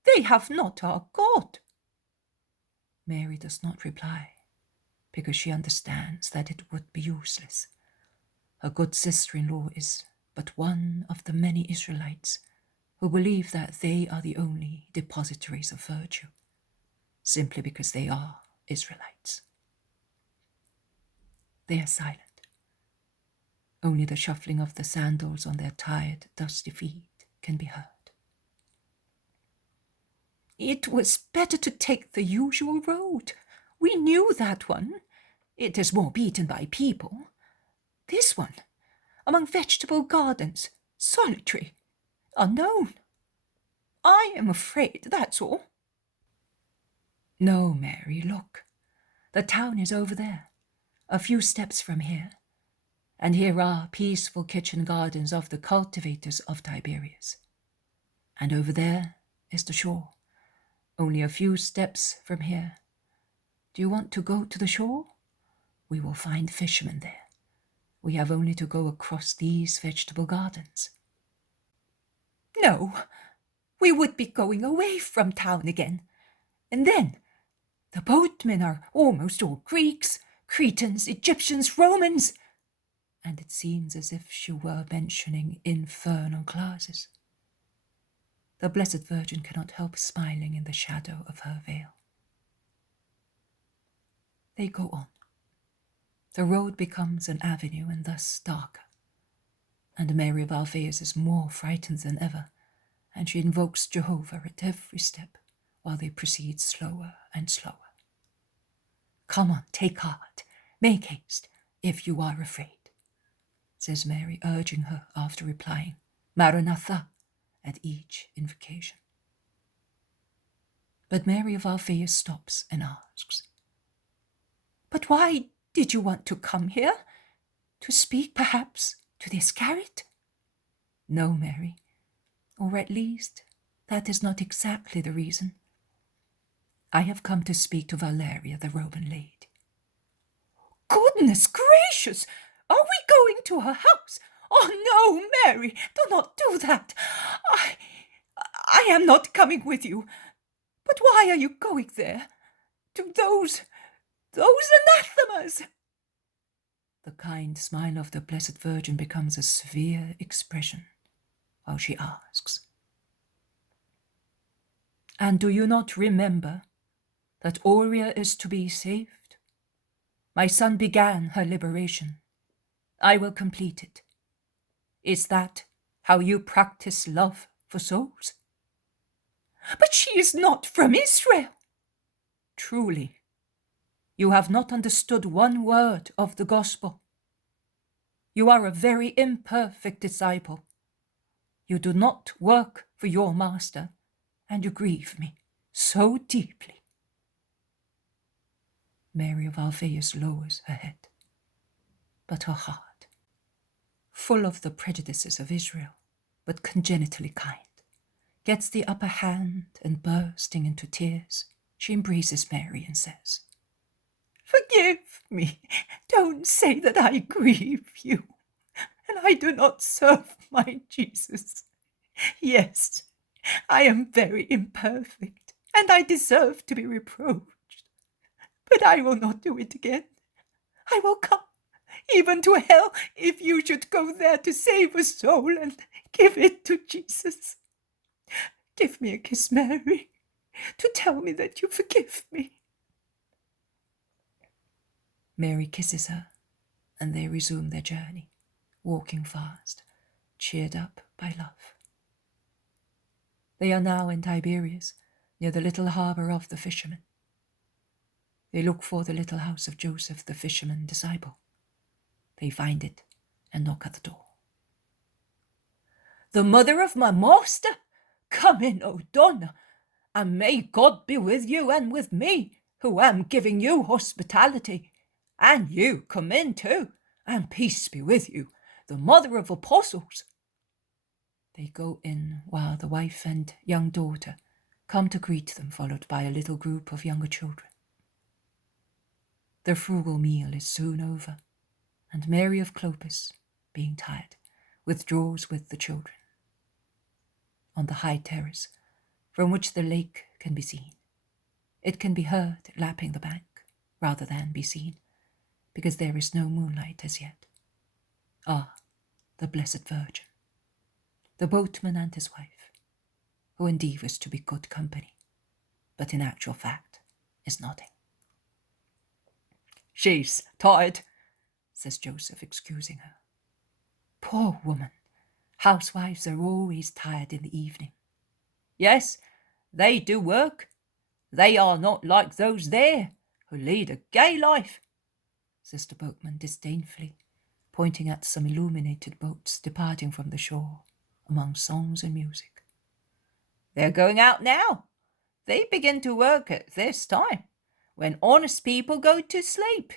They have not our God. Mary does not reply, because she understands that it would be useless. Her good sister-in-law is but one of the many Israelites who believe that they are the only depositories of virtue, simply because they are Israelites. They are silent. Only the shuffling of the sandals on their tired, dusty feet can be heard. It was better to take the usual road. We knew that one. It is more beaten by people. This one, among vegetable gardens, solitary, unknown. I am afraid, that's all. No, Mary, look. The town is over there, a few steps from here. And here are peaceful kitchen gardens of the cultivators of Tiberias. And over there is the shore, only a few steps from here. Do you want to go to the shore? We will find fishermen there. We have only to go across these vegetable gardens. No, we would be going away from town again. And then, the boatmen are almost all Greeks, Cretans, Egyptians, Romans. And it seems as if she were mentioning infernal classes. The Blessed Virgin cannot help smiling in the shadow of her veil. They go on. The road becomes an avenue and thus darker, and Mary of Alphaeus is more frightened than ever, and she invokes Jehovah at every step while they proceed slower and slower. Come on, take heart, make haste, if you are afraid, says Mary, urging her after replying, Maranatha, at each invocation. But Mary of Alphaeus stops and asks, But why did you want to come here? To speak, perhaps, to the Iscariot? No, Mary, or at least that is not exactly the reason. I have come to speak to Valeria, the Roman lady. Goodness gracious! Are we going to her house? Oh, no, Mary, do not do that. I am not coming with you. But why are you going there? To those anathemas? The kind smile of the Blessed Virgin becomes a severe expression while she asks, And do you not remember that Aurea is to be saved? My son began her liberation. I will complete it. Is that how you practice love for souls? But she is not from Israel. Truly, you have not understood one word of the gospel. You are a very imperfect disciple. You do not work for your master, and you grieve me so deeply. Mary of Alphaeus lowers her head, but her heart, full of the prejudices of Israel, but congenitally kind, gets the upper hand, and bursting into tears, she embraces Mary and says, Forgive me. Don't say that I grieve you, and I do not serve my Jesus. Yes, I am very imperfect, and I deserve to be reproached. But I will not do it again. I will come, even to hell, if you should go there to save a soul and give it to Jesus. Give me a kiss, Mary, to tell me that you forgive me. Mary kisses her, and they resume their journey, walking fast, cheered up by love. They are now in Tiberias, near the little harbour of the fishermen. They look for the little house of Joseph, the fisherman disciple. They find it and knock at the door. The mother of my master, come in, O Donna, and may God be with you and with me, who am giving you hospitality. And you come in too, and peace be with you, the mother of apostles. They go in while the wife and young daughter come to greet them, followed by a little group of younger children. The frugal meal is soon over, and Mary of Clopas, being tired, withdraws with the children. On the high terrace, from which the lake can be seen, it can be heard lapping the bank, rather than be seen, because there is no moonlight as yet. Ah, the Blessed Virgin, the boatman and his wife, who endeavours to be good company, but in actual fact is nodding. She's tired, says Joseph, excusing her. Poor woman, housewives are always tired in the evening. Yes, they do work. They are not like those there, who lead a gay life, says the boatman disdainfully, pointing at some illuminated boats departing from the shore, among songs and music. They're going out now. They begin to work at this time, when honest people go to sleep.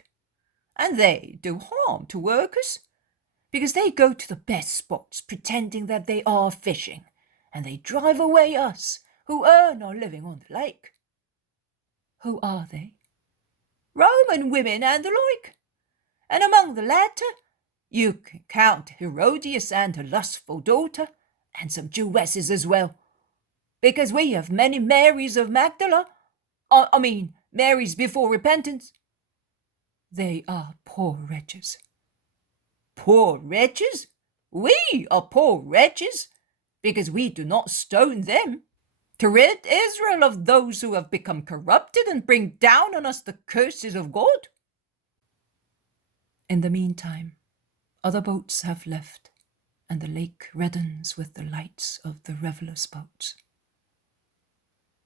And they do harm to workers, because they go to the best spots pretending that they are fishing, and they drive away us, who earn our living on the lake. Who are they? Roman women and the like. And among the latter, you can count Herodias and her lustful daughter, and some Jewesses as well, because we have many Marys of Magdala, Marys before repentance. They are poor wretches. Poor wretches? We are poor wretches, because we do not stone them, to rid Israel of those who have become corrupted and bring down on us the curses of God. In the meantime, other boats have left, and the lake reddens with the lights of the revellers' boats.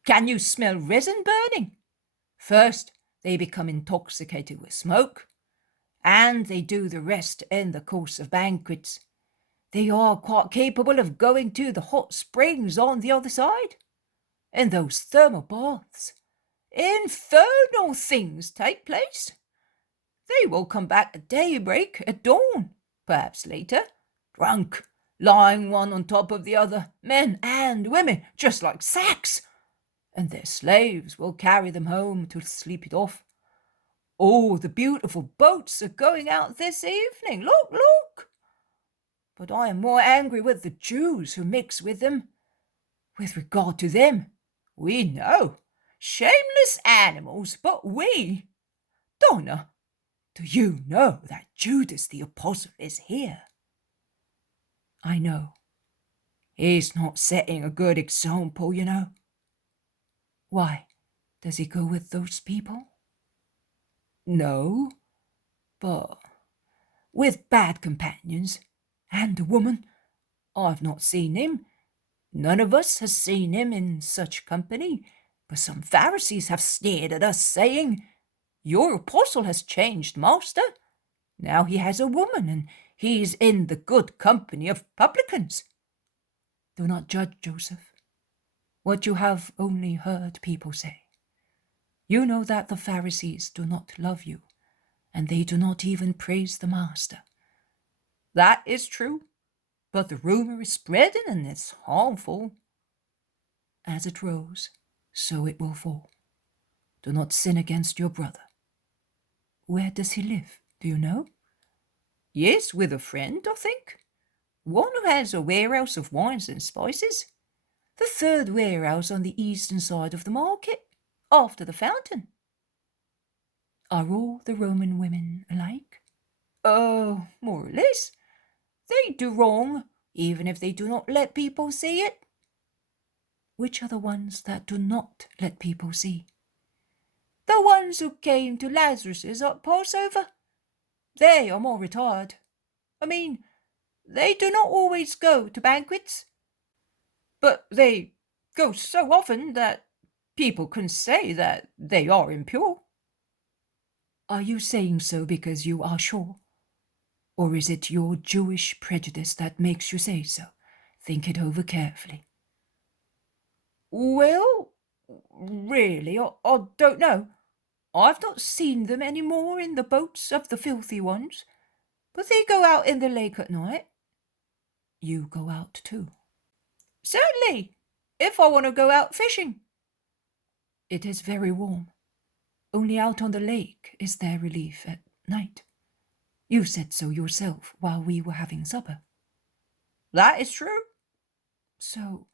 Can you smell resin burning? First, they become intoxicated with smoke, and they do the rest in the course of banquets. They are quite capable of going to the hot springs on the other side. In those thermal baths, infernal things take place. They will come back at daybreak, at dawn, perhaps later, drunk, lying one on top of the other, men and women, just like sacks, and their slaves will carry them home to sleep it off. All the beautiful boats are going out this evening. Look, look! But I am more angry with the Jews who mix with them. With regard to them, we know, shameless animals, but we. Donna, do you know that Judas the Apostle is here? I know. He's not setting a good example, you know. Why, does he go with those people? No, but with bad companions and a woman. I've not seen him. None of us has seen him in such company, but some Pharisees have sneered at us, saying, "Your apostle has changed, master. Now he has a woman, and he's in the good company of publicans." Do not judge, Joseph. What you have only heard people say. You know that the Pharisees do not love you, and they do not even praise the Master. That is true, but the rumor is spreading and it's harmful. As it rose, so it will fall. Do not sin against your brother. Where does he live, do you know? Yes, with a friend, I think. One who has a warehouse of wines and spices. The third warehouse on the eastern side of the market, after the fountain. Are all the Roman women alike? Oh, more or less. They do wrong, even if they do not let people see it. Which are the ones that do not let people see? The ones who came to Lazarus's at Passover. They are more retired. I mean, they do not always go to banquets, but they go so often that people can say that they are impure. Are you saying so because you are sure? Or is it your Jewish prejudice that makes you say so? Think it over carefully. Well, really, I don't know. I've not seen them any more in the boats of the filthy ones, but they go out in the lake at night. You go out too? Certainly, if I want to go out fishing. It is very warm. Only out on the lake is there relief at night. You said so yourself while we were having supper. That is true. So,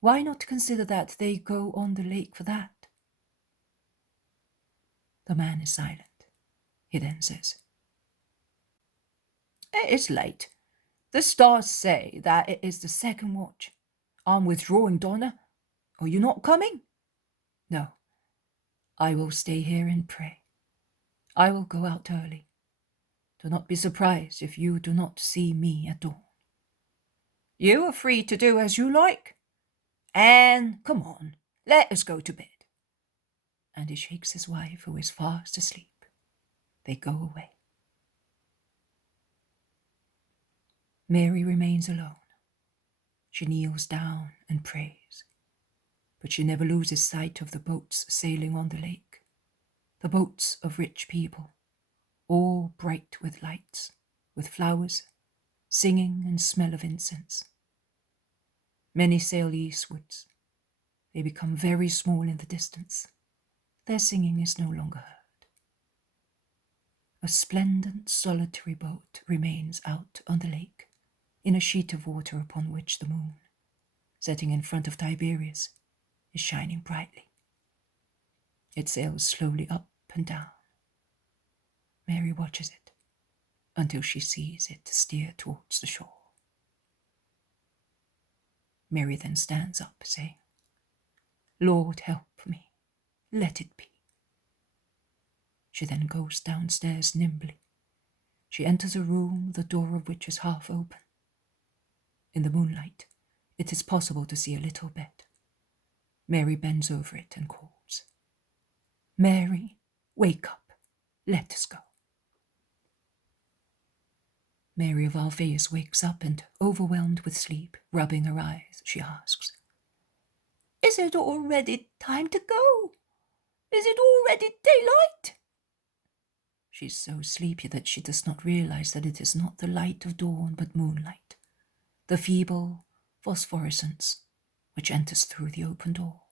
why not consider that they go on the lake for that? The man is silent. He then says, It is late. The stars say that it is the second watch. I'm withdrawing, Donna. Are you not coming? No. I will stay here and pray. I will go out early. Do not be surprised if you do not see me at dawn. You are free to do as you like. Anne, come on, let us go to bed. And he shakes his wife, who is fast asleep. They go away. Mary remains alone. She kneels down and prays, but she never loses sight of the boats sailing on the lake, the boats of rich people, all bright with lights, with flowers, singing and smell of incense. Many sail eastwards. They become very small in the distance. Their singing is no longer heard. A splendid solitary boat remains out on the lake, in a sheet of water upon which the moon, setting in front of Tiberias, is shining brightly. It sails slowly up and down. Mary watches it until she sees it steer towards the shore. Mary then stands up, saying, Lord, help me. Let it be. She then goes downstairs nimbly. She enters a room, the door of which is half open. In the moonlight, it is possible to see a little bed. Mary bends over it and calls, Mary, wake up. Let us go. Mary of Alphaeus wakes up and, overwhelmed with sleep, rubbing her eyes, she asks, Is it already time to go? Is it already daylight? She's so sleepy that she does not realize that it is not the light of dawn but moonlight, the feeble phosphorescence which enters through the open door.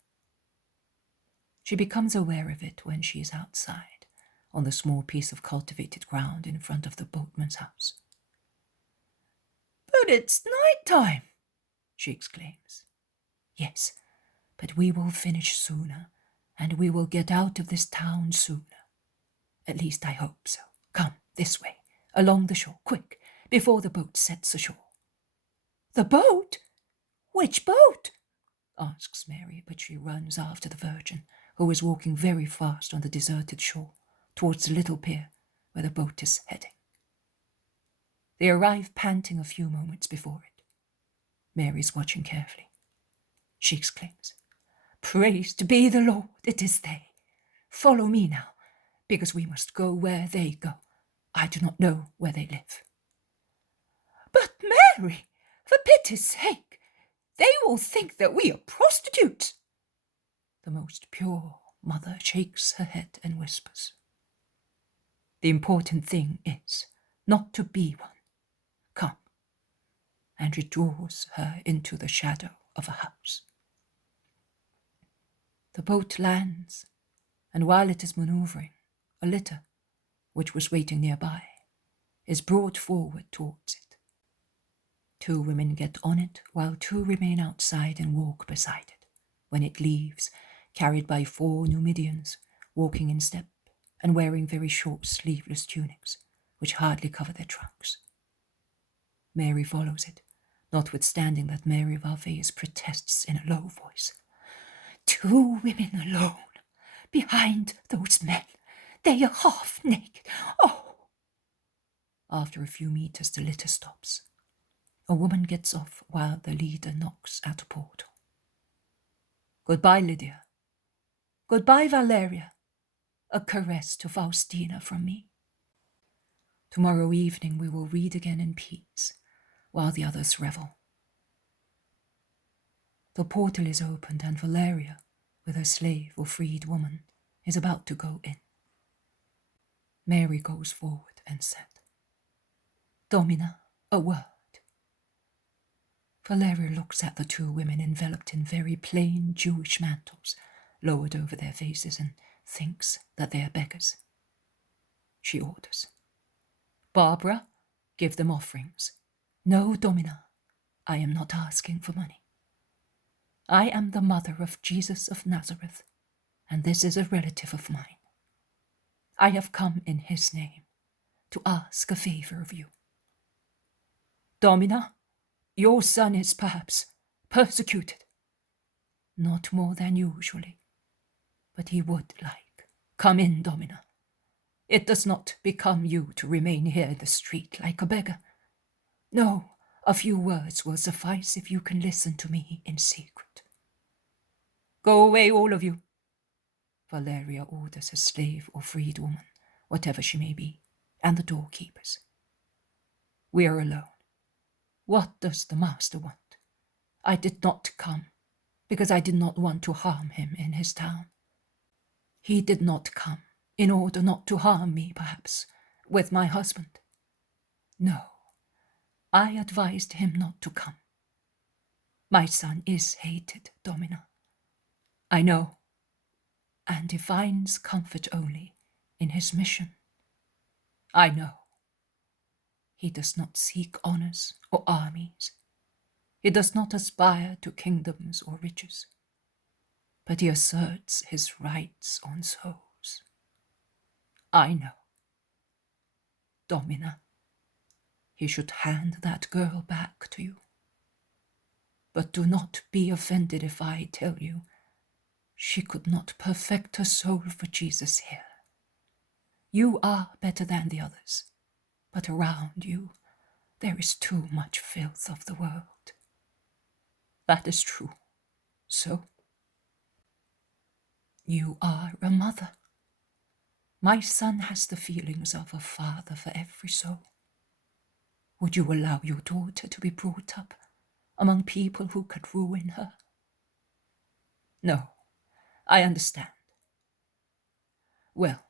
She becomes aware of it when she is outside, on the small piece of cultivated ground in front of the boatman's house. But it's night time, she exclaims. Yes, but we will finish sooner, and we will get out of this town sooner. At least I hope so. Come, this way, along the shore, quick, before the boat sets ashore. The boat? Which boat? Asks Mary, but she runs after the Virgin, who is walking very fast on the deserted shore, towards the little pier where the boat is heading. They arrive panting a few moments before it. Mary is watching carefully. She exclaims, Praised be the Lord, it is they. Follow me now, because we must go where they go. I do not know where they live. But Mary, for pity's sake, they will think that we are prostitutes. The most pure mother shakes her head and whispers, The important thing is not to be one. Come. And she draws her into the shadow of a house. The boat lands, and while it is maneuvering, a litter, which was waiting nearby, is brought forward towards it. 2 women get on it, while 2 remain outside and walk beside it. When it leaves, carried by 4 Numidians, walking in step and wearing very short sleeveless tunics, which hardly cover their trunks. Mary follows it, notwithstanding that Mary of Alphaeus protests in a low voice. 2 women alone, behind those men. They are half naked. Oh! After a few meters, the litter stops. A woman gets off while the leader knocks at a portal. Goodbye, Lydia. Goodbye, Valeria. A caress to Faustina from me. Tomorrow evening we will read again in peace, while the others revel. The portal is opened, and Valeria, with her slave or freed woman, is about to go in. Mary goes forward and said, Domina, a word. Valeria looks at the 2 women enveloped in very plain Jewish mantles, lowered over their faces, and thinks that they are beggars. She orders, Barbara, give them offerings. No, Domina, I am not asking for money. I am the mother of Jesus of Nazareth, and this is a relative of mine. I have come in his name to ask a favor of you. Domina, your son is perhaps persecuted. Not more than usually, but he would like. Come in, Domina. It does not become you to remain here in the street like a beggar. No, a few words will suffice if you can listen to me in secret. Go away, all of you. Valeria orders her slave or freed woman, whatever she may be, and the doorkeepers. We are alone. What does the master want? I did not come, because I did not want to harm him in his town. He did not come in order not to harm me, perhaps, with my husband. No, I advised him not to come. My son is hated, Domina. I know, and he finds comfort only in his mission. I know. He does not seek honors or armies. He does not aspire to kingdoms or riches, but he asserts his rights on souls. I know. Domina, he should hand that girl back to you. But do not be offended if I tell you she could not perfect her soul for Jesus here. You are better than the others, but around you there is too much filth of the world. That is true. So, you are a mother. My son has the feelings of a father for every soul. Would you allow your daughter to be brought up among people who could ruin her? No, I understand. Well,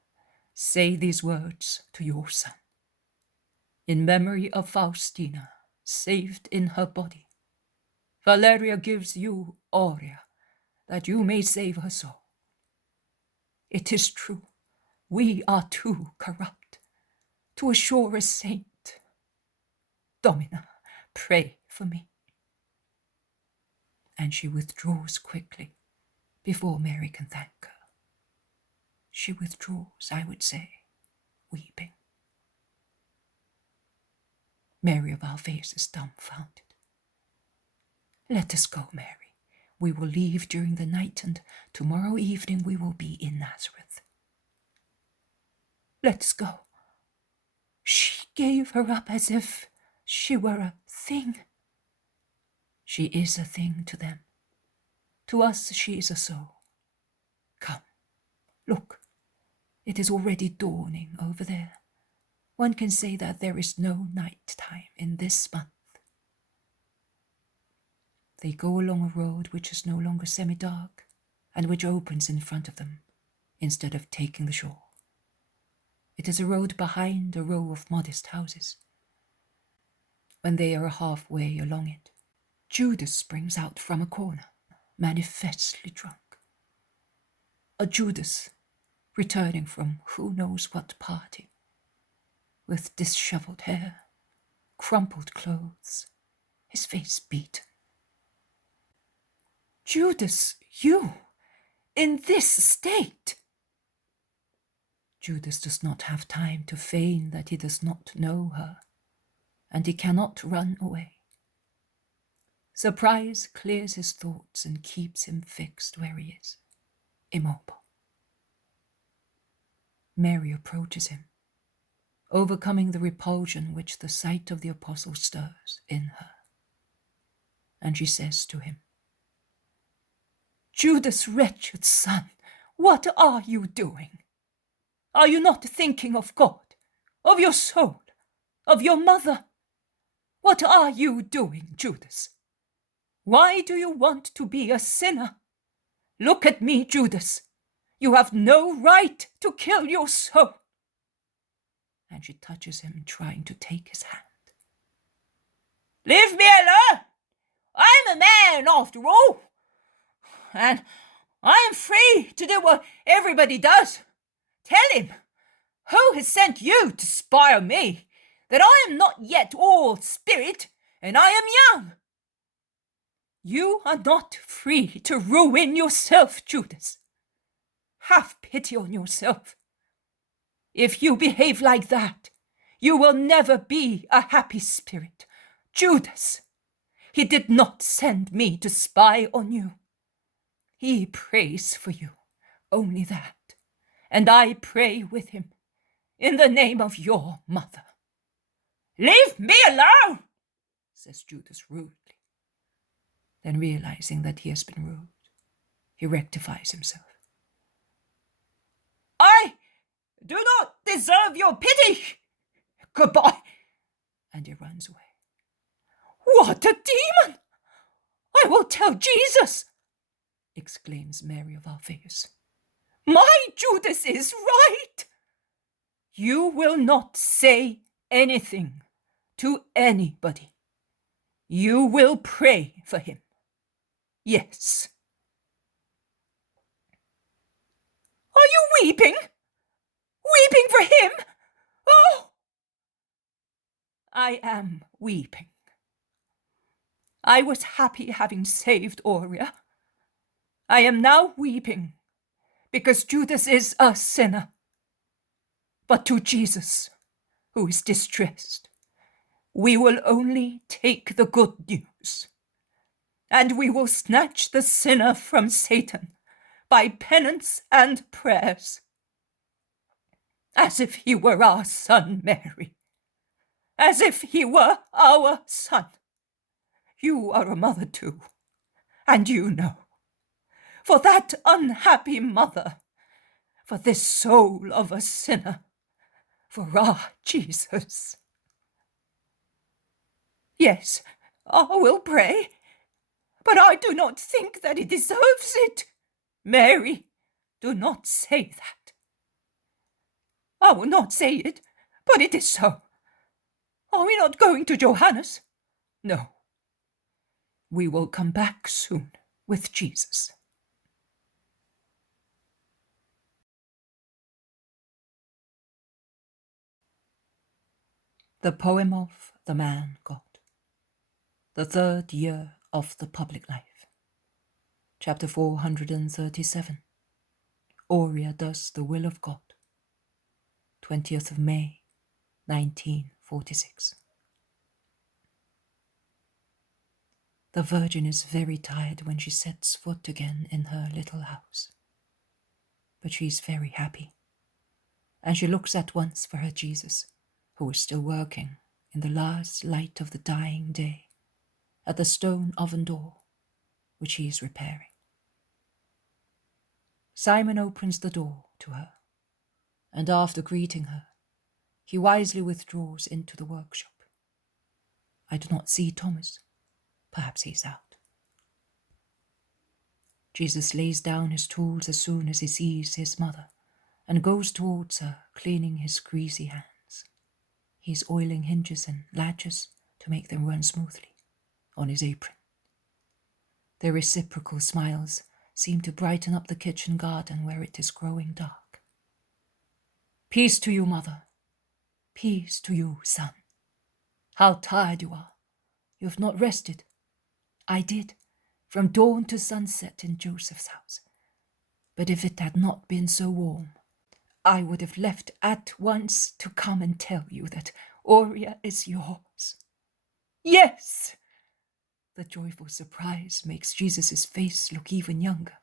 say these words to your son. In memory of Faustina, saved in her body, Valeria gives you Aurea, that you may save her soul. It is true, we are too corrupt to assure a saint. Domina, pray for me. And she withdraws quickly, before Mary can thank her. She withdraws, I would say, weeping. Mary of Alphaeus is dumbfounded. Let us go, Mary. We will leave during the night, and tomorrow evening we will be in Nazareth. Let's go. She gave her up as if she were a thing. She is a thing to them. To us she is a soul. Come, look, it is already dawning over there. One can say that there is no night time in this month. They go along a road which is no longer semi-dark, and which opens in front of them, instead of taking the shore. It is a road behind a row of modest houses. When they are halfway along it, Judas springs out from a corner, manifestly drunk. A Judas, returning from who knows what party, with disheveled hair, crumpled clothes, his face beaten. Judas, you, in this state? Judas does not have time to feign that he does not know her, and he cannot run away. Surprise clears his thoughts and keeps him fixed where he is, immobile. Mary approaches him, overcoming the repulsion which the sight of the apostle stirs in her. And she says to him, Judas, wretched son, what are you doing? Are you not thinking of God, of your soul, of your mother? What are you doing, Judas? Why do you want to be a sinner? Look at me, Judas. You have no right to kill your soul. And she touches him, trying to take his hand. Leave me alone. I'm a man after all. And I am free to do what everybody does. Tell him, who has sent you to spy on me, that I am not yet all spirit, and I am young? You are not free to ruin yourself, Judas. Have pity on yourself. If you behave like that, you will never be a happy spirit. Judas, he did not send me to spy on you. He prays for you, only that. And I pray with him, in the name of your mother. Leave me alone, says Judas rudely. Then realizing that he has been rude, he rectifies himself. I do not deserve your pity. Goodbye. And he runs away. What a demon! I will tell Jesus, exclaims Mary of Alphaeus. My Judas is right. You will not say anything to anybody. You will pray for him. Yes. Are you weeping? Weeping for him? Oh! I am weeping. I was happy having saved Aurea. I am now weeping because Judas is a sinner. But to Jesus, who is distressed, we will only take the good news, and we will snatch the sinner from Satan by penance and prayers, as if he were our son, Mary, as if he were our son. You are a mother too, and you know. For that unhappy mother, for this soul of a sinner, for our Jesus. Yes, I will pray, but I do not think that he deserves it. Mary, do not say that. I will not say it, but it is so. Are we not going to Johannes? No. We will come back soon with Jesus. The poem of the man God. The third year of the public life. Chapter 437. Aurea does the will of God. 20th of May, 1946. The Virgin is very tired when she sets foot again in her little house. But she is very happy, and she looks at once for her Jesus, who is still working in the last light of the dying day at the stone oven door, which he is repairing. Simon opens the door to her, and after greeting her, he wisely withdraws into the workshop. I do not see Thomas. Perhaps he is out. Jesus lays down his tools as soon as he sees his mother, and goes towards her, cleaning his greasy hands. He is oiling hinges and latches to make them run smoothly on his apron. Their reciprocal smiles seem to brighten up the kitchen garden where it is growing dark. Peace to you, mother. Peace to you, son. How tired you are. You have not rested. I did, from dawn to sunset in Joseph's house. But if it had not been so warm, I would have left at once to come and tell you that Aurea is yours. Yes! The joyful surprise makes Jesus' face look even younger.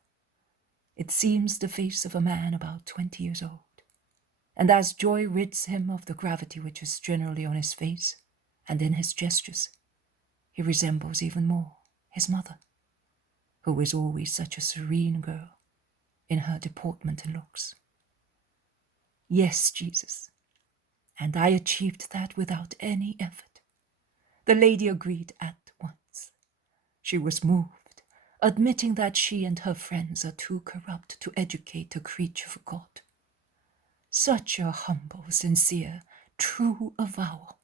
It seems the face of a man about 20 years old. And as joy rids him of the gravity which is generally on his face and in his gestures, he resembles even more his mother, who is always such a serene girl in her deportment and looks. Yes, Jesus, and I achieved that without any effort. The lady agreed at once. She was moved, admitting that she and her friends are too corrupt to educate a creature for God. Such a humble, sincere, true avowal.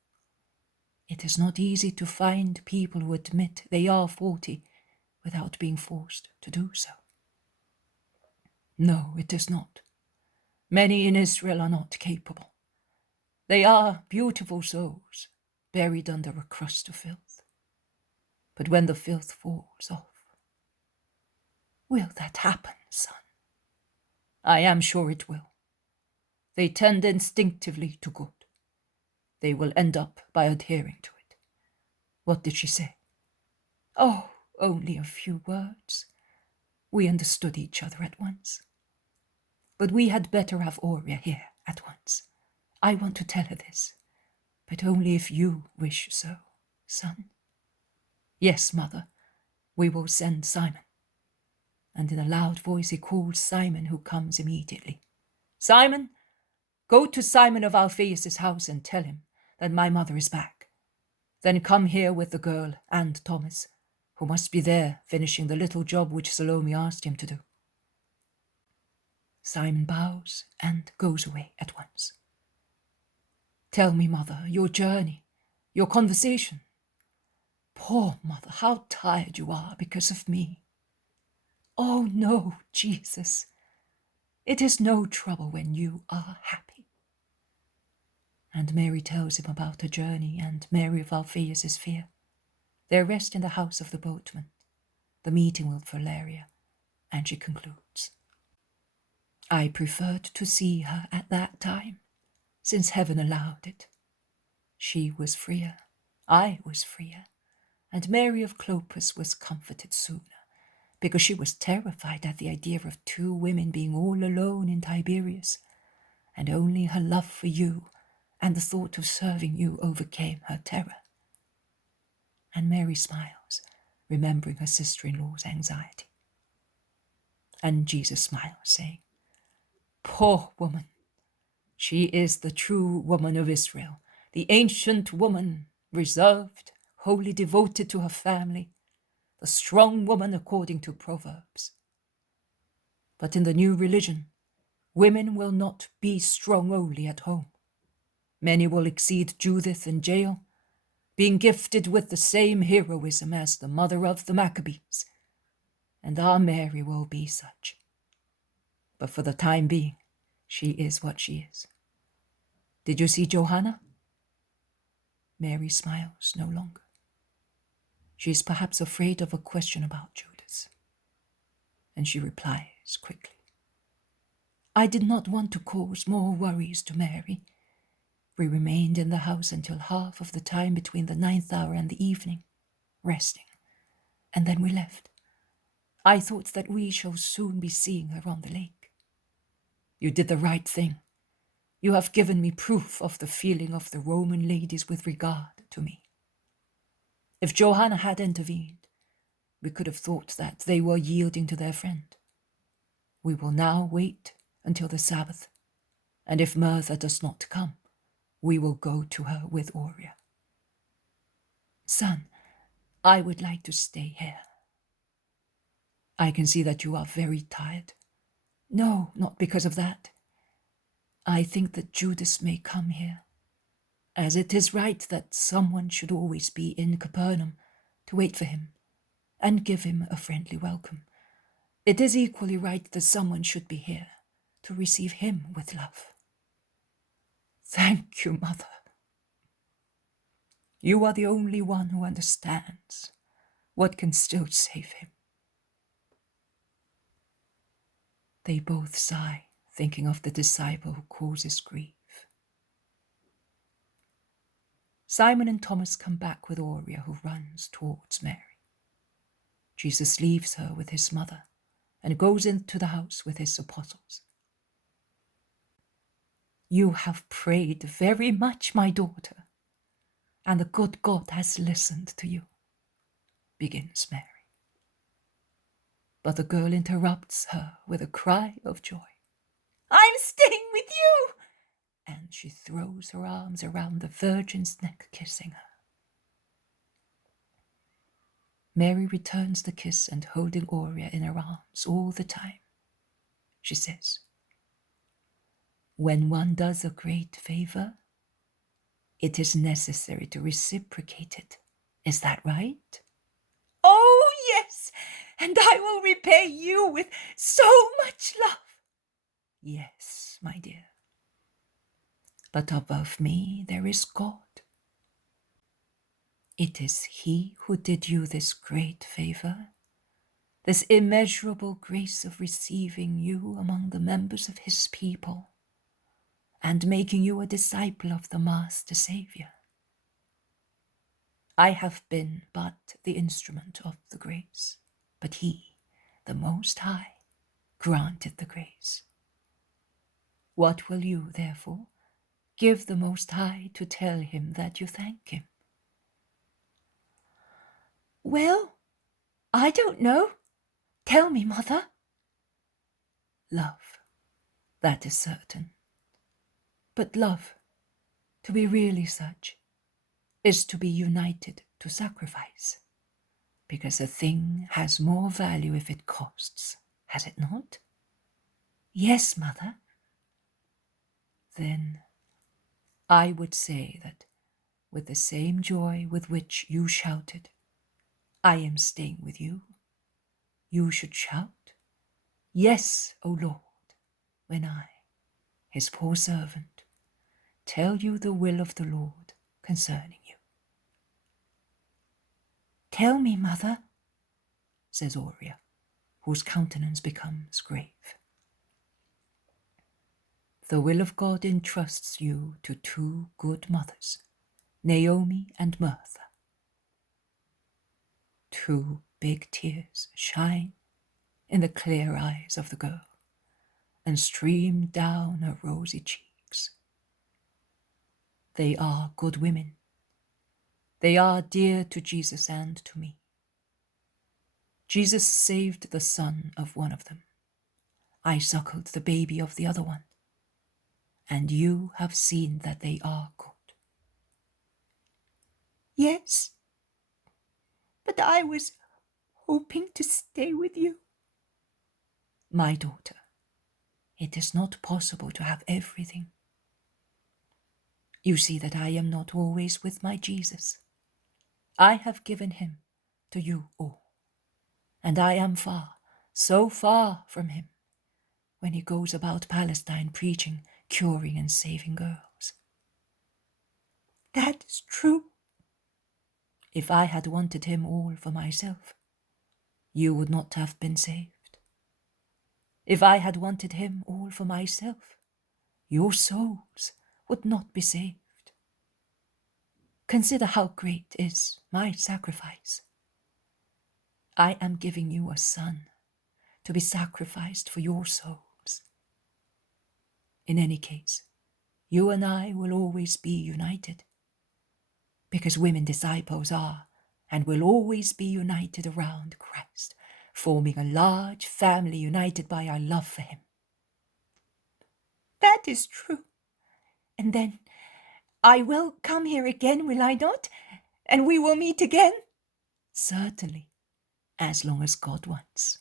It is not easy to find people who admit they are faulty without being forced to do so. No, it is not. Many in Israel are not capable. They are beautiful souls, buried under a crust of filth. But when the filth falls off, will that happen, son? I am sure it will. They tend instinctively to good. They will end up by adhering to it. What did she say? Oh, only a few words. We understood each other at once. But we had better have Aurea here at once. I want to tell her this, but only if you wish so, son. Yes, mother, we will send Simon. And in a loud voice he calls Simon, who comes immediately. Simon, go to Simon of Alphaeus' house and tell him that my mother is back. Then come here with the girl and Thomas, who must be there finishing the little job which Salome asked him to do. Simon bows and goes away at once. Tell me, mother, your journey, your conversation. Poor mother, how tired you are because of me. Oh no, Jesus. It is no trouble when you are happy. And Mary tells him about her journey and Mary of Alphaeus' fear, their rest in the house of the boatman, the meeting with Valeria, and she concludes. I preferred to see her at that time, since heaven allowed it. She was freer, I was freer, and Mary of Clopas was comforted sooner, because she was terrified at the idea of two women being all alone in Tiberias, and only her love for you and the thought of serving you overcame her terror. And Mary smiles, remembering her sister-in-law's anxiety. And Jesus smiles, saying, Poor woman, she is the true woman of Israel, the ancient woman, reserved, wholly devoted to her family, the strong woman according to Proverbs. But in the new religion, women will not be strong only at home. Many will exceed Judith in jail, being gifted with the same heroism as the mother of the Maccabees, and our Mary will be such. But for the time being, she is what she is. Did you see Johanna? Mary smiles no longer. She is perhaps afraid of a question about Judas, and she replies quickly. I did not want to cause more worries to Mary. We remained in the house until half of the time between the 9th hour and the evening, resting, and then we left. I thought that we shall soon be seeing her on the lake. You did the right thing. You have given me proof of the feeling of the Roman ladies with regard to me. If Johanna had intervened, we could have thought that they were yielding to their friend. We will now wait until the Sabbath, and if Martha does not come, we will go to her with Aurea. Son, I would like to stay here. I can see that you are very tired. No, not because of that. I think that Judas may come here, as it is right that someone should always be in Capernaum to wait for him and give him a friendly welcome. It is equally right that someone should be here to receive him with love. Thank you, Mother. You are the only one who understands what can still save him. They both sigh, thinking of the disciple who causes grief. Simon and Thomas come back with Aurea, who runs towards Mary. Jesus leaves her with his mother and goes into the house with his apostles. You have prayed very much, my daughter, and the good God has listened to you, begins Mary. But the girl interrupts her with a cry of joy. I'm staying with you! And she throws her arms around the Virgin's neck, kissing her. Mary returns the kiss and holding Aurea in her arms all the time. She says, when one does a great favor, it is necessary to reciprocate it. Is that right? Oh, yes, and I will repay you with so much love. Yes, my dear. But above me there is God. It is He who did you this great favor, this immeasurable grace of receiving you among the members of His people and making you a disciple of the Master Saviour. I have been but the instrument of the grace, but He, the Most High, granted the grace. What will you, therefore, give the Most High to tell Him that you thank Him? Well, I don't know. Tell me, Mother. Love, that is certain. But love, to be really such, is to be united to sacrifice, because a thing has more value if it costs, has it not? Yes, Mother. Then I would say that with the same joy with which you shouted, I am staying with you, you should shout, Yes, O Lord, when I, His poor servant, tell you the will of the Lord concerning you. Tell me, Mother, says Aurea, whose countenance becomes grave. The will of God entrusts you to two good mothers, Naomi and Martha. Two big tears shine in the clear eyes of the girl and stream down her rosy cheeks. They are good women. They are dear to Jesus and to me. Jesus saved the son of one of them. I suckled the baby of the other one. And you have seen that they are good. Yes, but I was hoping to stay with you. My daughter, it is not possible to have everything. You see that I am not always with my Jesus. I have given him to you all, and I am far, so far from him, when he goes about Palestine preaching, curing and saving girls. That is true. If I had wanted him all for myself, you would not have been saved. If I had wanted him all for myself, your souls would not be saved. Consider how great is my sacrifice. I am giving you a son to be sacrificed for your souls. In any case, you and I will always be united, because women disciples are and will always be united around Christ, forming a large family united by our love for him. That is true. And then I will come here again, will I not? And we will meet again? Certainly, as long as God wants.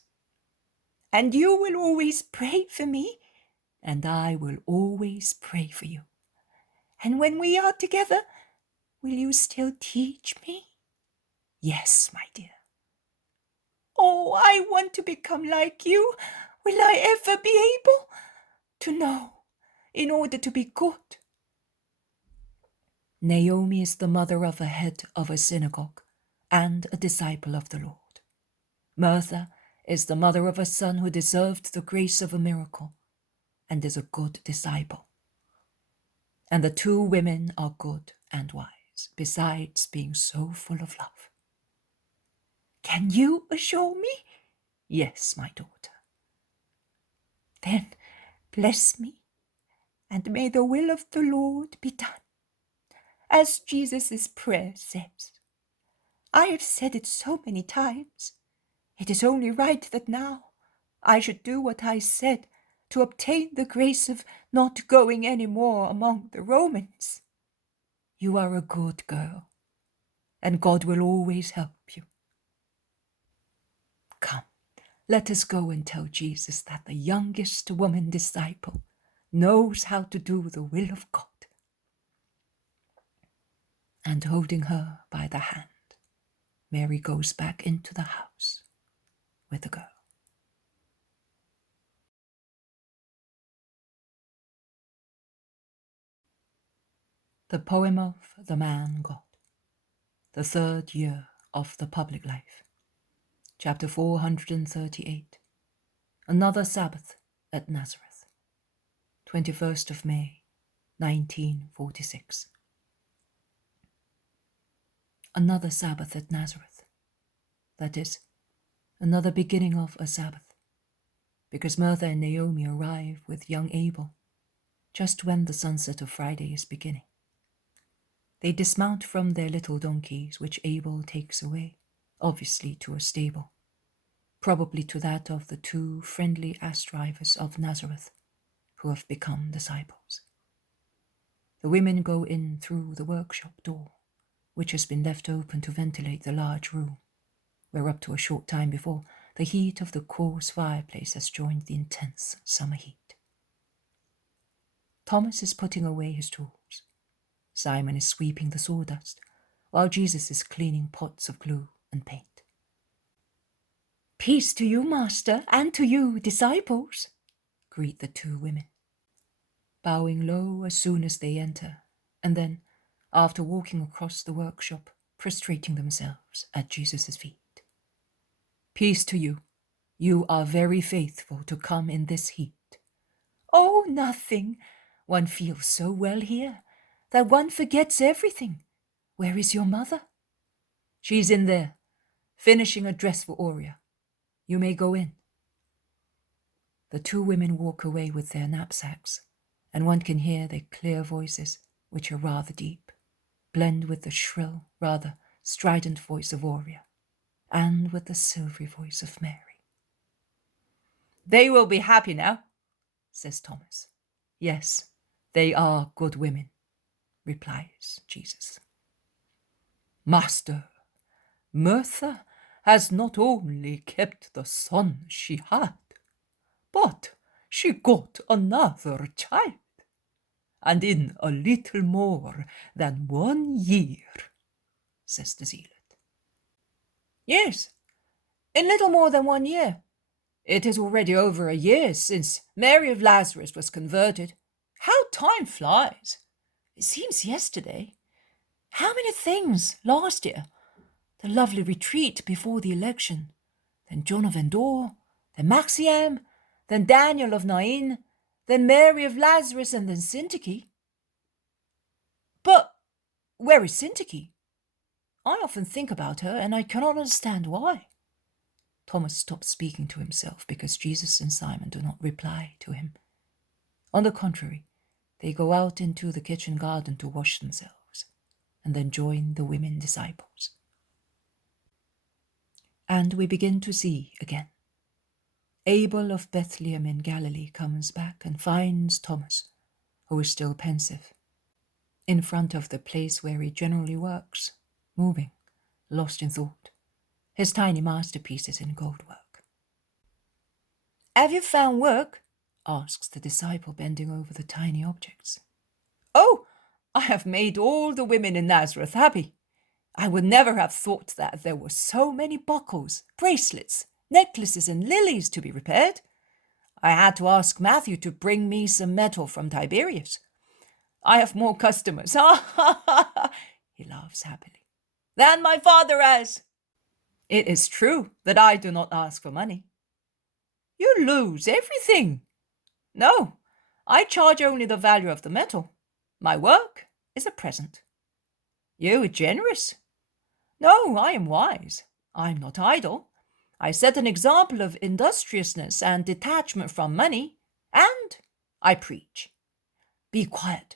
And you will always pray for me? And I will always pray for you. And when we are together, will you still teach me? Yes, my dear. Oh, I want to become like you. Will I ever be able to know in order to be good? Naomi is the mother of a head of a synagogue and a disciple of the Lord. Martha is the mother of a son who deserved the grace of a miracle and is a good disciple. And the two women are good and wise, besides being so full of love. Can you assure me? Yes, my daughter. Then bless me, and may the will of the Lord be done, as Jesus' prayer says. I have said it so many times. It is only right that now I should do what I said to obtain the grace of not going any more among the Romans. You are a good girl, and God will always help you. Come, let us go and tell Jesus that the youngest woman disciple knows how to do the will of God. And holding her by the hand, Mary goes back into the house with the girl. The poem of the man God, the third year of the public life. Chapter 438. Another Sabbath at Nazareth. 21st of May, 1946. Another Sabbath at Nazareth. That is, another beginning of a Sabbath, because Martha and Naomi arrive with young Abel just when the sunset of Friday is beginning. They dismount from their little donkeys, which Abel takes away, obviously to a stable, probably to that of the two friendly ass drivers of Nazareth, who have become disciples. The women go in through the workshop door, which has been left open to ventilate the large room, where up to a short time before, the heat of the coarse fireplace has joined the intense summer heat. Thomas is putting away his tools. Simon is sweeping the sawdust, while Jesus is cleaning pots of glue and paint. Peace to you, Master, and to you, disciples, greet the two women, bowing low as soon as they enter, and then, after walking across the workshop, prostrating themselves at Jesus' feet. Peace to you. You are very faithful to come in this heat. Oh, nothing. One feels so well here that one forgets everything. Where is your mother? She's in there, finishing a dress for Aurea. You may go in. The two women walk away with their knapsacks, and one can hear their clear voices, which are rather deep, blend with the shrill, rather strident voice of Aurea, and with the silvery voice of Mary. They will be happy now, says Thomas. Yes, they are good women, replies Jesus. Master, Martha has not only kept the son she had, but she got another child, and in a little more than 1 year, says the zealot. Yes, in little more than 1 year. It is already over a year since Mary of Lazarus was converted. How time flies! It seems yesterday. How many things last year? The lovely retreat before the election, then John of Endor, then Maxiam, then Daniel of Nain, then Mary of Lazarus, and then Syntyche. But where is Syntyche? I often think about her, and I cannot understand why. Thomas stops speaking to himself because Jesus and Simon do not reply to him. On the contrary, they go out into the kitchen garden to wash themselves, and then join the women disciples. And we begin to see again. Abel of Bethlehem in Galilee comes back and finds Thomas, who is still pensive, in front of the place where he generally works, moving, lost in thought, his tiny masterpieces in goldwork. Have you found work? Asks the disciple, bending over the tiny objects. Oh, I have made all the women in Nazareth happy. I would never have thought that there were so many buckles, bracelets, necklaces, and lilies to be repaired. I had to ask Matthew to bring me some metal from Tiberias. I have more customers, ha ha ha ha, he laughs happily, than my father has. It is true that I do not ask for money. You lose everything. No, I charge only the value of the metal. My work is a present. You are generous. No, I am wise. I am not idle. I set an example of industriousness and detachment from money, and I preach. Be quiet.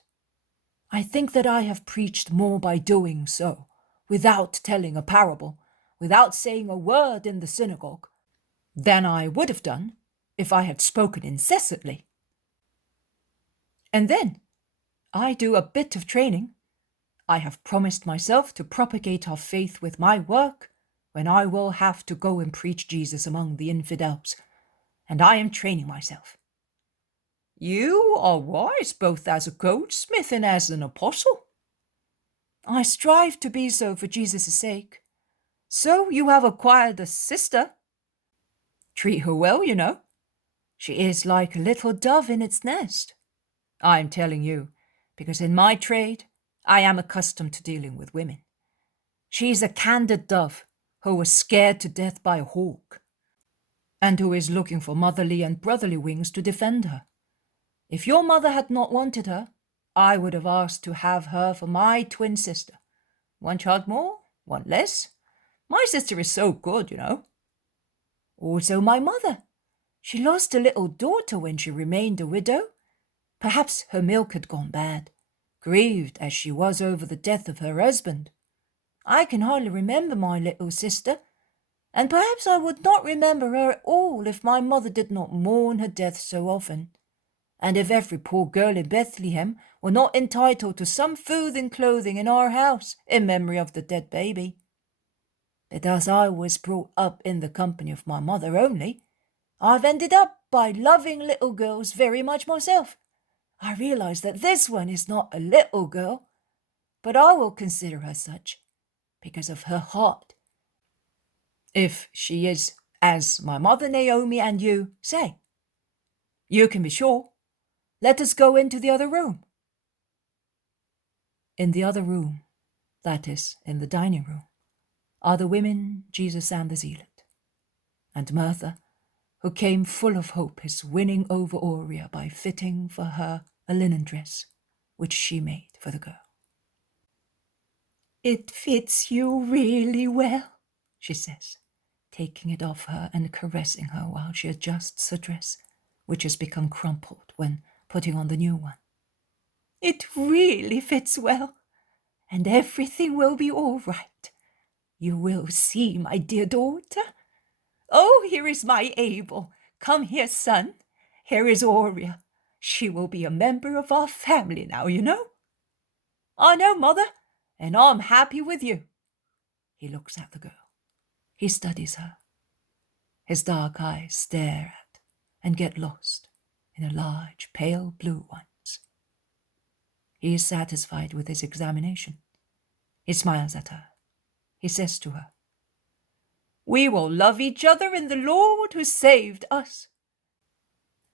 I think that I have preached more by doing so, without telling a parable, without saying a word in the synagogue, than I would have done if I had spoken incessantly. And then I do a bit of training. I have promised myself to propagate our faith with my work when I will have to go and preach Jesus among the infidels, and I am training myself. You are wise both as a goldsmith and as an apostle. I strive to be so for Jesus' sake. So you have acquired a sister. Treat her well, you know. She is like a little dove in its nest. I am telling you, because in my trade, I am accustomed to dealing with women. She is a candid dove who was scared to death by a hawk, and who is looking for motherly and brotherly wings to defend her. If your mother had not wanted her, I would have asked to have her for my twin sister. One child more, one less. My sister is so good, you know. Also my mother. She lost a little daughter when she remained a widow. Perhaps her milk had gone bad, grieved as she was over the death of her husband. I can hardly remember my little sister, and perhaps I would not remember her at all if my mother did not mourn her death so often, and if every poor girl in Bethlehem were not entitled to some food and clothing in our house in memory of the dead baby. But as I was brought up in the company of my mother only, I've ended up by loving little girls very much myself. I realize that this one is not a little girl, but I will consider her such because of her heart. If she is, as my mother Naomi and you say, you can be sure. Let us go into the other room. In the other room, that is, in the dining room, are the women, Jesus and the zealot. And Martha, who came full of hope, is winning over Aurea by fitting for her a linen dress, which she made for the girl. It fits you really well, she says, taking it off her and caressing her while she adjusts her dress, which has become crumpled when putting on the new one. It really fits well, and everything will be all right. You will see, my dear daughter. Oh, here is my Abel. Come here, son. Here is Aurea. She will be a member of our family now, you know. I know, mother, and I'm happy with you. He looks at the girl. He studies her. His dark eyes stare at and get lost in a large, pale blue ones. He is satisfied with his examination. He smiles at her. He says to her, we will love each other in the Lord who saved us.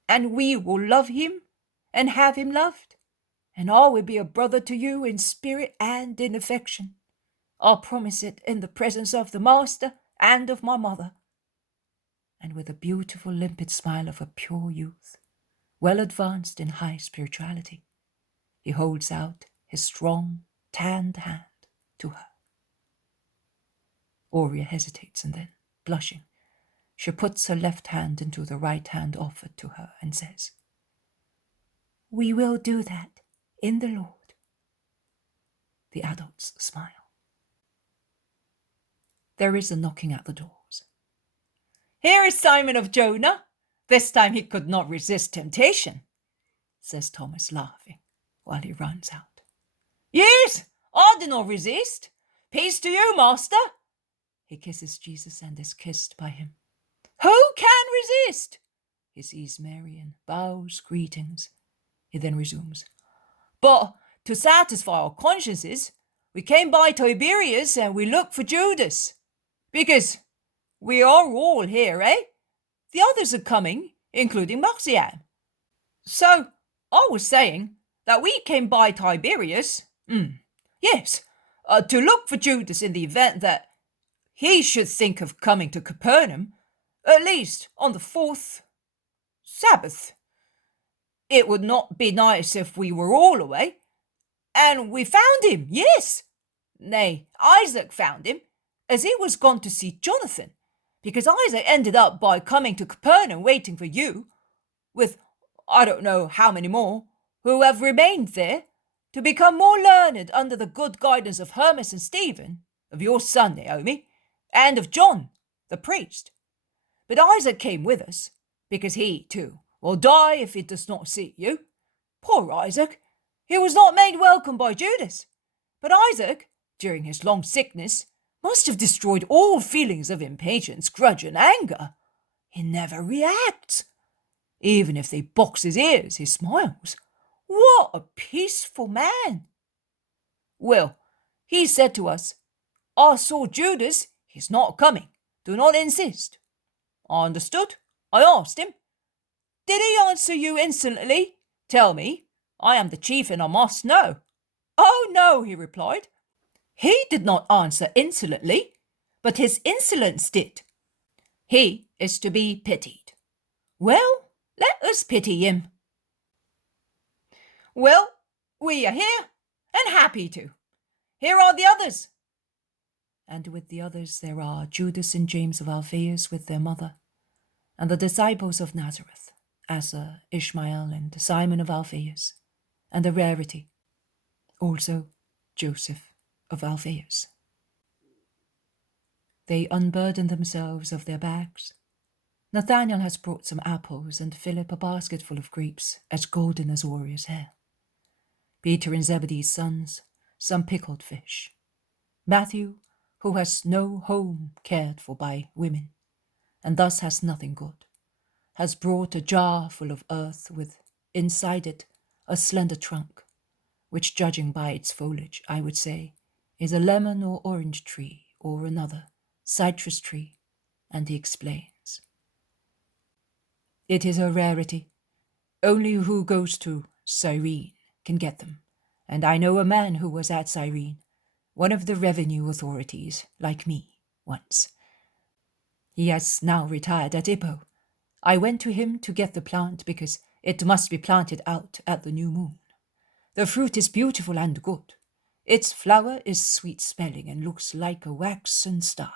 And we will love him and have him loved. And I will be a brother to you in spirit and in affection. I'll promise it in the presence of the Master and of my mother. And with a beautiful limpid smile of a pure youth, well advanced in high spirituality, he holds out his strong, tanned hand to her. Aurea hesitates and then, blushing, she puts her left hand into the right hand offered to her and says, we will do that in the Lord. The adults smile. There is a knocking at the doors. Here is Simon of Jonah. This time he could not resist temptation, says Thomas, laughing, while he runs out. Yes, I did not resist. Peace to you, master. He kisses Jesus and is kissed by him. Who can resist? He sees Mary and bows greetings. He then resumes. But to satisfy our consciences, we came by Tiberias and we looked for Judas. Because we are all here, eh? The others are coming, including Marcian. So, I was saying, that we came by Tiberias, yes, to look for Judas in the event that he should think of coming to Capernaum, at least on the 4th Sabbath. It would not be nice if we were all away. And we found him, yes. Nay, Isaac found him, as he was gone to see Jonathan, because Isaac ended up by coming to Capernaum waiting for you, with I don't know how many more, who have remained there, to become more learned under the good guidance of Hermas and Stephen, of your son Naomi, and of John, the priest. But Isaac came with us, because he, too, will die if he does not see you. Poor Isaac! He was not made welcome by Judas. But Isaac, during his long sickness, must have destroyed all feelings of impatience, grudge, and anger. He never reacts. Even if they box his ears, he smiles. What a peaceful man! Well, he said to us, I saw Judas, he's not coming. Do not insist. I understood. I asked him. Did he answer you insolently? Tell me. I am the chief and I must know. Oh, no, he replied. He did not answer insolently, but his insolence did. He is to be pitied. Well, let us pity him. Well, we are here, and happy to. Here are the others. And with the others there are Judas and James of Alphaeus with their mother, and the disciples of Nazareth, Asa, Ishmael, and Simon of Alphaeus, and a rarity, also Joseph of Alphaeus. They unburden themselves of their bags. Nathanael has brought some apples, and Philip a basketful of grapes, as golden as Aurea's hair. Peter and Zebedee's sons, some pickled fish. Matthew, who has no home cared for by women, and thus has nothing good, has brought a jar full of earth with, inside it, a slender trunk, which, judging by its foliage, I would say, is a lemon or orange tree, or another, citrus tree, and he explains. It is a rarity. Only who goes to Cyrene can get them, and I know a man who was at Cyrene, one of the revenue authorities, like me, once. He has now retired at Hippo. I went to him to get the plant because it must be planted out at the new moon. The fruit is beautiful and good. Its flower is sweet-smelling and looks like a waxen star,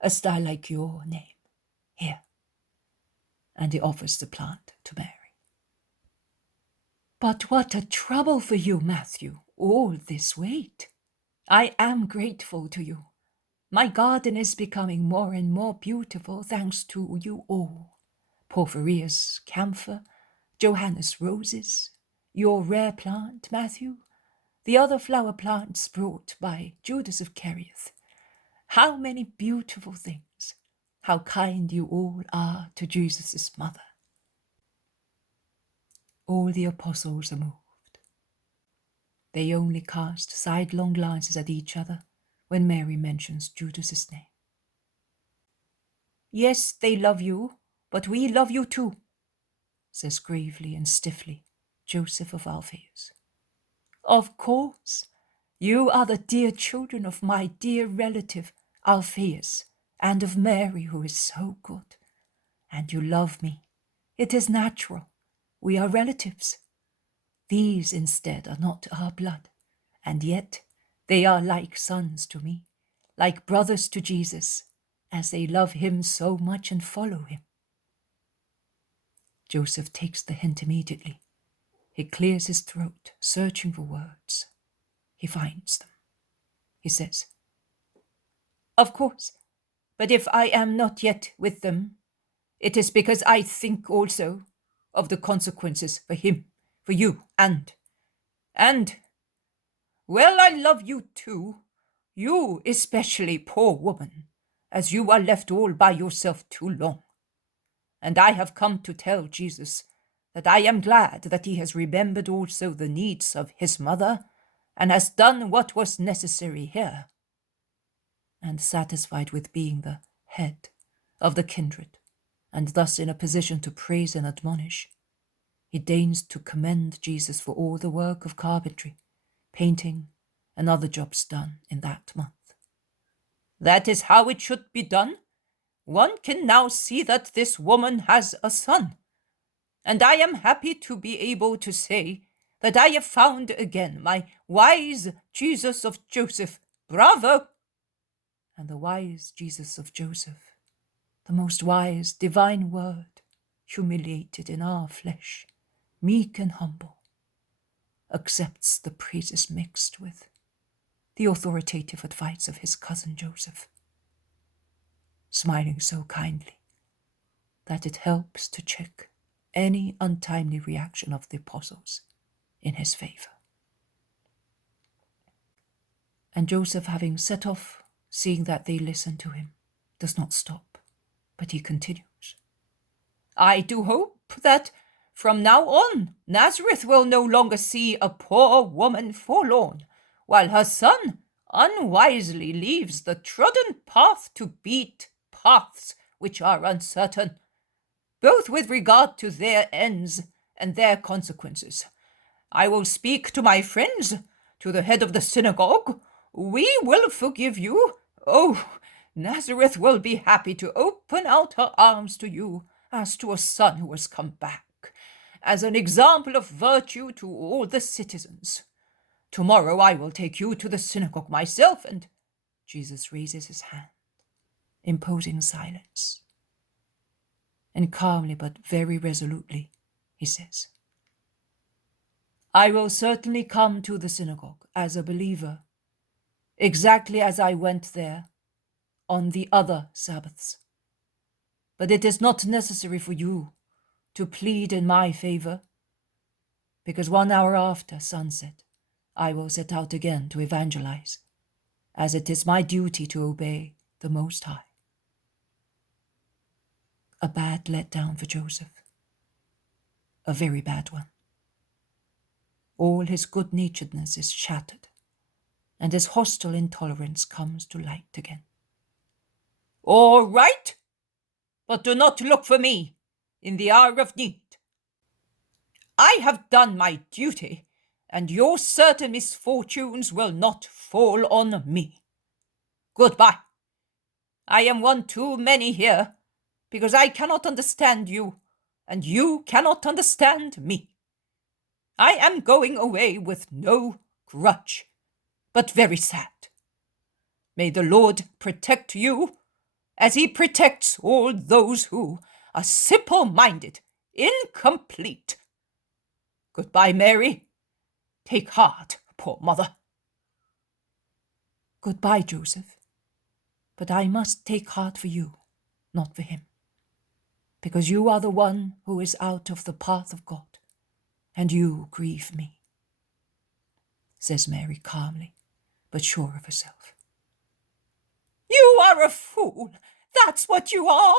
a star like your name. Here. And he offers the plant to Mary. But what a trouble for you, Matthew, all this wait. I am grateful to you. My garden is becoming more and more beautiful thanks to you all. Porphyrius camphor, Johannes roses, your rare plant, Matthew, the other flower plants brought by Judas of Iscariot. How many beautiful things! How kind you all are to Jesus' mother. All the apostles are moved. They only cast sidelong glances at each other when Mary mentions Judas' name. Yes, they love you, but we love you too, says gravely and stiffly Joseph of Alphaeus. Of course, you are the dear children of my dear relative Alphaeus, and of Mary, who is so good. And you love me. It is natural. We are relatives. These, instead, are not our blood, and yet they are like sons to me, like brothers to Jesus, as they love him so much and follow him. Joseph takes the hint immediately. He clears his throat, searching for words. He finds them. He says, Of course, but if I am not yet with them, it is because I think also of the consequences for him, for you, and, well, I love you too, you especially, poor woman, as you are left all by yourself too long. And I have come to tell Jesus that I am glad that he has remembered also the needs of his mother, and has done what was necessary here. And satisfied with being the head of the kindred, and thus in a position to praise and admonish, he deigns to commend Jesus for all the work of carpentry, painting, and other jobs done in that month. That is how it should be done. One can now see that this woman has a son, and I am happy to be able to say that I have found again my wise Jesus of Joseph. Bravo! And the wise Jesus of Joseph, the most wise divine word, humiliated in our flesh, meek and humble, accepts the praises mixed with the authoritative advice of his cousin Joseph, smiling so kindly that it helps to check any untimely reaction of the apostles in his favor. And Joseph, having set off, seeing that they listen to him, does not stop, but he continues. I do hope that from now on Nazareth will no longer see a poor woman forlorn, while her son unwisely leaves the trodden path to beat paths which are uncertain, both with regard to their ends and their consequences. I will speak to my friends, to the head of the synagogue. We will forgive you. Oh, Nazareth will be happy to open out her arms to you as to a son who has come back, as an example of virtue to all the citizens. Tomorrow I will take you to the synagogue myself, and Jesus raises his hand, imposing silence. And calmly but very resolutely, he says, I will certainly come to the synagogue as a believer, exactly as I went there on the other Sabbaths. But it is not necessary for you to plead in my favor, because 1 hour after sunset, I will set out again to evangelize, as it is my duty to obey the Most High. A bad letdown for Joseph. A very bad one. All his good-naturedness is shattered, and his hostile intolerance comes to light again. All right, but do not look for me in the hour of need. I have done my duty, and your certain misfortunes will not fall on me. Goodbye. I am one too many here, because I cannot understand you, and you cannot understand me. I am going away with no grudge, but very sad. May the Lord protect you, as he protects all those who are simple-minded, incomplete. Goodbye, Mary. Take heart, poor mother. Goodbye, Joseph. But I must take heart for you, not for him, because you are the one who is out of the path of God, and you grieve me, says Mary calmly, but sure of herself. You are a fool, that's what you are.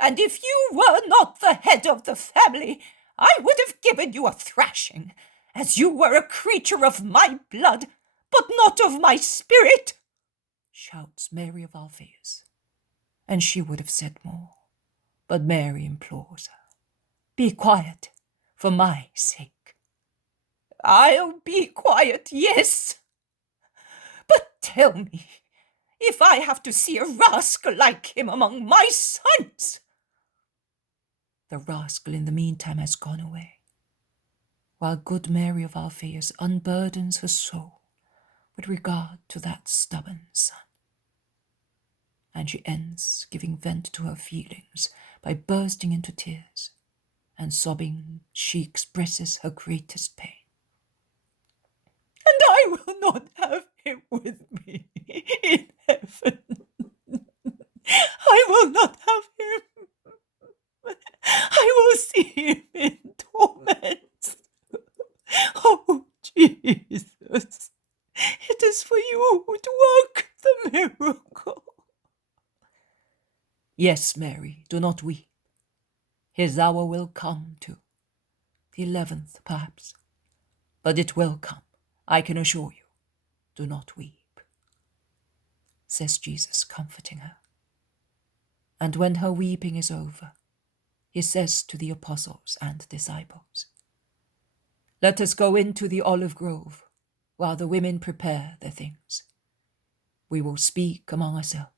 And if you were not the head of the family, I would have given you a thrashing, as you were a creature of my blood, but not of my spirit, shouts Mary of Alphaeus. And she would have said more, but Mary implores her, be quiet, for my sake. I'll be quiet, yes. But tell me, if I have to see a rascal like him among my sons. The rascal in the meantime has gone away, while good Mary of Alphaeus unburdens her soul with regard to that stubborn son. And she ends giving vent to her feelings by bursting into tears, and sobbing she expresses her greatest pain. And I will not have him with me in heaven. I will not have him. I will see him in torment. Oh, Jesus, it is for you to work the miracle. Yes, Mary, do not weep. His hour will come too, the 11th perhaps, but it will come, I can assure you. Do not weep, says Jesus, comforting her. And when her weeping is over, he says to the apostles and disciples, "Let us go into the olive grove while the women prepare their things. We will speak among ourselves."